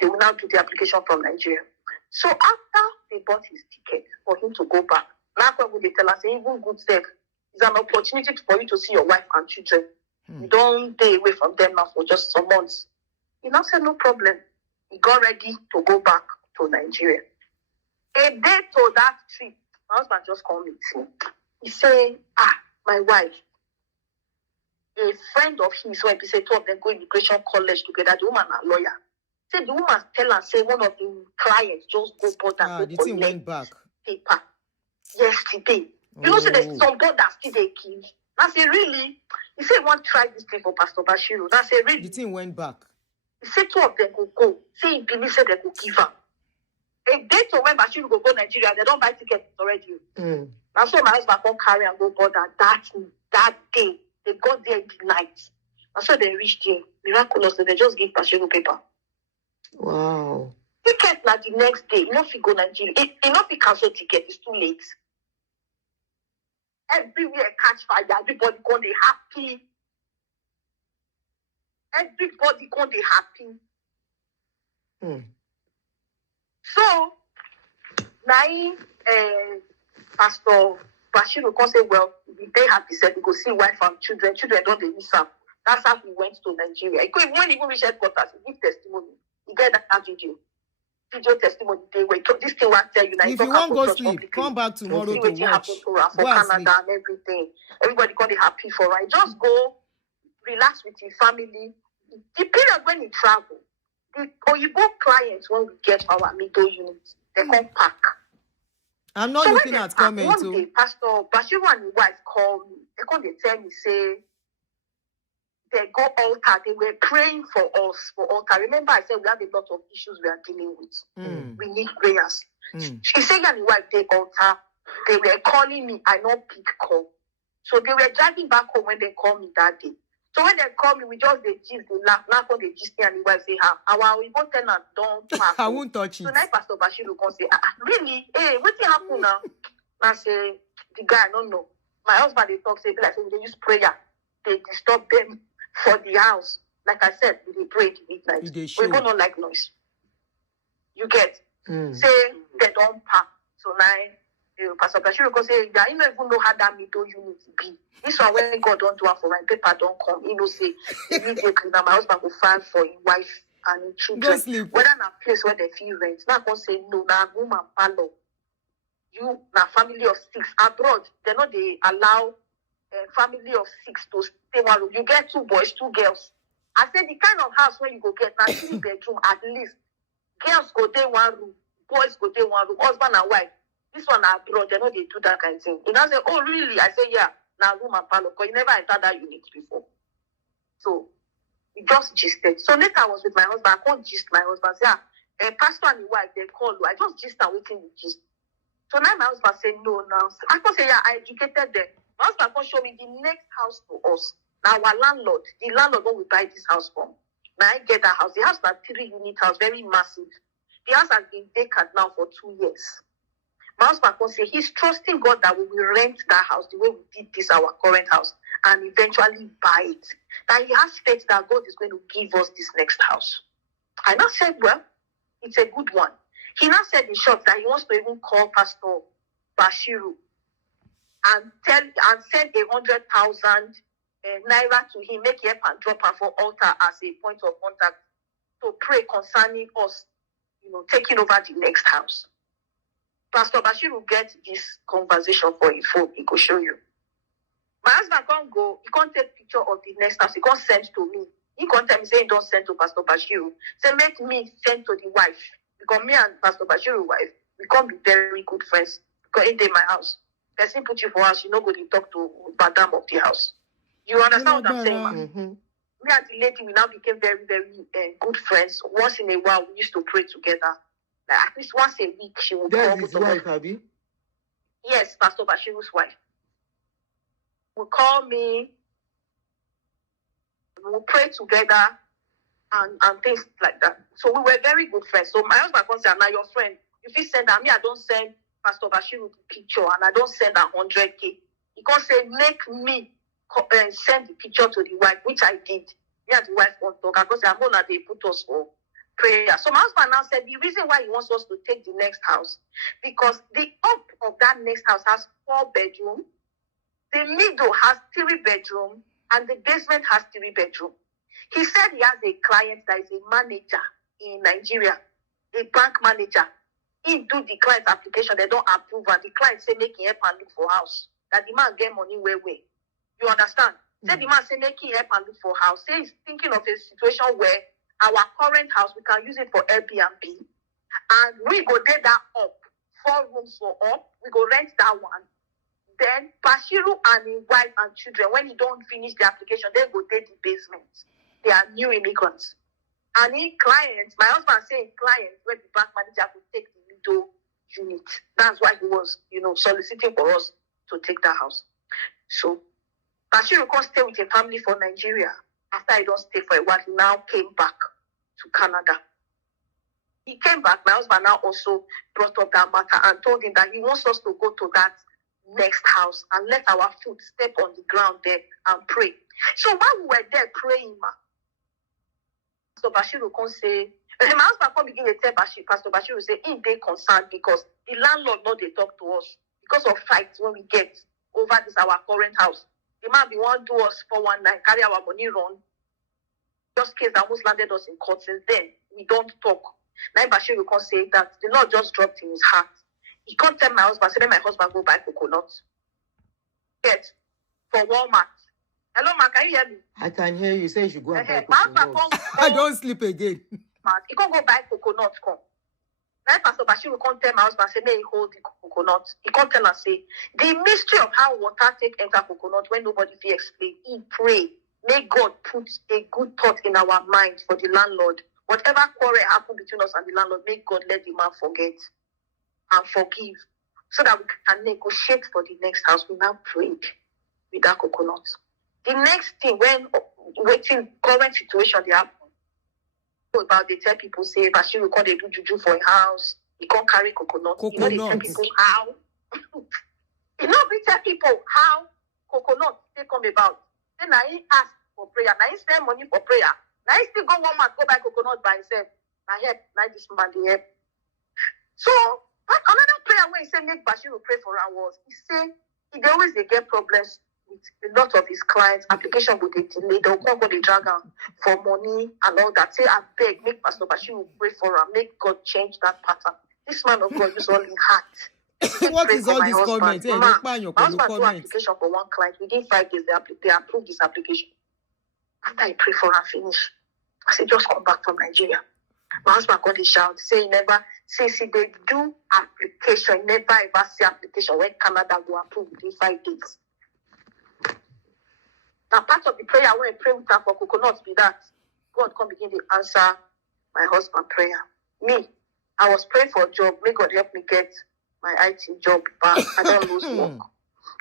They will now do the application from Nigeria. So after they bought his ticket for him to go back, now when they tell us, even good step, it's an opportunity for you to see your wife and children. You don't stay away from them now for just some months. He now said, no problem. He got ready to go back to Nigeria. A day to that trip, my husband just called me. He said, my wife, a friend of his, when he said two of them go immigration college together, the woman a lawyer. Said the woman tell her, say one of the clients just go border. The thing went back. Paper yesterday. You know, so there's some board that still they give. I say, really? He said, want to try this thing for Pastor Bashiru. I say, really? The thing went back. He said, two of them will go. Say, he believes they will give her. A day to when Bashiru will go Nigeria, they don't buy tickets already. And so my husband can carry and go border that day. They got there in the night. And so they reached there. Miraculously, they just give Bashiru paper. Wow. Ticket now the next day. You know if you go Nigeria. You know if you cancel ticket, it's too late. Everywhere catch fire. Everybody go they happy. Everybody go they happy. So now Pastor Bashiru can say, well, they happy said we go see wife and children. Children don't they miss up. That's how he went to Nigeria. When he reached headquarters, he give testimony. He get that video testimony. This thing will tell you. If you want go sleep, come back tomorrow to watch. For Canada and everything. Everybody gonna be happy for it. Just go relax with your family. The period when you travel, the Oyibo clients when we get our middle unit, they come pack. I'm not looking at comments. One day, Pastor Bashiru and his wife called me. They come, they tell me, say, they go altar. They were praying for us for altar. Remember, I said we have a lot of issues we are dealing with. We need prayers. She said, and his wife, they altar. They were calling me. I not pick call. So they were driving back home when they called me that day. So when they call me, we just they gist, they laugh on the gist, and the wife say, our Igbo tenant don't pass. I won't touch So it. now Pastor Bashiru can say, really? Hey, what happen now? I say, the guy, I don't know. My husband, they talk, say, like, they use prayer. They disturb them for the house. Like I said, they pray at midnight. We don't like noise. You get? Say, they don't pass. So now, Pastor Bashiru can say, I don't even know how that middle unit be. This one, when God don't do it for my paper, don't come. He will say, immediately, now my husband will file for his wife and his children. Go sleep. Whether in a place where they feel rent. Now, I say, no, now, woman, palo. You, now, family of 6. Abroad, they know they allow family of 6 to stay one room. You get 2 boys, 2 girls. I said, the kind of house where you go get, now 3 bedroom at least. Girls go there 1 room. Boys go there 1 room. Husband and wife. This one abroad, they know they do that kind of thing. You know, say, oh, really? I say, yeah. Now, room and parlor, because you never entered that unit before. So, we just gisted. So, later I was with my husband. I can't gist my husband. Say, pastor and the wife, they call you. I just gist and waiting with gist. So, now my husband said, no, now. I can say, yeah, I educated them. My husband can show me the next house to us. Now, our landlord, the landlord where we buy this house from. Now, I get that house. The house is a 3-unit house, very massive. The house has been vacant now for 2 years. My husband can say he's trusting God that we will rent that house the way we did this, our current house, and eventually buy it. That he has faith that God is going to give us this next house. I now said, well, it's a good one. He now said in short that he wants to even call Pastor Bashiru and send 100,000 naira to him, make him and drop her for altar as a point of contact to pray concerning us, taking over the next house. Pastor Bashiru will get this conversation for his phone. He could show you. My husband can't go. He can't take picture of the next house. He can't send to me. He can't tell me, say, don't send to Pastor Bashiru. Say, make me send to the wife. Because me and Pastor Bashiru's wife, we can't be very good friends. Because in my house, person put you for us, you know, go to talk to Madam of the house. You understand what I'm saying, man? Mm-hmm. Me and the lady, we now became very, very good friends. Once in a while, we used to pray together. Like, at least once a week, she would call. That's his wife, Abby? Yes, Pastor Bashiru's wife. Will call me. We'll pray together and things like that. So we were very good friends. So my husband comes and now your friend, if he send me, I don't send Pastor Bashiru the picture and I don't send 100K. He can say, make me send the picture to the wife, which I did. Me and the wife won't talk. I say, I'm going to put us for prayer. So my husband now said the reason why he wants us to take the next house, because the up of that next house has 4 bedrooms, the middle has 3 bedrooms, and the basement has 3 bedrooms. He said he has a client that is a manager in Nigeria, a bank manager. He do the client application, they don't approve, and the client say make him help and look for house. That the man get money where. You understand? Say the man say make him help and look for house. Say he's thinking of a situation where our current house, we can use it for Airbnb. And we go there that up. 4 rooms for up. We go rent that one. Then Bashiru and his wife and children, when he don't finish the application, they go take the basement. They are new immigrants. And in clients, my husband saying clients, where the bank manager could take the middle unit. That's why he was, soliciting for us to take that house. So Bashiru can't stay with a family for Nigeria. After he don't stay for a while, he now came back to Canada. He came back, my husband now also brought up that matter and told him that he wants us to go to that next house and let our foot step on the ground there and pray. So while we were there praying, Pastor Bashiru can say, my husband can begin to tell Pastor Bashiru say, they concerned because the landlord know they talk to us because of fights when we get over this our current house. The man be want to do us 419, carry our money run. Just case that almost landed us in court. Since then, we don't talk. Now Bashiru can say that the Lord just dropped in his heart. He can't tell my husband, say, let my husband go buy coconut. Get for Walmart. Hello, ma, can you hear me? I can hear you. Say you should go and buy My husband coconut. I don't sleep again. He can't go buy coconut. Come. Now Pastor Bashiru can't tell my husband, say, may he hold the coconut. He can't tell us, say, the mystery of how water take enter coconut when nobody will explain. He pray. May God put a good thought in our mind for the landlord. Whatever quarrel happened between us and the landlord, may God let the man forget and forgive so that we can negotiate for the next house. We now prayed with that coconut. The next thing, when waiting current situation they happen. About they tell people say Bashiru call they do juju for a house, he can't carry coconut. You know they tell people how. You know we tell people how coconut they come about. Then I ask for prayer. Now he spend money for prayer. Now he still go one month go buy coconut by himself. Now help, now this man they help. So but another prayer when he said make Bashiru pray for her was he said he always they get problems with a lot of his clients. Application will they delay, they'll come go they drag her for money and all that. Say I beg, make Pastor Bashiru pray for her, make God change that pattern. This man of God use all in heart. What is all this comment? My husband do application for one client. Within 5 days, they approved this application. After I pray for her, finish. I said, just come back from Nigeria. My husband got a shout. Say he never, say they do application, never ever see application when Canada go approve within 5 days. Now part of the prayer when I pray with her for coconuts be that God come begin to answer my husband prayer. Me, I was praying for a job. May God help me get my IT job back. I don't lose work.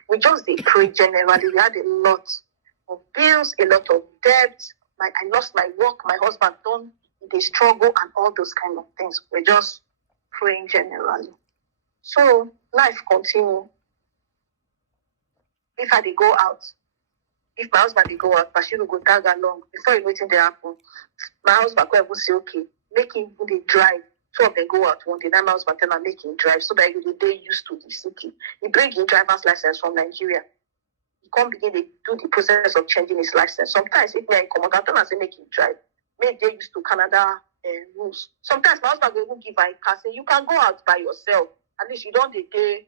We just did pray generally. We had a lot of bills, a lot of debt. I lost my work. My husband done the struggle and all those kind of things. We're just praying generally. So life continue. If I did go out, if my husband did go out, Bashiru go tag along. Before you waiting to happen, my husband will say, okay, make him drive. Two of them go out one day. Now my husband tell him make him drive so that they used to the city. He bring his driver's license from Nigeria. He can't begin to do the process of changing his license. Sometimes if I come out, I tell him say make him drive. Maybe they used to Canada rules. Sometimes my husband will give her a car, say you can go out by yourself. At least you don't day.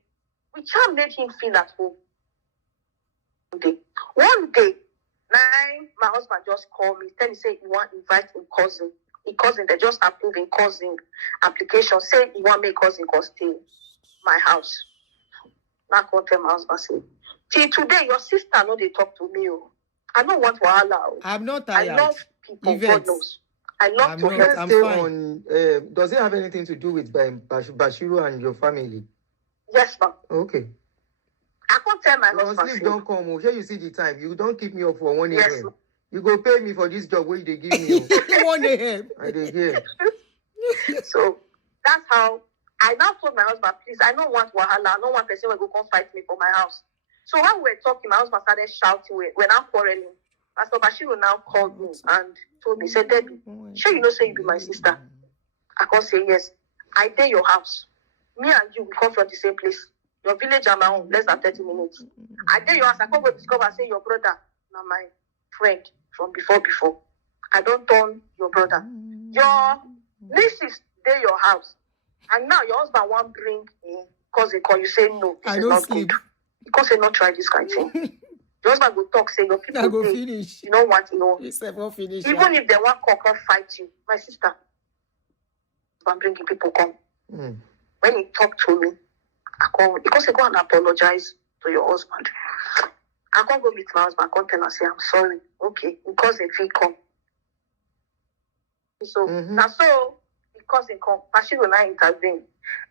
We can't make him feel at home. One day, my husband just called me, tell me say he want to invite his cousin. His cousin, they just approved in cousin application, say he want my cousin go stay in my house. Now I call tell my husband say, till today your sister know they talk to me. Oh. I don't want wahala. I'm not tired. I love people. Events. God knows. I love to Let's I'm stay fine. on. Does it have anything to do with Bashiru and your family? Yes, ma'am. Okay. I can't tell my husband. Sleep don't come. Here you see the time. You don't keep me up for 1 a.m. Yes. You go pay me for this job where they give me. 1 a.m. I dey hear. So that's how I now told my husband, please, I don't want wahala. I don't want person will go come fight me for my house. So when we were talking, my husband started shouting. We're now quarreling. Pastor Bashiru now called me and told me, said, Debbie, sure you know say you be my sister? I can't say yes. I dare your house. Me and you, we come from the same place. Your village and my own, less than 30 minutes. I dare your house. I come go discover, say your brother, now my friend from before. I don't turn your brother. Your nieces, they your house. And now your husband won't bring in cousin, because you say no. I don't sleep. Good. Because you not try this kind of thing. Your husband will talk, say your people I go they, finish. you don't want to know. It's never finish. Even if they want to fight you, my sister, I'm bringing people come. Mm. When he talked to me, I call because he go and apologize to your husband. I can't go meet my husband. I can't tell her, say I'm sorry. Okay, because if he come. So now so because he come, Bashiru will not intervene.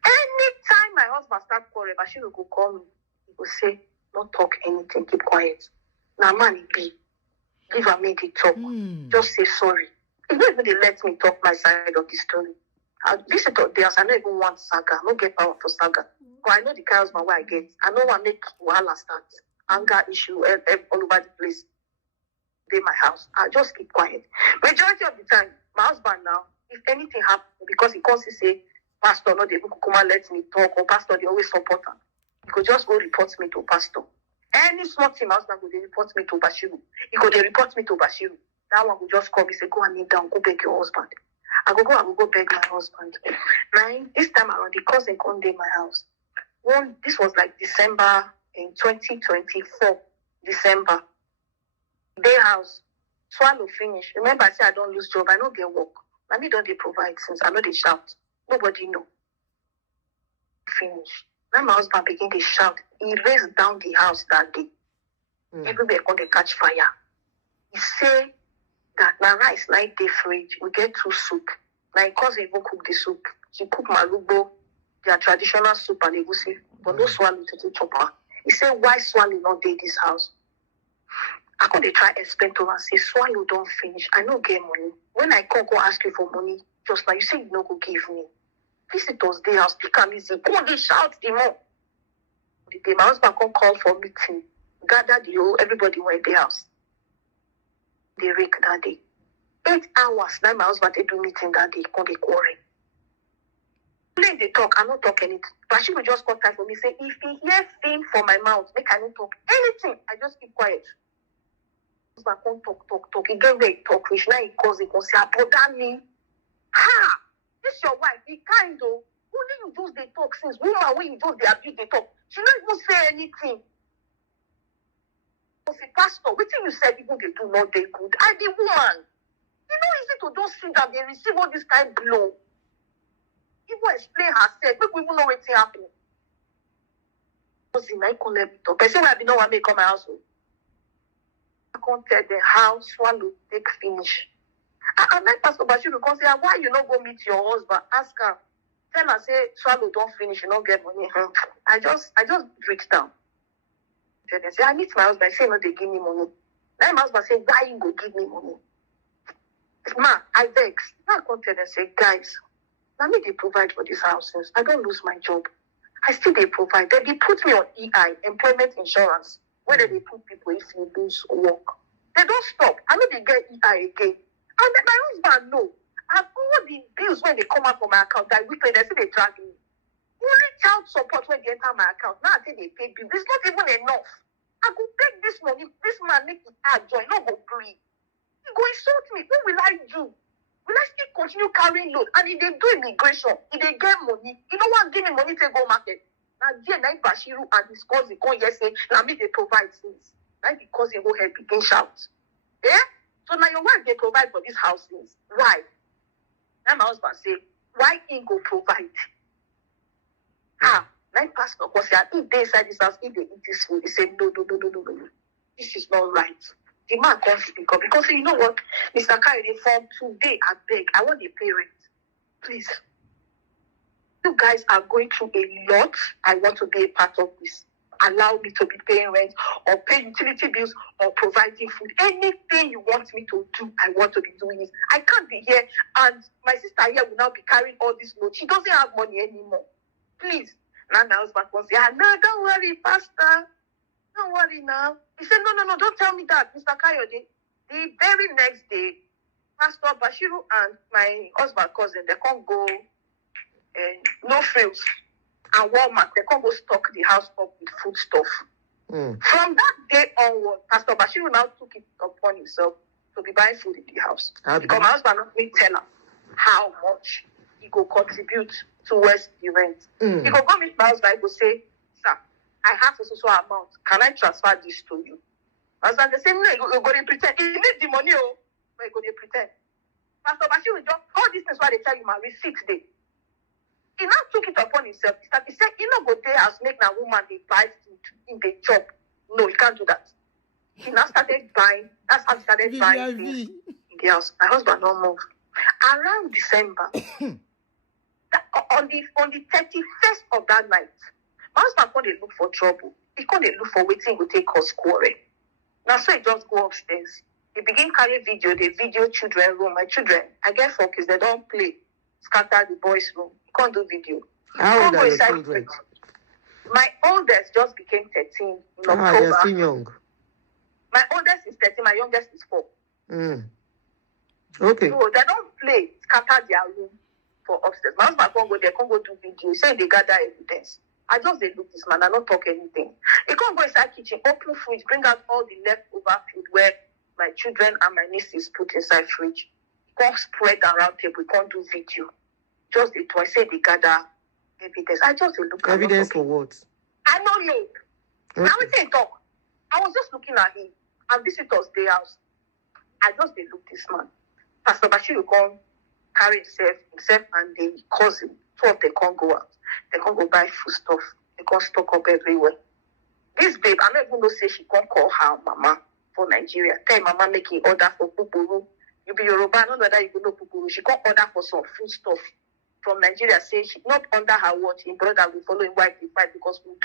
Anytime my husband start calling, Bashiru will call me. He will say, don't talk anything, keep quiet. Now man he be. Give a me the talk. Just say sorry. He don't even let me talk my side of the story. I listen to this, I don't even want saga. I don't get power for saga. Because I know the kind of husband where I get. I don't want to make wahala start. Anger issue all over the place. They my house. I just keep quiet. Majority of the time, my husband now, if anything happens, because he constantly say, Pastor, no, they come let me talk, or Pastor, they always support him. He could just go report me to Pastor. Any small thing, my husband would report me to Bashiru. He could report me to Bashiru. That one would just call me, say, go and kneel down, go beg your husband. I will go beg my husband. Now, this time around, the cousin come to my house. This was like December in 2024, December. Their house, swallow finish. Remember, I said I don't lose job. I don't get work. I me don't they provide since I know they shout. Nobody know. Finish. Now my husband begin to shout. He raised down the house that day. Everywhere going to catch fire. He say that now rice like the fridge. We get 2 soup. Now he cousin even cook the soup. He cook malubo, their traditional soup and Abusive, but no swallow to the chopper. He say why swallow not dey this house? I could try explain to her, say, swallow don't finish. I no get money. When I come go ask you for money, just like you say you no go give me. Visitors day house, pick am easy. Go they shout the more. The day my husband come call for meeting. Gather the whole everybody went in the house. They rake that day. 8 hours. Now my husband they do meeting that day. Come they quarrel. When they talk, I not talk anything. Bashiru will just come time for me, say, if he hear thing from my mouth, make I not talk anything. I just keep quiet. Husband come talk. He get where he talk, which now he calls it, say, brother me. Ha! This your wife, he kind though. Only you just they talk since woman when you just they abuse they talk. She don't even say anything. I say, pastor, what you said even they do not they good. I the woman. You know easy to just see that they receive all this kind of blow. People explain herself. Make we even know what's happening. Because in my connect to person will be no one make come my house. I can't tell the how swallow take finish. And like Pastor Bashiru come say, why you not go meet your husband? Ask her. Tell her say swallow don't finish, you don't get money. I just break down. Then they say, I meet my husband. I say no, they give me money. Then my husband say, why you go give me money? Ma, I vex. Now I come tell them say, guys. Now me they provide for these houses. I don't lose my job. I still they provide. They put me on EI, employment insurance, where they put people if you lose work. They don't stop. I know they get EI again. And then my husband know. And all the bills when they come out from my account, that weekly they say they drag me. Only child support when they enter my account. Now I think they pay bills. It's not even enough. I go take this money. This man make it hard joy. No go free. He go insult me. What will I do? Will I still continue carrying load? And if they do immigration, if they get money, you don't want to give me money to go market. Now, dear night Bashiru and his cousin come here say, now me they provide things. Now the cousin go ahead begin shout. Yeah? So now your wife they provide for these houses. Why? Now my husband say, why he go provide? Night pastor because if they inside this house, if they eat this food, he say, no. This is not right. The man can't speak up because you know what, Mr. Kayode, from today I beg, I want the parent. Please. You guys are going through a lot. I want to be a part of this. Allow me to be paying rent or pay utility bills or providing food. Anything you want me to do, I want to be doing it. I can't be here and my sister here will now be carrying all this load. She doesn't have money anymore. Please. Now my husband will say, no, don't worry, Pastor. Don't worry now. He said, no, don't tell me that, Mr. Kayode. The very next day, Pastor Bashiru and my husband cousin, they can't go no frills and Walmart, they can't go stock the house up with food stuff. From that day onward, Pastor Bashiru now took it upon himself to be buying food in the house. Because my husband not me tell him how much he go contribute towards the rent. He go go meet my husband, he go say, sir, I have a social amount. Can I transfer this to you? Husband, they say, no, you go to pretend. He need the money, but you go to pretend. Pastor Bashiru will just, all these things why they tell you, my receipts day. He now took it upon himself. He said, he not go there as make a woman they buy food in the job. No, he can't do that. He now started buying. That's how he started buying things in the house. My husband don't move. Around December, on the 31st of that night, my husband couldn't look for trouble. He couldn't look for waiting to take us quarrel. Now so he just go upstairs. He begin carry video. They video children room. My children, I get focused. They don't play. Scatter the boys' room. Can't do video. How old are your children? My oldest just became 13 in October. They're still young. My oldest is 13. My youngest is 4. Okay. So they don't play. Scatter their room for upstairs. My husband can't go there. Can't go do video. Say they gather evidence. I just they look this man. I don't talk anything. He can't go inside kitchen, open fridge, bring out all the leftover food where my children and my nieces put inside fridge. Can't spread around table. Can't do video. Just the twice say they gather evidence. I just look at evidence for what? I don't know. Okay. Now we say talk. I was just looking at him and visitors day house. I just they look this man. Pastor Bashiru come carry himself and the cousin. 2 of them can't go out. They can't go buy food stuff. They can't stock up everywhere. This babe, I don't even know say she can't call her mama for Nigeria. Tell mama making order for pupuru. You be Yoruba, I don't know that you know pupuru. She can't order for some food stuff from Nigeria. Say she not under her watch. Her brother will follow him wife the fight because food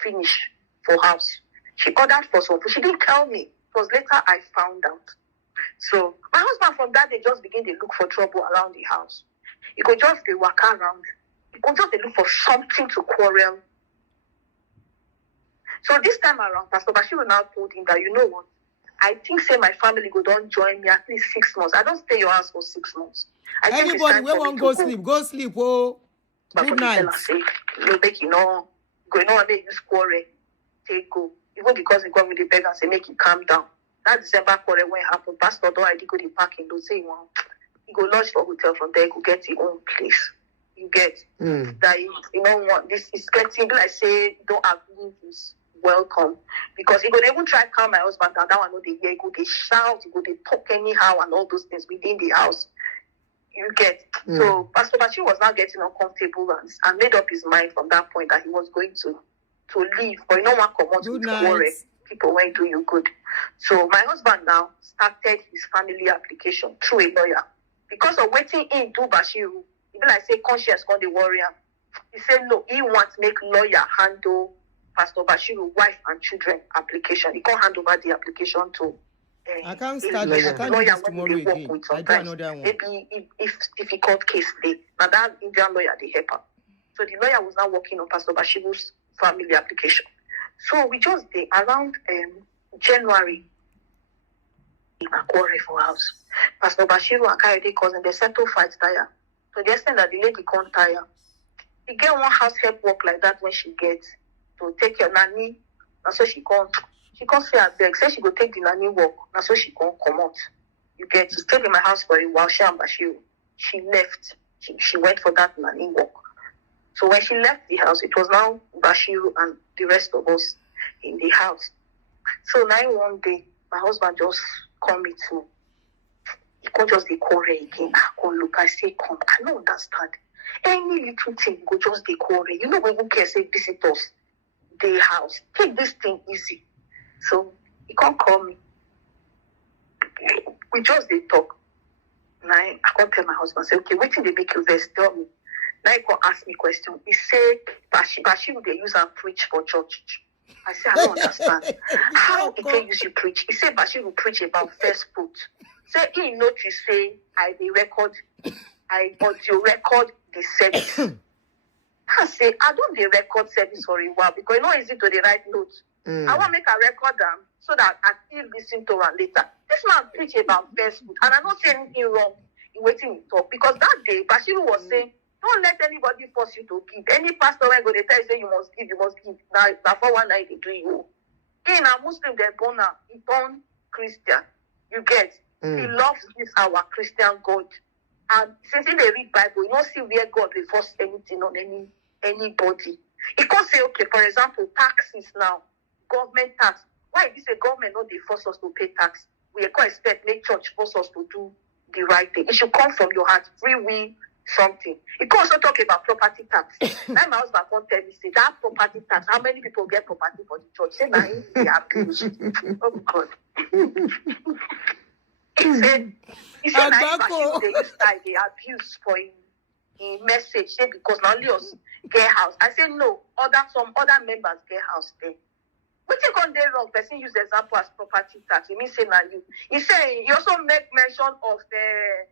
finish for house. She ordered for some food. She didn't tell me. was later I found out. So my husband from that day just began to look for trouble around the house. He could just be walk around. He could just look for something to quarrel. So this time around, Pastor Bashiru now told him that, you know what? I think say my family go don't join me at least 6 months. I don't stay your house for 6 months. I think it's Anybody time we for me won't to go sleep. Go sleep. Oh, But good for night. the teller say, no, make you know, going on there, use quarrel, take go. Even because he come with the beg and say, make it calm down. That December quarrel when it happened, Pastor don't already go to parking. Don't say, well, he go lodge for hotel from there, go get his own place. You get that, you know what, this is getting, like say, don't agree this. Welcome, because he could even try to calm my husband down. That one, no, they hear, he go, they shout, he go, they talk anyhow, and all those things within the house. You get. So Pastor Bashi was now getting uncomfortable and made up his mind from that point that he was going to leave. But you know what, come on to quarrel. People won't do you good. So my husband now started his family application through a lawyer. Because of waiting in do Bashiru, he be like say conscience on the warrior. He said no, he wants to make lawyer handle Pastor Bashiru wife and children application. He can't hand over the application to I can't start this. I can't do this tomorrow again. I do another one. Maybe if difficult case they now that Indian lawyer they help her. So the lawyer was now working on Pastor Bashiru's family application. So we just did around January in a quarrel for house. Pastor Bashiru and Kayode cousin they settle fight tire. So the extent that the lady can't tire. He get one house help work like that when she gets to take your nanny, and so she can't say her beg. Say she go take the nanny work, and so she can't come out. You get to stay in my house for a while. She and Bashiru, she left. She went for that nanny work. So when she left the house, it was now Bashiru and the rest of us in the house. So now one day, my husband just come meet me. He can't just be quarrel again. I can't look. I say, come. I don't understand. Any little thing go just be quarrel. You know when you can say visitors, the house. Take this thing easy. So he can't call me. We just they talk. Now I can't tell my husband. Say, okay, wait till they make you vex. Tell me. Now he can ask me question. He say, Bashiru they use and preach for church. I say, I don't understand. How he can use you preach? He say Bashiru preach about first fruit. Say he notice say I audio record the service. I say, I don't the record service for a while because it's not easy to the write notes. I want to make a record them so that I still listen to her later. This man preach about first food, and I don't say anything wrong in waiting to talk because that day Bashiru was saying, don't let anybody force you to give. Any pastor when go they tell you say you must give. Now for one night they do you. In a Muslim they're born now, he born Christian. You get he loves this our Christian God. And since they read Bible, you don't see where God will force anything on anybody. He can say, okay, for example, taxes now, government tax. Why is a government not they force us to pay tax? We can expect make church force us to do the right thing. It should come from your heart, free will, something. He can also talk about property tax. Now my husband can tell me, say that property tax, how many people get property for the church? Say now they abuse. Oh God. He said that they abuse for a message, say because not only us get house. I said no, some other members get house there. What you can do wrong? Person use example as property tax. He means say now you. He say he also make mention of the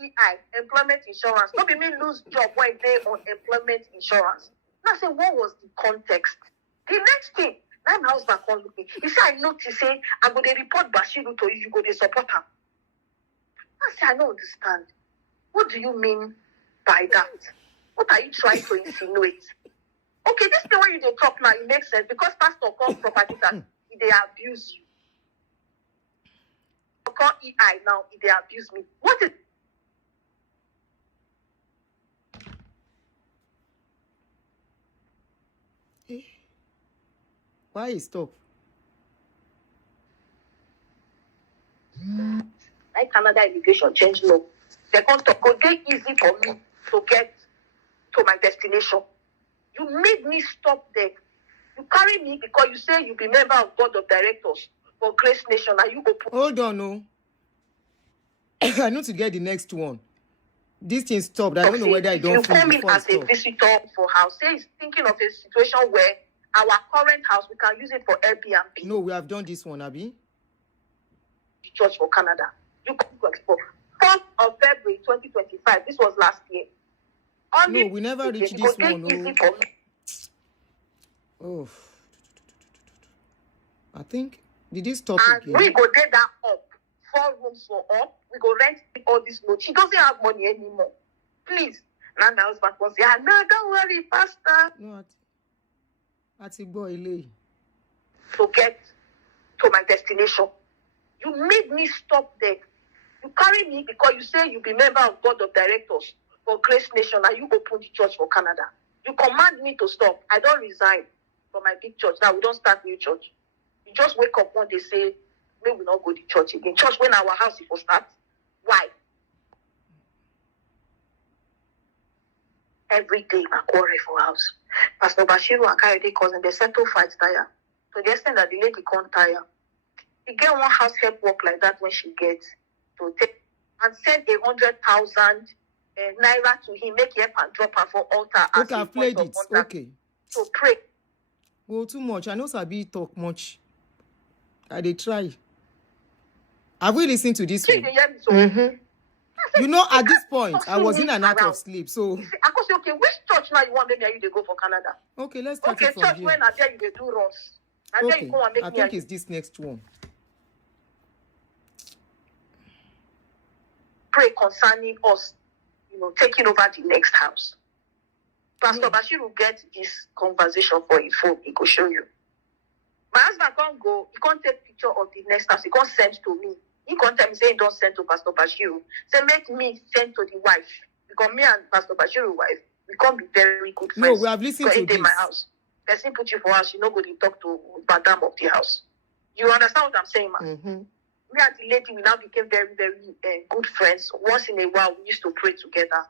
EI, employment insurance. Not be me lose job when they on employment insurance. Now I say what was the context? The next thing. Now my husband can't look me. He said, I notice, say, I'm going to report Bashiru to you, you go to support her. I said, I don't understand. What do you mean by that? What are you trying to insinuate? Okay, this thing when you don't talk now, it makes sense because pastor calls property tax, they abuse you. Call EI now, they abuse me. What is Why you stop? Like Canada immigration change law. They can't talk. It's easy for me to get to my destination. You made me stop there. You carry me because you say you be member of board of directors for Grace Nation. Are you open? Hold on, no. I need to get the next one. This thing stopped. I don't know whether I don't you come in as a visitor for house. Say he's thinking of a situation where our current house we can use it for Airbnb. No, we have done this one, Abi. the church for Canada. You come to explore. 4th of February 2025. This was last year. No, we never reached this one. Oh. I think, did this stop and again? we go take that up. 4 rooms for up. We go rent all this load. She doesn't have money anymore. Please. Now my husband was say, no, don't worry, Pastor. No, Ati boy ilé. To get to my destination. You made me stop there. You carry me because you say you be member of board of directors for Grace Nation and you open the church for Canada. You command me to stop. I don't resign from my big church. Now we don't start new church. You just wake up one day say, we will not go to church again. Church when our house it will start. Why? Every day I quarrel for house. Pastor Bashiru and Kayode cousin, they settle fight tire. To the extent that the lady can't tire. He get one house help work like that when she gets to take and send 100,000 naira to him, make help and drop her for altar. Okay, I've played it. Okay. So pray. Well, too much. I know Sabi talk much. I dey try. Have we listened to this one? Mm-hmm. You know, at this point, I was in and out of sleep. So, I could say, okay, which church now you want maybe you to go for Canada? Okay, let's start okay, it from church here. when I tell you they do runs. Okay, I think it's this next one. Pray concerning us, taking over the next house. Pastor Bashiru get this conversation for his phone. He could show you. My husband can't go. He can't take picture of the next house. He can't send to me. He can't tell me, say he don't send to Pastor Bashiru. Say make me send to the wife. Because me and Pastor Bashiru's wife, we can't be very good friends. No, we have listened to this. My house. Person put you for house, you know go to talk to Madam of the house. You understand what I'm saying, man? Mm-hmm. Me and the lady, we now became very, very good friends. Once in a while, we used to pray together.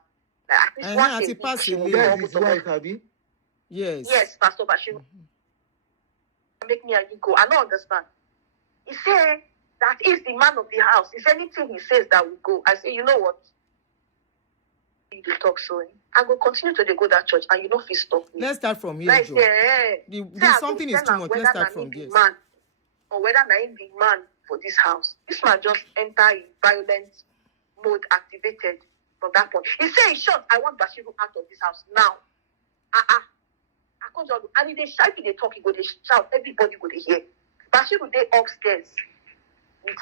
Like, at least once a week, she will That is his wife, Abi? Yes. Yes, Pastor Bashiru. Make me and you go. I don't understand. He said that is the man of the house. If anything he says that will go. I say, you know what? You talk so. I will continue to go that church and you know if he stop me. Let's start from here, like, something is too much. Let's start from here. Man, or whether I am the man for this house. This man just enter in violent mode activated from that point. He said in short, I want Bashiru out of this house now. And if they shout, if they talk, he go they shout, everybody go they hear. Bashiru they upstairs with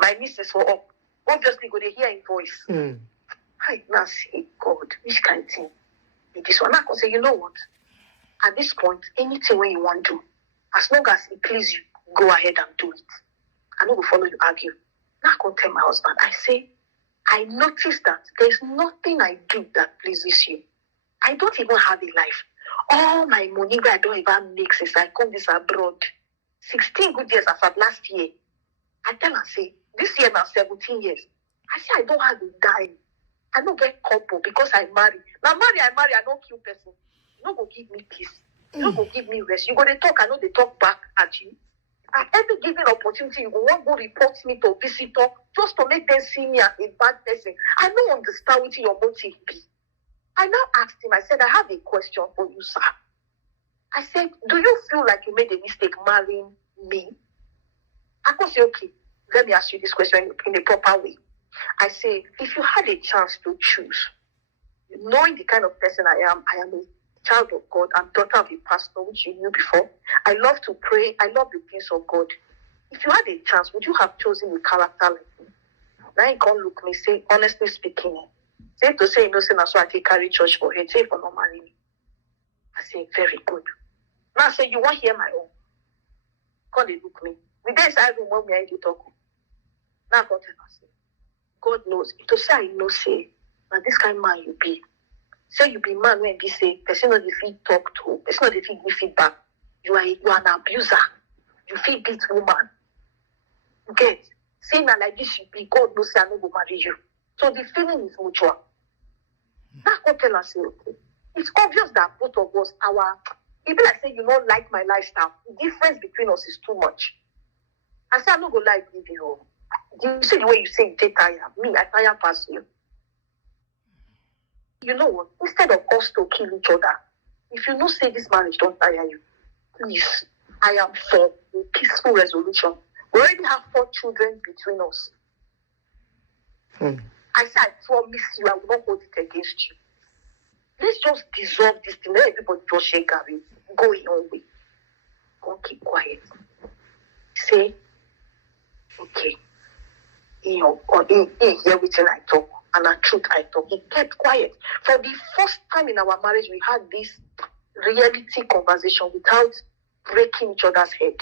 my nieces for up. Obviously go they hear in voice. I now say, God, which kind of thing is this one? I can say, you know what? At this point, anything when you want to, as long as it pleases you, go ahead and do it. I don't go follow you argue. Now I can tell my husband, I say, I noticed that there's nothing I do that pleases you. I don't even have a life. All my money I don't even make since I come this abroad. 16 good years after last year. I tell her, say, this year now 17 years. I say, I don't have a dime. I don't get couple because I marry. Now I don't kill person. You don't go give me peace. You don't go give me rest. You go to talk, I know they talk back at you. At every given opportunity, you go want to report me to visitor just to make them see me as a bad person. I don't understand what your motive be. I now asked him, I said, I have a question for you, sir. I said, do you feel like you made a mistake marrying me? I could say, okay, let me ask you this question in a proper way. I say, if you had a chance to choose, knowing the kind of person I am a child of God, I'm daughter of a pastor, which you knew before. I love to pray. I love the things of God. If you had a chance, would you have chosen a character like me? Now he can't look me, say, honestly speaking, say to say, say, so I take carry church for him, say, for no marry me. I say, very good. Now I say, you want to hear my own? Come they look me. We didn't say, when we are to talk. Now God tell us, God knows. If to say, I know, say, now this kind of man you be. Say you be man when be say, person not the feed talk to, person not the feed give feedback. You are an abuser. You feed beat woman. Get. Say now like this should be, God knows say I no go marry you. So the feeling is mutual. Now God tell us, okay. It's obvious that both of us, it be like say you don't like my lifestyle. The difference between us is too much. I say I no go like leave you. You see the way you say you take tire. Me, I tire past you. You know what? Instead of us to kill each other, if you know say this marriage don't tire you, please, I am for a peaceful resolution. We already have 4 children between us. I said, I promise you, I will not hold it against you. Let's just dissolve this thing. Let everybody just shake Gary. Go your own way. Don't keep quiet. Say, okay. Hear everything I talk. And the truth I talk. He kept quiet. For the first time in our marriage, we had this reality conversation without breaking each other's head.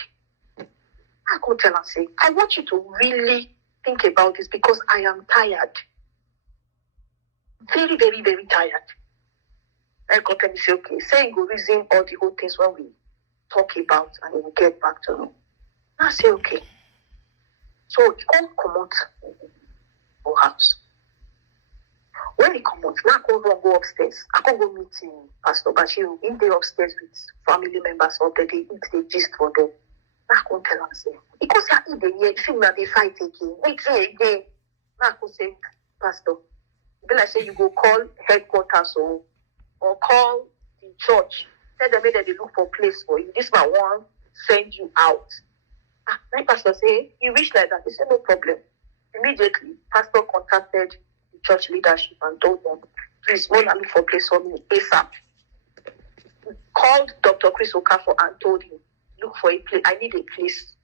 I could tell and say, I want you to really think about this because I am tired. Very, very, very tired. I got him say, okay, say go reason all the whole things when we talk about and he will get back to me. I say, okay. So he can't come out for house. When he come out, now I can't go upstairs. I can't go meet Pastor Bashiru. In there upstairs with family members or they eat, they gist for them. Now I can't tell him, say, because I eat the year, see now they fight again. Wait again. Now I can say, Pastor, then I say you go call headquarters or call the church. Tell them that they look for a place for you. This man won't send you out. My pastor say, he reached like that. He said, no problem. Immediately, pastor contacted the church leadership and told them, please, go and look for a place for me ASAP. He called Dr. Chris Okafor and told him, look for a place. I need a place.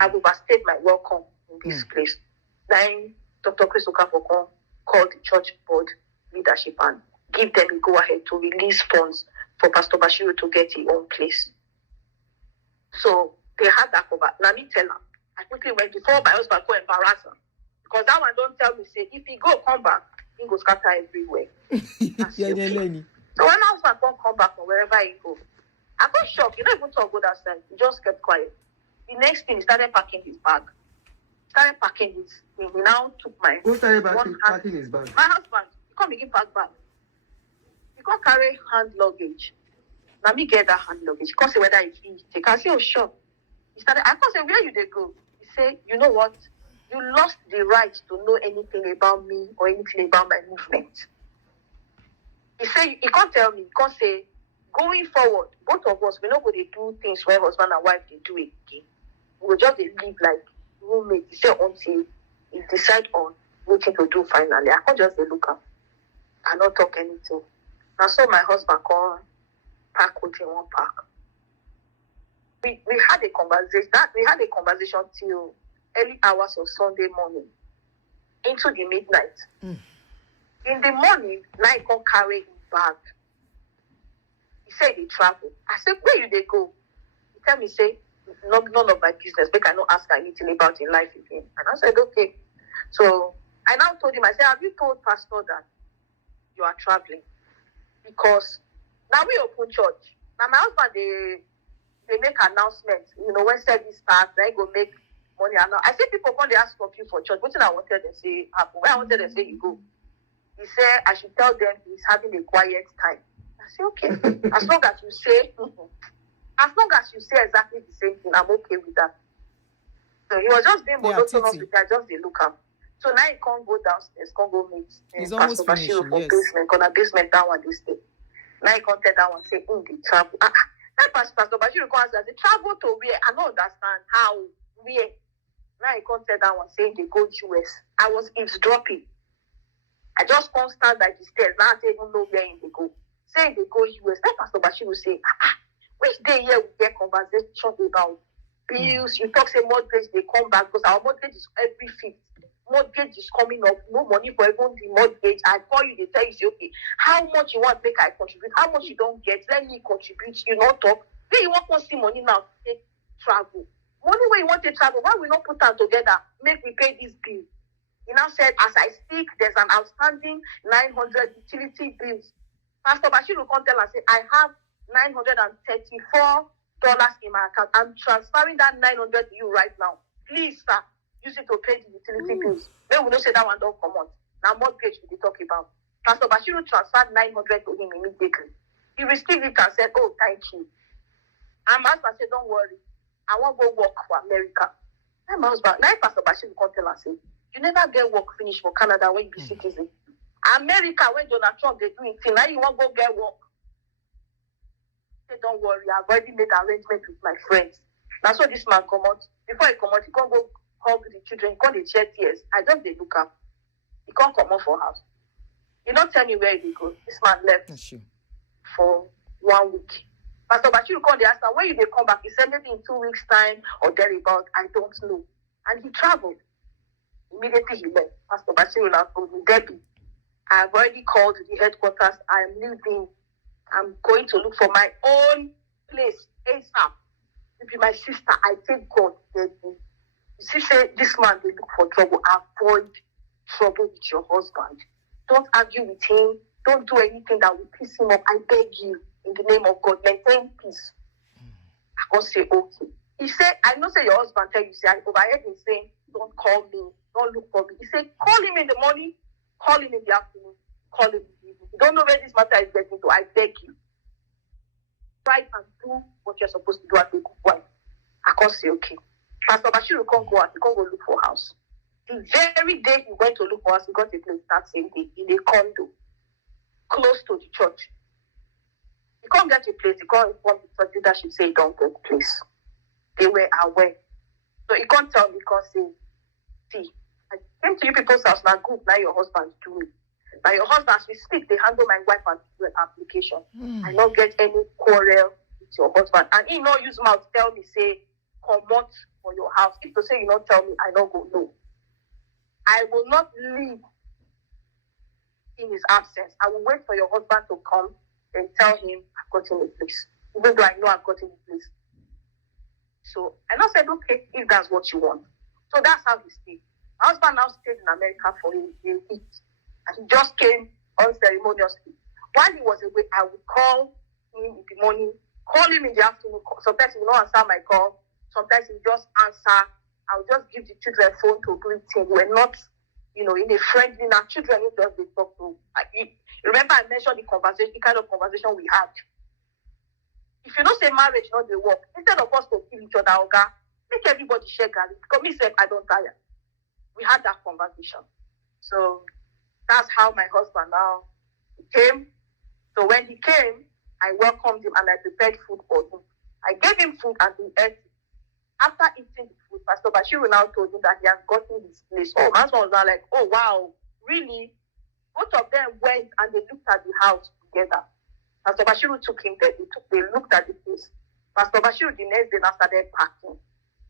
I will overstay my welcome in this place. Then Dr. Chris Okafor called the church board leadership and give them a go-ahead to release funds for Pastor Bashiru to get his own place. So they had that cover. Now me tell her, I quickly went before my husband go embarrass her. Because that one don't tell me, say, if he go come back, he go scatter everywhere. Say, okay. So when my husband come back from wherever he go, I got shocked. He don't even talk good outside. He just kept quiet. The next thing, he started packing his bag. He now took my... Who started packing his bag? My husband. He can't begin pack bag. He can't carry hand luggage. Let me get that hand luggage. He can't say whether it's easy. He can say, oh, sure. He started, I can't say, where you they go? He say, you know what? You lost the right to know anything about me or anything about my movement. He say, he can't tell me. He can't say, going forward, both of us, we're not going to do things where husband and wife, they do it again. We'll just live like roommates. He say until he decide on what to do finally. I can't just look up and not talk anything. And so my husband called pack with him one pack. We had a conversation till early hours of Sunday morning into the midnight. In the morning, I can carry his bag. He said he travel. I said, where you they go? He tell me, say, none of my business, but I don't ask anything about his life again. And I said, okay. So I now told him, I said, have you told Pastor that you are traveling? Because now we open church. Now my husband, they make announcements. You know, when service starts, they go make money. I see people come, they ask for you for church. What did I wanted to say happen? Where I wanted to say you go. He said, I should tell them he's having a quiet time. I said, okay. As long as you say exactly the same thing, I'm okay with that. So he was just being monotonous with that, just they look up. So now he can't go downstairs, can't go meet Pastor Bashiru for basement, on a basement down one this day. Now he can't tell that one, say, they travel. Pastor Bashiru can't answer, they travel to where? I don't understand how, where. Now he can't tell that one, saying they go US. I was eavesdropping. I just can't stand by the stairs. Now I don't even know where they go. Saying they go US. Then Pastor Bashiru say, which day here we get conversation about bills? You talk say mortgage, they come back because our mortgage is every 5th. Mortgage is coming up, no money for even the mortgage. I call you, they tell you, say, okay, how much you want make I contribute? How much you don't get? Let me contribute. You not talk. Then you want to see money now, take travel. Money where you want to travel, why we not put them together? Make we pay this bill. He now said, as I speak, there's an outstanding 900 utility bills. Pastor Bashiru can't tell us, say, I have $934 in my account. I'm transferring that 900 to you right now. Please, sir, use it to pay the utility bills. Then we don't say that one don't come on. Now mortgage we talk about. Pastor Bashiru transferred 900 to him immediately. He received it and said, oh, thank you. And my husband said, don't worry. I won't go work for America. And my husband, now Pastor Bashiru can't tell us, say, you never get work finished for Canada when you be citizen. America, when Donald Trump they do it, now you won't go get work. Say, don't worry, I've already made arrangements with my friends. Now, so this man come out. Before he come out, he can't go hug the children. He can't shed tears. I just they look up. He can't come out for house. He don't tell me where he go. This man left for 1 week. Pastor Bashiru called the answer. When you they come back, he said maybe in 2 weeks' time or thereabout. I don't know. And he traveled. Immediately he left. Pastor Bashiru now told me, Debbie, I've already called the headquarters. I am leaving. I'm going to look for my own place ASAP. If you're my sister, I take God. You see, say this man will look for trouble. Avoid trouble with your husband. Don't argue with him. Don't do anything that will piss him off. I beg you, in the name of God, maintain peace. I can't say okay. He said, I know say your husband tell you, say I overheard him saying, don't call me, don't look for me. He said, call him in the morning, call him in the afternoon, call him in the evening. You don't know where this matter is getting to. I beg you. Try and do what you're supposed to do as a good wife. I can't say okay. Pastor Bashiru can't go out, he can't go look for a house. The very day he went to look for us, he got a place that same day in a condo close to the church. He can't get a place, he can't inform the church leadership say he don't get a place. They were aware. So he can't tell me, he can't say, see, I came to you people's house, now good, now your husband do me. Now your husband, as we speak, they handle my wife and do an application. I don't get any quarrel with your husband. And he no use mouth tell me, say, come out for your house. If to say you don't tell me, I don't go, no. I will not leave in his absence. I will wait for your husband to come and tell him I've got him a place. Even though I know I've got him a place. So, and I said, okay, if that's what you want. So that's how he stayed. My husband now stayed in America for a week. And he just came unceremoniously. While he was away, I would call him in the morning, call him in the afternoon. Sometimes he will not answer my call. Sometimes he will just answer. I would just give the children phone to greet him. We're not, in a friendly, now children who just they talk to. Remember I mentioned the kind of conversation we had. If you don't say marriage, not the work, instead of us to kill each other, okay, make everybody share garlic. Because me say I don't tire. We had that conversation. So that's how my husband now came. So when he came, I welcomed him and I prepared food for him. I gave him food and he ate. After eating the food, Pastor Bashiru now told him that he has gotten his place. Oh, my husband was now like, oh, wow, really? Both of them went and they looked at the house together. Pastor Bashiru took him there. They looked at the place. Pastor Bashiru, the next day, now started packing.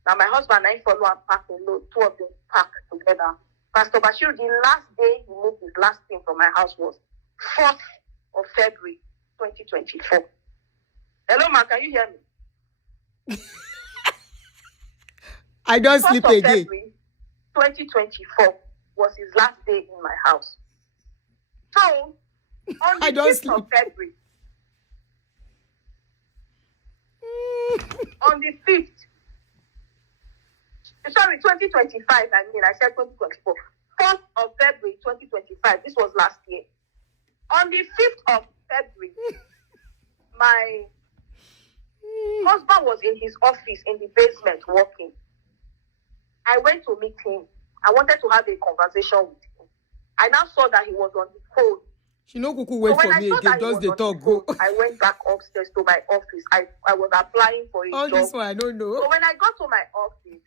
Now, my husband and I follow and pack alone. Two of them packed together. Pastor Bashiru, the last day he moved his last thing from my house was 4th of February, 2024. Hello, ma, can you hear me? I don't sleep again. February 2024 was his last day in my house. So, on the 5th of February, on the 5th, sorry, 2025, I said 2024. 4th of February 2025, this was last year. On the 5th of February, my husband was in his office in the basement working. I went to meet him. I wanted to have a conversation with him. I now saw that he was on the phone. She no kuku wait for me again. Just the talk go. I went back upstairs to my office. I was applying for a job. All this one I don't know. So when I got to my office,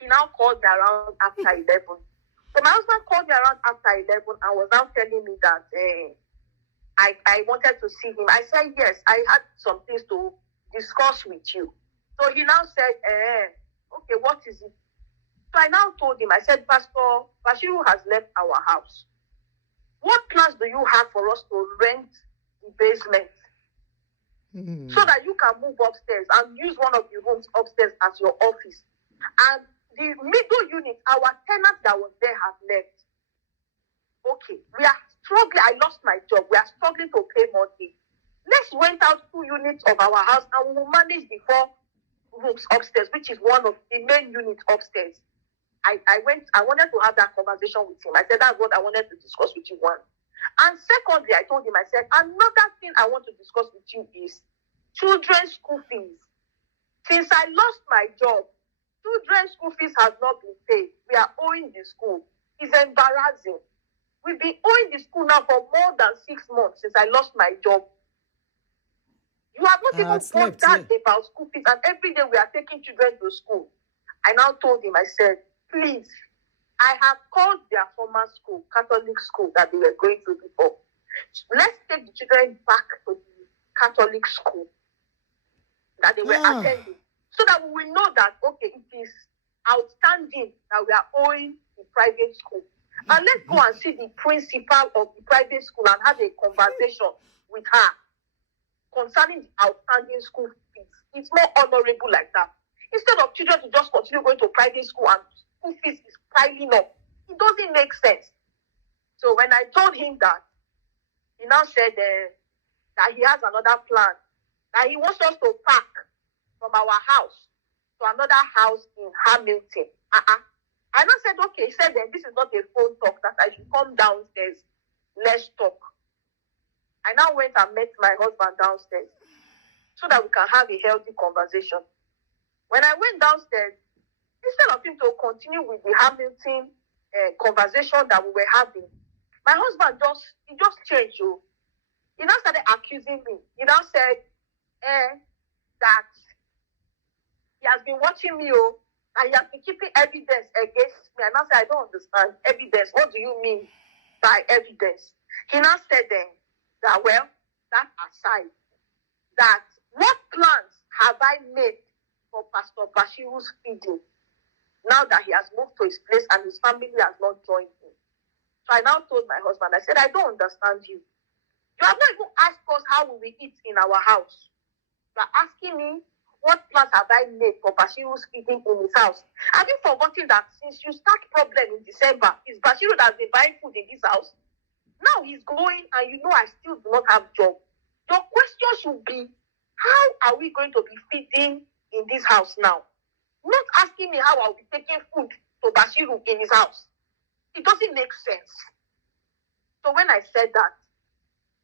he now called me around after 11. So my husband called me around after 11 and was now telling me that I wanted to see him. I said, yes, I had some things to discuss with you. So he now said, okay, what is it? So I now told him, I said, Pastor Bashiru has left our house. What plans do you have for us to rent the basement? So that you can move upstairs and use one of the rooms upstairs as your office. And the middle unit, our tenant that was there has left. Okay, we are struggling. I lost my job. We are struggling to pay mortgage. Let's rent out 2 units of our house and we will manage the 4 rooms upstairs, which is one of the main units upstairs. I wanted to have that conversation with him. I said, that's what I wanted to discuss with you, one. And secondly, I told him, I said, another thing I want to discuss with you is children's school fees. Since I lost my job, children's school fees have not been paid. We are owing the school. It's embarrassing. We've been owing the school now for more than 6 months since I lost my job. You have not I even had slept, bothered yeah. about school fees, and every day we are taking children to school. I now told him, I said, please, I have called their former school, Catholic school, that they were going to before. Let's take the children back to the Catholic school that they were attending, so that we will know that, okay, it is outstanding that we are owing the private school. And let's go and see the principal of the private school and have a conversation with her concerning the outstanding school fees. It's more honorable like that. Instead of children to just continue going to private school and school fees is piling up. It doesn't make sense. So when I told him that, he now said that he has another plan, that he wants us to pack from our house to another house in Hamilton. I now said, okay. He said, then this is not a phone talk, that I should come downstairs. Let's talk. I now went and met my husband downstairs so that we can have a healthy conversation. When I went downstairs, instead of him to continue with the Hamilton conversation that we were having, my husband just changed. He now started accusing me. He now said that he has been watching me, and he has been keeping evidence against me. And I said, I don't understand evidence. What do you mean by evidence? He now said that, well, that aside, that what plans have I made for Pastor Bashiru's feeding now that he has moved to his place and his family has not joined him? So I now told my husband, I said, I don't understand you. You have not even asked us how we will eat in our house. You are asking me, what plans have I made for Bashiru's feeding in his house? Have you forgotten that since you start problem in December, it's Bashiru that's been buying food in this house? Now he's going, and you know I still do not have job. Your question should be, how are we going to be feeding in this house now? Not asking me how I'll be taking food to Bashiru in his house. It doesn't make sense. So when I said that,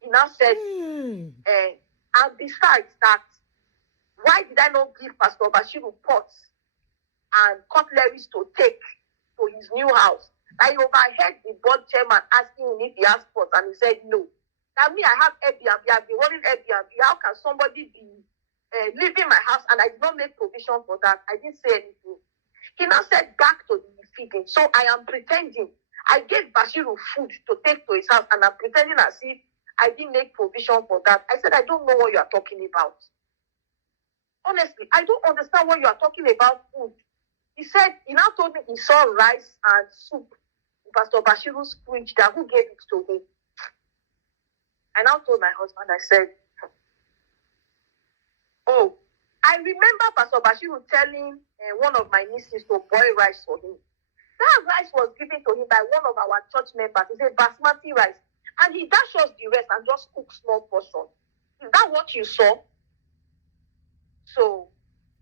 he now said, and besides that, why did I not give Pastor Bashiru pots and cutleries to take to his new house? I overheard the board chairman asking him if he has pots, and he said no. That me, I have Airbnb, I've been running Airbnb. How can somebody be leaving my house and I did not make provision for that? I didn't say anything. He now said back to the feeding. So I am pretending. I gave Bashiru food to take to his house, and I'm pretending as if I didn't make provision for that. I said, I don't know what you are talking about. Honestly, I don't understand what you are talking about food. He said, he now told me he saw rice and soup in Pastor Bashiru's fridge, that who gave it to him. I now told my husband, I said, oh, I remember Pastor Bashiru telling one of my nieces to boil rice for him. That rice was given to him by one of our church members. He said, basmati rice. And he dashed us the rest and just cooked small portion. Is that what you saw? So,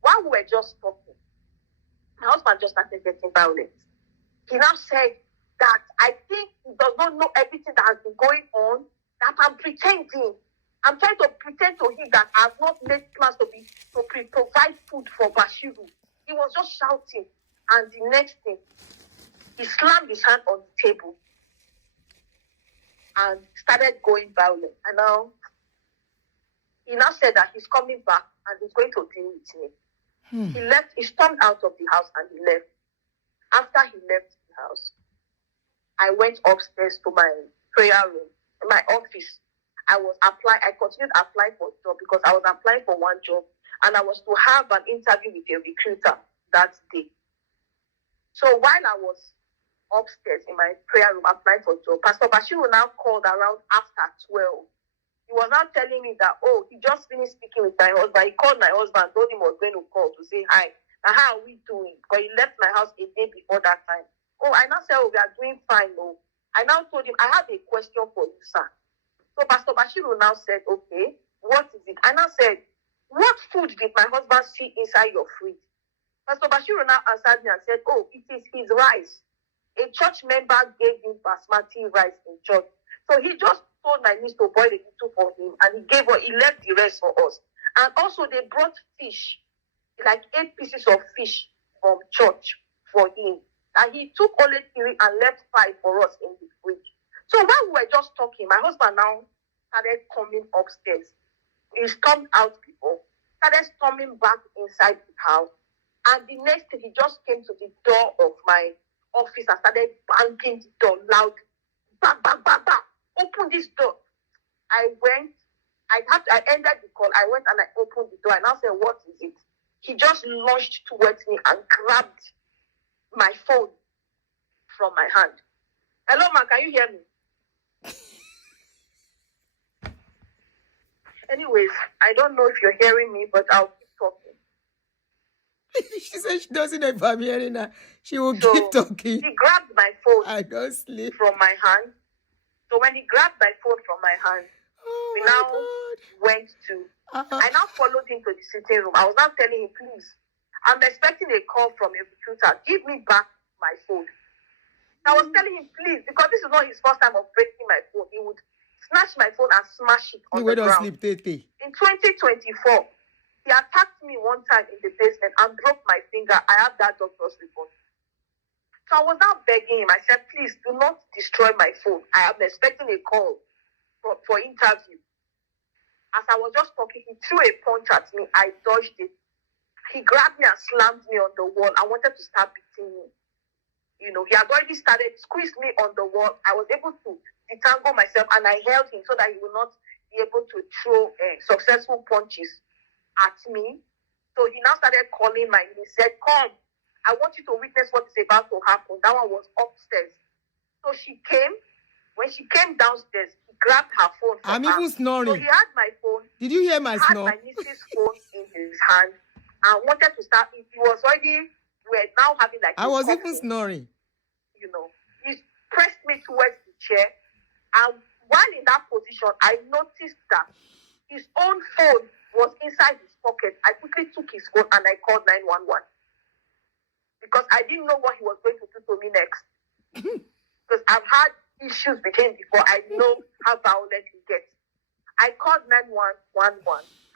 while we were just talking, my husband just started getting violent. He now said that I think he does not know everything that has been going on, that I'm pretending. I'm trying to pretend to him that I have not made plans to provide food for Bashiru. He was just shouting. And the next thing, he slammed his hand on the table and started going violent. And now, he now said that he's coming back and he's going to deal with me. He stormed out of the house and he left. After he left the house, I went upstairs to my prayer room, my office. I continued applying for a job because I was applying for one job and I was to have an interview with a recruiter that day. So while I was upstairs in my prayer room applying for a job, Pastor Bashiru now called around after 12. He was now telling me that, he just finished speaking with my husband. He called my husband, told him he was going to call to say hi. Now, how are we doing? Because he left my house a day before that time. I now said, we are doing fine. I now told him, I have a question for you, sir. So Pastor Bashiru now said, okay, what is it? I now said, what food did my husband see inside your fridge? Pastor Bashiru now answered me and said, it is his rice. A church member gave him basmati rice in church. So he just told my niece to boil a little for him, and he left the rest for us. And also they brought fish, like 8 pieces of fish from church for him. And he took only 3 and left 5 for us in the fridge. So while we were just talking, my husband now started coming upstairs. He stormed out before, started storming back inside the house. And the next thing, he just came to the door of my office and started banging the door loud. Bang, bang, bang, bang. Open this door. I ended the call. I went and I opened the door and I said, what is it? He just launched towards me and grabbed my phone from my hand. Hello, man, can you hear me? Anyways, I don't know if you're hearing me, but I'll keep talking. She said she doesn't know if I'm hearing her. She will keep talking. He grabbed my phone I don't sleep. from my hand. So when he grabbed my phone from my hand, we now went to, I now followed him to the sitting room. I was now telling him, please, I'm expecting a call from a recruiter. Give me back my phone. I was telling him, please, because this is not his first time of breaking my phone. He would snatch my phone and smash it on the ground. Sleep, Tete. In 2024, he attacked me one time in the basement and broke my finger. I have that doctor's report. So I was now begging him. I said, please, do not destroy my phone. I am expecting a call for interview. As I was just talking, he threw a punch at me. I dodged it. He grabbed me and slammed me on the wall. I wanted to start beating me. You know, he had already started, squeezed me on the wall. I was able to detangle myself and I held him so that he would not be able to throw successful punches at me. So he now started calling my niece. He said, come, I want you to witness what is about to happen. That one was upstairs. So she came. When she came downstairs, he grabbed her phone from her. Even snoring. So he had my phone. Did you hear my snore? Had my niece's phone in his hand and wanted to start. He was already, we're now having like. I was even snoring. You know, he pressed me towards the chair. And while in that position, I noticed that his own phone was inside his pocket. I quickly took his phone and I called 911. Because I didn't know what he was going to do to me next. Because I've had issues with him before. I know how violent he gets. I called 911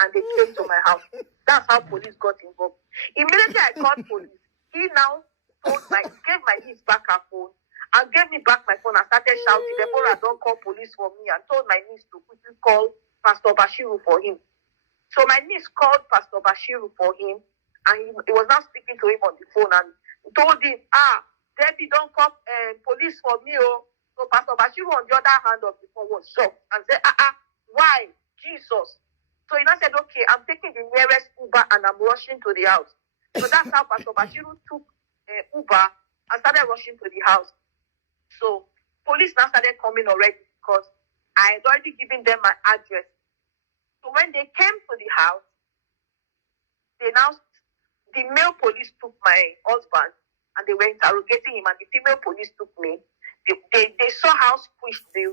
and they came to my house. That's how police got involved. Immediately I called police. He now gave my niece back her phone and gave me back my phone and started shouting, Deborah, don't call police for me, and told my niece to quickly call Pastor Bashiru for him. So my niece called Pastor Bashiru for him and he was now speaking to him on the phone and told him, Debbie, don't call police for me. Oh. So Pastor Bashiru on the other hand of the phone was shocked and said, why? Jesus. So he now said, okay, I'm taking the nearest Uber and I'm rushing to the house. So that's how Pastor Bashiru took Uber and started rushing to the house. So police now started coming already because I had already given them my address. So when they came to the house, the male police took my husband and they were interrogating him, and the female police took me. They saw how squished the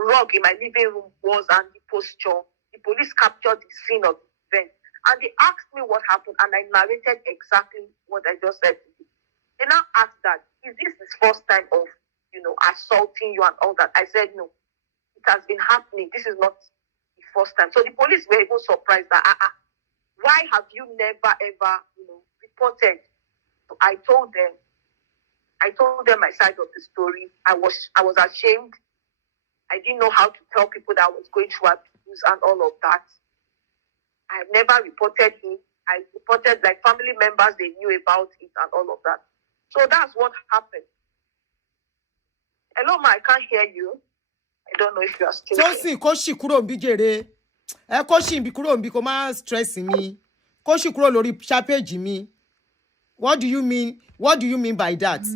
rug in my living room was and the posture. The police captured the scene of the event. And they asked me what happened, and I narrated exactly what I just said to you. They now asked that, is this his first time of, assaulting you and all that? I said, no. It has been happening. This is not the first time. So the police were even surprised that, why have you never, ever, reported? So I told them my side of the story. I was ashamed. I didn't know how to tell people that I was going through abuse and all of that. I never reported him. I reported like family members, they knew about it and all of that. So that's what happened. Hello, Ma, I can't hear you. I don't know if you are still here. So, Koshi kúrò nbí jèrè. Koshi nbí kúrò nbí kó má stress mi. Koshi kúrò lórí page mi. What do you mean? What do you mean by that?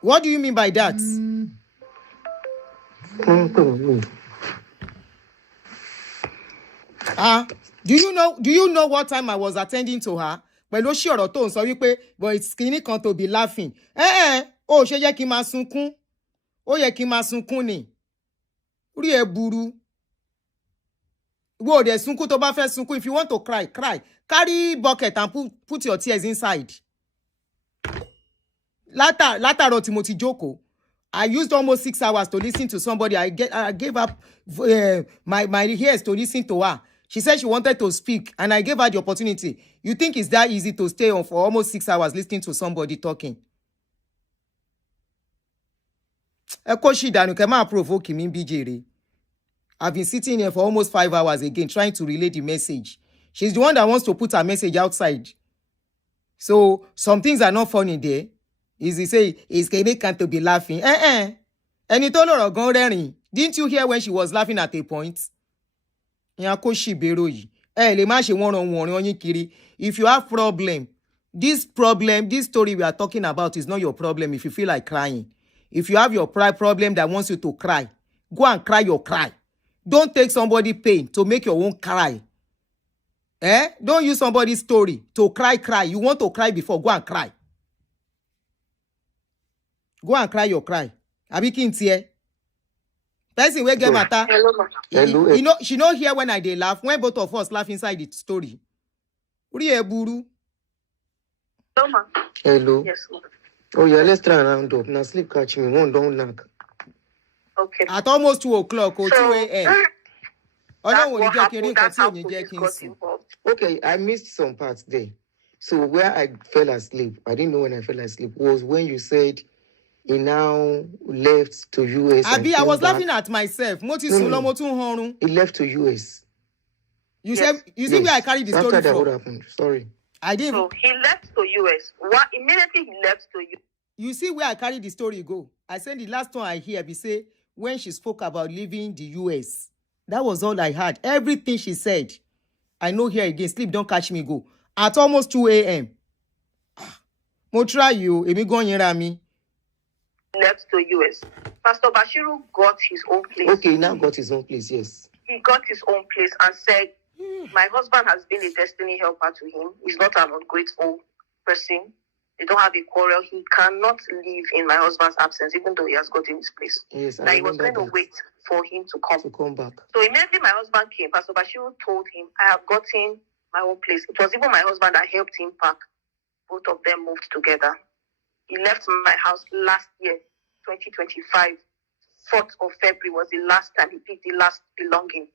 What do you mean by that? Do you know what time I was attending to her? Pẹ̀lú ṣí ọ̀rọ̀ tó ń sọ wípé but it's kini kan to be laughing. Ó ṣe yẹ kí máa sunkún. Ó yẹ kí máa sunkún ni. Orí ẹ burú. Wo de sunkún tó bá fẹ́ sunkún. If you want to cry, cry. Carry bucket and put your tears inside. Látàárọ̀ tí mo ti jókòó. I used almost 6 hours to listen to somebody. I gave up my ears to listen to her. She said she wanted to speak, and I gave her the opportunity. You think it's that easy to stay on for almost 6 hours listening to somebody talking? Ẹ kó ṣì dànù kẹ́ máa provoke mi bí jèrè. I've been sitting here for almost 5 hours again trying to relay the message. She's the one that wants to put her message outside. So some things are not funny there. Is he say, is Kene can't to be laughing? Ẹni tó lọ́rọ̀ gan rẹ́rìn. Didn't you hear when she was laughing at a point? Ìyẹn kò ṣìbérò yìí. Lè má ṣe wọ́n yín kiri. If you have problem, this story we are talking about is not your problem if you feel like crying. If you have your pride problem that wants you to cry, go and cry your cry. Don't take somebody's pain to make your own cry. Don't use somebody's story to cry. You want to cry before, go and cry. Go and cry your cry. Abi kintie. Person wey get matter. Hello. You know, she not hear when I dey laugh. When both of us laugh inside the story. Uri eburu. Hello, ma. Hello. Yes, ma. Oh yeah, let's try and round up. Now sleep catch me. One don't knock. Okay. At almost 2 o'clock or 2 a.m. That's Ọlọ́run ò ní what jẹ́ kí n rí happened. nǹkan That's tí ò how ní jẹ́ police kí n got sùn. involved. Okay, I missed some parts there. So where I fell asleep, I didn't know when I fell asleep, was when you said he now left to US. Abi, I was back. laughing at myself. Mo ti sùn lọ, mo tún hanrun. He left to US. You Yes. see where I carried the After story that, what from? happened? Sorry. I didn't. So he left to US. Immediately he left to US. You see where I carried the story go? I said the last time I hear, be say when she spoke about leaving the US. That was all I had. Everything she said. I know here again. Sleep don't catch me go. At almost 2 a.m. Mo try you. Emi go yinra mi. Left to US. Pastor Bashiru got his own place. Okay, he now got his own place, yes. He got his own place and said, my husband has been a destiny helper to him. He's not an ungrateful person. They don't have a quarrel. He cannot live in my husband's absence, even though he has gotten his place. Yes, Now he was going to wait for him to come back. So immediately my husband came. Pastor Bashiru told him, I have gotten my own place. It was even my husband that helped him pack. Both of them moved together. He left my house last year, 2025. 4th of February was the last time he picked the last belonging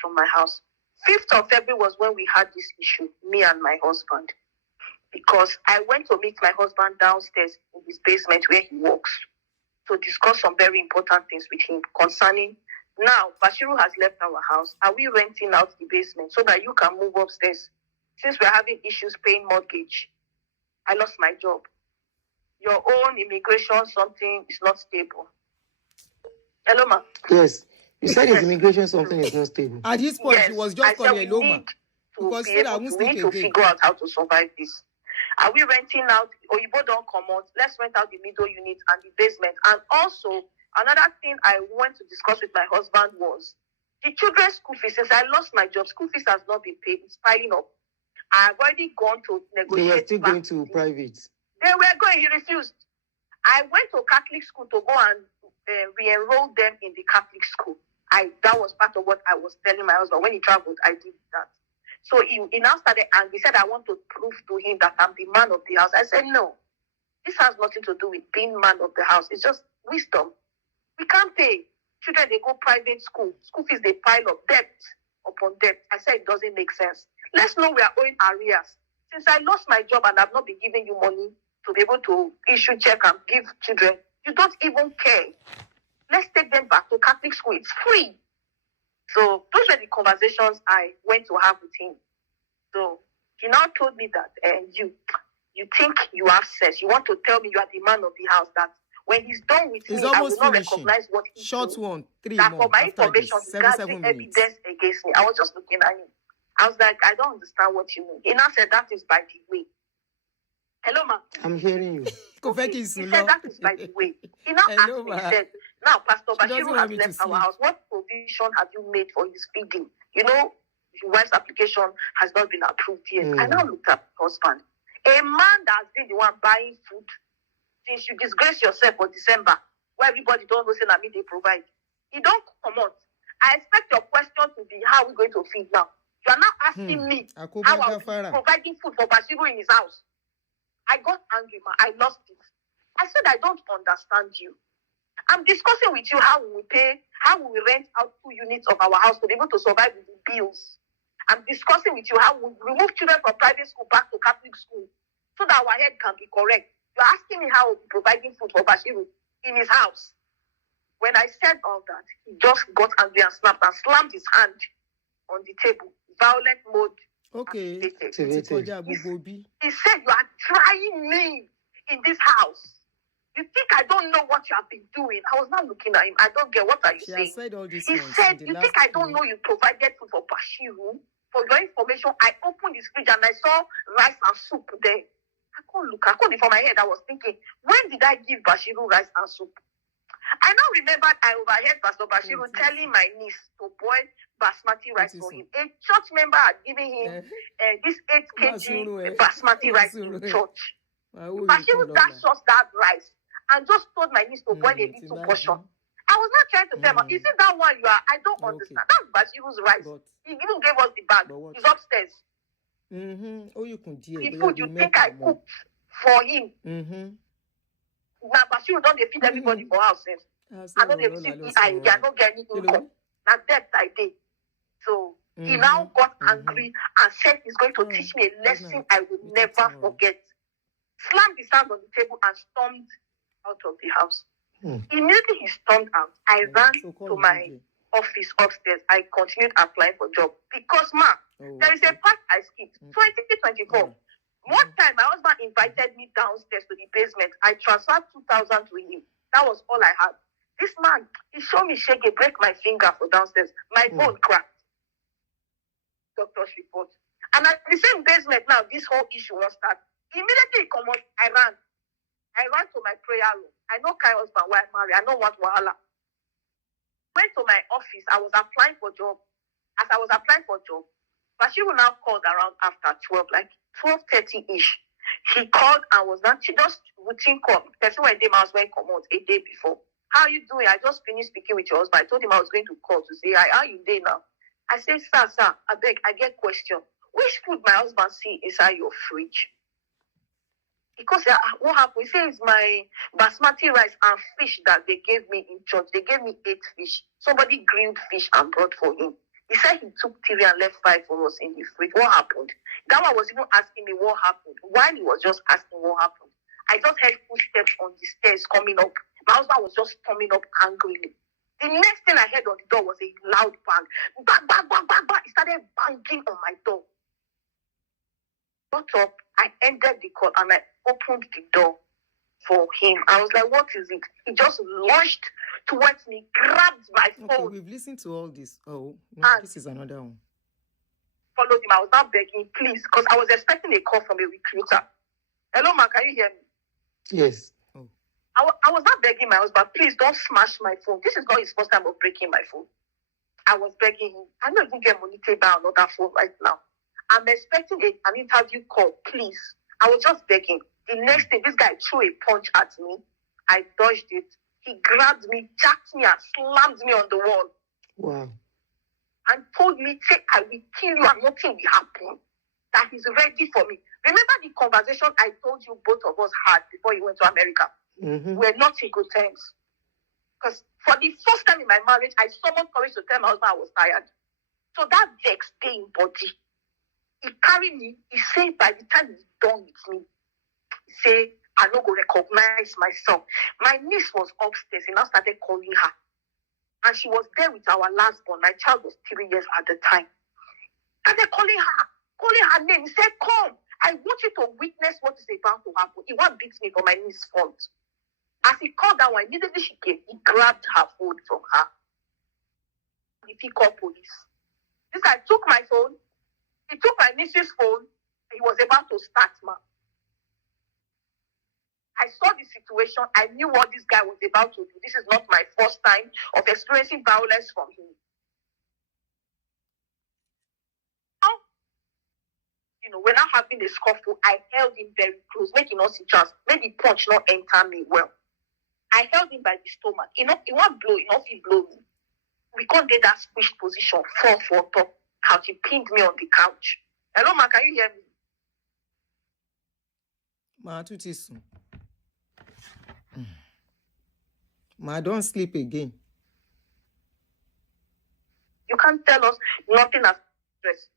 from my house. 5th of February was when we had this issue, me and my husband. Because I went to meet my husband downstairs in his basement where he works to discuss some very important things with him concerning, now Bashiru has left our house. Are we renting out the basement so that you can move upstairs? Since we're having issues paying mortgage, I lost my job. Your own immigration, something is not stable. Hello, ma. Yes. You said his immigration something is not stable. At this point, Yes, she was just I calling said hello, we ma. need Because to so that I be won't able to, we sleep need to again. figure out how to survive this. Are we renting out, or you both don't come out? Let's rent out the middle unit and the basement. And also, another thing I want to discuss with my husband was the children's school fees. Since I lost my job, school fees has not been paid. It's piling up. I've already gone to negotiate. They were still back going to private. They were going. He refused. I went to Catholic school to go and re-enroll them in the Catholic school. That was part of what I was telling my husband. When he traveled, I did that. So he now started, and he said, I want to prove to him that I'm the man of the house. I said, no, this has nothing to do with being man of the house. It's just wisdom. We can't pay. Children, they go private school. School fees, they pile up debt upon debt. I said, it doesn't make sense. Let's know we are owing arrears. Since I lost my job and I've not been giving you money to be able to issue check and give children, you don't even care. Let's take them back to Catholic school. It's free. So those were the conversations I went to have with him. So he now told me that you think you have sense. You want to tell me you are the man of the house, that when he's done with It's me, I will almost not finishing. recognize what he's Short doing. one, 3 That more. for my After information, this, he's 7 gathering minutes. evidence against me. I was just looking at him. I was like, I don't understand what you mean. He now said that is by the way. Hello, ma. I'm hearing you. He said that is by the way. He now Hello, asked me, ma. he said, now Pastor She doesn't Bashiru want has me to left our sleep. house. What provision have you made for his feeding? You know, his wife's application has not been approved yet. I now looked at my husband. A man that has been the one buying food since you disgrace yourself for December, where everybody don't know say na me they provide. He don't come out. I expect your question to be, how are we going to feed now? You are now asking me how are we providing food for Bashiru in his house. I got angry, man. I lost it. I said, I don't understand you. I'm discussing with you how we pay, how we rent out 2 units of our house to be able to survive with the bills. I'm discussing with you how we remove children from private school back to Catholic school so that our head can be correct. You're asking me how we're providing food for Bashiru in his house. When I said all that, he just got angry and snapped and slammed his hand on the table. Violent mode. Okay. He Activated. said, you are trying me in this house. You think I don't know what you have been doing? I was not looking at him. I don't get, what are you She saying? has said all this. He said, you think I don't know you provided food for Bashiru? For your information, I opened his fridge and I saw rice and soup there. I couldn't for my head. I was thinking, when did I give Bashiru rice and soup? I now remembered I overheard Pastor Bashiru telling my niece to boil basmati rice for him. A church member had given him this 8 kg basmati rice in church. Bashiru dashed us that rice and just told my niece to boil a little portion. I was not trying to tell her, is it that one you are? I don't understand. That's Bashiru's rice. He even gave us the bag. He's upstairs. Oh, you can do the food you think I cooked for him. Now Bashiru don't they feed everybody for house. I know they receive EI. They are not getting income. Now debt I did. So he now got angry and said he's going to teach me a lesson I will never forget. Slammed his hand on the table and stormed out of the house. Immediately he stormed out. I ran to my office upstairs. I continued applying for job because there is a part I skipped. 2024. One time my husband invited me downstairs to the basement. I transferred 2,000 to him. That was all I had. This man, he showed me shake, break my finger for downstairs. My bone cracked. Doctor's report. And at the same basement now, this whole issue was start. Immediately he come out, I ran to my prayer room. I know Kai husband why I marry. I know what wahala. Went to my office. I was applying for job. As I was applying for job, Bashiru now called around after 12, like 12:30-ish. He called and was not, she just routine call. Person when I was going to come out a day before. How are you doing? I just finished speaking with your husband. I told him I was going to call to say, hi, how are you doing now? I said, sir, I beg, I get question. Which food my husband see inside your fridge? Because what happened? He says my basmati rice and fish that they gave me in church. They gave me 8 fish. Somebody grilled fish and brought for him. He said he took 3 and left 5 for us in the fridge. What happened? That one was even asking me what happened. While he was just asking what happened, I just heard footsteps on the stairs coming up. My husband was just coming up angrily. The next thing I heard on the door was a loud bang. Bang, bang, bang, bang, bang. He started banging on my door. Got up, I ended the call and I opened the door for him. I was like, what is it? He just launched towards me, grabbed my phone. Okay, we've listened to all this. Oh, no, this is another one. Followed him. I was now begging, please, because I was expecting a call from a recruiter. Hello, ma, can you hear me? Yes. Oh. I was not begging my husband, please don't smash my phone. This is not his first time of breaking my phone. I was begging him. I don't even get money to buy another phone right now. I'm expecting an interview call, please. I was just begging. The next thing, this guy threw a punch at me. I dodged it. He grabbed me, jacked me, and slammed me on the wall. Wow. And told me, say, I will kill you and nothing will happen. That he's ready for me. Remember the conversation I told you both of us had before you went to America? We're not in good terms. Because for the first time in my marriage, I summoned courage to tell my husband I was tired. So that vex stay in body. He carried me. He said by the time he's done with me, he said, I'm not going to recognize myself. My niece was upstairs. He now started calling her. And she was there with our last born. My child was 3 years at the time. And they're calling her name. He said, come. I want you to witness what is about to happen. He won't beat me for my niece's fault. As he called that one, immediately she came. He grabbed her phone from her. He called police. This guy took my phone. He took my niece's phone. He was about to start, man. I saw the situation. I knew what this guy was about to do. This is not my first time of experiencing violence from him. Now, we're not having a scuffle. I held him very close, making us see chance. Maybe punch not enter me well. I held him by the stomach. He won't blow. He blow me. We can't get that squished position. Fall for top. How he pinned me on the couch. Hello, ma, can you hear me? Ma, too soon. Ma, don't sleep again. You can't tell us nothing as stress.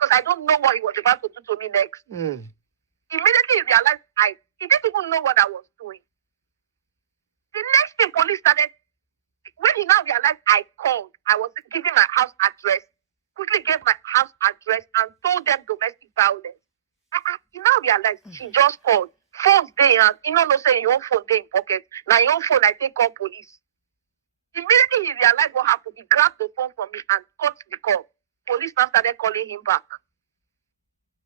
Because I don't know what he was about to do to me next. Immediately he realized he didn't even know what I was doing. The next thing, police started when he now realized I called, I was giving my house address, quickly gave my house address and told them domestic violence. He now realized she just called. Phone's day, and you know, no say your own phone day in pocket. Now your own phone, I take call police. Immediately he realized what happened. He grabbed the phone from me and cut the call. Police now started calling him back.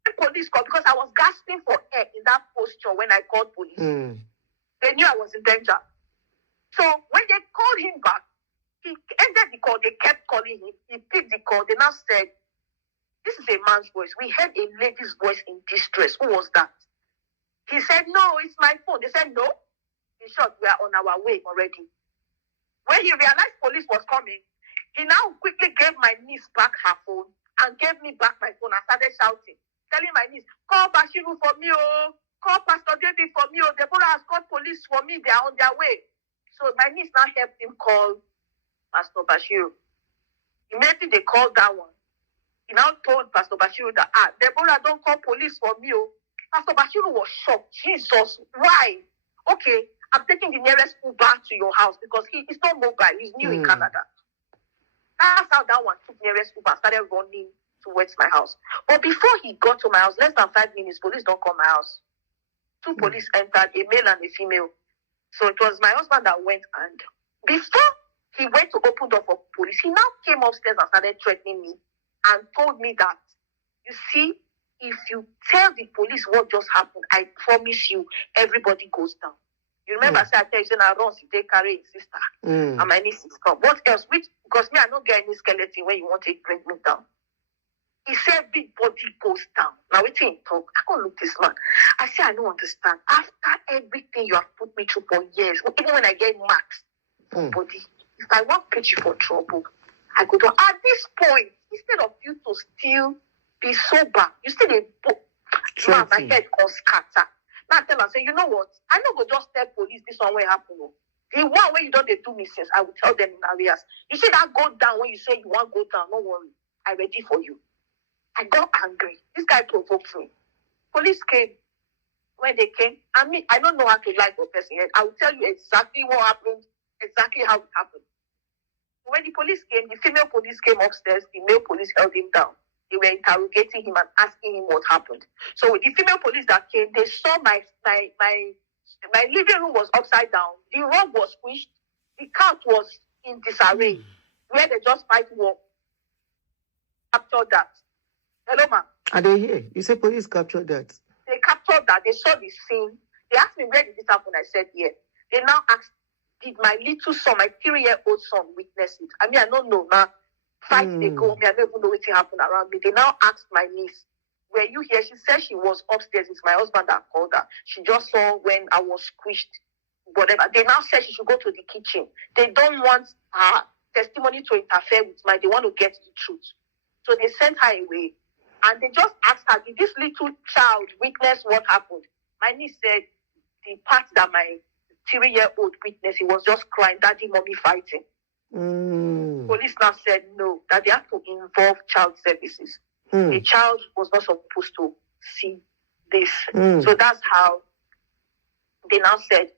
The police called because I was gasping for air in that posture when I called police. They knew I was in danger. So when they called him back, he ended the call. They kept calling him. He picked the call. They now said, "This is a man's voice. We heard a lady's voice in distress. Who was that?" He said, "No, it's my phone." They said, "No." In short, we are on our way already. When he realized police was coming, he now quickly gave my niece back her phone and gave me back my phone and started shouting, telling my niece, "Call Bashiru for me, oh. Call Pastor David for me, oh. Deborah has called police for me. They are on their way." So my niece now helped him call Pastor Bashiru. Immediately they called that one. He now told Pastor Bashiru that, "Deborah, don't call police for me, oh." Pastor Bashiru was shocked. Jesus, why? "Okay, I'm taking the nearest Uber to your house," because he's not mobile. He's new in Canada. That's how that one took nearest Uber and started running towards my house. But before he got to my house, less than 5 minutes, police don't come my house. 2 police entered, a male and a female. So it was my husband that went, and before he went to open door for police, he now came upstairs and started threatening me and told me that, "You see, if you tell the police what just happened, I promise you, everybody goes down." You remember, I said, I tell you, I run, they carry his sister, and my niece is come. What else? Because me, I don't get any skeleton when you want to bring me down. He said, "Everybody goes down." Now, wait till he talk. I can't look this man. I say, I don't understand. After everything you have put me through for years, even when I get marks for body, if I want to put you for trouble, I go down. At this point, instead of you to still be sober, you still a book. Man, my head got scatter. Now I tell her, say, "You know what? I don't go just tell police this one will happen. The one where you don't do me since, I will tell them in areas. You see that go down when you say you want to go down, don't worry. I'm ready for you." I got angry. This guy provoked me. Police came. When they came, I don't know how to lie for a person yet. I will tell you exactly what happened, exactly how it happened. When the police came, the female police came upstairs, the male police held him down. They were interrogating him and asking him what happened. So the female police that came, they saw my living room was upside down. The rug was squished. The couch was in disarray, where they just fight war. Captured that. Hello, ma'am. Are they here? You say police captured that. They captured that. They saw the scene. They asked me, "Where did this happen?" I said, "Yeah." They now asked, "Did my little son, my 3-year-old son, witness it?" I don't know now. 5 days ago, I don't even know what happened around me. They now asked my niece, "Were you here?" She said she was upstairs. It's my husband that called her. She just saw when I was squished, whatever. They now said she should go to the kitchen. They don't want her testimony to interfere with mine. They want to get the truth. So they sent her away. And they just asked her, "Did this little child witness what happened?" My niece said the part that my 3-year-old witnessed, he was just crying, "Daddy, mommy fighting." Police now said no, that they have to involve child services. A child was not supposed to see this. So that's how they now said,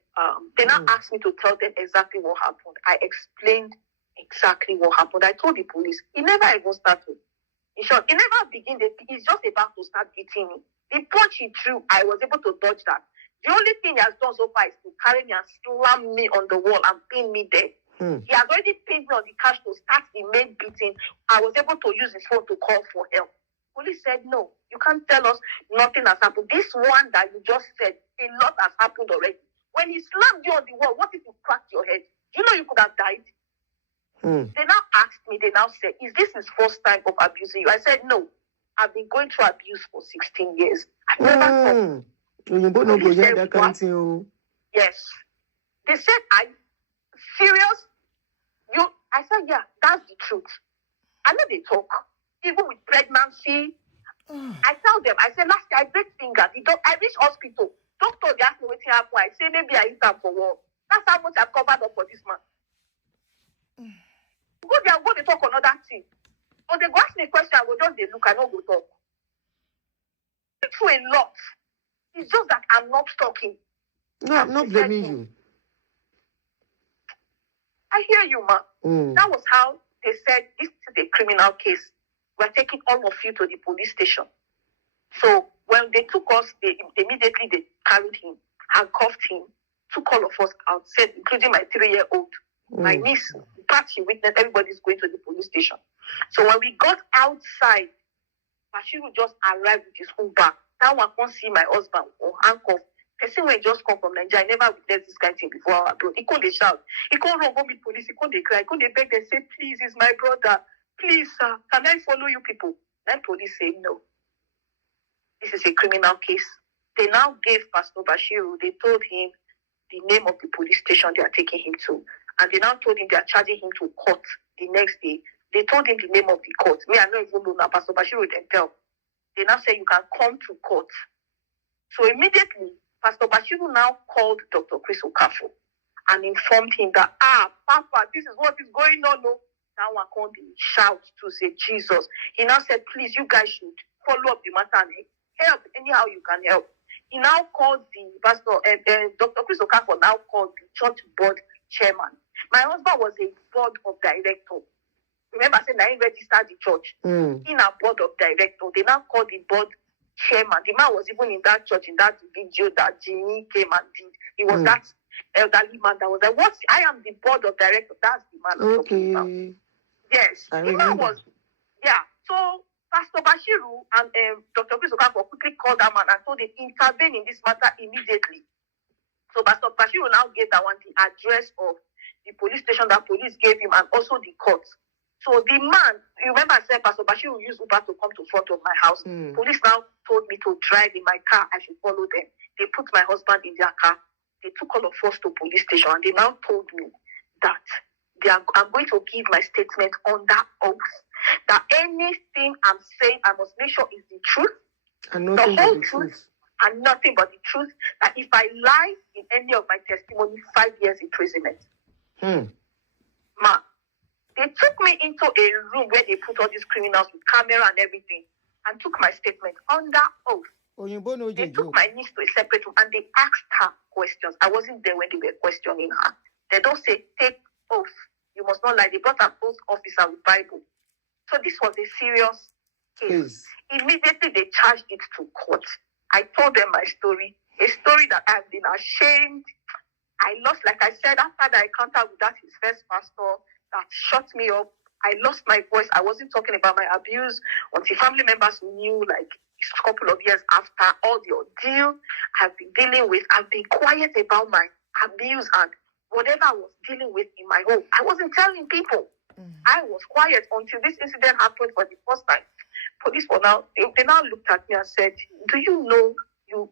they now asked me to tell them exactly what happened. I explained exactly what happened. I told the police. It never even started. In short, it never began. It's just about to start beating me. The punch he threw, I was able to dodge that. The only thing he has done so far is to carry me and slam me on the wall and pin me there. He has already pinned me on the couch to start the main beating. I was able to use his phone to call for help. Police said, "No, you can't tell us nothing has happened. This one that you just said, a lot has happened already. When he slammed you on the wall, what if you cracked your head? You know you could have died." They now asked me, they now said, "Is this his first time of abusing you?" I said, "No, I've been going through abuse for 16 years. I've never thought." Police said, "What?" Yes. They said, "Are you serious?" I said, "Yeah, that's the truth." I know they talk. Even with pregnancy, I tell them, I said, "Last year I break finger. I reached hospital. Doctor, they asked me what happened. I say, maybe I eat them for war. That's how much I've covered up for this man." Go there, go to talk another thing. Or they go ask me a question, I will just they look, I don't go talk. It's through a lot. It's just that I'm not talking. No, I'm not blaming you. I hear you, ma. That was how they said, this is a criminal case. We're taking all of you to the police station. So when they took us, they immediately carried him, handcuffed him, took all of us out, said, including my 3-year-old, my niece, part she witnessed, everybody's going to the police station. So when we got outside, Bashiru just arrived with his whole bag. That one can't see my husband or handcuffed. Person when just come from Nigeria, I never witnessed this kind of thing before abroad. He couldn't shout. He couldn't run go meet police. He couldn't cry. He couldn't beg them, say, please, he's my brother. Please, sir, can I follow you people? Then police say, no. This is a criminal case. They now gave Pastor Bashiru, they told him the name of the police station they are taking him to. And they now told him they are charging him to court the next day. They told him the name of the court. Me, I don't even know now. Pastor Bashiru didn't tell. They now say you can come to court. So immediately, Pastor Bashiru now called Dr. Chris Okafor and informed him that, Papa, this is what is going on. No. That one called him shout to say, Jesus. He now said, please, you guys should follow up the matter and help anyhow you can help. He now called the pastor, Dr. Chris Okafor now called the church board chairman. My husband was a board of director. Remember, I said I registered the church in a board of director. They now called the board chairman. The man was even in that church, in that video that Jimmy came and did. He was that elderly man that was like, what? I am the board of director. That's the man. Okay. Yes. The man was, So Pastor Bashiru and Dr. Chris Okafor quickly called that man and told him intervene in this matter immediately. So Pastor Bashiru now gave that one the address of the police station that police gave him and also the court. So the man, you remember I said Pastor Bashiru used Uber to come to front of my house. Police now told me to drive in my car. I should follow them. They put my husband in their car. They took all of us to police station and they now told me that I'm going to give my statement under oath. That anything I'm saying, I must make sure is the truth, and the whole truth, and nothing but the truth. That if I lie in any of my testimony, 5 years imprisonment. Ma, they took me into a room where they put all these criminals with camera and everything, and took my statement under oath. They took my niece to a separate room and they asked her questions. I wasn't there when they were questioning her. They don't say take oath. You must not lie. They brought an oath officer with Bible. So this was a serious case. Immediately they charged it to court. I told them my story, a story that I've been ashamed. I lost, like I said, after the encounter with that his first pastor that shut me up, I lost my voice. I wasn't talking about my abuse until family members knew, like a couple of years after all the ordeal I've been dealing with. I've been quiet about my abuse and whatever I was dealing with in my home. I wasn't telling people. I was quiet until this incident happened for the first time. Police were now, they now looked at me and said, do you know you?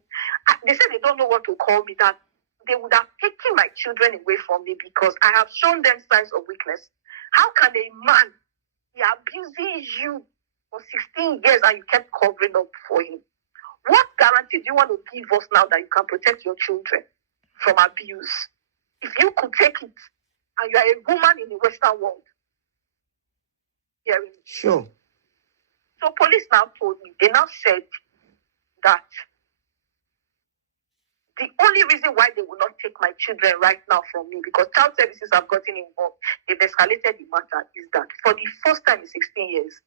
They said they don't know what to call me, that they would have taken my children away from me because I have shown them signs of weakness. How can a man be abusing you for 16 years and you kept covering up for him? What guarantee do you want to give us now that you can protect your children from abuse? If you could take it and you are a woman in the Western world, hearing me. Sure. So police now told me, they now said that the only reason why they will not take my children right now from me, because child services have gotten involved, they've escalated the matter, is that for the first time in 16 years,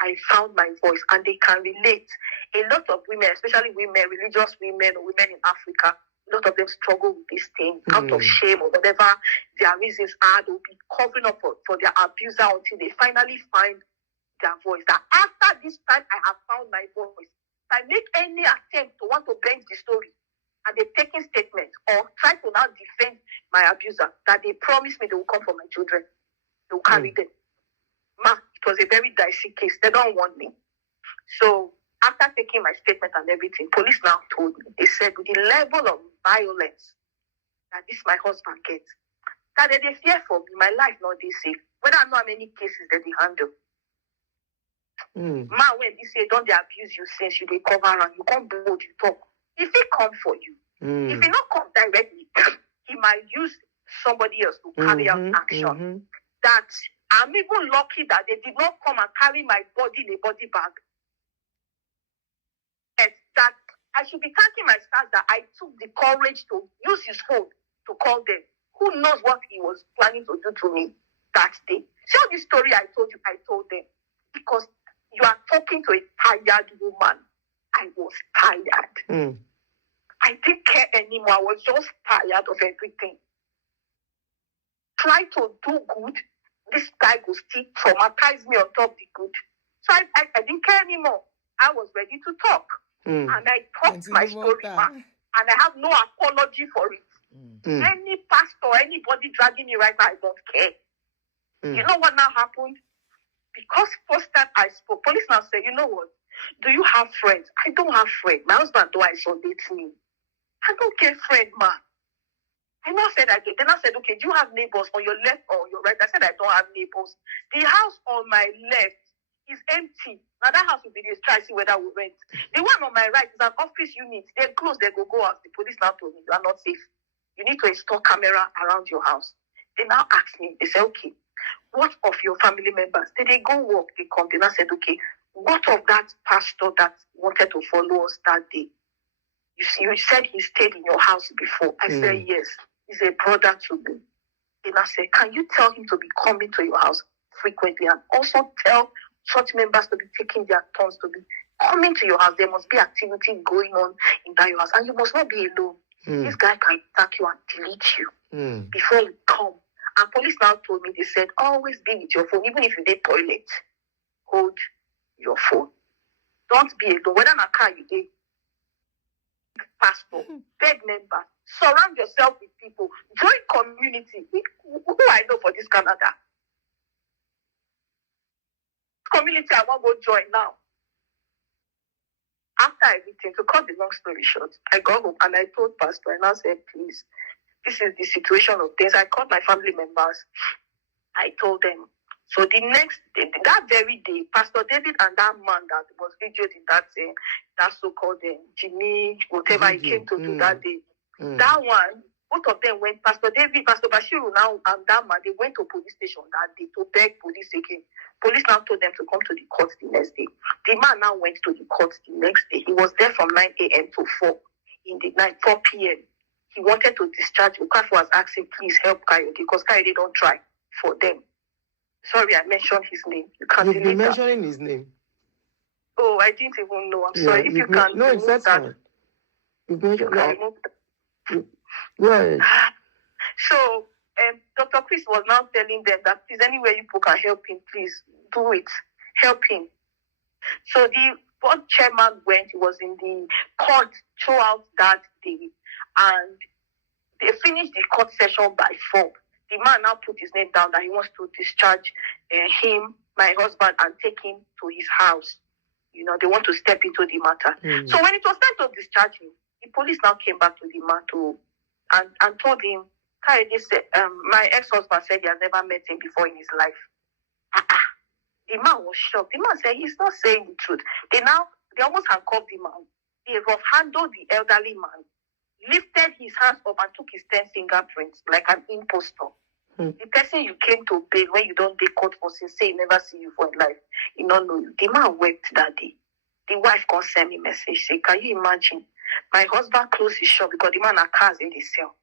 I found my voice and they can relate. A lot of women, especially women, religious women or women in Africa, a lot of them struggle with this thing out of shame or whatever their reasons are. They'll be covering up for their abuser until they finally find their voice. That after this time, I have found my voice. If I make any attempt to want to bend the story and they're taking statements or try to now defend my abuser, that they promise me they will come for my children. They will carry them. Ma, it was a very dicey case. They don't want me. So after taking my statement and everything, police now told me, they said with the level of violence that this my husband gets, that they fear for me, my life not they safe. Whether I know how many cases that they handle. Man, when they say don't they abuse you since you they cover and you come bold, you talk. If he come for you, if he not come directly, he might use somebody else to carry out action. That I'm even lucky that they did not come and carry my body in a body bag. And that I should be thanking my stars that I took the courage to use his phone to call them. Who knows what he was planning to do to me that day? See all this story I told you, I told them. Because you are talking to a tired woman. I was tired. I didn't care anymore. I was just tired of everything. Try to do good. This guy will still traumatize me on top of the good. So I didn't care anymore. I was ready to talk. And I talked my story back. And I have no apology for it. Any pastor, anybody dragging me right now, I don't care. You know what now happened? Because first time I spoke, police now said, you know what? Do you have friends? I don't have friends. My husband don't isolate me. I don't care, friend, man. I now said, then I said, okay, do you have neighbors on your left or your right? I said, I don't have neighbors. The house on my left is empty. Now that house will be this. Try see whether we rent. The one on my right is an office unit. They're closed. They go out. The police now told me you are not safe. You need to install camera around your house. They now asked me. They said, okay, what of your family members? They go work. They come. They now said, okay, what of that pastor that wanted to follow us that day? You said he stayed in your house before. I said, yes. He's a brother to me. And I said, can you tell him to be coming to your house frequently and also tell church members to be taking their turns to be coming to your house? There must be activity going on in that your house. And you must not be alone. This guy can attack you and delete you before you come. And police now told me, they said, always be with your phone. Even if you're in the toilet, hold your phone. Don't be alone. Whether in a car you did, pastor, bed members, surround yourself with people, join community. Who I know for this Canada? Community I want to go join now. After everything, to cut the long story short, I got home and I told pastor and I said, please, this is the situation of things. I called my family members. I told them. So the next day, that very day, Pastor David and that man that was videoed in that so-called Jimmy, whatever he came to do that day, that one, both of them went, Pastor David, Pastor Bashiru now, and that man, they went to police station that day to beg police again. Police now told them to come to the court the next day. The man now went to the court the next day. He was there from 9 a.m. to 4 in the night, 4 p.m. He wanted to discharge. Okafor was asking, please help Kayode, because Kayode don't try for them. Sorry, I mentioned his name. You can't You've been mentioning his name. Oh, I didn't even know. I'm sorry. If you can. No, it's that. You've mentioned that. Go ahead. So, Dr. Chris was now telling them that please, anywhere you people can help him, please do it. Help him. So the board chairman went. He was in the court throughout that day, and they finished the court session by 4. The man now put his name down that he wants to discharge him, my husband, and take him to his house. You know, they want to step into the matter. So when it was time to discharge him, the police now came back to the man and told him, my ex-husband said he has never met him before in his life. The man was shocked. The man said he's not saying the truth. They almost handcuffed the man. They rough-handled the elderly man, lifted his hands up and took his 10 fingerprints like an impostor. The person you came to bail when you don't take court for sin, say he never see you for life, he don't know you. The man wept that day. The wife can send me a message, say, can you imagine? My husband closed his shop because the man had cars in the cell.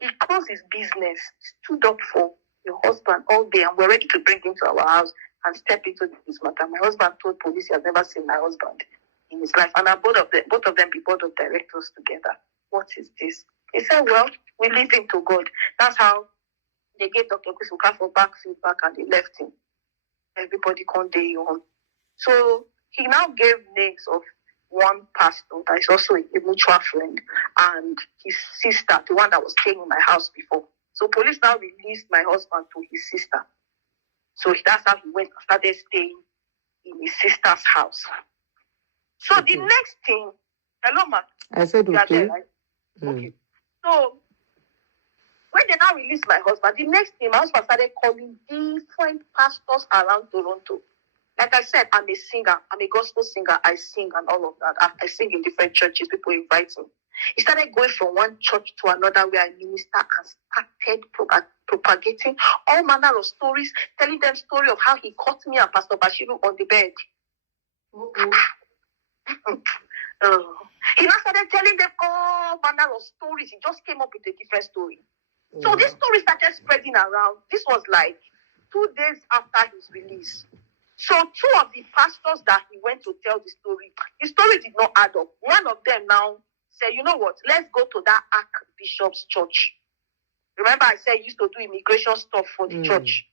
He closed his business, stood up for your husband all day, and we're ready to bring him to our house and step into this matter. My husband told police he has never seen my husband in his life, and both of them be board of directors together. What is this? He said, well, we leave him to God. That's how they gave Dr. Chris Okafor back feedback and they left him. Everybody can't day on. So he now gave names of one pastor that is also a mutual friend and his sister, the one that was staying in my house before. So police now released my husband to his sister. So that's how he went and started staying in his sister's house. So the next thing, hello, ma. I said okay. There, right? Okay. So when they now released my husband, the next thing, my husband started calling different pastors around Toronto. Like I said, I'm a singer. I'm a gospel singer. I sing and all of that. I sing in different churches. People invite me. He started going from one church to another where I minister and started propagating all manner of stories, telling them story of how he caught me and Pastor Bashiru on the bed. He now started telling them all manner of stories. He just came up with a different story. So this story started spreading around. This was like 2 days after his release. So 2 of the pastors that he went to tell the story did not add up. One of them now said, you know what, let's go to that Archbishop's church. Remember I said he used to do immigration stuff for the church.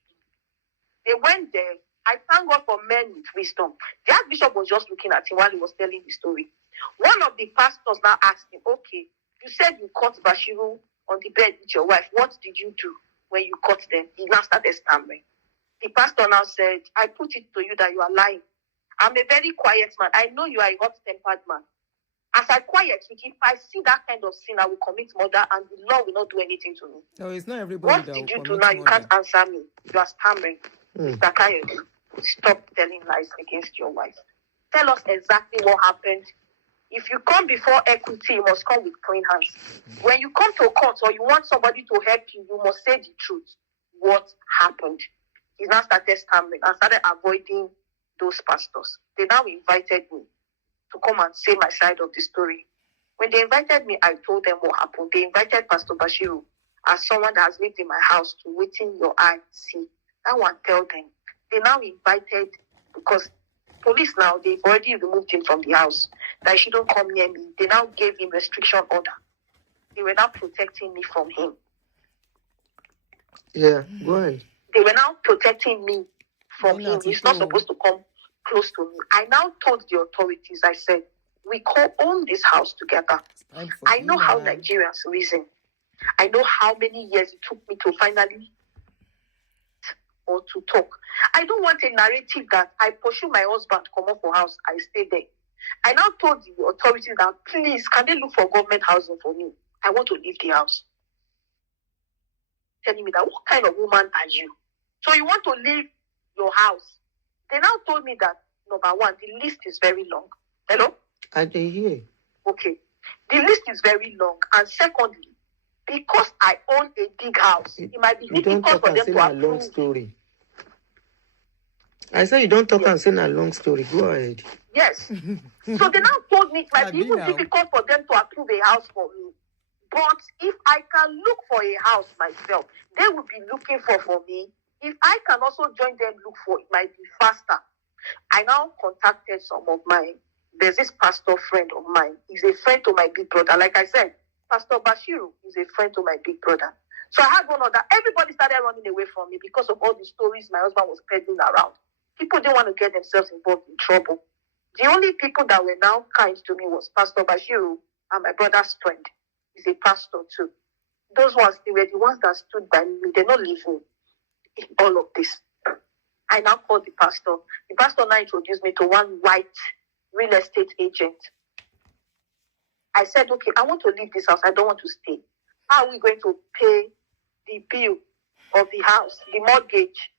They went there. I thank God for men with wisdom. The Archbishop was just looking at him while he was telling the story. One of the pastors now asked him, okay, you said you caught Bashiru on the bed with your wife. What did you do when you caught them? He now started stammering. The pastor now said, I put it to you that you are lying. I'm a very quiet man. I know you are a hot-tempered man. As I quiet, if I see that kind of sin, I will commit murder and the law will not do anything to me. No, it's not everybody what that did will you do commit now? murder. You can't answer me. You are stammering. Mr. Kayode, stop telling lies against your wife. Tell us exactly what happened. If you come before equity, you must come with clean hands. When you come to court or you want somebody to help you, you must say the truth. What happened? He now started stammering and started avoiding those pastors. They now invited me to come and say my side of the story. When they invited me, I told them what happened. They invited Pastor Bashiru as someone that has lived in my house to within your eye see. That one tell them. They now invited, because police now, they've already removed him from the house, that he shouldn't come near me. They now gave him restriction order. They were now protecting me from him. Yeah, go ahead. They were now protecting me from him. He's not supposed to come close to me. I now told the authorities, I said, we co-own this house together. I know how Nigerians reason. I know how many years it took me to finally or to talk. I don't want a narrative that I pursue my husband, come off for house, I stay there. I now told the authorities that, please, can they look for government housing for me? I want to leave the house. Telling me that, what kind of woman are you? So you want to leave your house? They now told me that, number one, the list is very long. Hello? I can hear. Okay. The list is very long. And secondly, because I own a big house, it might be difficult for them to approve. Long story. I said you don't talk and say a long story. Go ahead. Yes. So they now told me it might be even difficult for them to approve a house for me. But if I can look for a house myself, they will be looking for me. If I can also join them look for, it might be faster. I now contacted there's this pastor friend of mine. He's a friend to my big brother. Like I said, Pastor Bashiru is a friend to my big brother. So I had one other. Everybody started running away from me because of all the stories my husband was peddling around. People didn't want to get themselves involved in trouble. The only people that were now kind to me was Pastor Bashiru and my brother's friend. He's a pastor too. Those ones, they were the ones that stood by me. They're not leaving in all of this. I now called the pastor. The pastor now introduced me to one white real estate agent. I said, okay, I want to leave this house. I don't want to stay. How are we going to pay the bill of the house, the mortgage?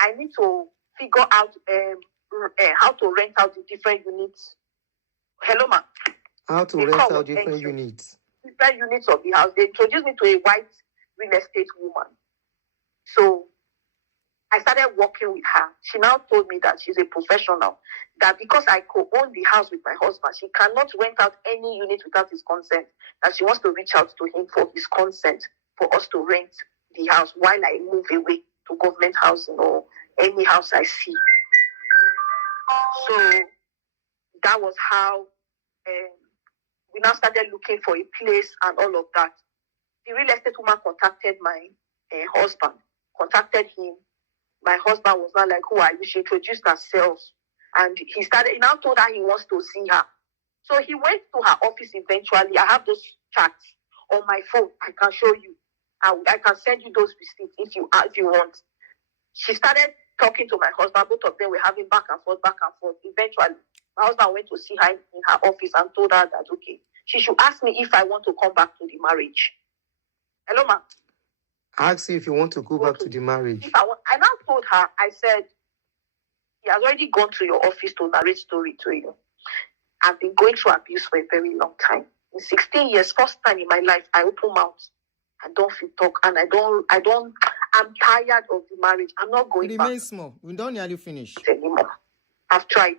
I need to figure out how to rent out the different units. Hello, ma. How to rent out different units. Different units of the house. They introduced me to a white real estate woman. So I started working with her. She now told me that she's a professional, that because I co-own the house with my husband, she cannot rent out any unit without his consent, that she wants to reach out to him for his consent for us to rent the house while I move away to government housing or any house I see. So that was how we now started looking for a place and all of that. The real estate woman contacted my husband, contacted him. My husband was not like, who are you? She introduced herself. And he now told her he wants to see her. So he went to her office eventually. I have those chats on my phone. I can show you. I can send you those receipts if you want. She started talking to my husband. Both of them were having back and forth. Eventually, my husband went to see her in her office and told her that, okay, she should ask me if I want to come back to the marriage. Hello, ma. Ask you if you want to go back to the marriage. I now told her, I said, he has already gone to your office to narrate story to you. I've been going through abuse for a very long time. In 16 years, first time in my life, I open mouth. I don't feel talk, and I'm tired of the marriage. I'm not going back. It remains small. We don't nearly finish anymore. I've tried.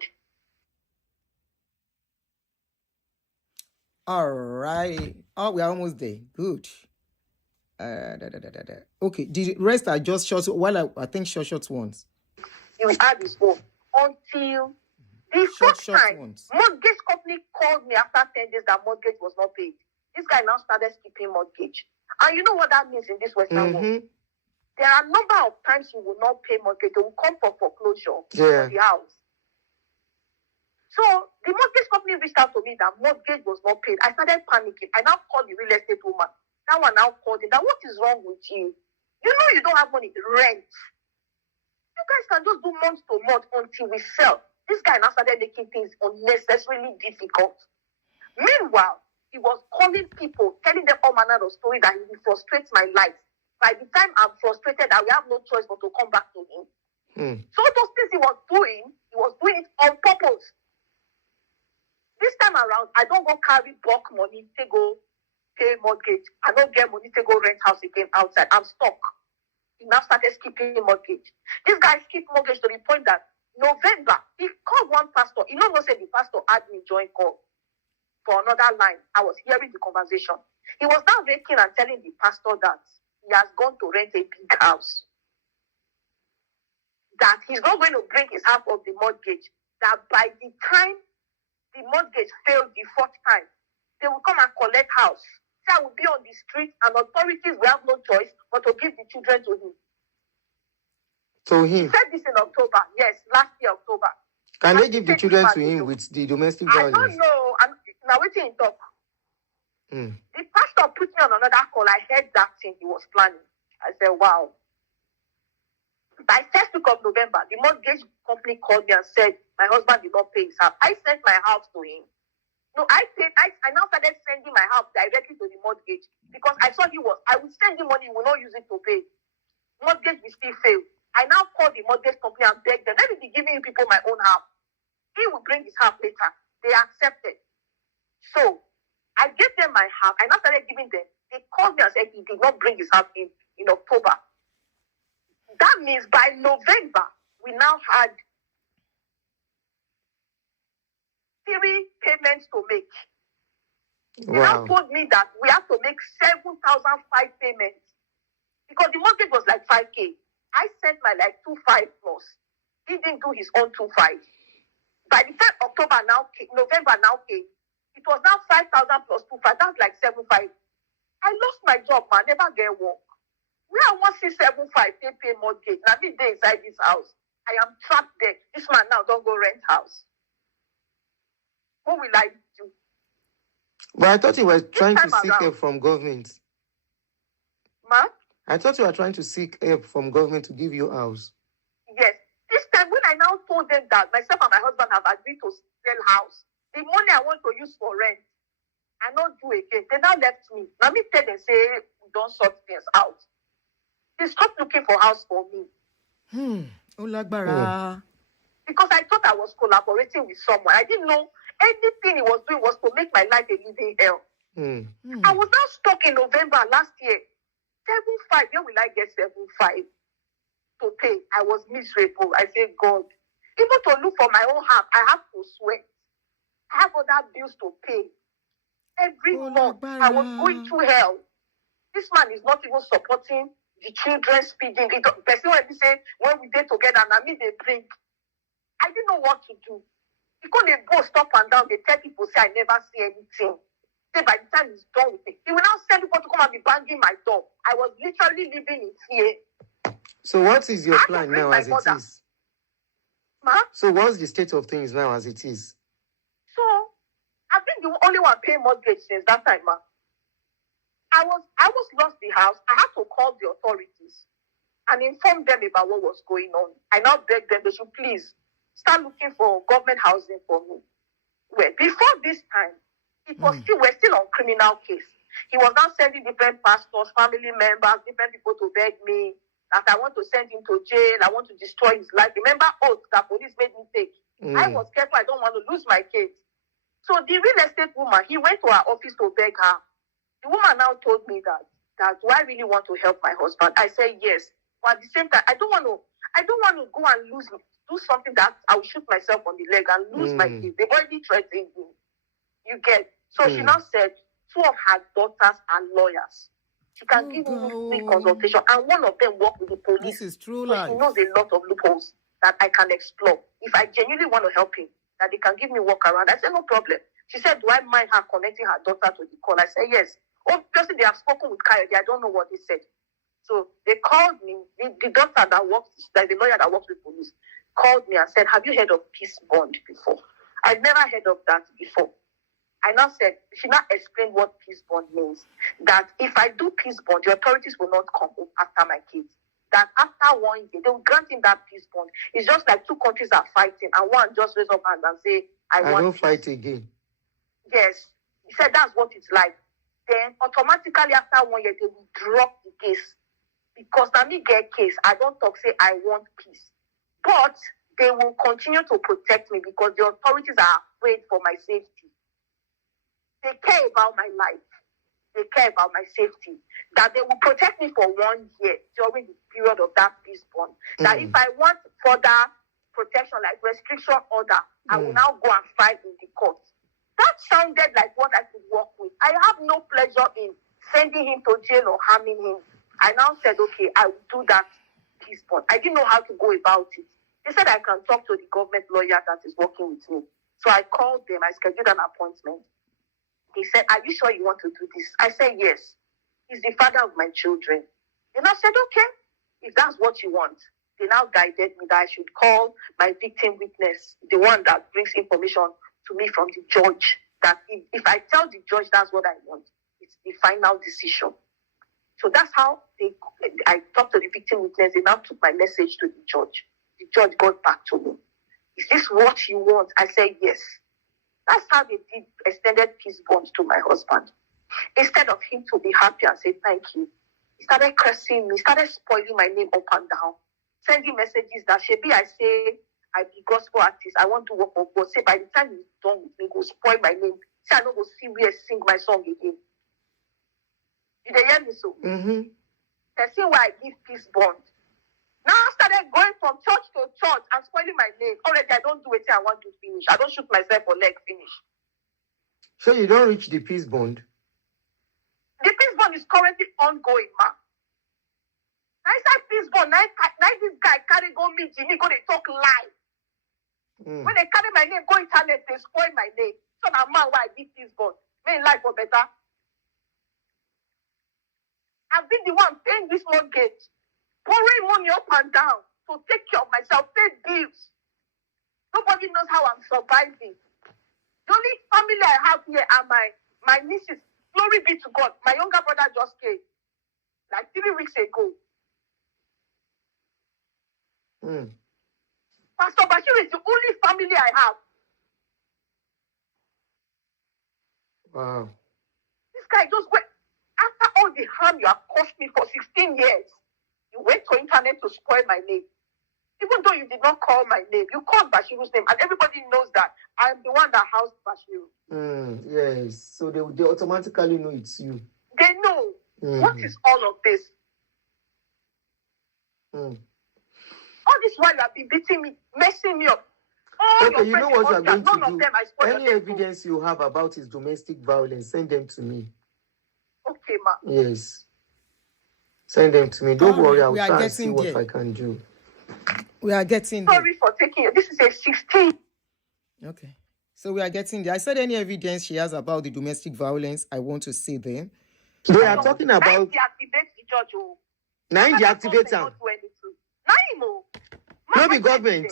All right. Oh, we're almost there. Good. Okay, the rest are just short. Well, I think short ones. He will add his own until the fourth Short time. ones. Mortgage company called me after 10 days that mortgage was not paid. This guy now started skipping mortgage. And you know what that means in this Western world? There are a number of times you will not pay mortgage. They will come for foreclosure for the house. So the mortgage company reached out to me that mortgage was not paid. I started panicking. I now called the real estate woman. That one now called him. That what is wrong with you? You know you don't have money. Rent. You guys can just do month to month until we sell. This guy now started making things unnecessarily difficult. Meanwhile, he was calling people, telling them all manner of stories that he frustrates my life. By the time I'm frustrated, I will have no choice but to come back to him. So those things he was doing it on purpose. This time around, I don't go carry bulk money to go pay mortgage. I don't get money to go rent house again outside. I'm stuck. He now started skipping mortgage. This guy skipped mortgage to the point that November, he called one pastor. You know, said the pastor had me join call for another line. I was hearing the conversation. He was now raking and telling the pastor that he has gone to rent a big house. That he's not going to bring his half of the mortgage. That by the time the mortgage failed the fourth time, they will come and collect house. So I will be on the street and authorities will have no choice but to give the children to him. To He him. said this in October. Yes, last year, October. Can they give the children to him with the domestic violence? I don't know. I'm now waiting to talk. The pastor put me on another call. I heard that thing he was planning. I said, wow. By first week of November, the mortgage company called me and said, my husband did not pay his house. I sent my house to him. No, I now started sending my house directly to the mortgage because I saw I would send him money, he will not use it to pay. Mortgage will still fail. I now called the mortgage company and begged them, let me be giving you people my own house. He will bring his house later. They accepted. So I gave them my house. I now started giving them. They called me and said he did not bring his house in October. That means by November, we now had 3 payments to make. Wow. He now told me that we have to make 7,005 payments because the mortgage was like 5K. I sent my like 2.5 plus. He didn't do his own 2.5. By the time November now came, it was now 5,000 plus 2.5. That's like 7.5. I lost my job, man. Never get work. Where I want to see 7.5 pay mortgage. Now me dey inside this house. I am trapped there. This man now don't go rent house. What will I do? But I thought you were trying to seek help from government. Ma? I thought you were trying to seek help from government to give you a house. Yes. This time when I now told them that myself and my husband have agreed to sell house, the money I want to use for rent, I not do again. They now left me. Now me tell them say we don't sort things out. They stopped looking for house for me. Because I thought I was collaborating with someone. I didn't know anything he was doing was to make my life a living hell. I was now stuck in November last year. 7.5, where will I get 7.5 to pay? I was miserable. I said, God, even to look for my own house, I have to sweat. I have other bills to pay. Every month, I was going through hell. This man is not even supporting the children speeding. The person when they say, when we get together, and I mean they drink. I didn't know what to do. Because they go up and down, they tell people, say, I never see anything. Say, by the time he's done with it, he will now send people to come and be banging my door. I was literally living in fear. So what is your plan now as it is? Ma? So what's the state of things now as it is? So, I've been the only one paying mortgage since that time, ma. I was lost the house. I had to call the authorities and inform them about what was going on. I now begged them they should please start looking for government housing for me. Well, before this time, we're still on criminal case. He was now sending different pastors, family members, different people to beg me that I want to send him to jail. I want to destroy his life. Remember oath that police made me take. I was careful. I don't want to lose my kids. So the real estate woman, he went to her office to beg her. The woman now told me that do I really want to help my husband? I said yes. But at the same time, I don't want to go and do something that I will shoot myself on the leg and lose my kids. They've already threatened me. You get. So she now said 2 of her daughters are lawyers. She can give me free consultation. And one of them work with the police. This is true so life. she knows a lot of loopholes that I can explore. If I genuinely want to help him, that they can give me work around. I said, no problem. She said, do I mind her connecting her daughter to the call? I said, yes. Obviously, they have spoken with Coyote. I don't know what they said. So they called me. The doctor that works, like the lawyer that works with police, called me and said, have you heard of peace bond before? I've never heard of that before. I now said, she now explained what peace bond means. That if I do peace bond, the authorities will not come after my kids. That after 1 year, they will grant him that peace bond. It's just like two countries are fighting and one just raise up hand and say, I want don't peace. fight again. Yes. He said that's what it's like. Then automatically after 1 year, they will drop the case. Because now me get case, I don't talk, say I want peace. But they will continue to protect me because the authorities are afraid for my safety. They care about my life. They care about my safety. That they will protect me for 1 year during the period of that peace bond. That if I want further protection, like restriction order, I will now go and fight in the court. That sounded like what I could work with. I have no pleasure in sending him to jail or harming him. I now said, okay, I will do that peace bond. I didn't know how to go about it. They said I can talk to the government lawyer that is working with me. So I called them. I scheduled an appointment. He said, are you sure you want to do this? I said, yes. He's the father of my children. And I said, okay, if that's what you want. They now guided me that I should call my victim witness, the one that brings information to me from the judge. That if I tell the judge that's what I want, it's the final decision. So that's how I talked to the victim witness. They now took my message to the judge. The judge got back to me. Is this what you want? I said, yes. That's how they did extended peace bonds to my husband. Instead of him to be happy and say thank you, he started cursing me, started spoiling my name up and down, sending messages that Shebi, I say I be gospel artist, I want to work for God. Say by the time he's done with me, go spoil my name. Say I don't go see where sing my song again. Did they hear me so? They see why I give peace bond. Now I started going from church to church and spoiling my name. Already I don't do it I want to finish. I don't shoot myself for leg finish. So you don't reach the peace bond? The peace bond is currently ongoing, ma. Now inside peace bond, now this guy carry go meet Jimmy, go they talk lie. When they carry my name, go internet, they spoil my name. So now man, why I give peace bond? May life for better. I've been the one paying this mortgage, borrowing money up and down to take care of myself, pay bills. Nobody knows how I'm surviving. The only family I have here are my nieces. Glory be to God. My younger brother just came like 3 weeks ago. Pastor Bashiru is the only family I have. Wow. This guy just went. After all the harm you have caused me for 16 years, you went to internet to spoil my name. Even though you did not call my name, you called Bashiru's name, and everybody knows that I am the one that housed Bashiru. Yes. So they automatically know it's you. They know. What is all of this? All this while you have been beating me, messing me up. Okay, you know what you are going to do? Them, Any evidence you have about his domestic violence, send them to me. Okay, ma. Yes. Send them to me. Don't worry, I'll try and see what I can do. We are getting Sorry for taking it. This is a 16. Okay. So we are getting there. I said any evidence she has about the domestic violence, I want to see them. They are talking about... Now deactivate the judge. Now deactivate them. No be government.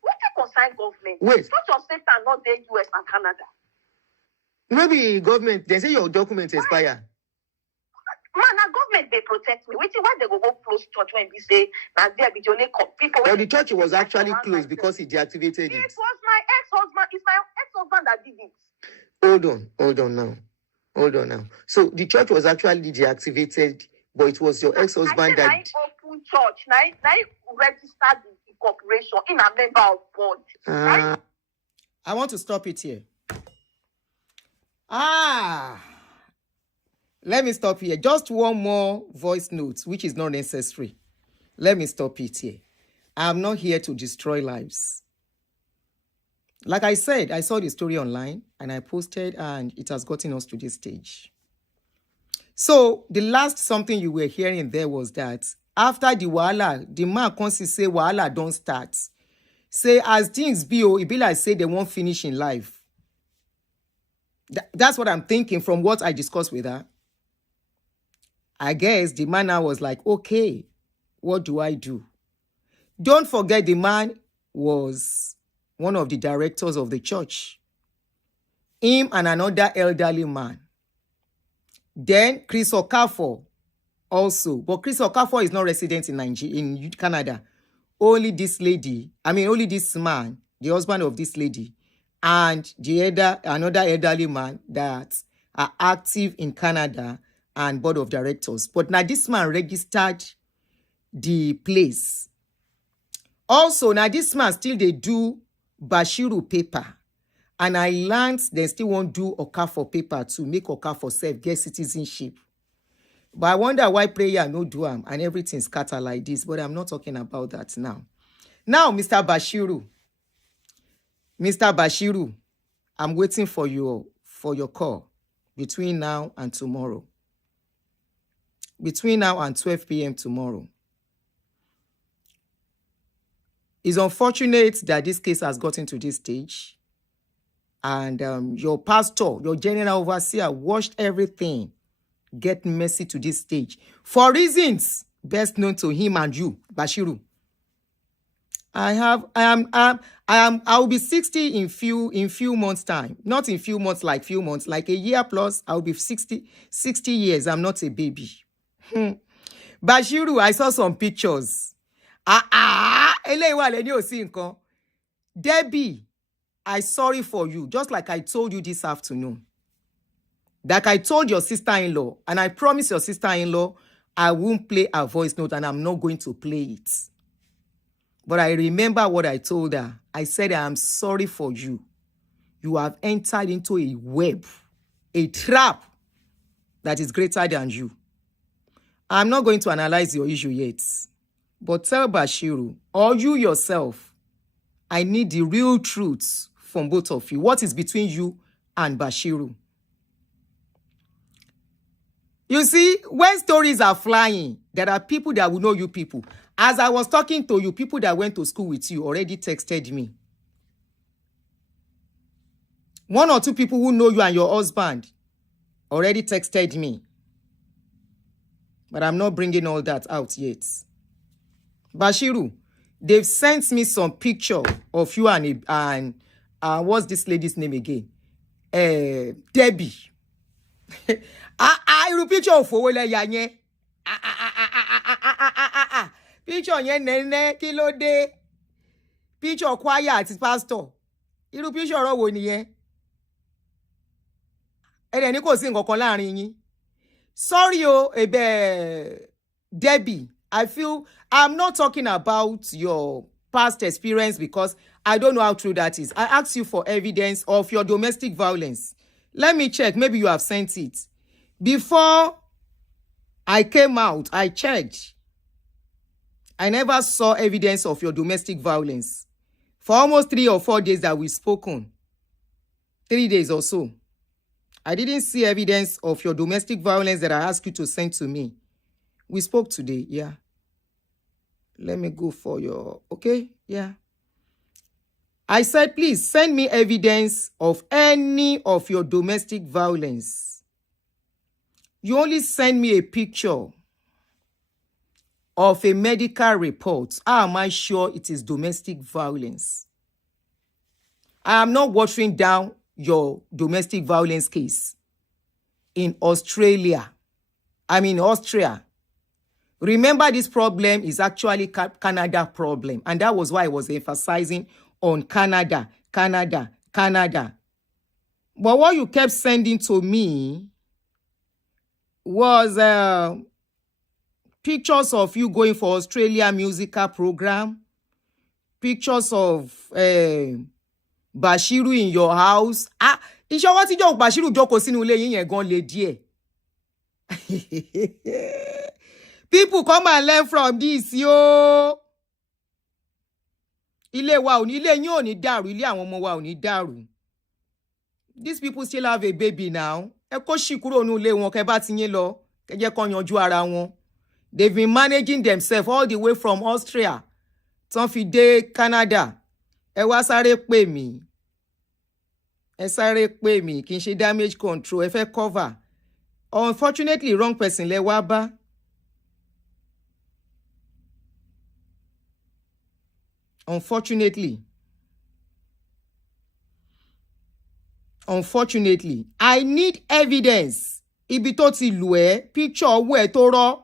What the concern government? Wait. Such your state are not the US and Canada. Maybe government, they say your documents expire. Man, the government, they protect me. Waiting why they go close church when we say that there be only people. Well, the church was actually closed because he deactivated it. It was my ex-husband. It's my ex-husband that did it. Hold on now. So the church was actually deactivated, but it was your ex-husband that... I open church. Now registered the corporation in a member of board. Right? I want to stop it here. Let me stop here. Just one more voice note, which is not necessary. Let me stop it here. I'm not here to destroy lives. Like I said, I saw the story online and I posted and it has gotten us to this stage. So the last something you were hearing there was that after the wahala, the man comes to say wahala don't start. Say as things be, it be like say they won't finish in life. That's what I'm thinking from what I discussed with her. I guess the man now was like, okay, what do I do? Don't forget the man was one of the directors of the church. Him and another elderly man. Then Chris Okafor also. But Chris Okafor is not resident in Nigeria, in Canada. Only this lady, only this man, the husband of this lady, and another elderly man that are active in Canada and board of directors. But now this man registered the place. Also, now this man still they do Bashiru paper. And I learned they still won't do Okafor paper to make Okafor self get citizenship. But I wonder why prayer no do am and everything scatter like this. But I'm not talking about that now. Now, Mr. Bashiru. Mr. Bashiru, I'm waiting for your call between now and tomorrow. Between now and 12 p.m. tomorrow. It's unfortunate that this case has gotten to this stage. And your pastor, your general overseer watched everything get messy to this stage. For reasons best known to him and you, Bashiru. I'll be 60 in few months' time. Not in few months, like a year plus, I'll be 60 years. I'm not a baby. Bashiru, I saw some pictures. Debbie, I'm sorry for you, just like I told you this afternoon. Like I told your sister-in-law, and I promised your sister-in-law I won't play her voice note and I'm not going to play it. But I remember what I told her. I said, I am sorry for you. You have entered into a web, a trap that is greater than you. I'm not going to analyze your issue yet. But tell Bashiru, or you yourself, I need the real truths from both of you. What is between you and Bashiru? You see, when stories are flying, there are people that will know you people. As I was talking to you, people that went to school with you already texted me. One or two people who know you and your husband already texted me. But I'm not bringing all that out yet. Bashiru, they've sent me some picture of you and what's this lady's name again? Debbie. I picture of yanye. Picture yen nene kilo de. Picture choir àti pastor. Irú picture ọ̀rọ̀ wo nìyẹn? Ede ni kò sí nǹkan kan láàrin yín. Sorry Debbie, I feel I'm not talking about your past experience because I don't know how true that is. I asked you for evidence of your domestic violence. Let me check. Maybe you have sent it. Before I came out, I checked. I never saw evidence of your domestic violence. For almost 3 or 4 days that we've spoken. 3 days or so. I didn't see evidence of your domestic violence that I asked you to send to me. We spoke today, yeah. Let me go for your, okay, yeah. I said, please send me evidence of any of your domestic violence. You only send me a picture of a medical report. How am I sure it is domestic violence? I am not watering down your domestic violence case in Austria. Remember, this problem is actually Canada problem. And that was why I was emphasizing on Canada. But what you kept sending to me was pictures of you going for Australia musical program, pictures of Bashiru in your house. Iṣẹ́ wọ́n ti jọ Bashiru jókòó sínú ilé yín yẹn gan lè díẹ̀. People come and learn from this, yo. Ilé wa ò ní, ilé yín ò ní dàrú, ilé àwọn ọmọ wa ò ní dàrú. These people still have a baby now. Ẹ kó ṣì kúrò nínú ilé wọn kẹ́ bá ti yín lọ. Ẹ jẹ́ kó yanjú ara wọn. They've been managing themselves all the way from Austria. Tán fi dé Canada. Ẹ wá sáré pè mí. Ẹ sáré pè mí kí n ṣe damage control. Ẹ fẹ́ cover. Unfortunately, wrong person lẹ wá bá. Unfortunately, I need evidence. Ibi tó ti lù ẹ́, picture owó ẹ̀ tó rọ́.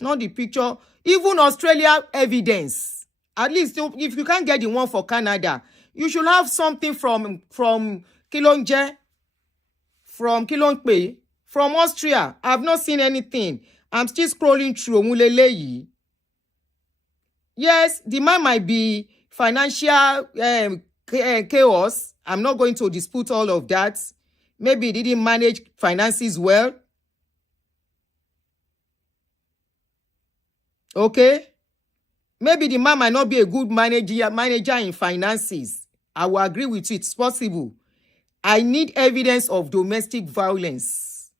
Not the picture. Even Australia evidence. At least if you can't get the one for Canada, you should have something from Kilonje, from Kilonpe, from Austria. I've not seen anything. I'm still scrolling through. Muleleyi. Yes, the man might be financial chaos. I'm not going to dispute all of that. Maybe he didn't manage finances well. Okay? Maybe the man might not be a good manager in finances. I will agree with you. It's possible. I need evidence of domestic violence.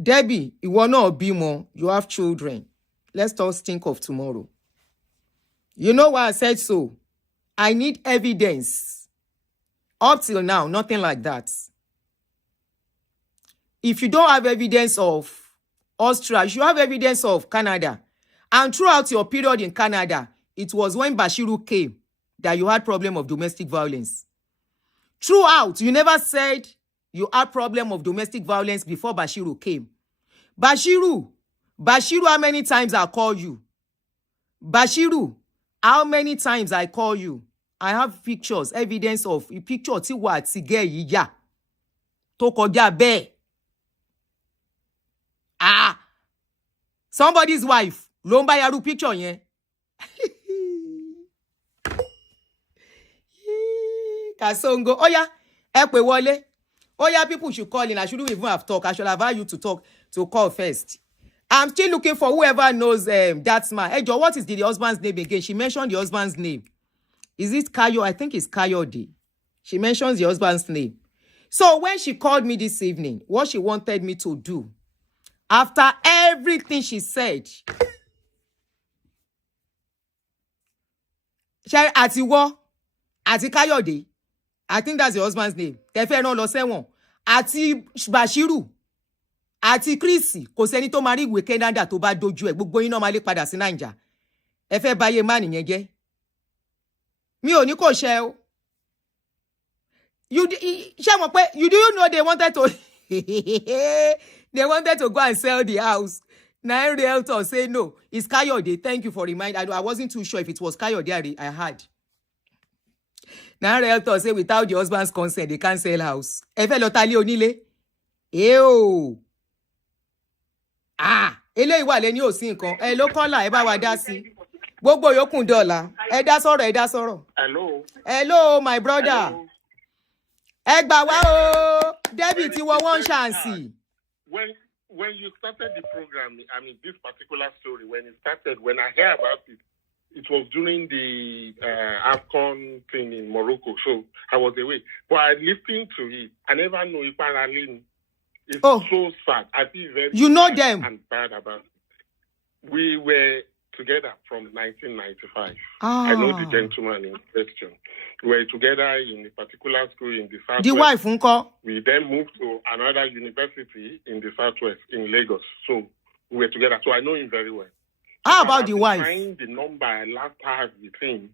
Debbie, ìwọ náà bímọ. You have children. Let's just think of tomorrow. You know why I said so? I need evidence. Up till now, nothing like that. If you don't have evidence of Austria, you have evidence of Canada. And throughout your period in Canada, it was when Bashiru came that you had problem of domestic violence. Throughout, you never said you had problem of domestic violence before Bashiru came. Bashiru, how many times I call you? Bashiru, how many times I call you? I have pictures, evidence of a picture tí wà tí gẹ́ yìí yà tó kọjá bẹ́ẹ̀. Somebody's wife ló ń bá yaru picture yẹn. Kasongo, oya, ẹ pè wọlé. Oya, people should call in. I shouldn't even have talked. I should allow you to call first. I'm still looking for whoever knows that man. Hey, Joe, what is the husband's name again? She mentioned the husband's name. Is it Kayo? I think it's Kayode. She mentions the husband's name. So when she called me this evening, what she wanted me to do, after everything she said, àti wọ́, àti Kayode, I think that's the husband's name. Tẹ́fẹ́ náà lọ sẹ́wọ̀n. Àti Bashiru, àti Chris, kò sẹ́ni tó máa rí ìwé Canada tó bá dojú ẹ̀. Gbogbo yín náà máa lè padà sí Naija. Ẹ fẹ́ báyé má nìyẹn jẹ́. Mi ò ní kò ṣe o. You do you know they wanted to they wanted to go and sell the house. Now realtor say no. It's Kayode. Thank you for reminding. I wasn't too sure if it was Kayode I had. Now realtor say without the husband's consent, they can't sell house. Ẹ fẹ́ lọ ta ilé onílé. Eyo. Eléyìí wà lẹ́ni ò sí nǹkan. Ẹ ló kọ́là ẹ bá wa dá sí. Gbogbo yòókù dọ́là. Ẹ dá sọ̀rọ̀. Hello, my brother. Hello. Ẹ gbà wá o. Debbie ti wọ one chance. When you started the program, I mean, this particular story, when it started, when I heard about it, it was during the AFCON thing in Morocco, so I was away. But I listened to it. I never know if Paraline is so sad. I feel very sad them and bad about it. We were together from 1995. I know the gentleman in question. We were together in a particular school in the Southwest. The wife, uncle. We then moved to another university in the Southwest, in Lagos. So we were together. So I know him very well. How about the wife? Find the number I last had with him.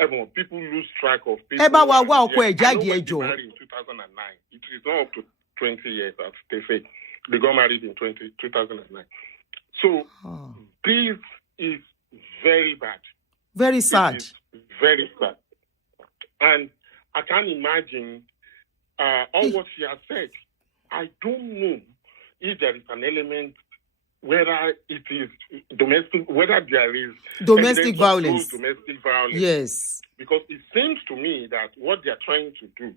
Everyone, people lose track of people. I know when they married in 2009. It is not up to 20 years, as they say. They got married in 2009. So this is very bad. Very sad. Very sad. And I can't imagine all what she has said. I don't know if there is an element, whether it is domestic, whether there is domestic violence. Domestic violence. Yes. Because it seems to me that what they are trying to do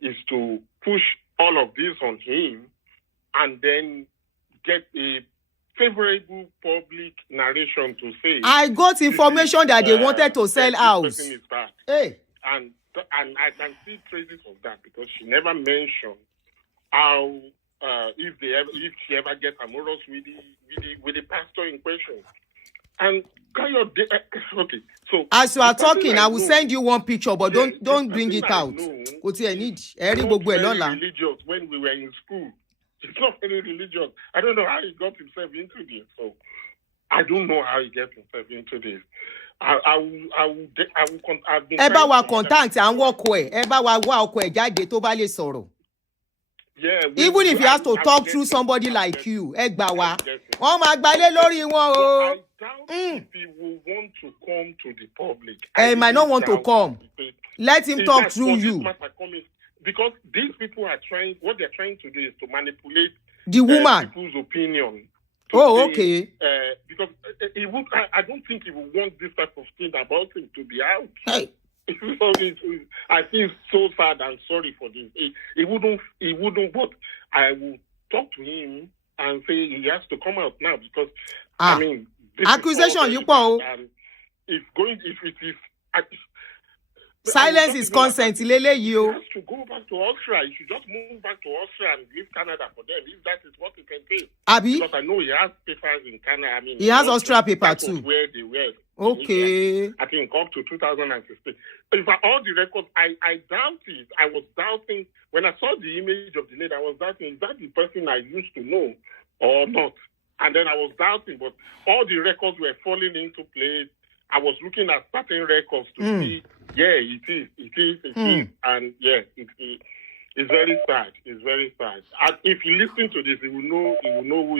is to push all of this on him and then get a favorable public narration to say. I got information that they wanted to sell house. Hey. And I can see traces of that because she never mentioned how if she ever gets amorous with the pastor in question. And okay, so as you are talking, I will send you one picture, but don't bring it out. What's your need? Not very religious when we were in school. It's not very religious. I don't know how he got himself into this. So I don't know how he gets himself into this. I will. Ẹ bá wa contact and work ẹ bá wa wá ọkọ ẹ jáde tó bá lè sọ̀rọ̀. Yeah, even if he has to talk through somebody like you, ẹ gbà wá. Wọ́n máa gbalé lórí wọn o. I doubt if he will want to come to the public. He might not want to come. Let him talk through you. Because these people are trying. What they're trying to do is to manipulate the woman. People's opinion. Okay. Because he would. I don't think he would want this type of thing about him to be out. Hey. I feel so sad and sorry for this. He wouldn't. But I will talk to him and say he has to come out now because I mean accusation you po. If it is. Silence is consent. He has to go back to Austria. He should just move back to Austria and leave Canada for them. If that is what he can take. Abi? Because I know he has papers in Canada. I mean, he has Austria paper too. Where they were. Okay. I think up to 2016. In fact, all the records, I doubt it. I was doubting when I saw the image of the lady. I was doubting, is that the person I used to know or not? And then I was doubting, but all the records were falling into place. I was looking at certain records to see, yeah, it is, and yeah, it's very sad. It's very sad. And if you listen to this, he will know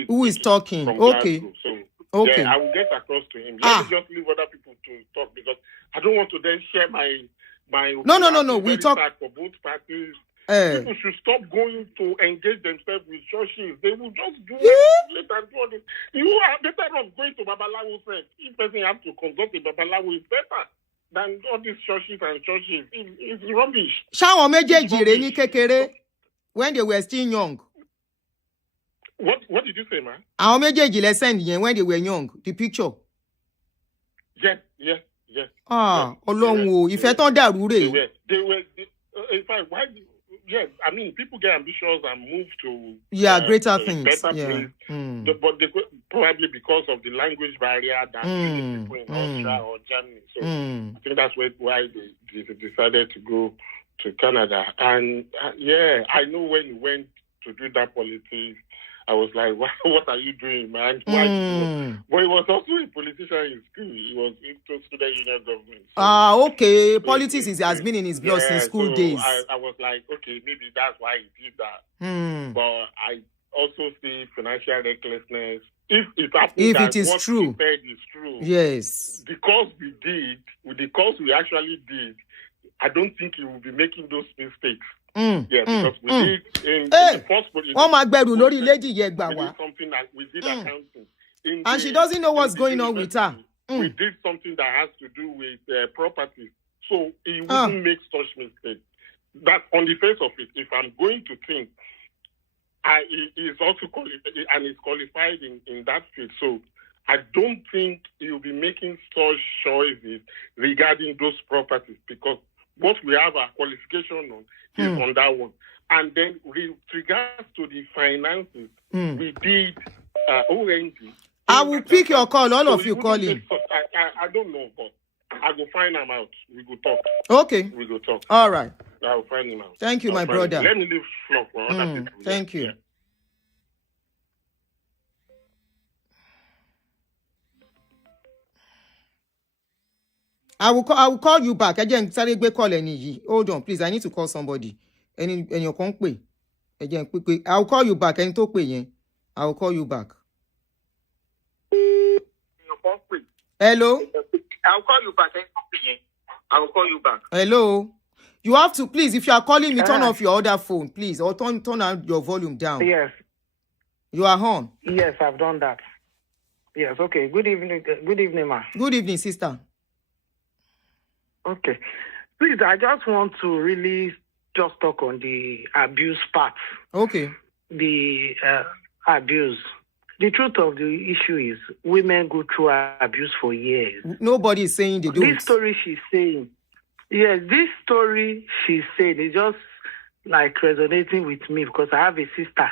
who is talking. Okay. Glasgow. So okay, yeah, I will get across to him. Let me just leave other people to talk because I don't want to then share my opinion. No. We talk for both parties. People should stop going to engage themselves with churches. They will just do it and do it. You are better off going to Babalawo first. If person has to consult a Babalawo, is better than all these churches and churches. It's rubbish. Ṣáwọn méjèèjì rè ní kékeré when they were still young. What did you say, man? Àwọn méjèèjì lẹ send yẹn when they were young. The picture. Yes. Ọlọ́run o, ìfẹ́ tán dàrú rè. They were. In fact, why? Yes, I mean, people get ambitious and move to greater things. Better place. But they could, probably because of the language barrier that people in Austria or Germany. So I think that's why they decided to go to Canada. And yeah, I know when you went to do that politics, I was like, what are you doing, man? But he was also a politician in school. He was into student union government. So okay. Politics has been in his blood since school days. I was like, okay, maybe that's why he did that. But I also see financial recklessness. If it is true, said is true. Yes. Because we actually did, I don't think he will be making those mistakes. Yeah, because we did in the first we did something that we did accounting. And she doesn't know what's going on with her. We did something that has to do with property. So he wouldn't make such mistakes. That on the face of it, if I'm going to think, he is also qualified and is qualified in that field. So I don't think he will be making such choices regarding those properties because what we have our qualification on is on that one. And then with regards to the finances, we did ONG. I will pick your call, all of you calling. I don't know, but I will find him out. We will talk. Okay. We will talk. All right. I will find him out. Thank you, my brother. Let me leave floor for other people. Thank you. Yeah. I will call you back. Again, sorry, call any. Hold on, please. I need to call somebody. Any your company. Again, quick. I will call you back. Any talk I will call you back. Hello. I'll call you back. I will call you back. Hello. You have to please, if you are calling me, turn off your other phone, please, or turn out your volume down. Yes. You are on. Yes, I've done that. Yes. Okay. Good evening. Good evening, ma. Good evening, sister. Okay. Please, I just want to really just talk on the abuse part. Okay. The abuse. The truth of the issue is women go through abuse for years. Nobody is saying they don't. This story she's saying, yes, this story she's saying is just like resonating with me because I have a sister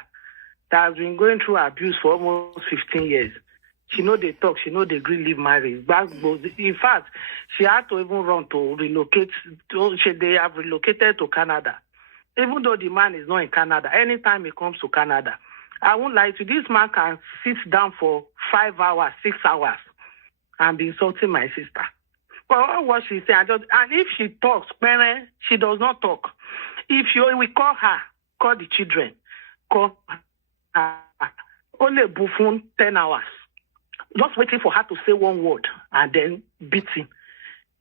that has been going through abuse for almost 15 years. She know they talk, she know they agree live marriage. In fact, she had to even run to relocate. They have relocated to Canada. Even though the man is not in Canada, anytime he comes to Canada, I won't lie to you, this man can sit down for 5 hours, 6 hours and be insulting my sister. But what she said, and if she talks, she does not talk. If we call her, call the children, call her, only buffoon 10 hours. Just waiting for her to say one word and then beat him.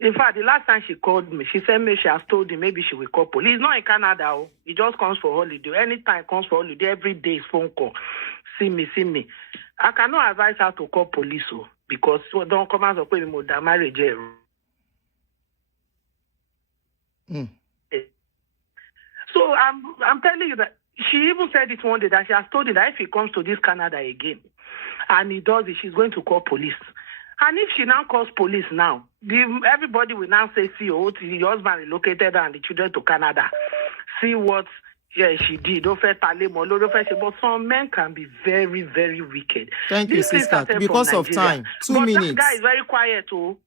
In fact, the last time she called me, she said she has told him maybe she will call police. He's not in Canada. He just comes for holiday. Anytime he comes for holiday, every day is phone call. See me. I cannot advise her to call police because don't come out of the marriage. So I'm telling you that she even said it one day that she has told him that if he comes to this Canada again and he does it, she's going to call police. And if she now calls police now, everybody will now say, see, the husband relocated her and the children to Canada. See what she did. But some men can be very, very wicked. Thank you, sister. Because of time. 2 minutes. That guy is very quiet, 2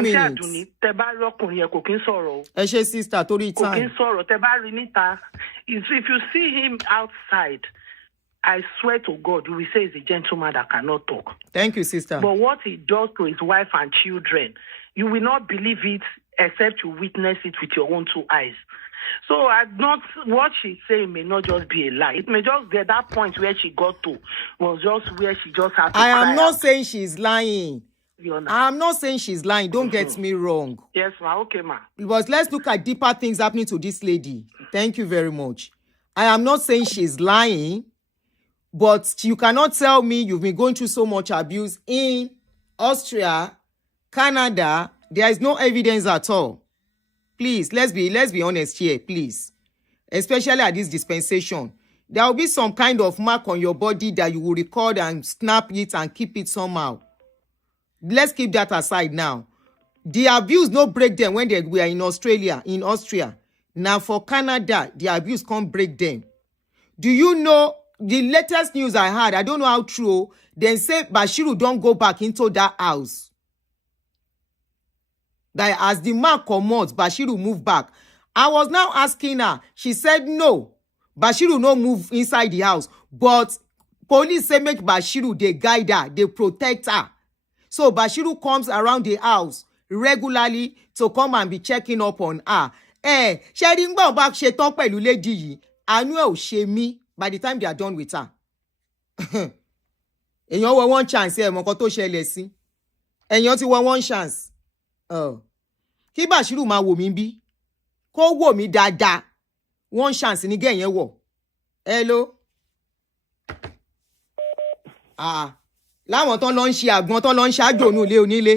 minutes. Sister, Tori time. If you see him outside, I swear to God, you will say he's a gentleman that cannot talk. Thank you, sister. But what he does to his wife and children, you will not believe it except you witness it with your own 2 eyes. So what she's saying may not just be a lie. It may just get that point where she got to was just where she just had to cry. I am not saying she's lying. I'm not saying she's lying. Don't get me wrong. Yes, ma. Okay, ma. Because let's look at deeper things happening to this lady. Thank you very much. I am not saying she's lying. But you cannot tell me you've been going through so much abuse in Austria, Canada. There is no evidence at all. Please, let's be honest here, please. Especially at this dispensation. There will be some kind of mark on your body that you will record and snap it and keep it somehow. Let's keep that aside now. The abuse no break them when they were in Austria. Now for Canada, the abuse can't break them. Do you know the latest news I had? I don't know how true. They say Bashiru don't go back into that house. That as the man come out, Bashiru move back. I was now asking her. She said no. Bashiru no move inside the house. But police say make Bashiru, they guide her, they protect her. So Bashiru comes around the house regularly to come and be checking up on her. Sharing back she talk pẹ̀lú lady yìí. Anu ò ṣe mí by the time they are done with her. Èèyàn wọ one chance mọ nǹkan tó ṣẹlẹ̀ sí. Èèyàn ti wọ one chance. Kí Bashiru máa wò mí bí. Kó wò mí dáadáa. One chance ni gẹ̀ yẹn wọ̀. Hello. Láwọn tán lọ ń ṣe àgbọn tán lọ ń ṣáájò nù ilé onílé.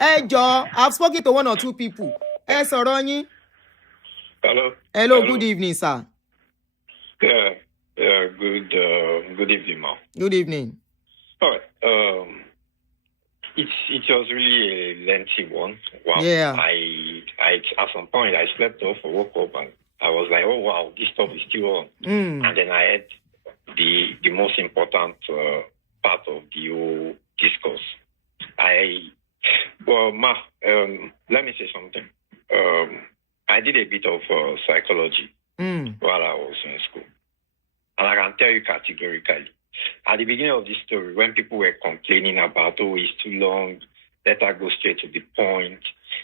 I've spoken to 1 or 2 people. Sọ̀rọ̀ yín. Hello, good evening, sir. Good evening, ma. Good evening. All right. It was really a lengthy one. Wow. Yeah. I at some point I slept off, I woke up, and I was like, oh wow, this stuff is still on. And then I had the most important part of the whole discourse. Ma, let me say something. I did a bit of psychology while I was in school. And I can tell you categorically, at the beginning of this story, when people were complaining about, oh, it's too long, let her go straight to the point,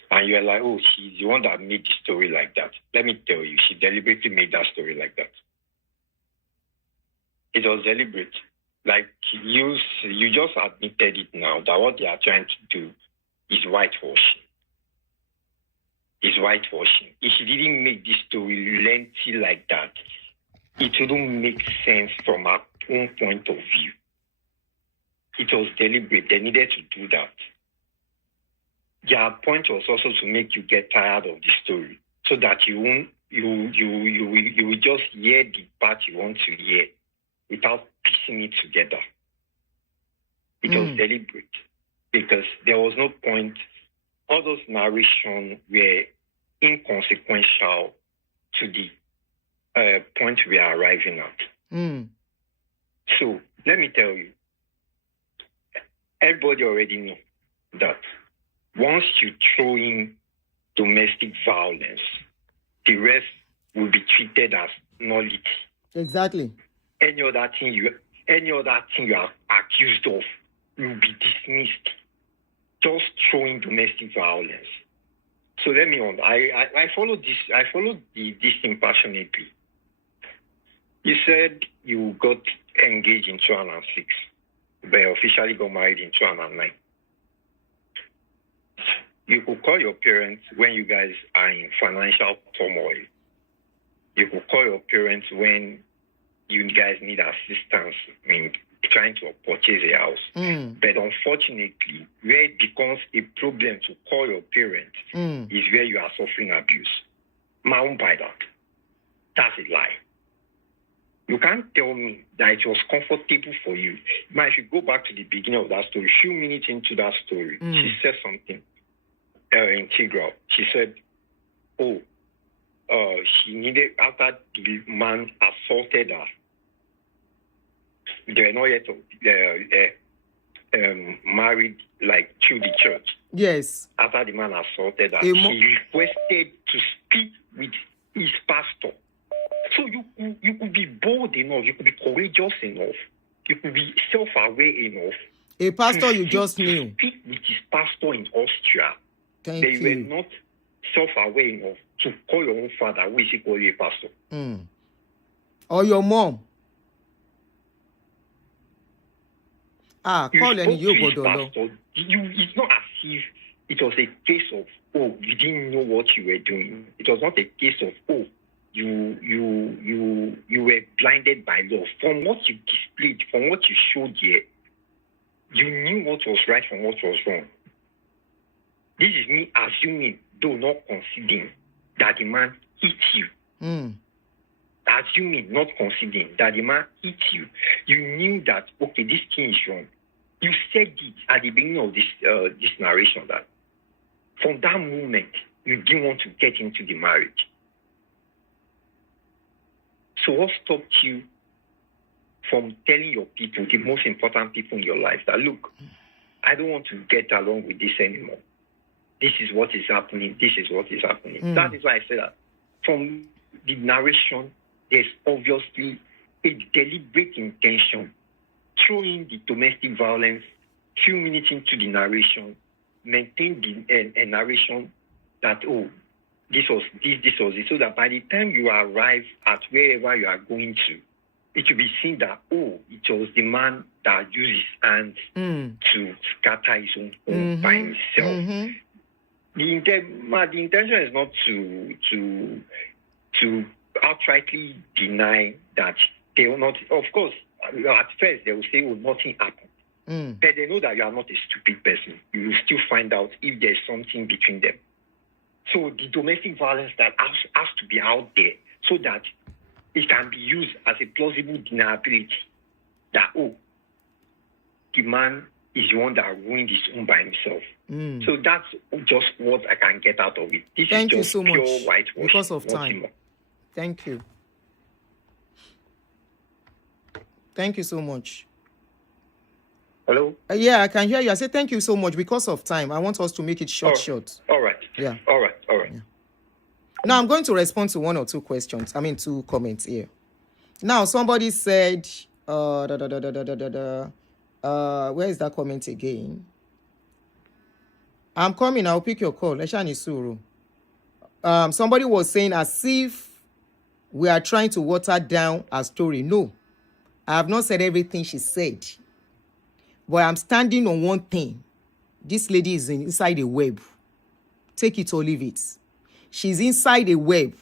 and you're like, oh, she's the one that made the story like that. Let me tell you, she deliberately made that story like that. It was deliberate. Like, you just admitted it now, that what they are trying to do is whitewashing. Is whitewashing. If she didn't make this story lengthy like that, it wouldn't make sense from her own point of view. It was deliberate. They needed to do that. Their point was also to make you get tired of the story, so that you will just hear the part you want to hear without piecing it together. It was deliberate because there was no point. All those narrations were inconsequential to the point we are arriving at. So let me tell you, everybody already know that once you throw in domestic violence, the rest will be treated as nullity. Exactly. Any other thing you are accused of will be dismissed. Just throwing domestic violence. So let me on. I followed this. I followed this thing passionately. You said you got engaged in 2006, but officially got married in 2009. You could call your parents when you guys are in financial turmoil. You could call your parents when you guys need assistance in trying to purchase a house. But unfortunately, where it becomes a problem to call your parents is where you are suffering abuse. I won't buy that. That's a lie. You can't tell me that it was comfortable for you. Now, if you go back to the beginning of that story, a few minutes into that story, she said something integral. She said, she needed, after the man assaulted her, they were not yet married, like, through the church. Yes. After the man assaulted her, she requested to speak with his pastor. So you could be bold enough, you could be courageous enough, you could be self-aware enough. A pastor you just knew. Speak with his pastor in Austria. They were not self-aware enough to call your own father, who is equally a pastor. Or your mom. Call any you go pastor. It's not as if it was a case of, you didn't know what you were doing. It was not a case of, you were blinded by love. From what you displayed, from what you showed here, you knew what was right from what was wrong. This is me assuming, though not conceding, that the man hit you. Assuming, not conceding, that the man hit you. You knew that, okay, this thing is wrong. You said it at the beginning of this narration, that from that moment, you didn't want to get into the marriage. So what stopped you from telling your people, the most important people in your life, that, look, I don't want to get along with this anymore. This is what is happening. This is what is happening. That is why I said that from the narration, there's obviously a deliberate intention. Throwing the domestic violence, few minutes into the narration, maintain the narration that, this was it, so that by the time you arrive at wherever you are going to, it will be seen that, it was the man that used his hands to scatter his own home by himself. The intention is not to outrightly deny that they will not. Of course, at first they will say, nothing happened. But they know that you are not a stupid person. You will still find out if there's something between them. So the domestic violence that has to be out there so that it can be used as a plausible deniability that, the man is the one that ruined his own by himself. So that's just what I can get out of it. This Thank is you just so pure much. whitewashing, Because of nothing time. more. Thank you. Thank you so much. Hello? Yeah, I can hear you. I say thank you so much because of time. I want us to make it short. All right. Yeah. All right. Yeah. Now I'm going to respond to one or two questions. I mean, two comments here. Now somebody said, where is that comment again? I'm coming. I'll pick your call. Somebody was saying as if we are trying to water down her story. No, I have not said everything she said. But I'm standing on one thing. This lady is inside a web. Take it or leave it. She's inside a web.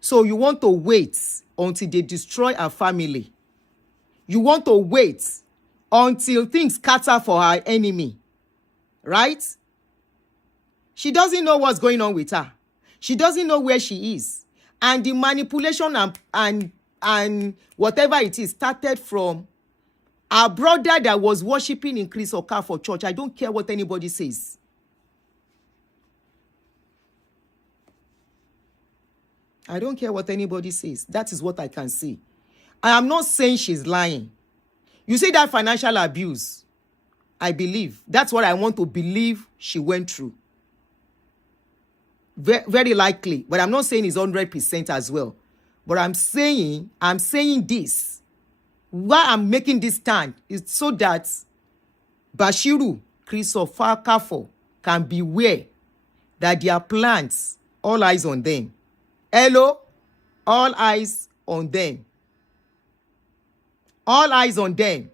So you want to wait until they destroy her family. You want to wait until things scatter for her enemy. Right? She doesn't know what's going on with her. She doesn't know where she is. And the manipulation and whatever it is started from our brother that was worshiping in Chris Okafor's church. I don't care what anybody says. I don't care what anybody says. That is what I can see. I am not saying she's lying. You see that financial abuse, I believe. That's what I want to believe she went through. Very likely. But I'm not saying it's 100% as well. But I'm saying this. Why I'm making this stand is so that Bashiru, Okafor can beware that their plans, all eyes on them. Hello? All eyes on them. All eyes on them.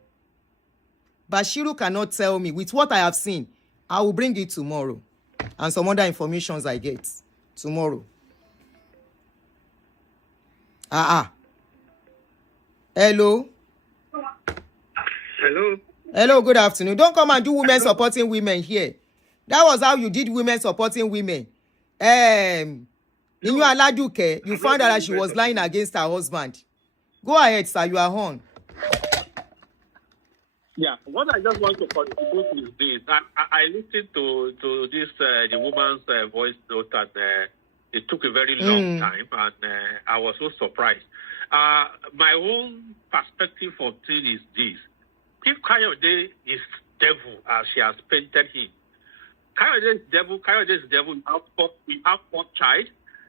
Bashiru cannot tell me. With what I have seen, I will bring it tomorrow. And some other informations I get tomorrow. Hello? Hello? Hello, good afternoon. Don't come and do women supporting women here. That was how you did women supporting women. In your Aladuke, you found out that she was lying against her husband. Go ahead, sir. You are on. Yeah, what I just want to contribute is this. I listened to this the woman's voice note, and it took a very long time, and I was so surprised. My own perspective of things is this: if Kayode is devil as she has painted him, Kayode is devil. You have fourth child,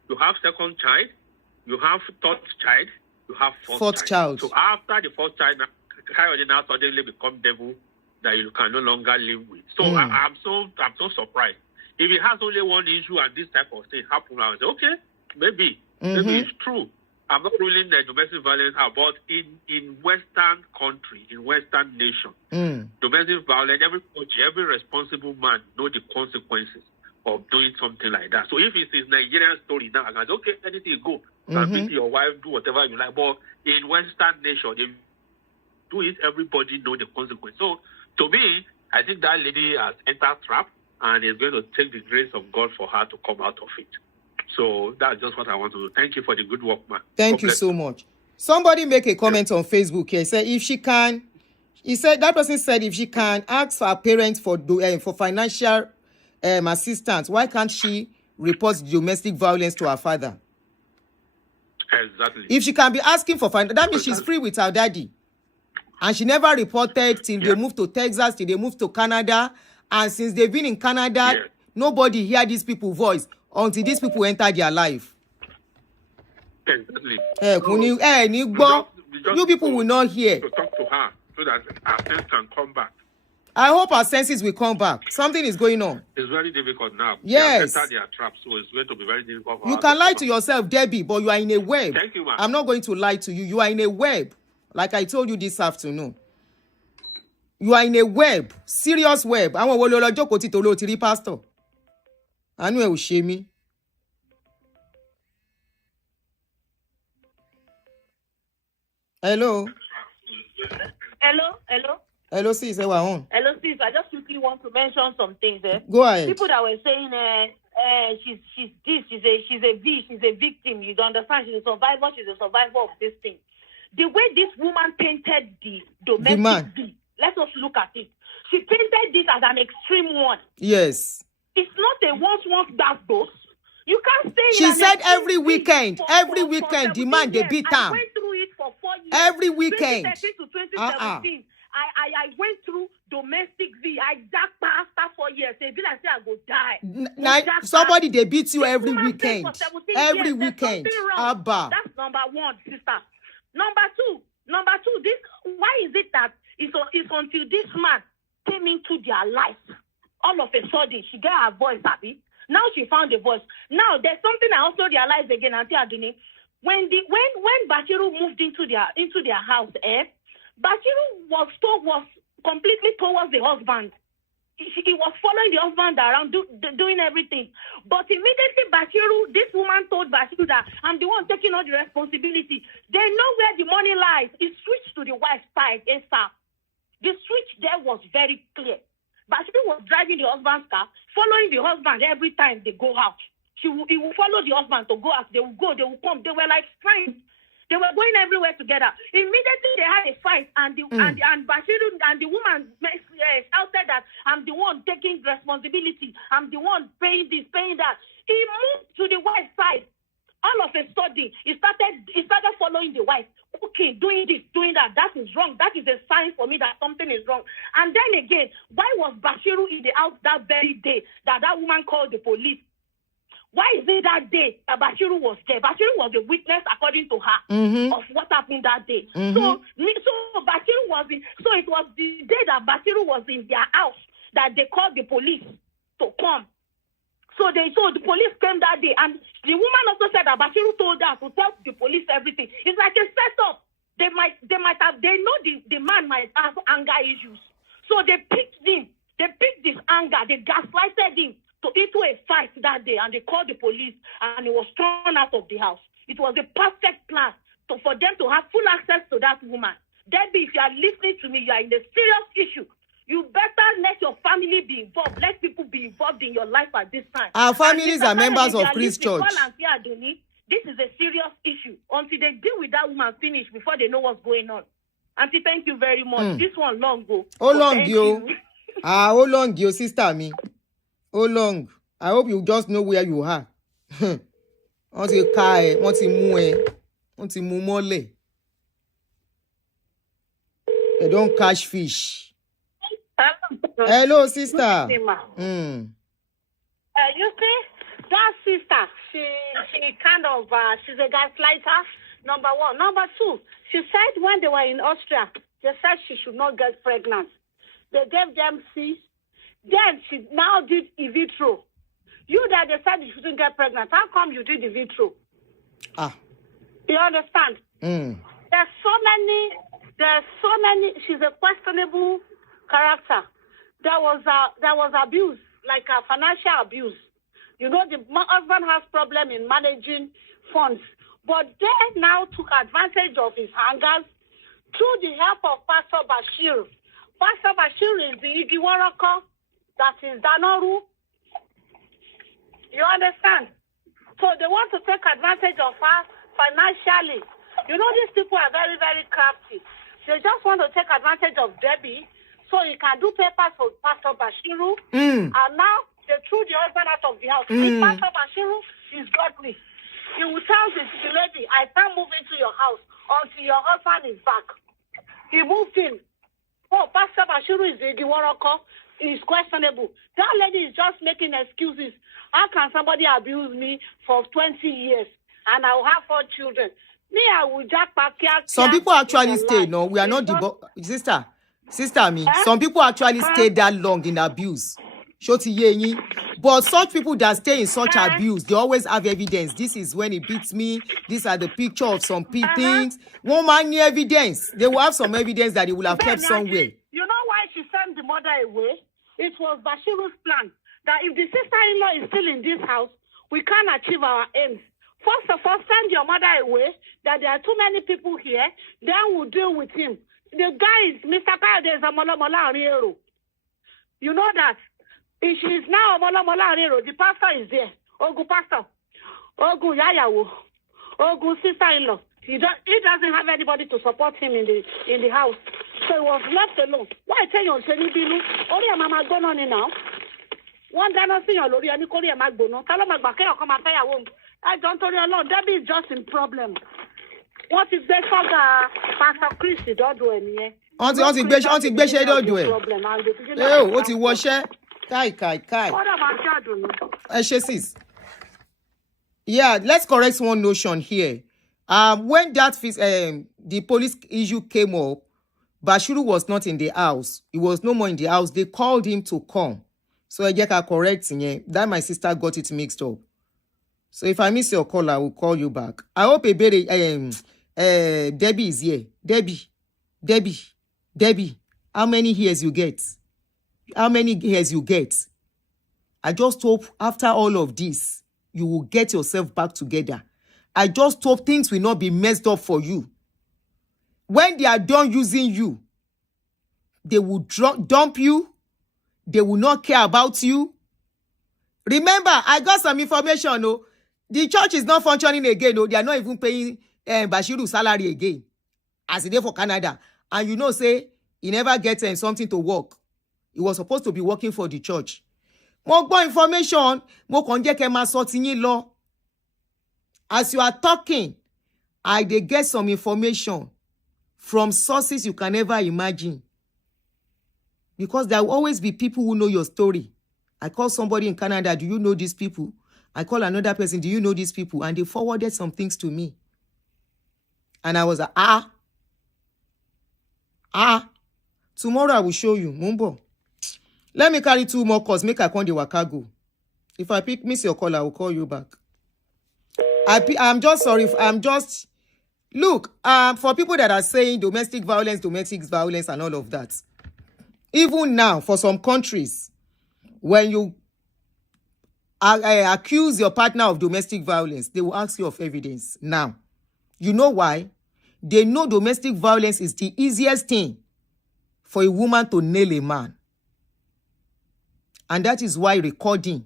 you have second child, you have third child, you have fourth child. So after the fourth child, Kayode now suddenly become devil that you can no longer live with. So I'm so surprised. If it has only one issue and this type of thing happen, I would say, okay, maybe it's true. I'm not ruling the domestic violence out, but in Western country, in Western nation, domestic violence, every responsible man know the consequences of doing something like that. So if it's a Nigerian story now, I can say, okay, anything go. Can beat your wife, do whatever you like. But in Western nation, if do it, everybody know the consequence. So to me, I think that lady has entered trap and is going to take the grace of God for her to come out of it. So that's just what I want to do. Thank you for the good work, man. Thank you so much. Somebody make a comment on Facebook here. Say if she can, that person said if she can ask her parents for financial assistance, why can't she report domestic violence to her father? Exactly. If she can be asking for financial, that means she's free with her daddy. And she never reported till they moved to Texas, till they moved to Canada. And since they've been in Canada, nobody hear these people's voice until these people enter their life. Exactly. You people will not hear. To talk to her so that her sense can come back. I hope her senses will come back. Something is going on. It's very difficult now. Yes. They have entered their trap, so it's going to be very difficult for you her can lie to yourself, Debbie, but you are in a web. Thank you, ma'am. I'm not going to lie to you. You are in a web. Like I told you this afternoon. You are in a web. Serious web. I want to lo jókòó ti tolo ti rí pastor. Anu ẹ ò ṣe mí. Hello. Hello, sis. Ẹ wà on. Hello, sis. I just quickly want to mention some things. Go ahead. People that were saying she's a victim. You don't understand? She's a survivor. She's a survivor of this thing. The way this woman painted the domestic V, let us look at it. She painted this as an extreme one. Yes. It's not a once that boss. You can't say. She said every weekend, the man they beat her. I went through it for 4 years. Every weekend. 2013 to 2017. I went through domestic V. I jacked after 4 years. They be like, say I go die. Somebody they beat you every weekend. Every weekend. Abba. That's number one, sister. Number two, this why is it that it's until this man came into their life, all of a sudden she got her voice happy. Now she found a voice. Now there's something I also realized again, Aunty Aduni. When Bashiru moved into their house, Bashiru was completely towards the husband. He was following the husband around, doing everything. But immediately Bashiru, this woman told Bashiru that I'm the one taking all the responsibility. They know where the money lies. It switched to the wife's side, ASAP. The switch there was very clear. Bashiru was driving the husband's car, following the husband every time they go out. He will follow the husband to go out. They will go, they will come. They were like friends. They were going everywhere together. Immediately they had a fight, and Bashiru and the woman shouted that I'm the one taking responsibility. I'm the one paying this, paying that. He moved to the wife's side. All of a sudden, he started following the wife, cooking, doing this, doing that. That is wrong. That is a sign for me that something is wrong. And then again, why was Bashiru in the house that very day that woman called the police? Why is it that day that Bashiru was there? Bashiru was a witness according to her of what happened that day. So Bashiru was so it was the day that Bashiru was in their house that they called the police to come. So the police came that day, and the woman also said that Bashiru told her to tell the police everything. It's like a setup. They know the man might have anger issues. So they picked him. They picked this anger. They gaslighted him into a fight that day, and they called the police, and he was thrown out of the house. It was a perfect plan for them to have full access to that woman. Debbie, if you are listening to me, you are in a serious issue. You better let your family be involved. Let people be involved in your life at this time. Our families are members of Christ Church. Aduni, this is a serious issue. Until they deal with that woman finish before they know what's going on. Auntie, thank you very much. This one long go. How long you? How long you, sister me? How long? I hope you just know where you are. Wọ́n ti ká ẹ, wọ́n ti mú ẹ, wọ́n ti mú mọ́lẹ̀. They don't catch fish. Hello, sister. You see, that sister, she kind of, she's a gaslighter, number one. Number two, she said when they were in Austria, they said she should not get pregnant. They gave them C. Then she now did in vitro. You that they said you shouldn't get pregnant. How come you did in vitro? You understand? There's so many, she's a questionable character. There was abuse, like a financial abuse. You know, the husband has problem in managing funds. But they now took advantage of his angers through the help of Pastor Bashiru. Pastor Bashiru is the Igiwaraka that is Danoru. You understand? So they want to take advantage of her financially. You know, these people are very, very crafty. They just want to take advantage of Debbie so he can do papers for Pastor Bashiru. And now they threw the husband out of the house. If Pastor Bashiru is godly, he will tell the lady, I can't move into your house until your husband is back. He moved in. Oh, Pastor Bashiru is the Waroko. Is questionable. That lady is just making excuses. How can somebody abuse me for 20 years and I will have 4 children? Me, I will just pack. Some people actually stay. No, we are not sister me. Some people actually stay that long in abuse. But such people that stay in such abuse, they always have evidence. This is when he beats me. These are the picture of some things. One man need evidence. They will have some evidence that he will have kept somewhere. You know why she sent the mother away? It was Bashiru's plan that if the sister-in-law is still in this house, we can't achieve our aims. First of all, send your mother away, that there are too many people here, then we'll deal with him. The guy is Mr. Kayode is Amola Mola Ariero. You know that? If she is now Amola Mola Ariero, the pastor is there. Ogu pastor. Ogu Yayawo. Ogu sister-in-law. He doesn't have anybody to support him in the house. So he was left alone. Why tell you Sheni Binu? Ori mama go on now. One day not see your lori and Korea Magbono. Tell my back come and tell you. I don't tell you alone. Debbie is just in problem. What is that for the Pastor Chris don't do any? Aunty Beshe don't do it. Oh, what he was share? Kai. What about Aduni? Sis. Yeah, let's correct one notion here. When that the police issue came up, Bashiru was not in the house. He was no more in the house. They called him to come. So I get correcting that my sister got it mixed up. So if I miss your call, I will call you back. I hope Debbie is here. Debbie, how many years you get? I just hope after all of this, you will get yourself back together. I just hope things will not be messed up for you. When they are done using you, they will dump you. They will not care about you. Remember, I got some information. No, the church is not functioning again. No, they are not even paying Bashiru salary again. As it is for Canada. And you know, say, he never gets something to work. He was supposed to be working for the church. More information. More konje ke ma sọ ti yín lọ. As you are talking, I dey get some information from sources you can never imagine. Because there will always be people who know your story. I call somebody in Canada, do you know these people? I call another person, do you know these people? And they forwarded some things to me. And I was like, tomorrow I will show you. Mumbo. Let me carry 2 more calls, make I call the Wakago. If I miss your call, I will call you back. I'm just sorry. Look, for people that are saying domestic violence, and all of that. Even now, for some countries, when you accuse your partner of domestic violence, they will ask you of evidence. Now, you know why? They know domestic violence is the easiest thing for a woman to nail a man. And that is why recording,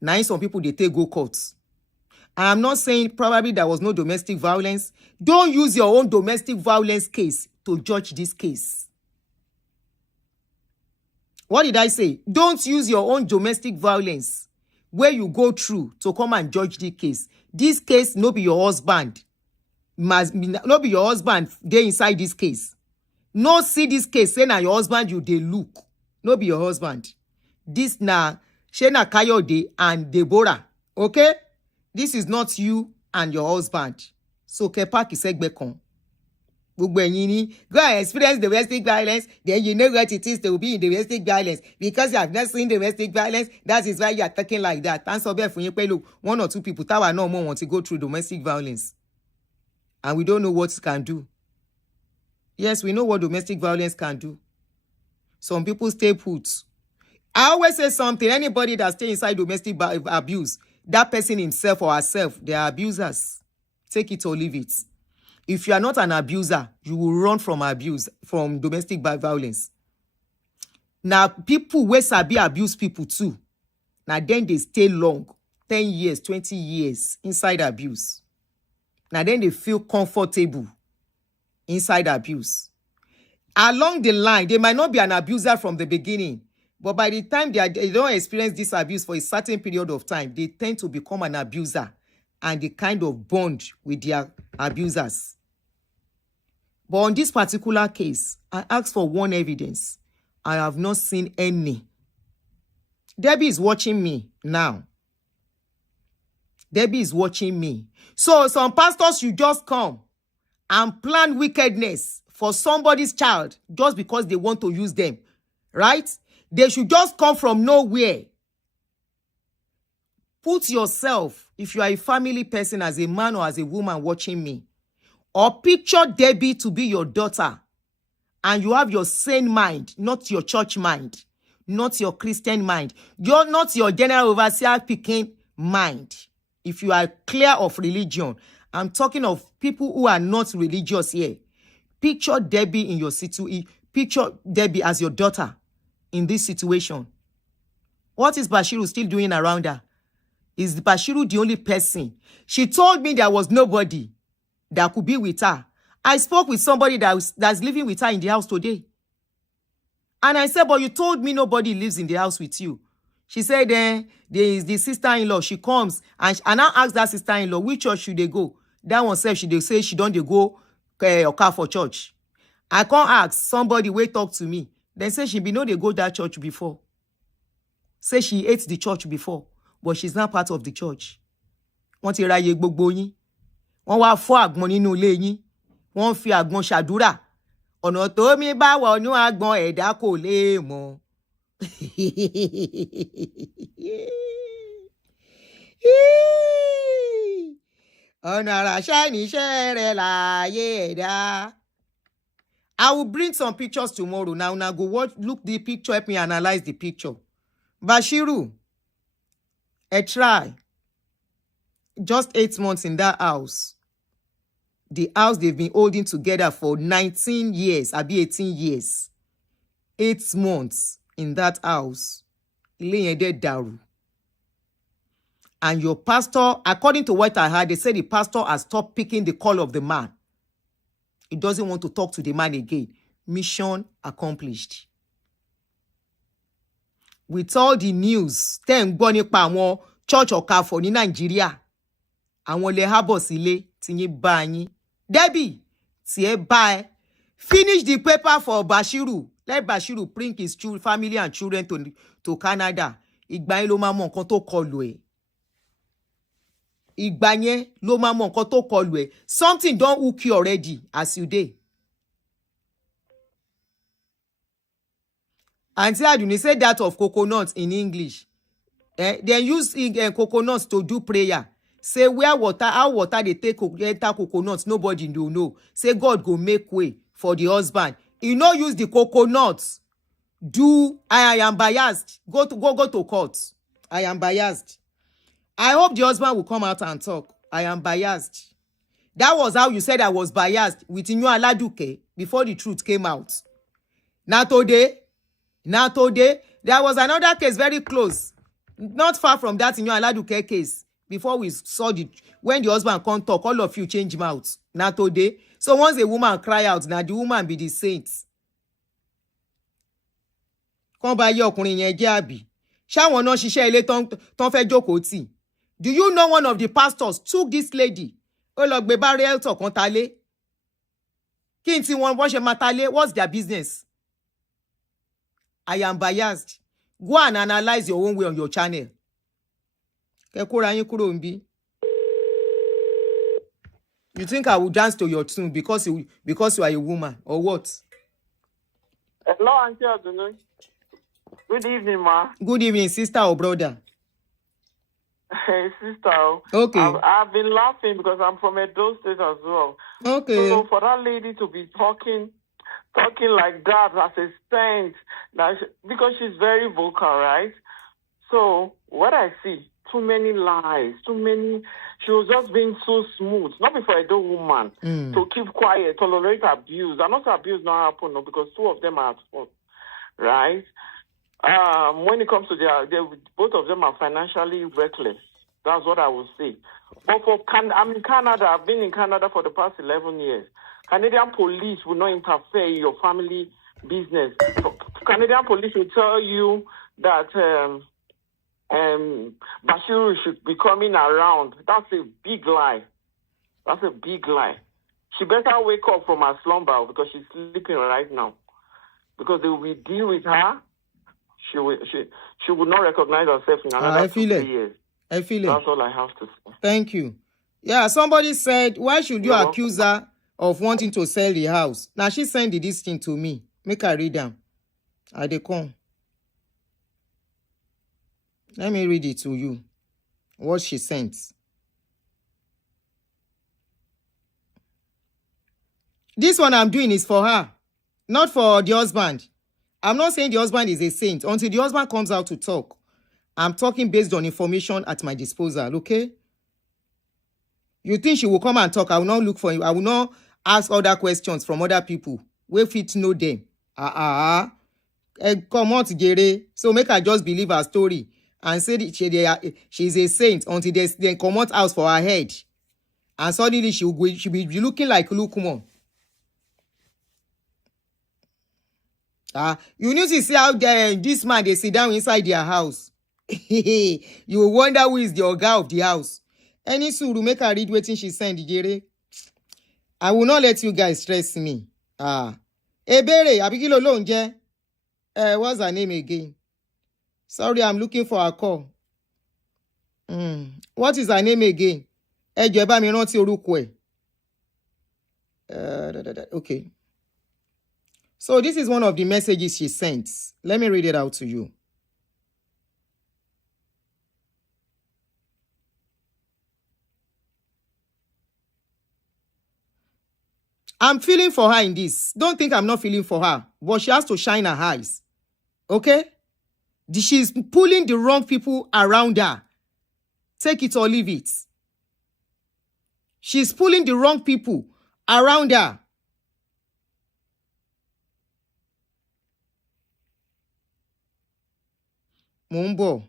now some people, they take go courts. I'm not saying probably there was no domestic violence. Don't use your own domestic violence case to judge this case. What did I say? Don't use your own domestic violence where you go through to come and judge the case. This case no be your husband. No be your husband dey inside this case. No see this case say na your husband you dey look. No be your husband. This na Shena Kayode and Deborah. Okay? This is not you and your husband. So kepa ki segbe kan. Go and experience domestic violence, then you know what it is to be in domestic violence. Because you have not seen domestic violence, that is why you are talking like that. Thanks for look, 1 or 2 people that no more want to go through domestic violence. And we don't know what it can do. Yes, we know what domestic violence can do. Some people stay put. I always say something, anybody that stay inside domestic abuse, that person himself or herself, they are abusers. Take it or leave it. If you are not an abuser, you will run from abuse, from domestic violence. Now, people who sabi abuse people too. Now, then they stay long, 10 years, 20 years inside abuse. Now, then they feel comfortable inside abuse. Along the line, they might not be an abuser from the beginning, but by the time they don't experience this abuse for a certain period of time, they tend to become an abuser. And they kind of bond with their abusers. But on this particular case, I asked for one evidence. I have not seen any. Debbie is watching me now. Debbie is watching me. So some pastors should just come and plan wickedness for somebody's child just because they want to use them. Right? They should just come from nowhere. Put yourself, if you are a family person, as a man or as a woman watching me, or picture Debbie to be your daughter, and you have your sane mind, not your church mind, not your Christian mind, you're not your general overseer picking mind. If you are clear of religion, I'm talking of people who are not religious here. Picture Debbie in your situation. Picture Debbie as your daughter in this situation. What is Bashiru still doing around her? Is Bashiru the only person? She told me there was nobody that could be with her. I spoke with somebody that's living with her in the house today. And I said, but you told me nobody lives in the house with you. She said, there is the sister-in-law. She comes, and I asked that sister-in-law, which church should they go? That one said she say she don't go Okafor'S church. I can't ask somebody, wait, talk to me. They say she be know they go that church before. Say she ate the church before. But she's not part of the church. Wọ́n ti ráyè gbogbo yín. Wọ́n wá fọ́ àgbọn nínú ilé yín. Wọ́n fi àgbọn ṣàdúrà. Ọ̀nà tó mi bá wọnú àgbọn ẹ̀dá kò lè mọ̀. Ọ̀nà àràṣà níṣẹ́ rẹ̀ láyé ẹ̀dá. I will bring some pictures tomorrow. Now go look the picture, help me analyze the picture. Bashiru. A try. Just 8 months in that house. The house they've been holding together for 19 years, I'll be 18 years. 8 months in that house. And your pastor, according to what I heard, they said the pastor has stopped picking the call of the man. He doesn't want to talk to the man again. Mission accomplished. With all the news, tẹ́ ń gbọ́ nípa àwọn church Okafor ní Nigeria. àwọn lè hábọ̀ sílé tí yín bá yín. Debbie, tí ẹ bá ẹ. Finish the paper for Bashiru. Let Bashiru bring his family and children to Canada. Ìgbà yẹn ló máa mọ nǹkan tó kọlù ẹ̀. Ìgbà yẹn ló máa mọ nǹkan tó kọlù ẹ̀. Something don hook you already as you dey. Aunty Aduni say that of coconut in English. They use coconuts to do prayer. Say how water they take enter coconuts, nobody do know. Say God go make way for the husband. You no use the coconuts. Do I am biased. Go to court. I am biased. I hope the husband will come out and talk. I am biased. That was how you said I was biased with Inyo Aladuke before the truth came out. Now today, there was another case very close. Not far from that Inyo Aladuke case. Before we saw when the husband come talk, all of you change mouth. Now today. So once a woman cry out, now the woman be the saint. Come by your ọkùnrin yẹn jẹ́ àbí. Ṣáwọn náà ṣiṣẹ́ ilé tán fẹ́ jókòó tì. Do you know one of the pastors took this lady? Ó lọ gbé bá realtor kan talé. Kí n tí wọ́n ṣe máa talé? What's their business? I am biased. Go and analyze your own way on your channel. You think I will dance to your tune because you are a woman or what? Hello, Aunty Aduni. Good evening, ma. Good evening, sister or brother. Hey, sister. Okay. I've been laughing because I'm from Edo State as well. Okay. So for that lady to be talking like that as a saint, because she's very vocal, right? So what I see, too many lies, she was just being so smooth, not before a dope woman, to keep quiet, tolerate abuse. And also abuse not happen, no, because two of them are at fault, right? When it comes to both of them are financially reckless. That's what I would say. But I'm in Canada. I've been in Canada for the past 11 years. Canadian police will not interfere in your family business. Canadian police will tell you that Bashiru should be coming around. That's a big lie. That's a big lie. She better wake up from her slumber because she's sleeping right now. Because they will deal with her. She will not recognize herself in another 2 years. I feel it. That's all I have to say. Thank you. Yeah, somebody said, why should you accuse her of wanting to sell the house? Now she sent this thing to me. Make her read them. I dey come. Let me read it to you. What she sent. This one I'm doing is for her, not for the husband. I'm not saying the husband is a saint until the husband comes out to talk. I'm talking based on information at my disposal, okay? You think she will come and talk? I will not look for you. I will not ask other questions from other people. We fit know them. Come on together. So make her just believe her story and say that she's a saint until they come out house for her head. And suddenly she'll be looking like Lukumo. You need to see how this man, they sit down inside their house. You will wonder who is the oga of the house. Any suru make her read wetin she send, Jere. I will not let you guys stress me. Ebere, abikilo lonje. What's her name again? Sorry, I'm looking for her call. What is her name again? Ẹ bá mi rántí orúkọ ẹ̀. Okay. So this is one of the messages she sent. Let me read it out to you. I'm feeling for her in this. Don't think I'm not feeling for her. But she has to shine her eyes. Okay? She's pulling the wrong people around her. Take it or leave it. She's pulling the wrong people around her. Mumbo.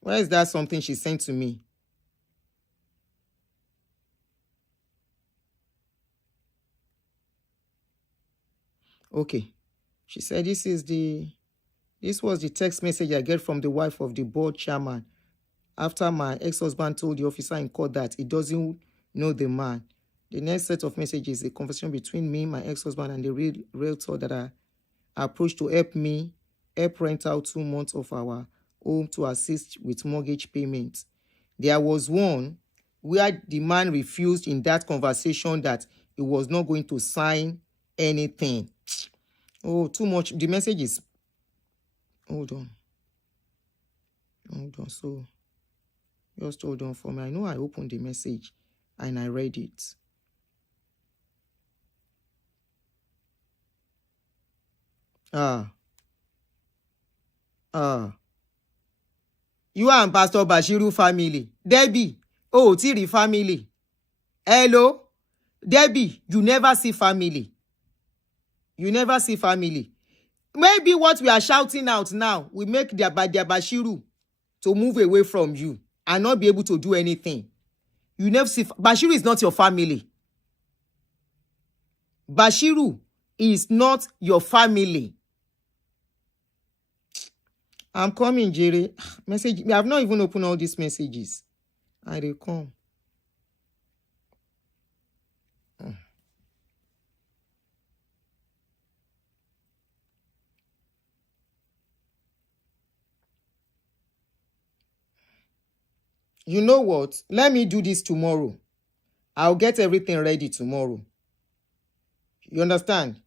Where is that something she sent to me? Okay. She said this was the text message I get from the wife of the board chairman. after my ex-husband told the officer in court that he doesn't know the man. The next set of messages is a conversation between me, my ex-husband, and the realtor that I approached to help rent out 2 months of our home to assist with mortgage payments. There was one where the man refused in that conversation that he was not going to sign anything. Oh, too much. The message is... Hold on. So, just hold on for me. I know I opened the message and I read it. You and Pastor Bashiru family. Debbie, Tiri family. Hello? Debbie, you never see family. You never see family. Maybe what we are shouting out now will make their Bashiru to move away from you and not be able to do anything. You never see... Bashiru is not your family. Bashiru is not your family. I'm coming, Jerry. Message. I have not even opened all these messages. I will come. You know what? Let me do this tomorrow. I'll get everything ready tomorrow. You understand?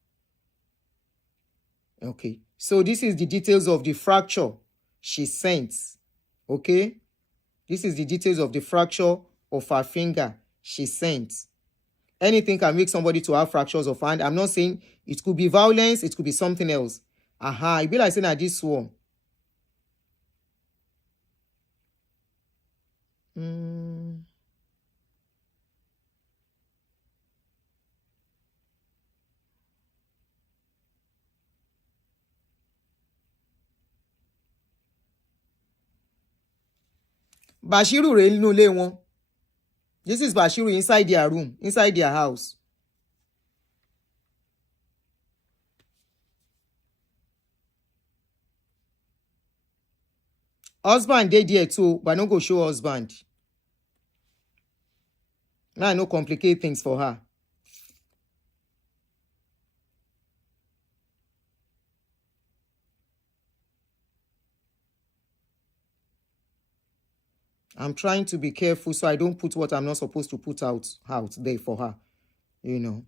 Okay. So this is the details of the fracture she sent. Okay? This is the details of the fracture of her finger she sent. Anything can make somebody to have fractures of hand. I'm not saying it could be violence, it could be something else. It be like saying that this one. Bashiru re nínú ilé wọn. This is Bashiru inside their room, inside their house. Husband dey there too, but no go show husband. Now I no complicate things for her. I'm trying to be careful so I don't put what I'm not supposed to put out there for her, you know.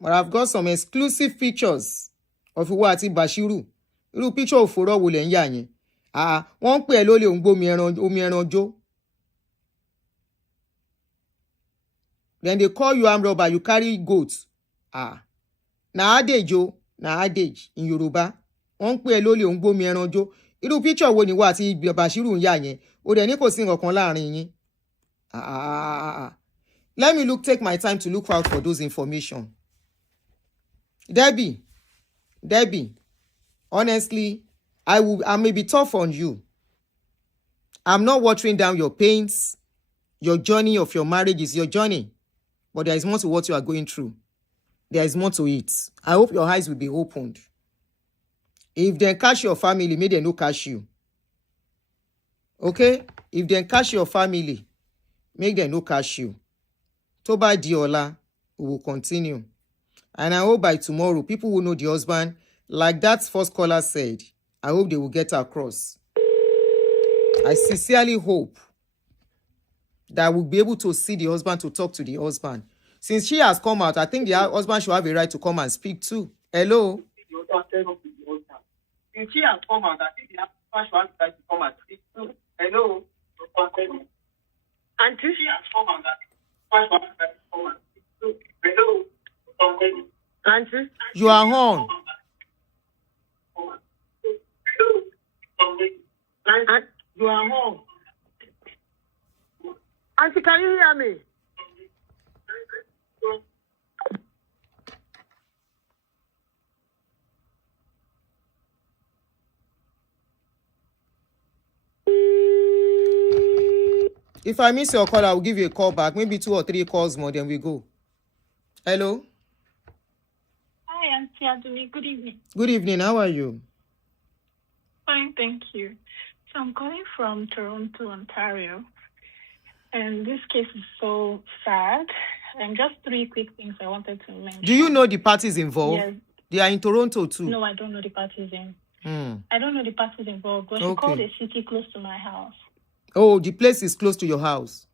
But I've got some exclusive pictures of Iwati Bashiru. Irú picture òfòrò wo lẹ̀ ń yà yẹn. Wọ́n pè ẹ́ lólè òun gbómi ẹran jó. Then they call you armed robber, you carry goat. Na adejo, na adage in Yoruba. Wọ́n pè ẹ́ lólè òun gbómi ẹran jó. Irú picture wo ni wà tí Bashiru ń yà yẹn? Ó dẹ̀ ní kò sí nǹkan láàrin yín. Let me take my time to look out for those information. Debbie, honestly, I may be tough on you. I'm not watering down your pains. Your journey of your marriage is your journey. But there is more to what you are going through. There is more to it. I hope your eyes will be opened. If they catch your family, may they no catch you. Okay? If they catch your family, make them no catch you. Toba Diola, we will continue. And I hope by tomorrow, people will know the husband. Like that first caller said, I hope they will get across. I sincerely hope that we'll be able to see the husband, to talk to the husband. Since she has come out, I think the husband should have a right to come and speak too. Hello? Since she has come out, I think the husband should have a right to come and speak too. Hello? Aunty? She has come out, I think the husband should have a right to come and speak too. Hello? Aunty? You are on. You are home. Auntie, can you hear me? If I miss your call, I will give you a call back. Maybe 2 or 3 calls more, then we go. Hello? Hi, Aunty Aduni. Good evening. Good evening. How are you? Fine, thank you. So I'm calling from Toronto, Ontario. And this case is so sad. And just 3 quick things I wanted to mention. Do you know the parties involved? Yes. They are in Toronto too. No, I don't know the parties I don't know the parties involved, but she called a city close to my house. Oh, the place is close to your house.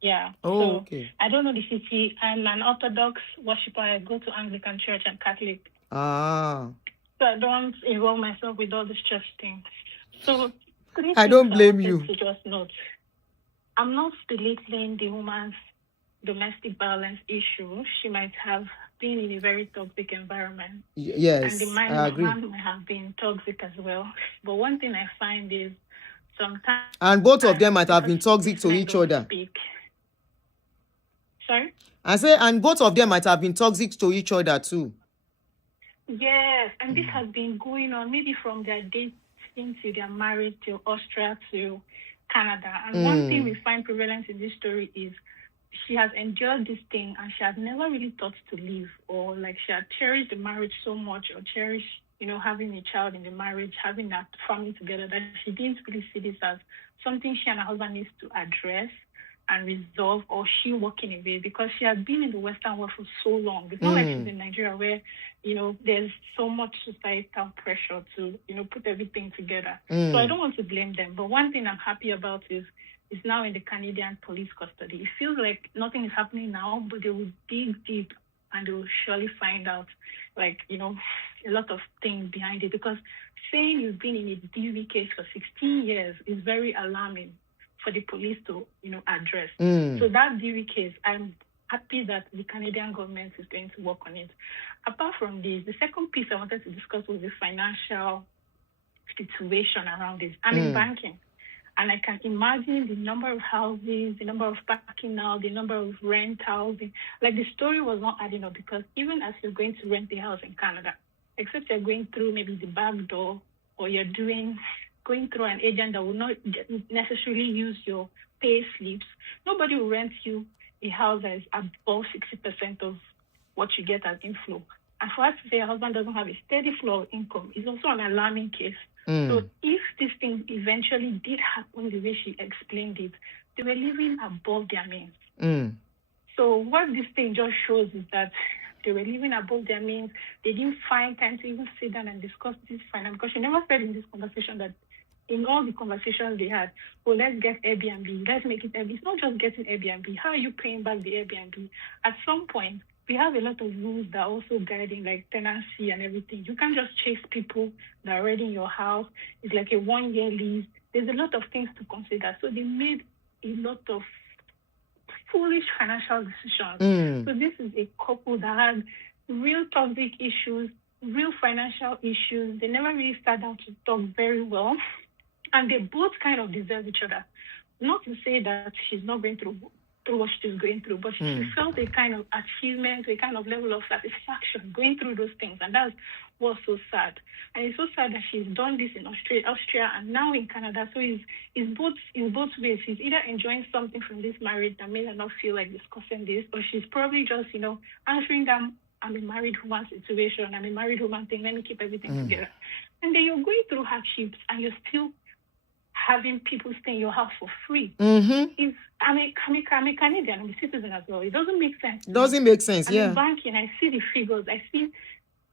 Yeah. Oh, so okay. I don't know the city. I'm an Orthodox worshiper. I go to Anglican Church and Catholic. Ah. So I don't involve myself with all this church thing. So 3 I don't things blame wanted you. to just note. I'm not belittling the woman's domestic violence issue. She might have been in a very toxic environment. Yes, And the man I agree. might have been toxic as well. But one thing I find is sometimes... And both of them might have been toxic to men each don't other. speak. Sorry? I say, and both of them might have been toxic to each other too. Yes, and this has been going on maybe from their dating to their marriage to Austria to Canada. And one thing we find prevalent in this story is she has endured this thing and she had never really thought to leave, or like she had cherished the marriage so much, or cherished, having a child in the marriage, having that family together, that she didn't really see this as something she and her husband needs to address and resolve, or she walking away, because she has been in the Western world for so long. It's not like she's in Nigeria where, there's so much societal pressure to, put everything together. So I don't want to blame them. But one thing I'm happy about is it's now in the Canadian police custody. It feels like nothing is happening now, but they will dig deep and they will surely find out, a lot of things behind it. Because saying you've been in a DV case for 16 years is very alarming for the police to, address. So that DV case, I'm happy that the Canadian government is going to work on it. Apart from this, the second piece I wanted to discuss was the financial situation around this. I'm in banking, and I can imagine the number of houses, the number of parking now, the number of rentals. Like, the story was not adding up, because even as you're going to rent the house in Canada, except you're going through maybe the back door, or you're going through an agent that will not necessarily use your pay slips, nobody will rent you a house that is above 60% of what you get as inflow. And for us to say your husband doesn't have a steady flow of income is also an alarming case. So if this thing eventually did happen the way she explained it, they were living above their means. So what this thing just shows is that they were living above their means. They didn't find time to even sit down and discuss this finance, because she never said in this conversation that in all the conversations they had, well, let's get Airbnb, let's make it Airbnb. It's not just getting Airbnb. How are you paying back the Airbnb? At some point, we have a lot of rules that are also guiding, like tenancy and everything. You can't just chase people that are already in your house. It's like a 1-year lease. There's a lot of things to consider. So they made a lot of foolish financial decisions. So this is a couple that had real toxic issues, real financial issues. They never really sat down to talk very well. And they both kind of deserve each other. Not to say that she's not going through what she's going through, but she felt a kind of achievement, a kind of level of satisfaction going through those things. And that's what's so sad. And it's so sad that she's done this in Austria and now in Canada. So it's both ways. She's either enjoying something from this marriage that made her not feel like discussing this, or she's probably just, answering them, I'm a married woman situation, I'm a married woman thing, let me keep everything together. And then you're going through hardships and you're still having people stay in your house for free. I'm a Canadian, I'm a citizen as well. It doesn't make sense. Doesn't make sense, I'm yeah. in banking, I see the figures, I see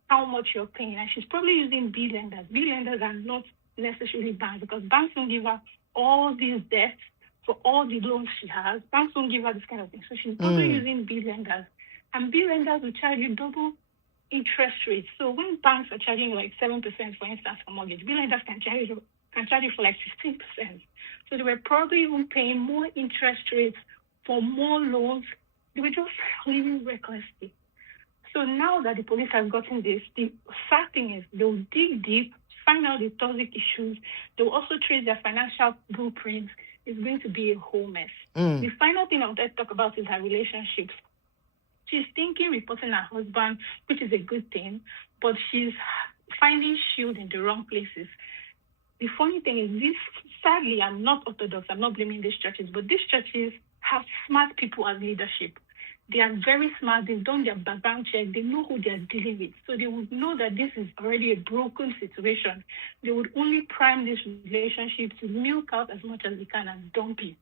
how much you're paying, and she's probably using B lenders. B lenders are not necessarily banks, because banks don't give her all these debts for all the loans she has. Banks don't give her this kind of thing. So she's probably using B lenders. And B lenders will charge you double interest rates. So when banks are charging you like 7%, for instance, for mortgage, B lenders can charge you for like 15%. So they were probably even paying more interest rates for more loans. They were just living recklessly. So now that the police have gotten this, the sad thing is they'll dig deep, find out the toxic issues. They'll also trace their financial blueprints. It's going to be a whole mess. The final thing I want to talk about is her relationships. She's thinking reporting her husband, which is a good thing, but she's finding shield in the wrong places. The funny thing is this, sadly, I'm not Orthodox, I'm not blaming these churches, but these churches have smart people as leadership. They are very smart. They've done their background check. They know who they are dealing with. So they would know that this is already a broken situation. They would only prime this relationship to milk out as much as they can and dump it.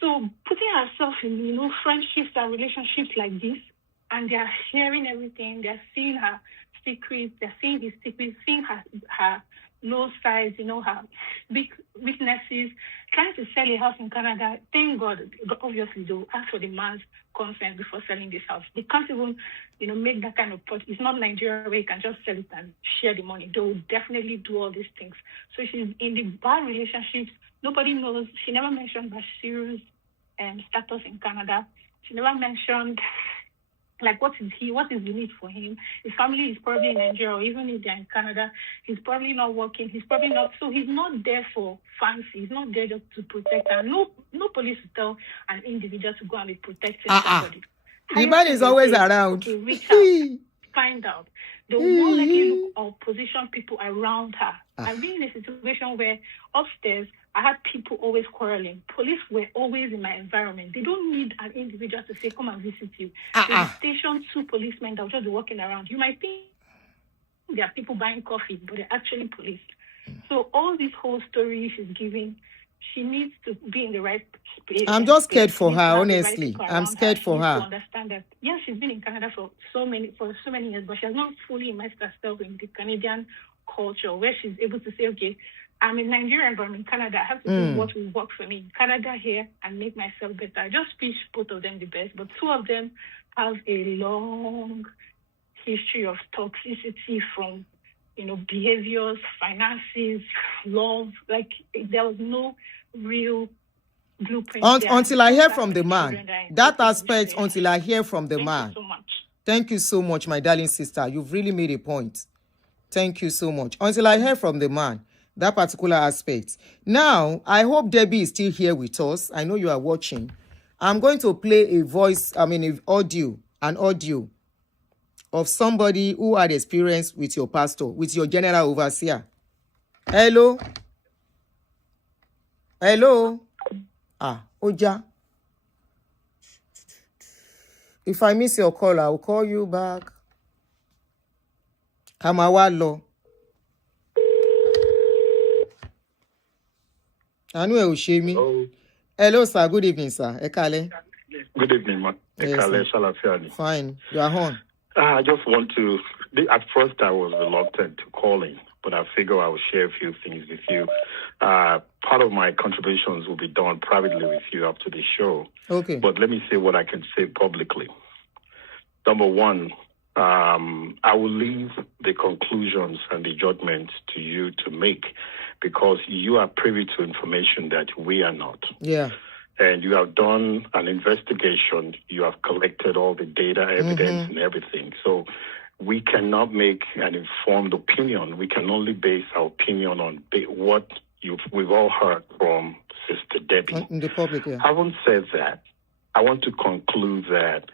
So putting ourselves in, friendships and relationships like this, and they are hearing everything. They're seeing her secrets. They're seeing his secrets, seeing her low sides, her weaknesses, trying to sell a house in Canada. Thank God, obviously, they'll ask for the man's consent before selling this house. They can't even, make that kind of purchase. It's not Nigeria where you can just sell it and share the money. They will definitely do all these things. So she's in the bad relationships. Nobody knows. She never mentioned Bashiru's status in Canada. She never mentioned what is the need for him? His family is probably in Nigeria, or even if they're in Canada, he's probably not working. He's probably not, so he's not there for fancy. He's not there just to protect her. No police will tell an individual to go and be protecting somebody. The man is always around. Okay, reach out, find out. They will more likely look or position people around her. I've been in a situation where upstairs I had people always quarreling. Police were always in my environment. They don't need an individual to say, come and visit you. They station 2 policemen that will just be walking around. You might think there are people buying coffee, but they're actually police. So all this whole story she's giving, she needs to be in the right space. I'm just scared for her, honestly. I'm scared for her. To understand that, yes, she's been in Canada for so many years, but she has not fully immersed herself in the Canadian culture, where she's able to say, okay, I'm in Nigeria, but I'm in Canada. I have to do what will work for me in Canada here and make myself better. I just wish both of them the best, but 2 of them have a long history of toxicity from, behaviors, finances, love. Like, there was no real blueprint. Until I hear from the man. That aspect, until I hear from the man. Thank you so much. Thank you so much, my darling sister. You've really made a point. Thank you so much. Until I hear from the man, that particular aspect. Now, I hope Debbie is still here with us. I know you are watching. I'm going to play an audio of somebody who had experience with your pastor, with your general overseer. Hello? Oja. If I miss your call, I will call you back. Kamawalo. Anu Ushemi. Hello, sir. Good evening, sir. Ekale. Good evening, ma. Ekale Shalafiani. Fine. You are on. I just want to. At first, I was reluctant to calling, but I figure I will share a few things with you. Part of my contributions will be done privately with you after the show. Okay. But let me say what I can say publicly. Number one, I will leave the conclusions and the judgments to you to make, because you are privy to information that we are not. Yeah. And you have done an investigation. You have collected all the data, evidence, and everything. So we cannot make an informed opinion. We can only base our opinion on what we've all heard from Sister Debbie. In the public, yeah. Having said that, I want to conclude that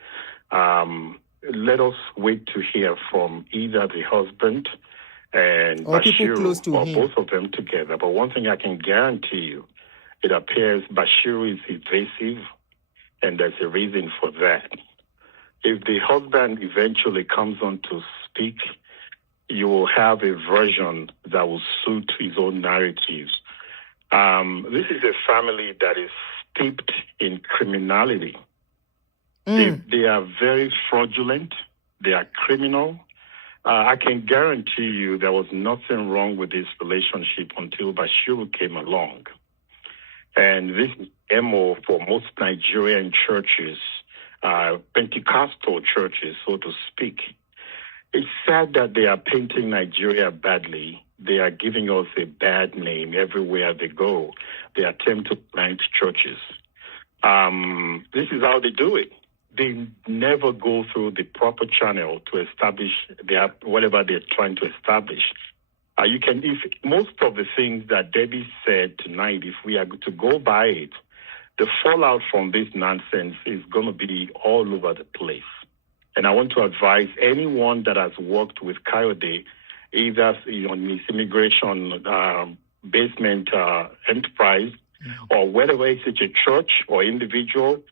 let us wait to hear from either the husband and or people Bashiru, close to or him. both of them together. But one thing I can guarantee you, it appears Bashiru is evasive, and there's a reason for that. If the husband eventually comes on to speak, you will have a version that will suit his own narratives. This is a family that is steeped in criminality. They are very fraudulent. They are criminal. I can guarantee you there was nothing wrong with this relationship until Bashiru came along. And this is MO for most Nigerian churches, Pentecostal churches, so to speak. It's sad that they are painting Nigeria badly. They are giving us a bad name everywhere they go. They attempt to plant churches. This is how they do it. They never go through the proper channel to establish whatever they're trying to establish. If most of the things that Debbie said tonight, if we are to go by it, the fallout from this nonsense is going to be all over the place. And I want to advise anyone that has worked with Coyote, either in his immigration basement enterprise, or whether it's a church or individual,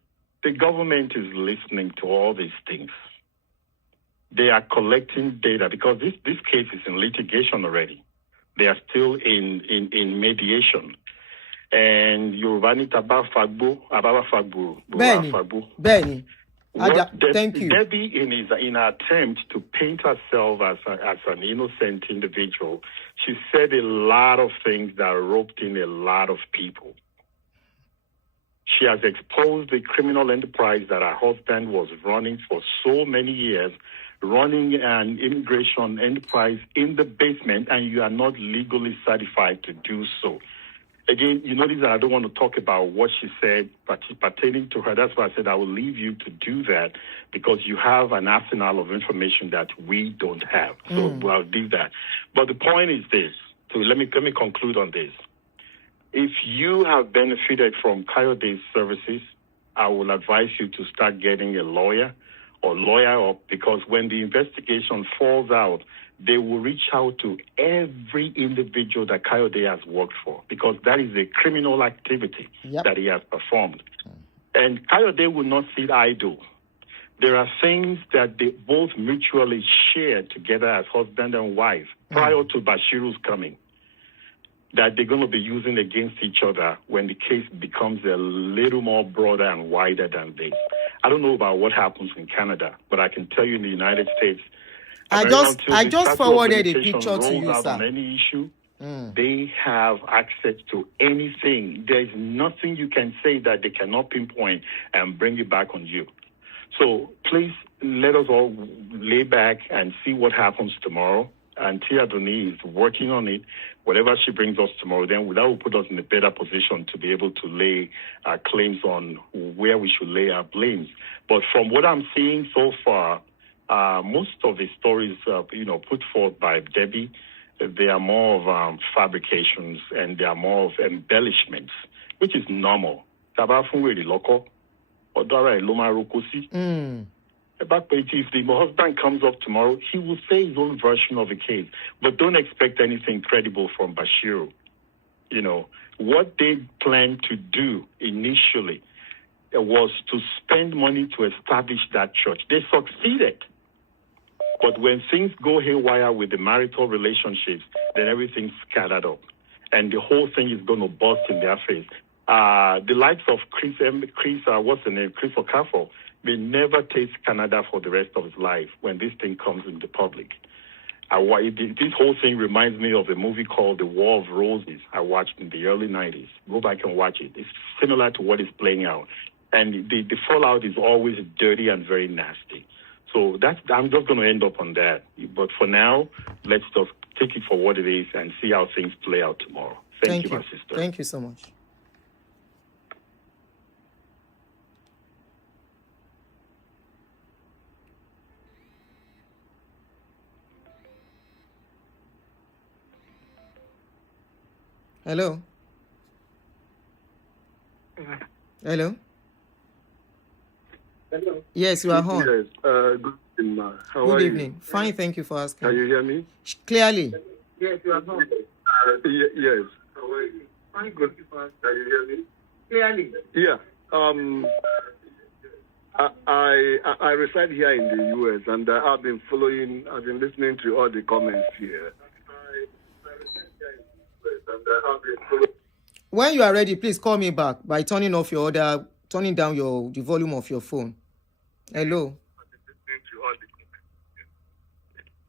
The government is listening to all these things. They are collecting data because this case is in litigation already. They are still in mediation. And Yoruba Abafagbo. Benny. Thank you. Debbie, in her attempt to paint herself as an innocent individual, she said a lot of things that roped in a lot of people. She has exposed the criminal enterprise that her husband was running for so many years, running an immigration enterprise in the basement, and you are not legally certified to do so. Again, you notice that I don't want to talk about what she said pertaining to her. That's why I said I will leave you to do that because you have an arsenal of information that we don't have. So I'll do that. But the point is this. So let me conclude on this. If you have benefited from Coyote's services, I will advise you to start getting a lawyer or lawyer up because when the investigation falls out, they will reach out to every individual that Coyote has worked for because that is a criminal activity that he has performed. And Coyote will not sit idle. There are things that they both mutually share together as husband and wife prior to Bashiru's coming that they're going to be using against each other when the case becomes a little more broader and wider than this. I don't know about what happens in Canada, but I can tell you in the United States, I just forwarded a picture to you, sir. On any issue, they have access to anything. There's nothing you can say that they cannot pinpoint and bring it back on you. So please let us all lay back and see what happens tomorrow. Aunty Aduni is working on it. Whatever she brings us tomorrow, then that will put us in a better position to be able to lay our claims on where we should lay our blames. But from what I'm seeing so far, most of the stories, put forth by Debbie, they are more of fabrications and they are more of embellishments, which is normal. If the husband comes up tomorrow, he will say his own version of the case. But don't expect anything credible from Bashiru. What they planned to do initially was to spend money to establish that church. They succeeded. But when things go haywire with the marital relationships, then everything's scattered up. And the whole thing is going to burst in their face. The likes of Chris Okafor, may never taste Canada for the rest of his life when this thing comes into public. This whole thing reminds me of a movie called The War of Roses I watched in the early 90s. Go back and watch it. It's similar to what is playing out. And the fallout is always dirty and very nasty. So I'm just going to end up on that. But for now, let's just take it for what it is and see how things play out tomorrow. Thank you, my sister. Thank you so much. Hello. Hello. Hello. Yes, you are on. Yes. Good evening. How Good are evening. You? Fine, thank you for asking. Can you hear me? Clearly. Yes, you are on. Yes. How are you? Fine, good. thank you for asking. Can you hear me? Clearly. Yeah. I reside here in the U.S. and I've been listening to all the comments here. When you are ready, please call me back by turning down the volume of your phone. Hello.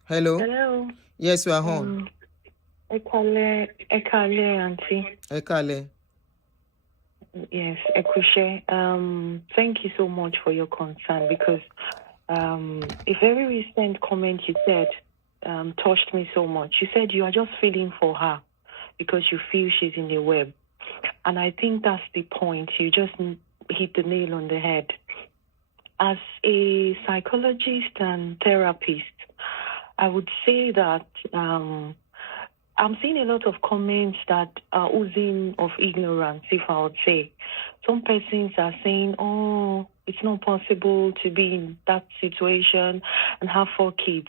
Hello. Hello. Yes, you are on. Ekale, Aunty. Ekale. Yes, Ekushe. Thank you so much for your concern because a very recent comment you said touched me so much. You said you are just feeling for her because you feel she's in the web. And I think that's the point. You just hit the nail on the head. As a psychologist and therapist, I would say that I'm seeing a lot of comments that are oozing of ignorance, if I would say. Some persons are saying, oh, it's not possible to be in that situation and have 4 kids.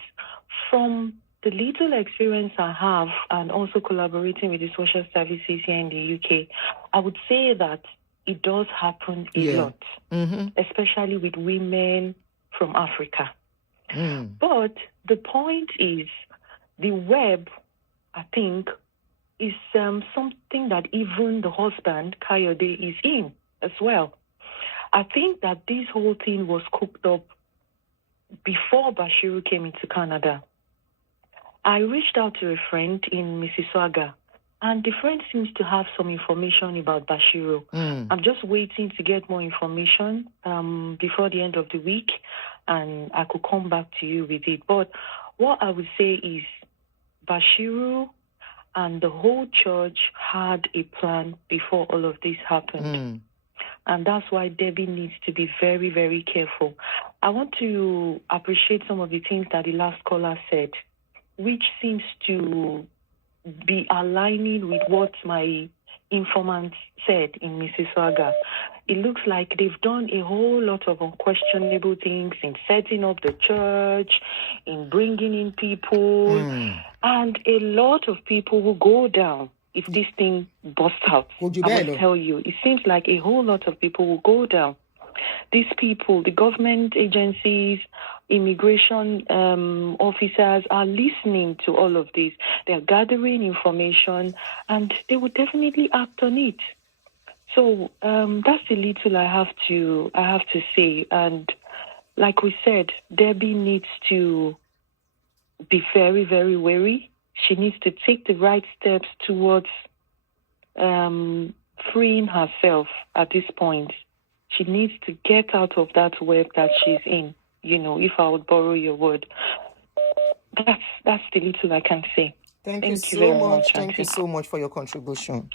From the little experience I have and also collaborating with the social services here in the UK, I would say that it does happen a Yeah. lot, especially with women from Africa. But the point is, the web, I think, is something that even the husband, Kayode, is in as well. I think that this whole thing was cooked up before Bashiru came into Canada. I reached out to a friend in Mississauga, and the friend seems to have some information about Bashiru. I'm just waiting to get more information before the end of the week, and I could come back to you with it. But what I would say is Bashiru and the whole church had a plan before all of this happened. And that's why Debbie needs to be very, very careful. I want to appreciate some of the things that the last caller said, which seems to be aligning with what my informant said in Mississauga. It looks like they've done a whole lot of unquestionable things in setting up the church, in bringing in people, and a lot of people will go down if this thing busts out. I must tell you, it seems like a whole lot of people will go down. These people, the government agencies, immigration officers are listening to all of this. They're gathering information, and they will definitely act on it. So that's the little I have to say. And like we said, Debbie needs to be very, very wary. She needs to take the right steps towards freeing herself at this point. She needs to get out of that web that she's in, if I would borrow your word. That's the little I can say. Thank you so much. Thank you so much for your contribution.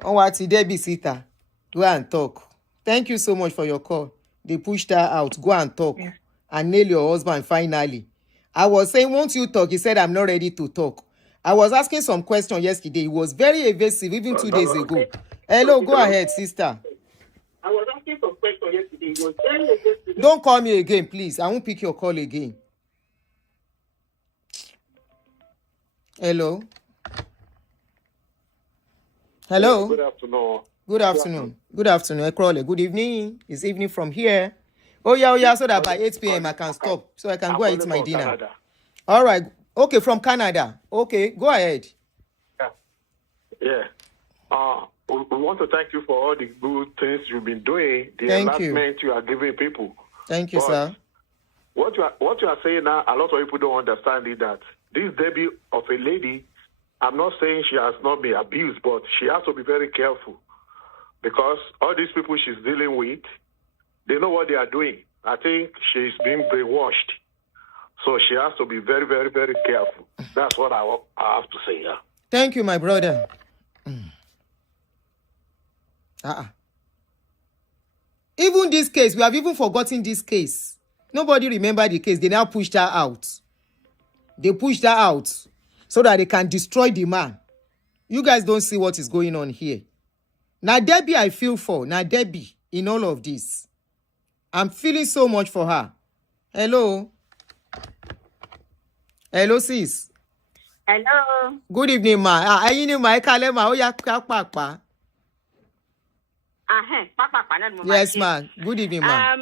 Onwati Debbie Sita, go and talk. Thank you so much for your call. They pushed her out. Go and talk. Yeah. And nail your husband finally. I was saying, won't you talk? He said, I'm not ready to talk. I was asking some question yesterday. He was very evasive, even 2 days ago. Hello, go ahead, sister. I was asking some question yesterday. He was very evasive. Don't call me again, please. I won't pick your call again. Hello. Hello. Good afternoon. Good afternoon. Good afternoon. Ekrole. Good evening. It's evening from here. Oh, yeah, so that by 8 p.m. I can stop. So I can go and eat my dinner. Canada. All right. Okay, from Canada. Okay, go ahead. Yeah. We want to thank you for all the good things you've been doing, the enlightenment you are giving people. Thank you, sir. What you are saying now, a lot of people don't understand it, that this debut of a lady, I'm not saying she has not been abused, but she has to be very careful, because all these people she's dealing with, they know what they are doing. I think she's being brainwashed. So she has to be very, very, very careful. That's what I have to say. Yeah. Thank you, my brother. Even this case, we have even forgotten this case. Nobody remember the case. They now pushed her out. They pushed her out so that they can destroy the man. You guys don't see what is going on here. Now, Debbie, I feel for. Now, Debbie, in all of this. I'm feeling so much for her. Hello. Hello, sis. Hello. Good evening, ma. Yes, ma. Good evening, ma.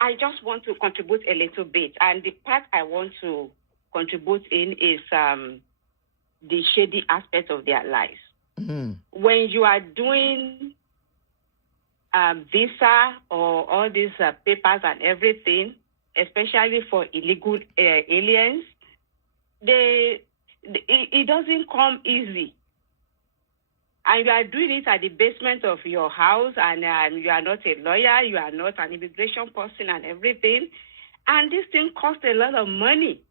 I just want to contribute a little bit, and the part I want to contribute in is the shady aspect of their lives. When you are doing visa or all these papers and everything, especially for illegal aliens, it doesn't come easy. And you are doing it at the basement of your house, and you are not a lawyer, you are not an immigration person and everything. And this thing costs a lot of money.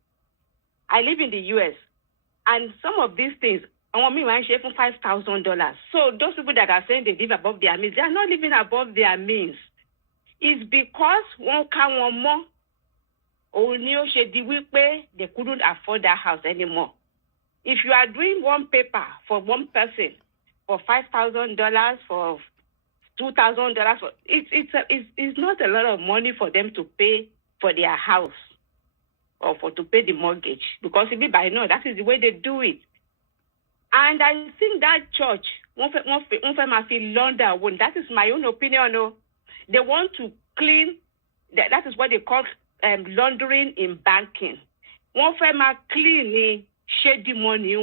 I live in the U.S., and some of these things, I want me to share for $5,000. So those people that are saying they live above their means, they are not living above their means. It's because one can one more. They couldn't afford that house anymore. If you are doing one paper for one person for $5,000, for $2,000, it's not a lot of money for them to pay for their house or to pay the mortgage, because if by now that is the way they do it. And I think that church, that is my own opinion. No? They want to clean, that is what they call laundering in banking. One for my clean shady money,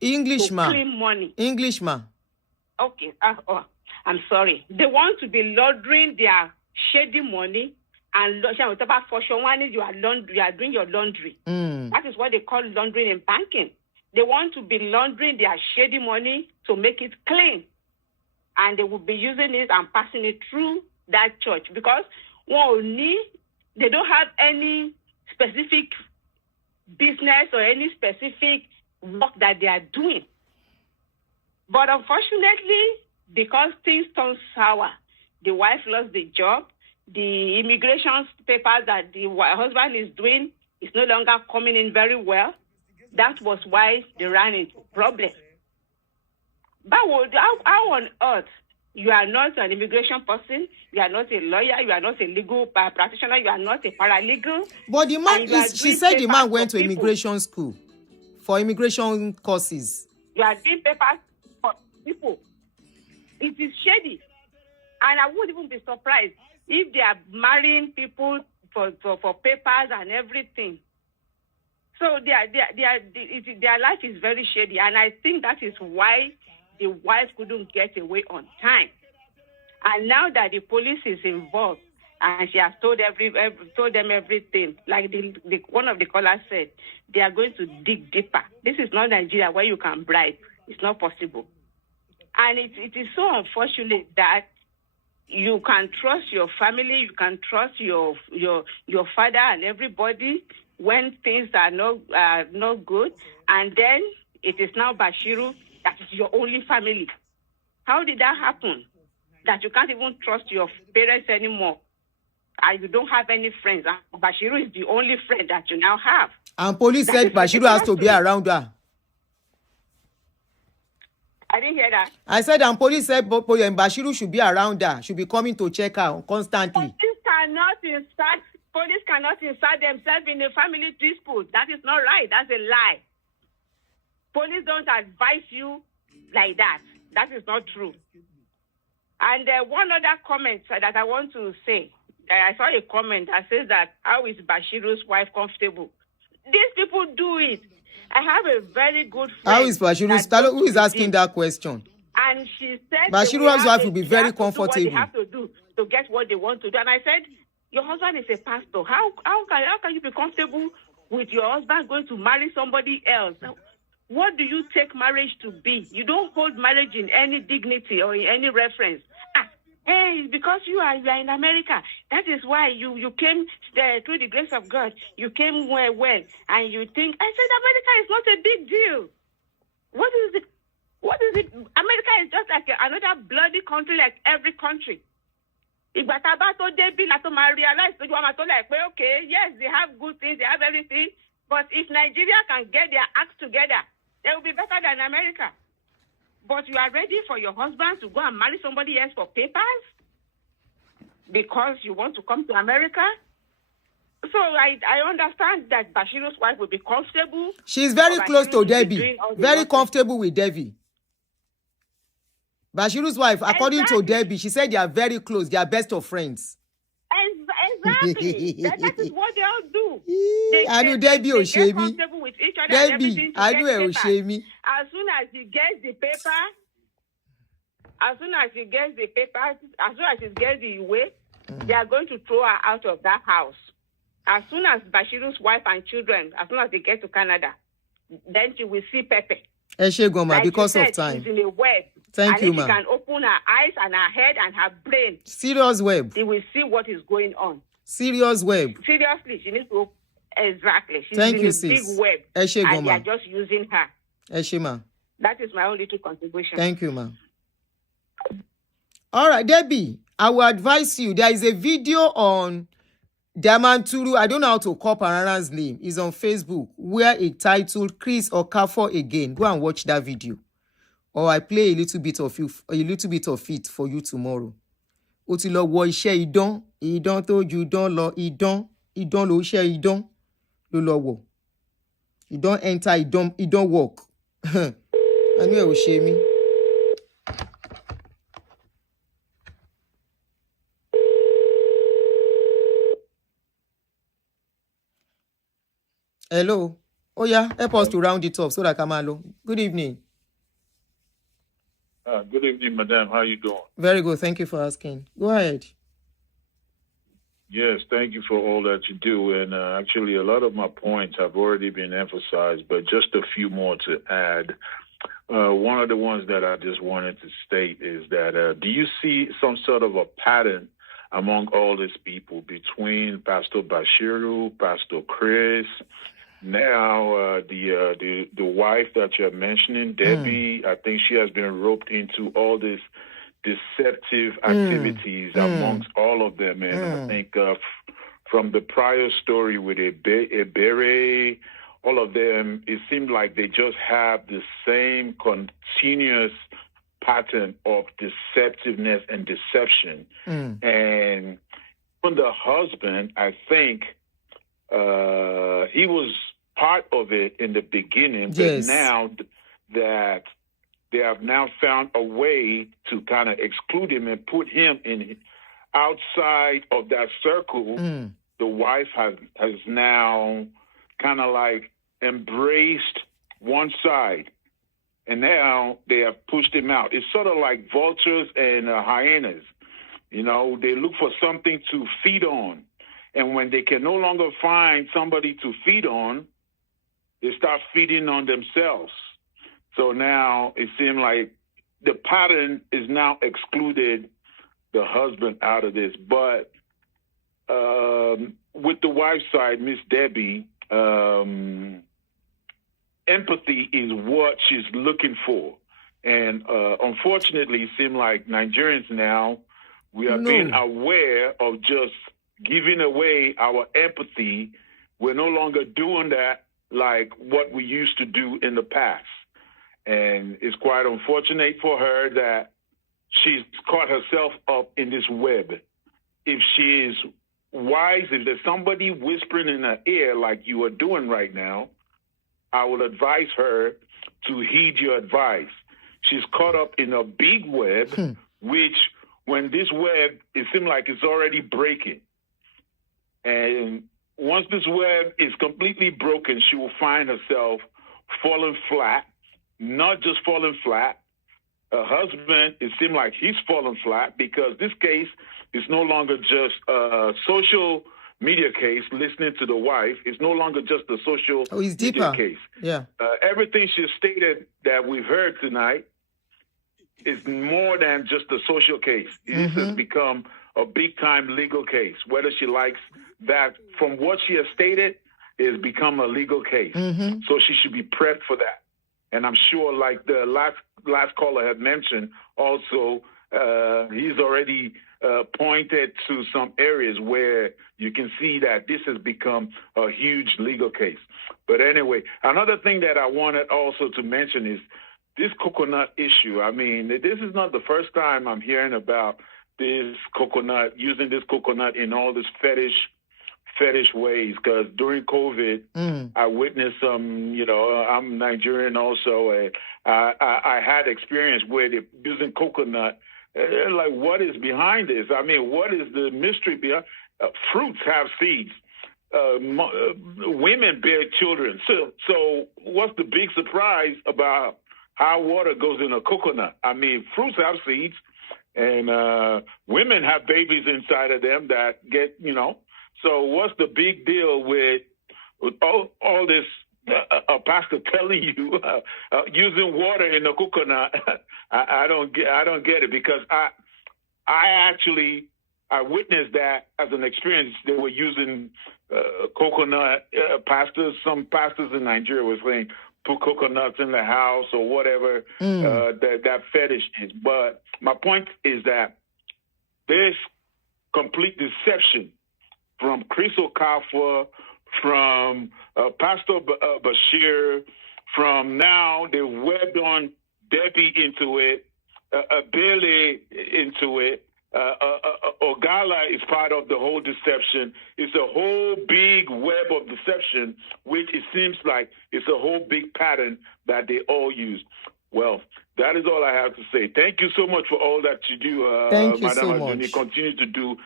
clean money. Englishman. Okay, I'm sorry. They want to be laundering their shady money, and you are doing your laundry. That is what they call laundering in banking. They want to be laundering their shady money to make it clean, and they will be using it and passing it through that church because they don't have any specific business or any specific work that they are doing. But unfortunately, because things turn sour, the wife lost the job, the immigration papers that the husband is doing is no longer coming in very well. That was why they ran into problem. But how on earth you are not an immigration person, you are not a lawyer, you are not a legal practitioner, you are not a paralegal. But the man she said the man went to immigration school for immigration courses. You are doing papers for people. It is shady. And I wouldn't even be surprised if they are marrying people for papers and everything. So their life is very shady, and I think that is why the wife couldn't get away on time. And now that the police is involved, and she has told them everything, like one of the callers said, they are going to dig deeper. This is not Nigeria where you can bribe. It's not possible. And it is so unfortunate that you can trust your family, you can trust your father and everybody when things are not good, and then it is now Bashiru that is your only family. How did that happen? That you can't even trust your parents anymore, and you don't have any friends. And Bashiru is the only friend that you now have. And police said Bashiru has to be around her. I didn't hear that. I said, and police said Bashiru should be around her, should be coming to check her constantly. Police cannot insert themselves in a family dispute. That is not right. That's a lie. Police don't advise you like that. That is not true. And one other comment that I want to say. I saw a comment that says that how is Bashiru's wife comfortable? These people do it. I have a very good friend. How is Bashiru's? Who is asking that question? And she said Bashiru's wife will be very comfortable. What they have to do to get what they want to do. And I said, your husband is a pastor. How can you be comfortable with your husband going to marry somebody else? What do you take marriage to be? You don't hold marriage in any dignity or in any reference. Hey, because you are in America. That is why you came through the grace of God. You came well, and you think, I said America is not a big deal. What is it? America is just like another bloody country like every country. If realize, okay, yes, they have good things, they have everything, but if Nigeria can get their acts together, they will be better than America. But you are ready for your husband to go and marry somebody else for papers because you want to come to America? So I understand that Bashiru's wife will be comfortable. She's very close to Debbie. Very comfortable with Debbie. Bashiru's wife, according to Debbie, she said they are very close. They are best of friends. Exactly. that is what they all do. I know Debbie will shame me. With each other Debbie, I know it will shame me. As soon as he gets the paper, as soon as he gets the way, they are going to throw her out of that house. As soon as Bashiru's wife and children, as soon as they get to Canada, then she will see Pepe. Like because of time. She's in a web. Thank you, ma'am. She can open her eyes and her head and her brain. Serious web. She will see what is going on. Serious web. Seriously, she needs to. Exactly. She's Thank in you, a sis. big web. And they are just using her. That is my own little contribution. Thank you, ma'am. All right, Debbie, I will advise you. There is a video on Damanturu. I don't know how to call Parana's name. It's on Facebook where it titled Chris Okafor Again. Go and watch that video. Or I play a little bit of it for you tomorrow. Ó ti lọ wọ iṣẹ́ idán tó ju idán lọ idán ló iṣẹ́ idán ló lọ wọ̀. Idán enter idán work. I knew it was shamey. Hello. Oh yeah, help us to round it up so that Kamalo. Good evening. Good evening, madam. How you doing? Very good. Thank you for asking. Go ahead. Yes, thank you for all that you do. And actually, a lot of my points have already been emphasized, but just a few more to add. One of the ones that I just wanted to state is that do you see some sort of a pattern among all these people between Pastor Bashiru, Pastor Chris, now the wife that you're mentioning, Debbie? I think she has been roped into all this deceptive activities amongst all of them. And I think from the prior story with Ebere, all of them, it seemed like they just have the same continuous pattern of deceptiveness and deception. And when the husband, I think he was part of it in the beginning, but now that they have now found a way to kind of exclude him and put him in outside of that circle, the wife has now kind of like embraced one side, and now they have pushed him out. It's sort of like vultures and hyenas. You know, they look for something to feed on, and when they can no longer find somebody to feed on, they start feeding on themselves. So now it seems like the pattern is now excluded the husband out of this. But with the wife's side, Miss Debbie, empathy is what she's looking for. And unfortunately, it seems like Nigerians now, we are being aware of just giving away our empathy. We're no longer doing that like what we used to do in the past. And it's quite unfortunate for her that she's caught herself up in this web. If she is wise, if there's somebody whispering in her ear like you are doing right now, I will advise her to heed your advice. She's caught up in a big web, which when this web, it seems like it's already breaking. And once this web is completely broken, she will find herself falling flat. Not just falling flat. Her husband, it seems like he's fallen flat because this case is no longer just a social media case, listening to the wife. It's no longer just a social media case. Yeah. Everything she stated that we've heard tonight is more than just a social case. This has become a big-time legal case. Whether she likes that, from what she has stated, it's become a legal case. So she should be prepped for that. And I'm sure, like the last caller had mentioned, also he's already pointed to some areas where you can see that this has become a huge legal case. But anyway, another thing that I wanted also to mention is this coconut issue. I mean, this is not the first time I'm hearing about this coconut, using this coconut in all this fetish ways, because during COVID, I witnessed some, I'm Nigerian also, and I had experience with it using coconut. Like, what is behind this? I mean, what is the mystery behind? Fruits have seeds. Women bear children. So what's the big surprise about how water goes in a coconut? I mean, fruits have seeds, and women have babies inside of them that get, So what's the big deal with all this? A pastor telling you using water in a coconut? I don't get it, because I witnessed that as an experience. They were using coconut pastors. Some pastors in Nigeria were saying put coconuts in the house or whatever that fetish is. But my point is that there's complete deception from Chris Okafor, from Pastor Bashir, from now they've webbed on Debbie into it, Billy into it, Ogala is part of the whole deception. It's a whole big web of deception, which it seems like it's a whole big pattern that they all use. Well, that is all I have to say. Thank you so much for all that you do, Thank you Madam so Aduni. much. Continue to do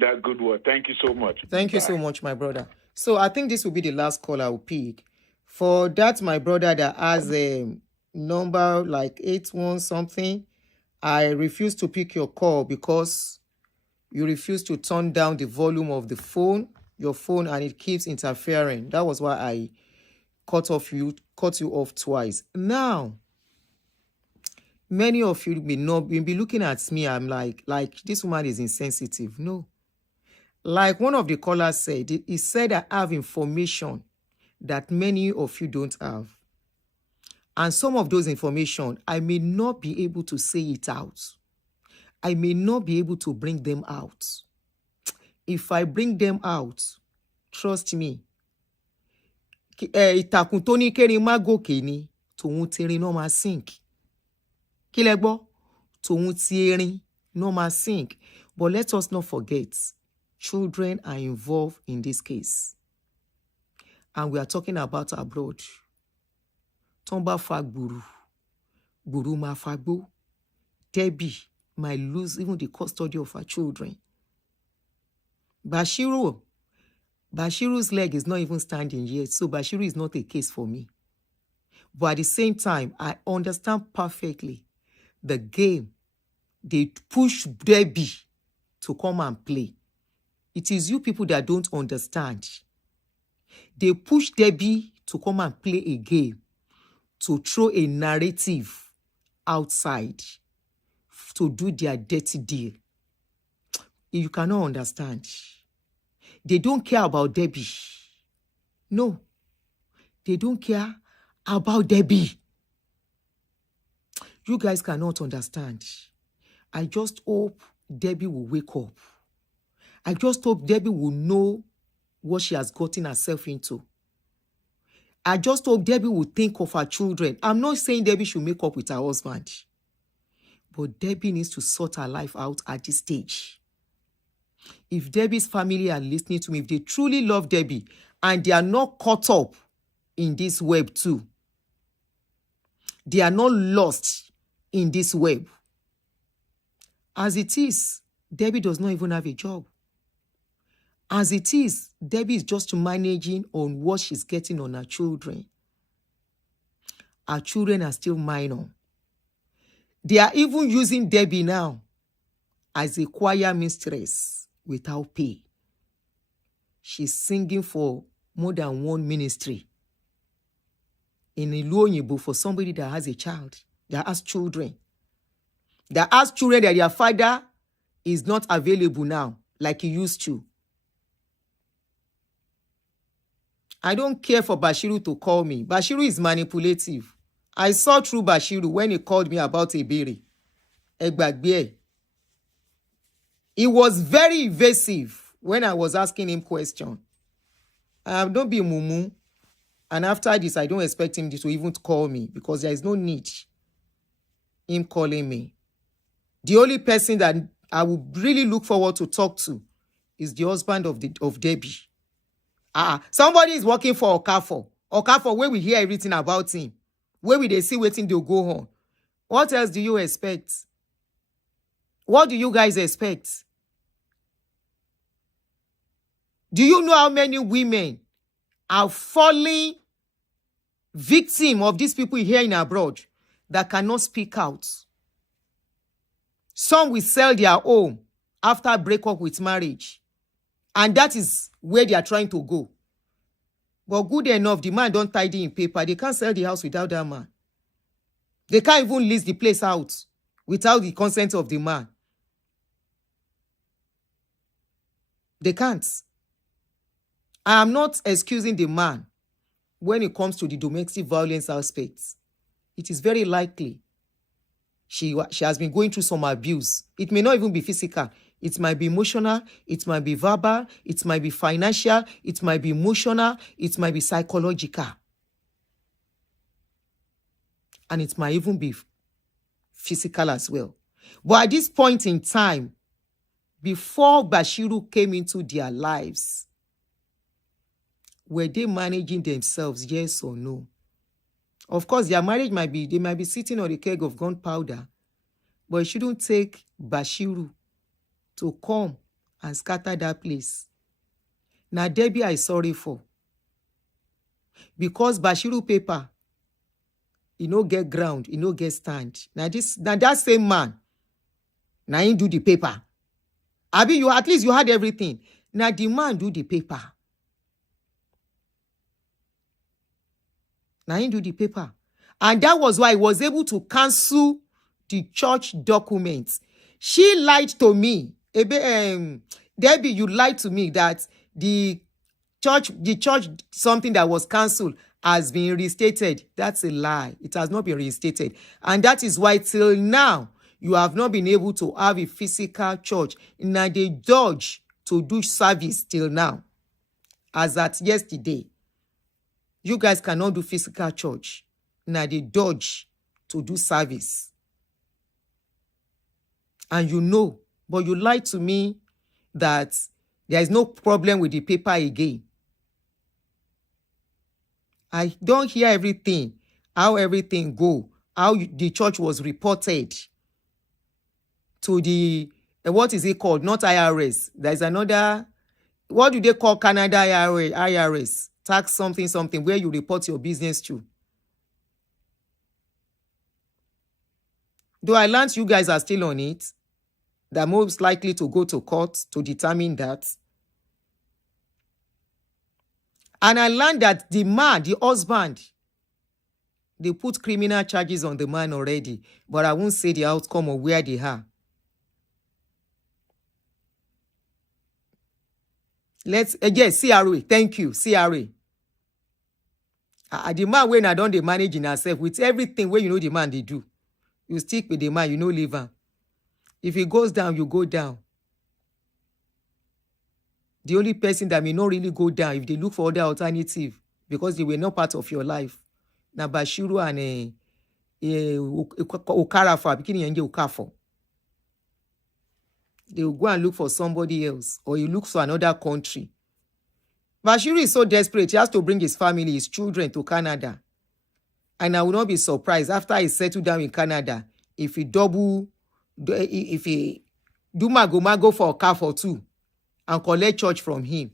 that good work. Thank you so much. Thank you so much, my brother. So I think this will be the last call I will pick. For that, my brother that has a number like 81 something, I refuse to pick your call because you refuse to turn down the volume of the phone, your phone, and it keeps interfering. That was why I cut you off twice. Now, many of you may be looking at me. I'm like this woman is insensitive. No. Like one of the callers said, he said I have information that many of you don't have. And some of those information, I may not be able to say it out. I may not be able to bring them out. If I bring them out, trust me, ìtàkùn tó ní kérin má gòkè ni, tòun tẹ̀rín náà máa sink. Kí lẹ gbọ́? Tòun tẹ̀rín náà máa sink. But let us not forget, children are involved in this case. And we are talking about abroad. Tomba fa gburu. Gburu ma fa gbo. Debbie might lose even the custody of her children. Bashiru's leg is not even standing yet, so Bashiru is not a case for me. But at the same time, I understand perfectly the game. They push Debbie to come and play. It is you people that don't understand. They push Debbie to come and play a game, to throw a narrative outside, to do their dirty deal. You cannot understand. They don't care about Debbie. No. They don't care about Debbie. You guys cannot understand. I just hope Debbie will wake up. I just hope Debbie will know what she has gotten herself into. I just hope Debbie will think of her children. I'm not saying Debbie should make up with her husband. But Debbie needs to sort her life out at this stage. If Debbie's family are listening to me, if they truly love Debbie and they are not caught up in this web too, they are not lost in this web. As it is, Debbie does not even have a job. As it is, Debbie is just managing on what she's getting on her children. Her children are still minor. They are even using Debbie now as a choir mistress without pay. She's singing for more than one ministry in Ilu Oyinbo for somebody that has a child, that has children. That has children that their father is not available now like he used to. I don't care for Bashiru to call me. Bashiru is manipulative. I saw through Bashiru when he called me about Ebere. Egbagbe. He was very evasive when I was asking him questions. Don't be mumu. And after this, I don't expect him to even call me because there is no need him calling me. The only person that I would really look forward to talk to is the husband of Debbie. Somebody is working for Okafor. Okafor, where we hear everything about him. Where we they see waiting to go on. What else do you expect? What do you guys expect? Do you know how many women are falling victim of these people here in abroad that cannot speak out? Some will sell their home after breakup with marriage. And that is where they are trying to go. But good enough, the man don't tidy in paper. They can't sell the house without that man. They can't even lease the place out without the consent of the man. They can't. I am not excusing the man when it comes to the domestic violence aspects. It is very likely she has been going through some abuse. It may not even be physical. It might be emotional. It might be verbal. It might be financial. It might be emotional. It might be psychological. And it might even be physical as well. But at this point in time, before Bashiru came into their lives, were they managing themselves, yes or no? Of course, their marriage they might be sitting on a keg of gunpowder, but it shouldn't take Bashiru to come and scatter that place. Now, Debbie, I sorry for. Because Bashiru paper, he no get ground, he no get stand. Now that same man, now he do the paper. Abi, you at least you had everything. Now the man do the paper. Now he do the paper. And that was why he was able to cancel the church documents. She lied to me. Debbie, you lied to me that the church something that was cancelled has been restated. That's a lie. It has not been restated. And that is why till now, you have not been able to have a physical church. Now they dodge to do service till now. As at yesterday, you guys cannot do physical church. Now they dodge to do service. And you know, but you lied to me that there is no problem with the paper again. I don't hear everything, how everything go, how the church was reported to the, what is it called? Not IRS. There's another, what do they call Canada IRS? Tax something, where you report your business to. Though I learned you guys are still on it, they're most likely to go to court to determine that. And I learned that the man, the husband, they put criminal charges on the man already, but I won't say the outcome of where they are. Let's, again, CRA, thank you, CRA. The man, when I don't they manage in herself, with everything where you know the man they do. You stick with the man, you know leave him. If he goes down, you go down. The only person that may not really go down if they look for other alternative because they were not part of your life. Now Bashiru and Okafor. They will go and look for somebody else or you look for another country. Bashiru is so desperate, he has to bring his family, his children to Canada. And I will not be surprised after he settled down in Canada if he do mago for Okafor too and collect church from him.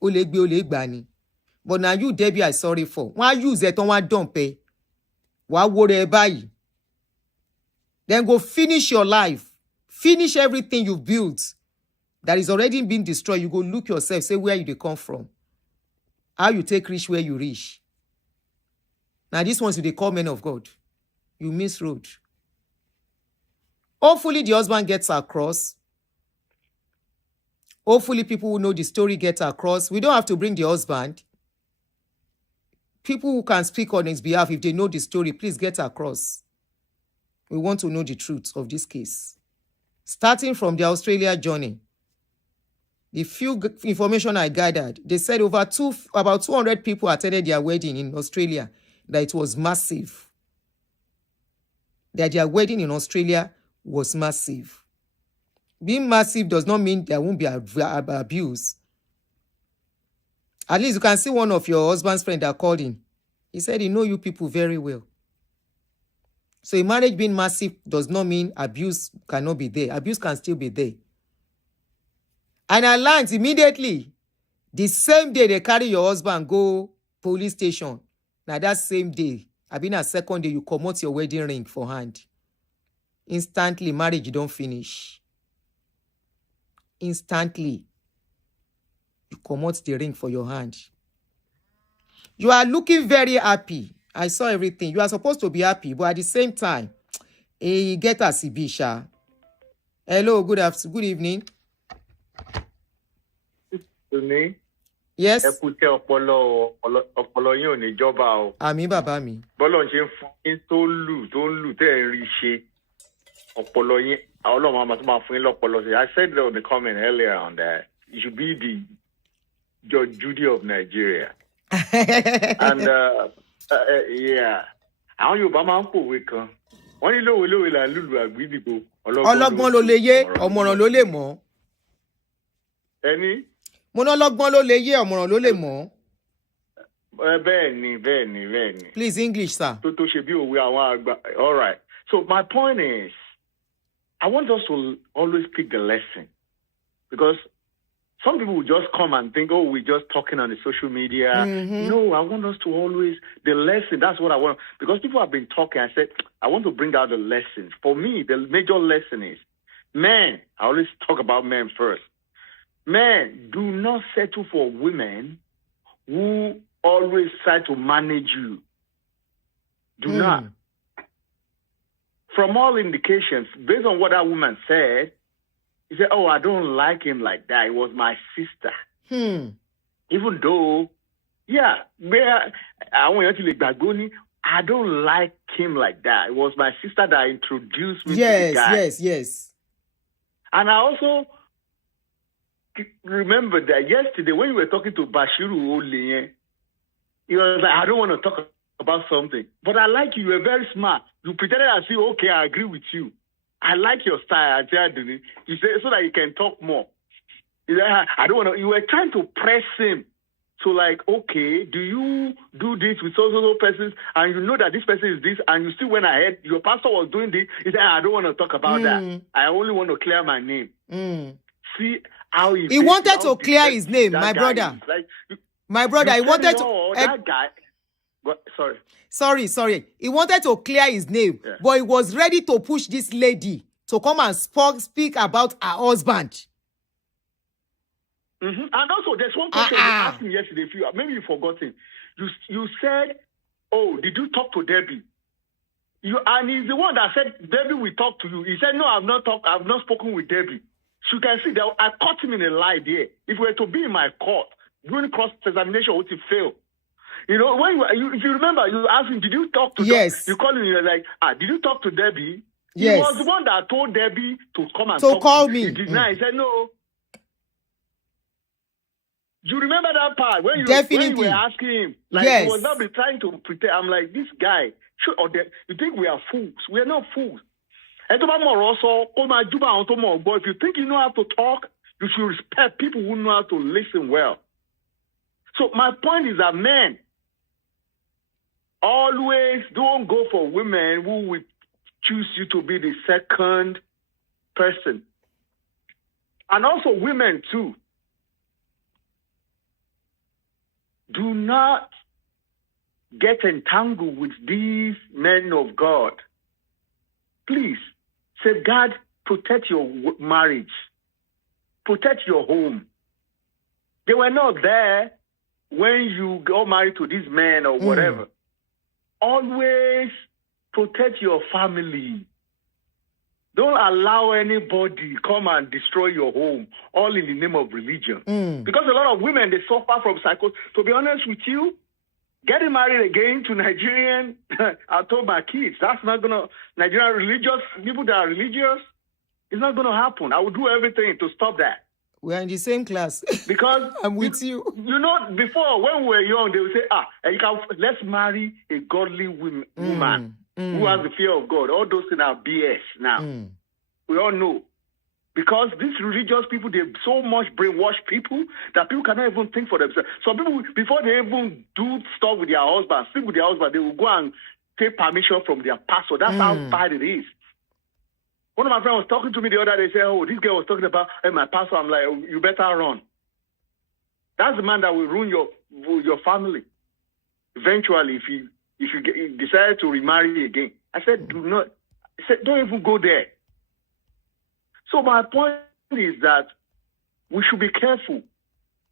But now you, Debbie, I sorry for. Why use it on one dump? Why worry about you? Then go finish your life. Finish everything you've built that is already been destroyed. You go look yourself, say where you come from. How you take reach where you reach. Now this one's they call men of God. You miss road. Hopefully the husband gets across. Hopefully people who know the story get across. We don't have to bring the husband. People who can speak on his behalf, if they know the story, please get across. We want to know the truth of this case. Starting from the Australia journey, the few information I gathered, they said about 200 people attended their wedding in Australia, that it was massive. That their wedding in Australia was massive. Being massive does not mean there won't be abuse. At least you can see one of your husband's friends that called him. He said he know you people very well. So a marriage being massive does not mean abuse cannot be there. Abuse can still be there. And I learned immediately, the same day they carry your husband go police station. Now that same day, I've been a second day, you come out your wedding ring for hand. Instantly, marriage don't finish. Instantly, you come out the ring for your hand. You are looking very happy. I saw everything. You are supposed to be happy, but at the same time, get a Sibisha. Hello, good evening. Yes. Àmín bàbá mi. I said on the comment earlier on that you should be the Judge Judy of Nigeria. And yeah. Àwọn Yorùbá máa ń pòwe kan. Wọ́n ní lówe là lùlù àgbìdìbò. Ọlọ́gbọ́n ló lè yé, ọ̀mọ̀ràn ló lè mọ̀. Ẹni? Mo ná ọlọ́gbọ́n ló lè yé, ọ̀mọ̀ràn ló lè mọ̀. Benny. Please, English, sir. All right. So my point is, I want us to always pick the lesson, because some people will just come and think, oh, we're just talking on the social media. Mm-hmm. No, I want us to always, the lesson, that's what I want. Because people have been talking, I said, I want to bring out the lessons. For me, the major lesson is, men, I always talk about men first. Men, do not settle for women who always try to manage you. Do not. From all indications, based on what that woman said, he said, oh, I don't like him like that. It was my sister. Even though, I don't like him like that. It was my sister that introduced me to the guy. Yes. And I also remember that yesterday when you were talking to Bashiru, he was like, I don't want to talk about something. But I like you. You were very smart. You pretended and said, okay, I agree with you. I like your style, Aduni. You say so that you can talk more. I don't want to. You were trying to press him. So like, okay, do you do this with so persons, and you know that this person is this, and you still went ahead. Your pastor was doing this. He said, I don't want to talk about that. I only want to clear my name. See how he wanted to clear his name, my brother. Like, my brother, he wanted to. That guy. But, Sorry. He wanted to clear his name, but he was ready to push this lady to come and speak about her husband. And also, there's one question you asked me yesterday. Maybe you forgot it. You said, "Oh, did you talk to Debbie?" And he's the one that said, "Debbie, we talked to you." He said, "No, I've not spoken with Debbie." So you can see that I caught him in a lie there. If we were to be in my court during cross-examination, would he fail? You know, when if you remember, you asked him, did you talk to Debbie? You called him, you're like, did you talk to Debbie? Yes. He was the one that told Debbie to come and talk call me. He denied. He said, no. Do you remember that part? When you were asking him, like, he was not be trying to pretend. I'm like, this guy, you think we are fools? We are not fools. If you think you know how to talk, you should respect people who know how to listen well. So my point is that men, always don't go for women who will choose you to be the second person. And also women too. Do not get entangled with these men of God. Please, safeguard, protect your marriage. Protect your home. They were not there when you got married to this man or whatever. Always protect your family. Don't allow anybody come and destroy your home, all in the name of religion. Because a lot of women, they suffer from psychosis. To be honest with you, getting married again to Nigerian, I told my kids, that's not going to, Nigerian religious, people that are religious, it's not going to happen. I will do everything to stop that. We're in the same class. Because I'm with you. You know, before when we were young, they would say, let's marry a godly woman who has the fear of God. All those things are BS now. We all know. Because these religious people, they so much brainwash people that people cannot even think for themselves. Some people, before they even do stuff with their husband, sleep with their husband, they will go and take permission from their pastor. That's how bad it is. One of my friends was talking to me the other day. They said, "Oh, this girl was talking about my pastor." I'm like, "Oh, you better run." That's the man that will ruin your family. Eventually, if you decide to remarry again. I said, "Do not." I said, "Don't even go there." So my point is that we should be careful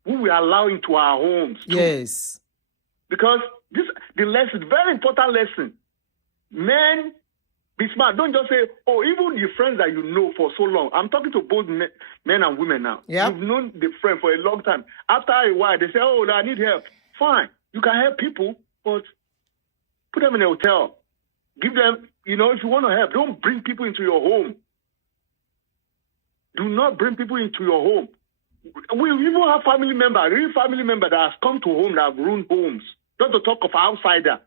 who we allow into our homes. Yes. Because the lesson, very important lesson. Men, be smart. Don't just say, oh, even the friends that you know for so long. I'm talking to both men and women now. Yep. You've known the friend for a long time. After a while, they say, oh, I need help. Fine. You can help people, but put them in a hotel. Give them, if you want to help, don't bring people into your home. Do not bring people into your home. We even have family members, real family member that has come to home that have ruined homes. Not to talk of outsider.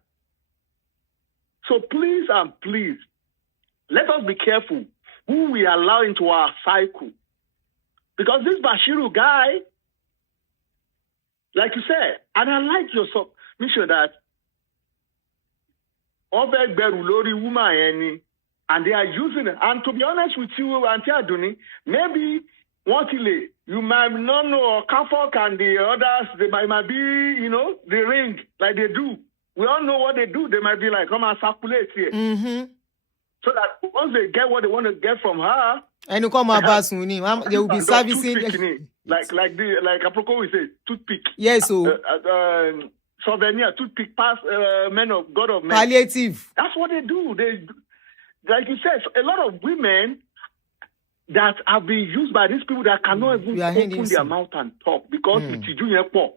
So please and please, let us be careful who we allow into our cycle. Because this Bashiru guy, like you said, and I like your song. suspicion that Obeg Berulori woman and they are using it. And to be honest with you, Aunty Aduni, maybe you might not know Okafor and the others, they might be, the ring like they do. We all know what they do. They might be like, come and circulate here. Mm-hmm. So that once they get what they want to get from her, and you come about soon, they will be servicing like Aproko we say, toothpick. Yes, so souvenir, toothpick, pass men of God of men. Palliative. That's what they do. They, like you said, a lot of women that have been used by these people that cannot even open their mouth and talk because it's junior poor.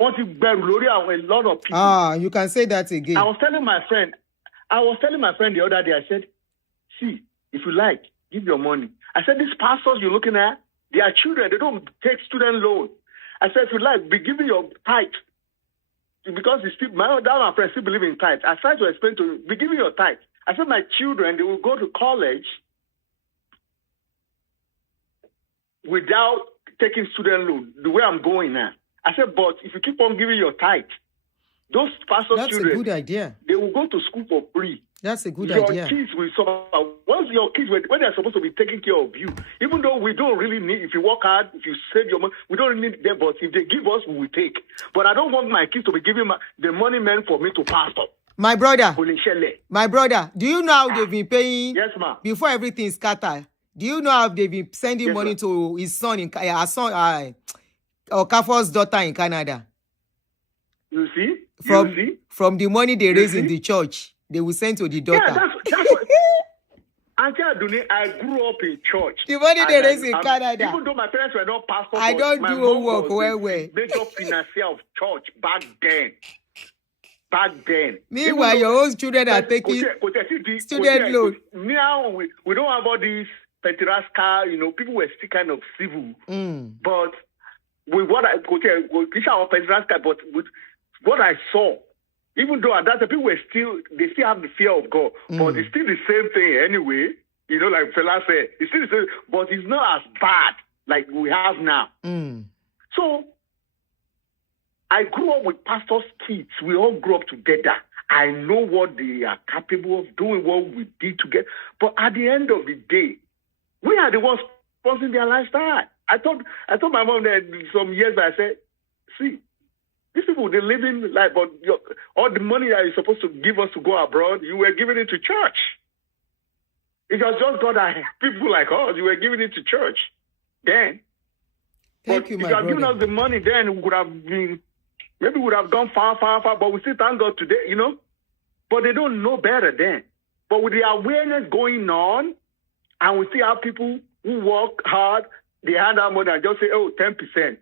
A lot of people. You can say that again. I was telling my friend the other day, I said, see, if you like, give your money. I said, these pastors you're looking at, they are children. They don't take student loan. I said, if you like, be giving your tithe. Because my friends still believe in tithe. I tried to explain to you, be giving your tithe. I said, my children, they will go to college without taking student loan, the way I'm going now. I said, but if you keep on giving your tithe, those pastors' children, that's a good idea. They will go to school for free. That's a good idea. Your kids will suffer. Once your kids, when they're supposed to be taking care of you, even though we don't really need, if you work hard, if you save your money, we don't really need them, but if they give us, we will take. But I don't want my kids to be giving the money meant for me to pastor. My brother, do you know how they've been paying? Yes, ma'am. Before everything scattered, do you know how they've been sending money to his son in Okafor'S daughter in Canada? You see? From the money they raise in the church, they will send to the daughter. Yeah, that's what. Aunty Aduni, I grew up in church. The money they raise in Canada. Even though my parents were not pastors, I don't do homework well. Major financier of church back then. Meanwhile, your own children are taking student loan. Now we don't have all these Petrasca, people were still kind of civil. But with what I saw, even though at that time people they still have the fear of God, but it's still the same thing anyway. Like Fela said, it's still the same, but it's not as bad like we have now. So I grew up with pastors' kids. We all grew up together. I know what they are capable of doing, what we did together. But at the end of the day, we are the ones sponsoring their lifestyle. I told my mom that some years back, I said, see, these people, they're living life, but all the money that you're supposed to give us to go abroad, you were giving it to church. It was just God that people like us, you were giving it to church then. Thank you, my brother. If you had given us the money then, we would have been, maybe we would have gone far, but we still thank God today, But they don't know better then. But with the awareness going on, and we see how people who work hard, they hand out money and just say, 10%.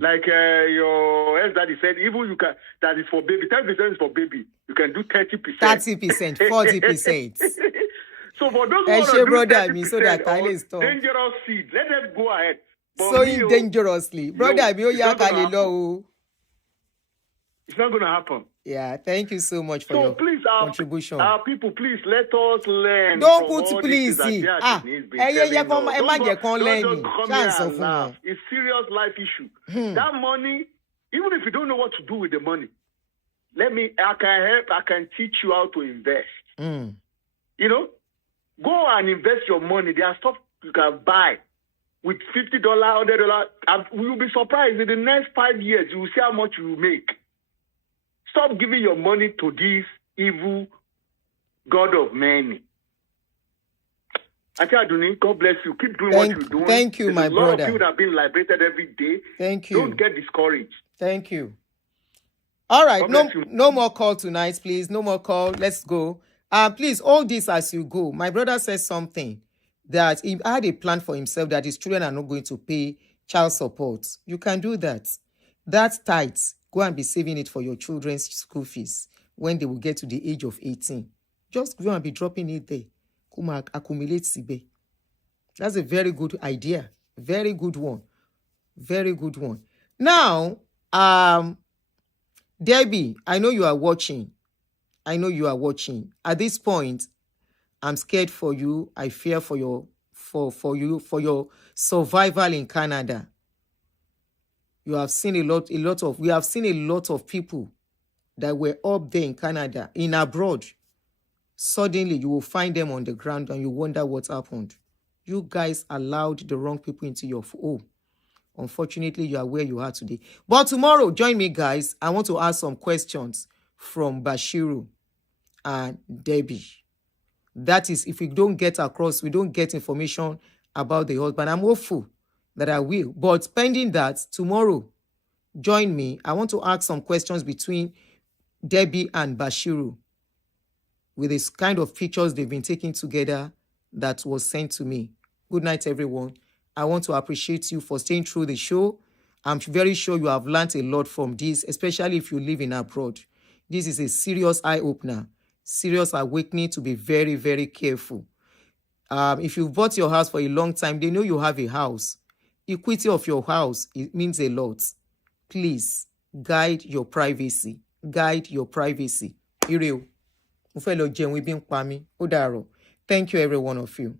Like your ex-daddy said, even you can, that is for baby. 10% is for baby. You can do 30%. 30%, 40%. So for those who want to do 30% dangerous seed, let them go ahead. But sowing dangerously. Brother, it's not going to happen. Yeah, thank you so much for your contribution. People, please let us learn. Don't put please. It's serious life issue. That money, even if you don't know what to do with the money, I can help. I can teach you how to invest. Go and invest your money. There are stuff you can buy with $50, $100. You'll be surprised in the next 5 years. You will see how much you will make. Stop giving your money to this evil God of many. Aunty Aduni, God bless you. Keep doing what you're doing. Thank you, my brother. A lot of people have been liberated every day. Thank you. Don't get discouraged. Thank you. All right, no more call tonight, please. No more call. Let's go. Please, hold this as you go. My brother says something that he had a plan for himself that his children are not going to pay child support. You can do that. That's tight. Go and be saving it for your children's school fees when they will get to the age of 18. Just go and be dropping it there. Come accumulate CB. That's a very good idea. Very good one. Very good one. Now, Debbie, I know you are watching. At this point, I'm scared for you. I fear for your survival in Canada. We have seen a lot of people that were up there in Canada, in abroad, suddenly you will find them on the ground and you wonder what happened. You guys allowed the wrong people into your home. Unfortunately, you are where you are today. But tomorrow, join me, guys. I want to ask some questions from Bashiru and Debbie. That is, if we don't get across, we don't get information about the husband. I'm hopeful that I will. But pending that, tomorrow, join me. I want to ask some questions between Debbie and Bashiru with this kind of pictures they've been taking together that was sent to me. Good night, everyone. I want to appreciate you for staying through the show. I'm very sure you have learned a lot from this, especially if you live in abroad. This is a serious eye-opener, serious awakening to be very, very careful. If you've bought your house for a long time, they know you have a house. Equity of your house, it means a lot. Please, guide your privacy. Guide your privacy. Ire o. Mo fẹ́ lọ jẹun, ebi ń pa mí. Ó dàárọ̀. Thank you, every one of you.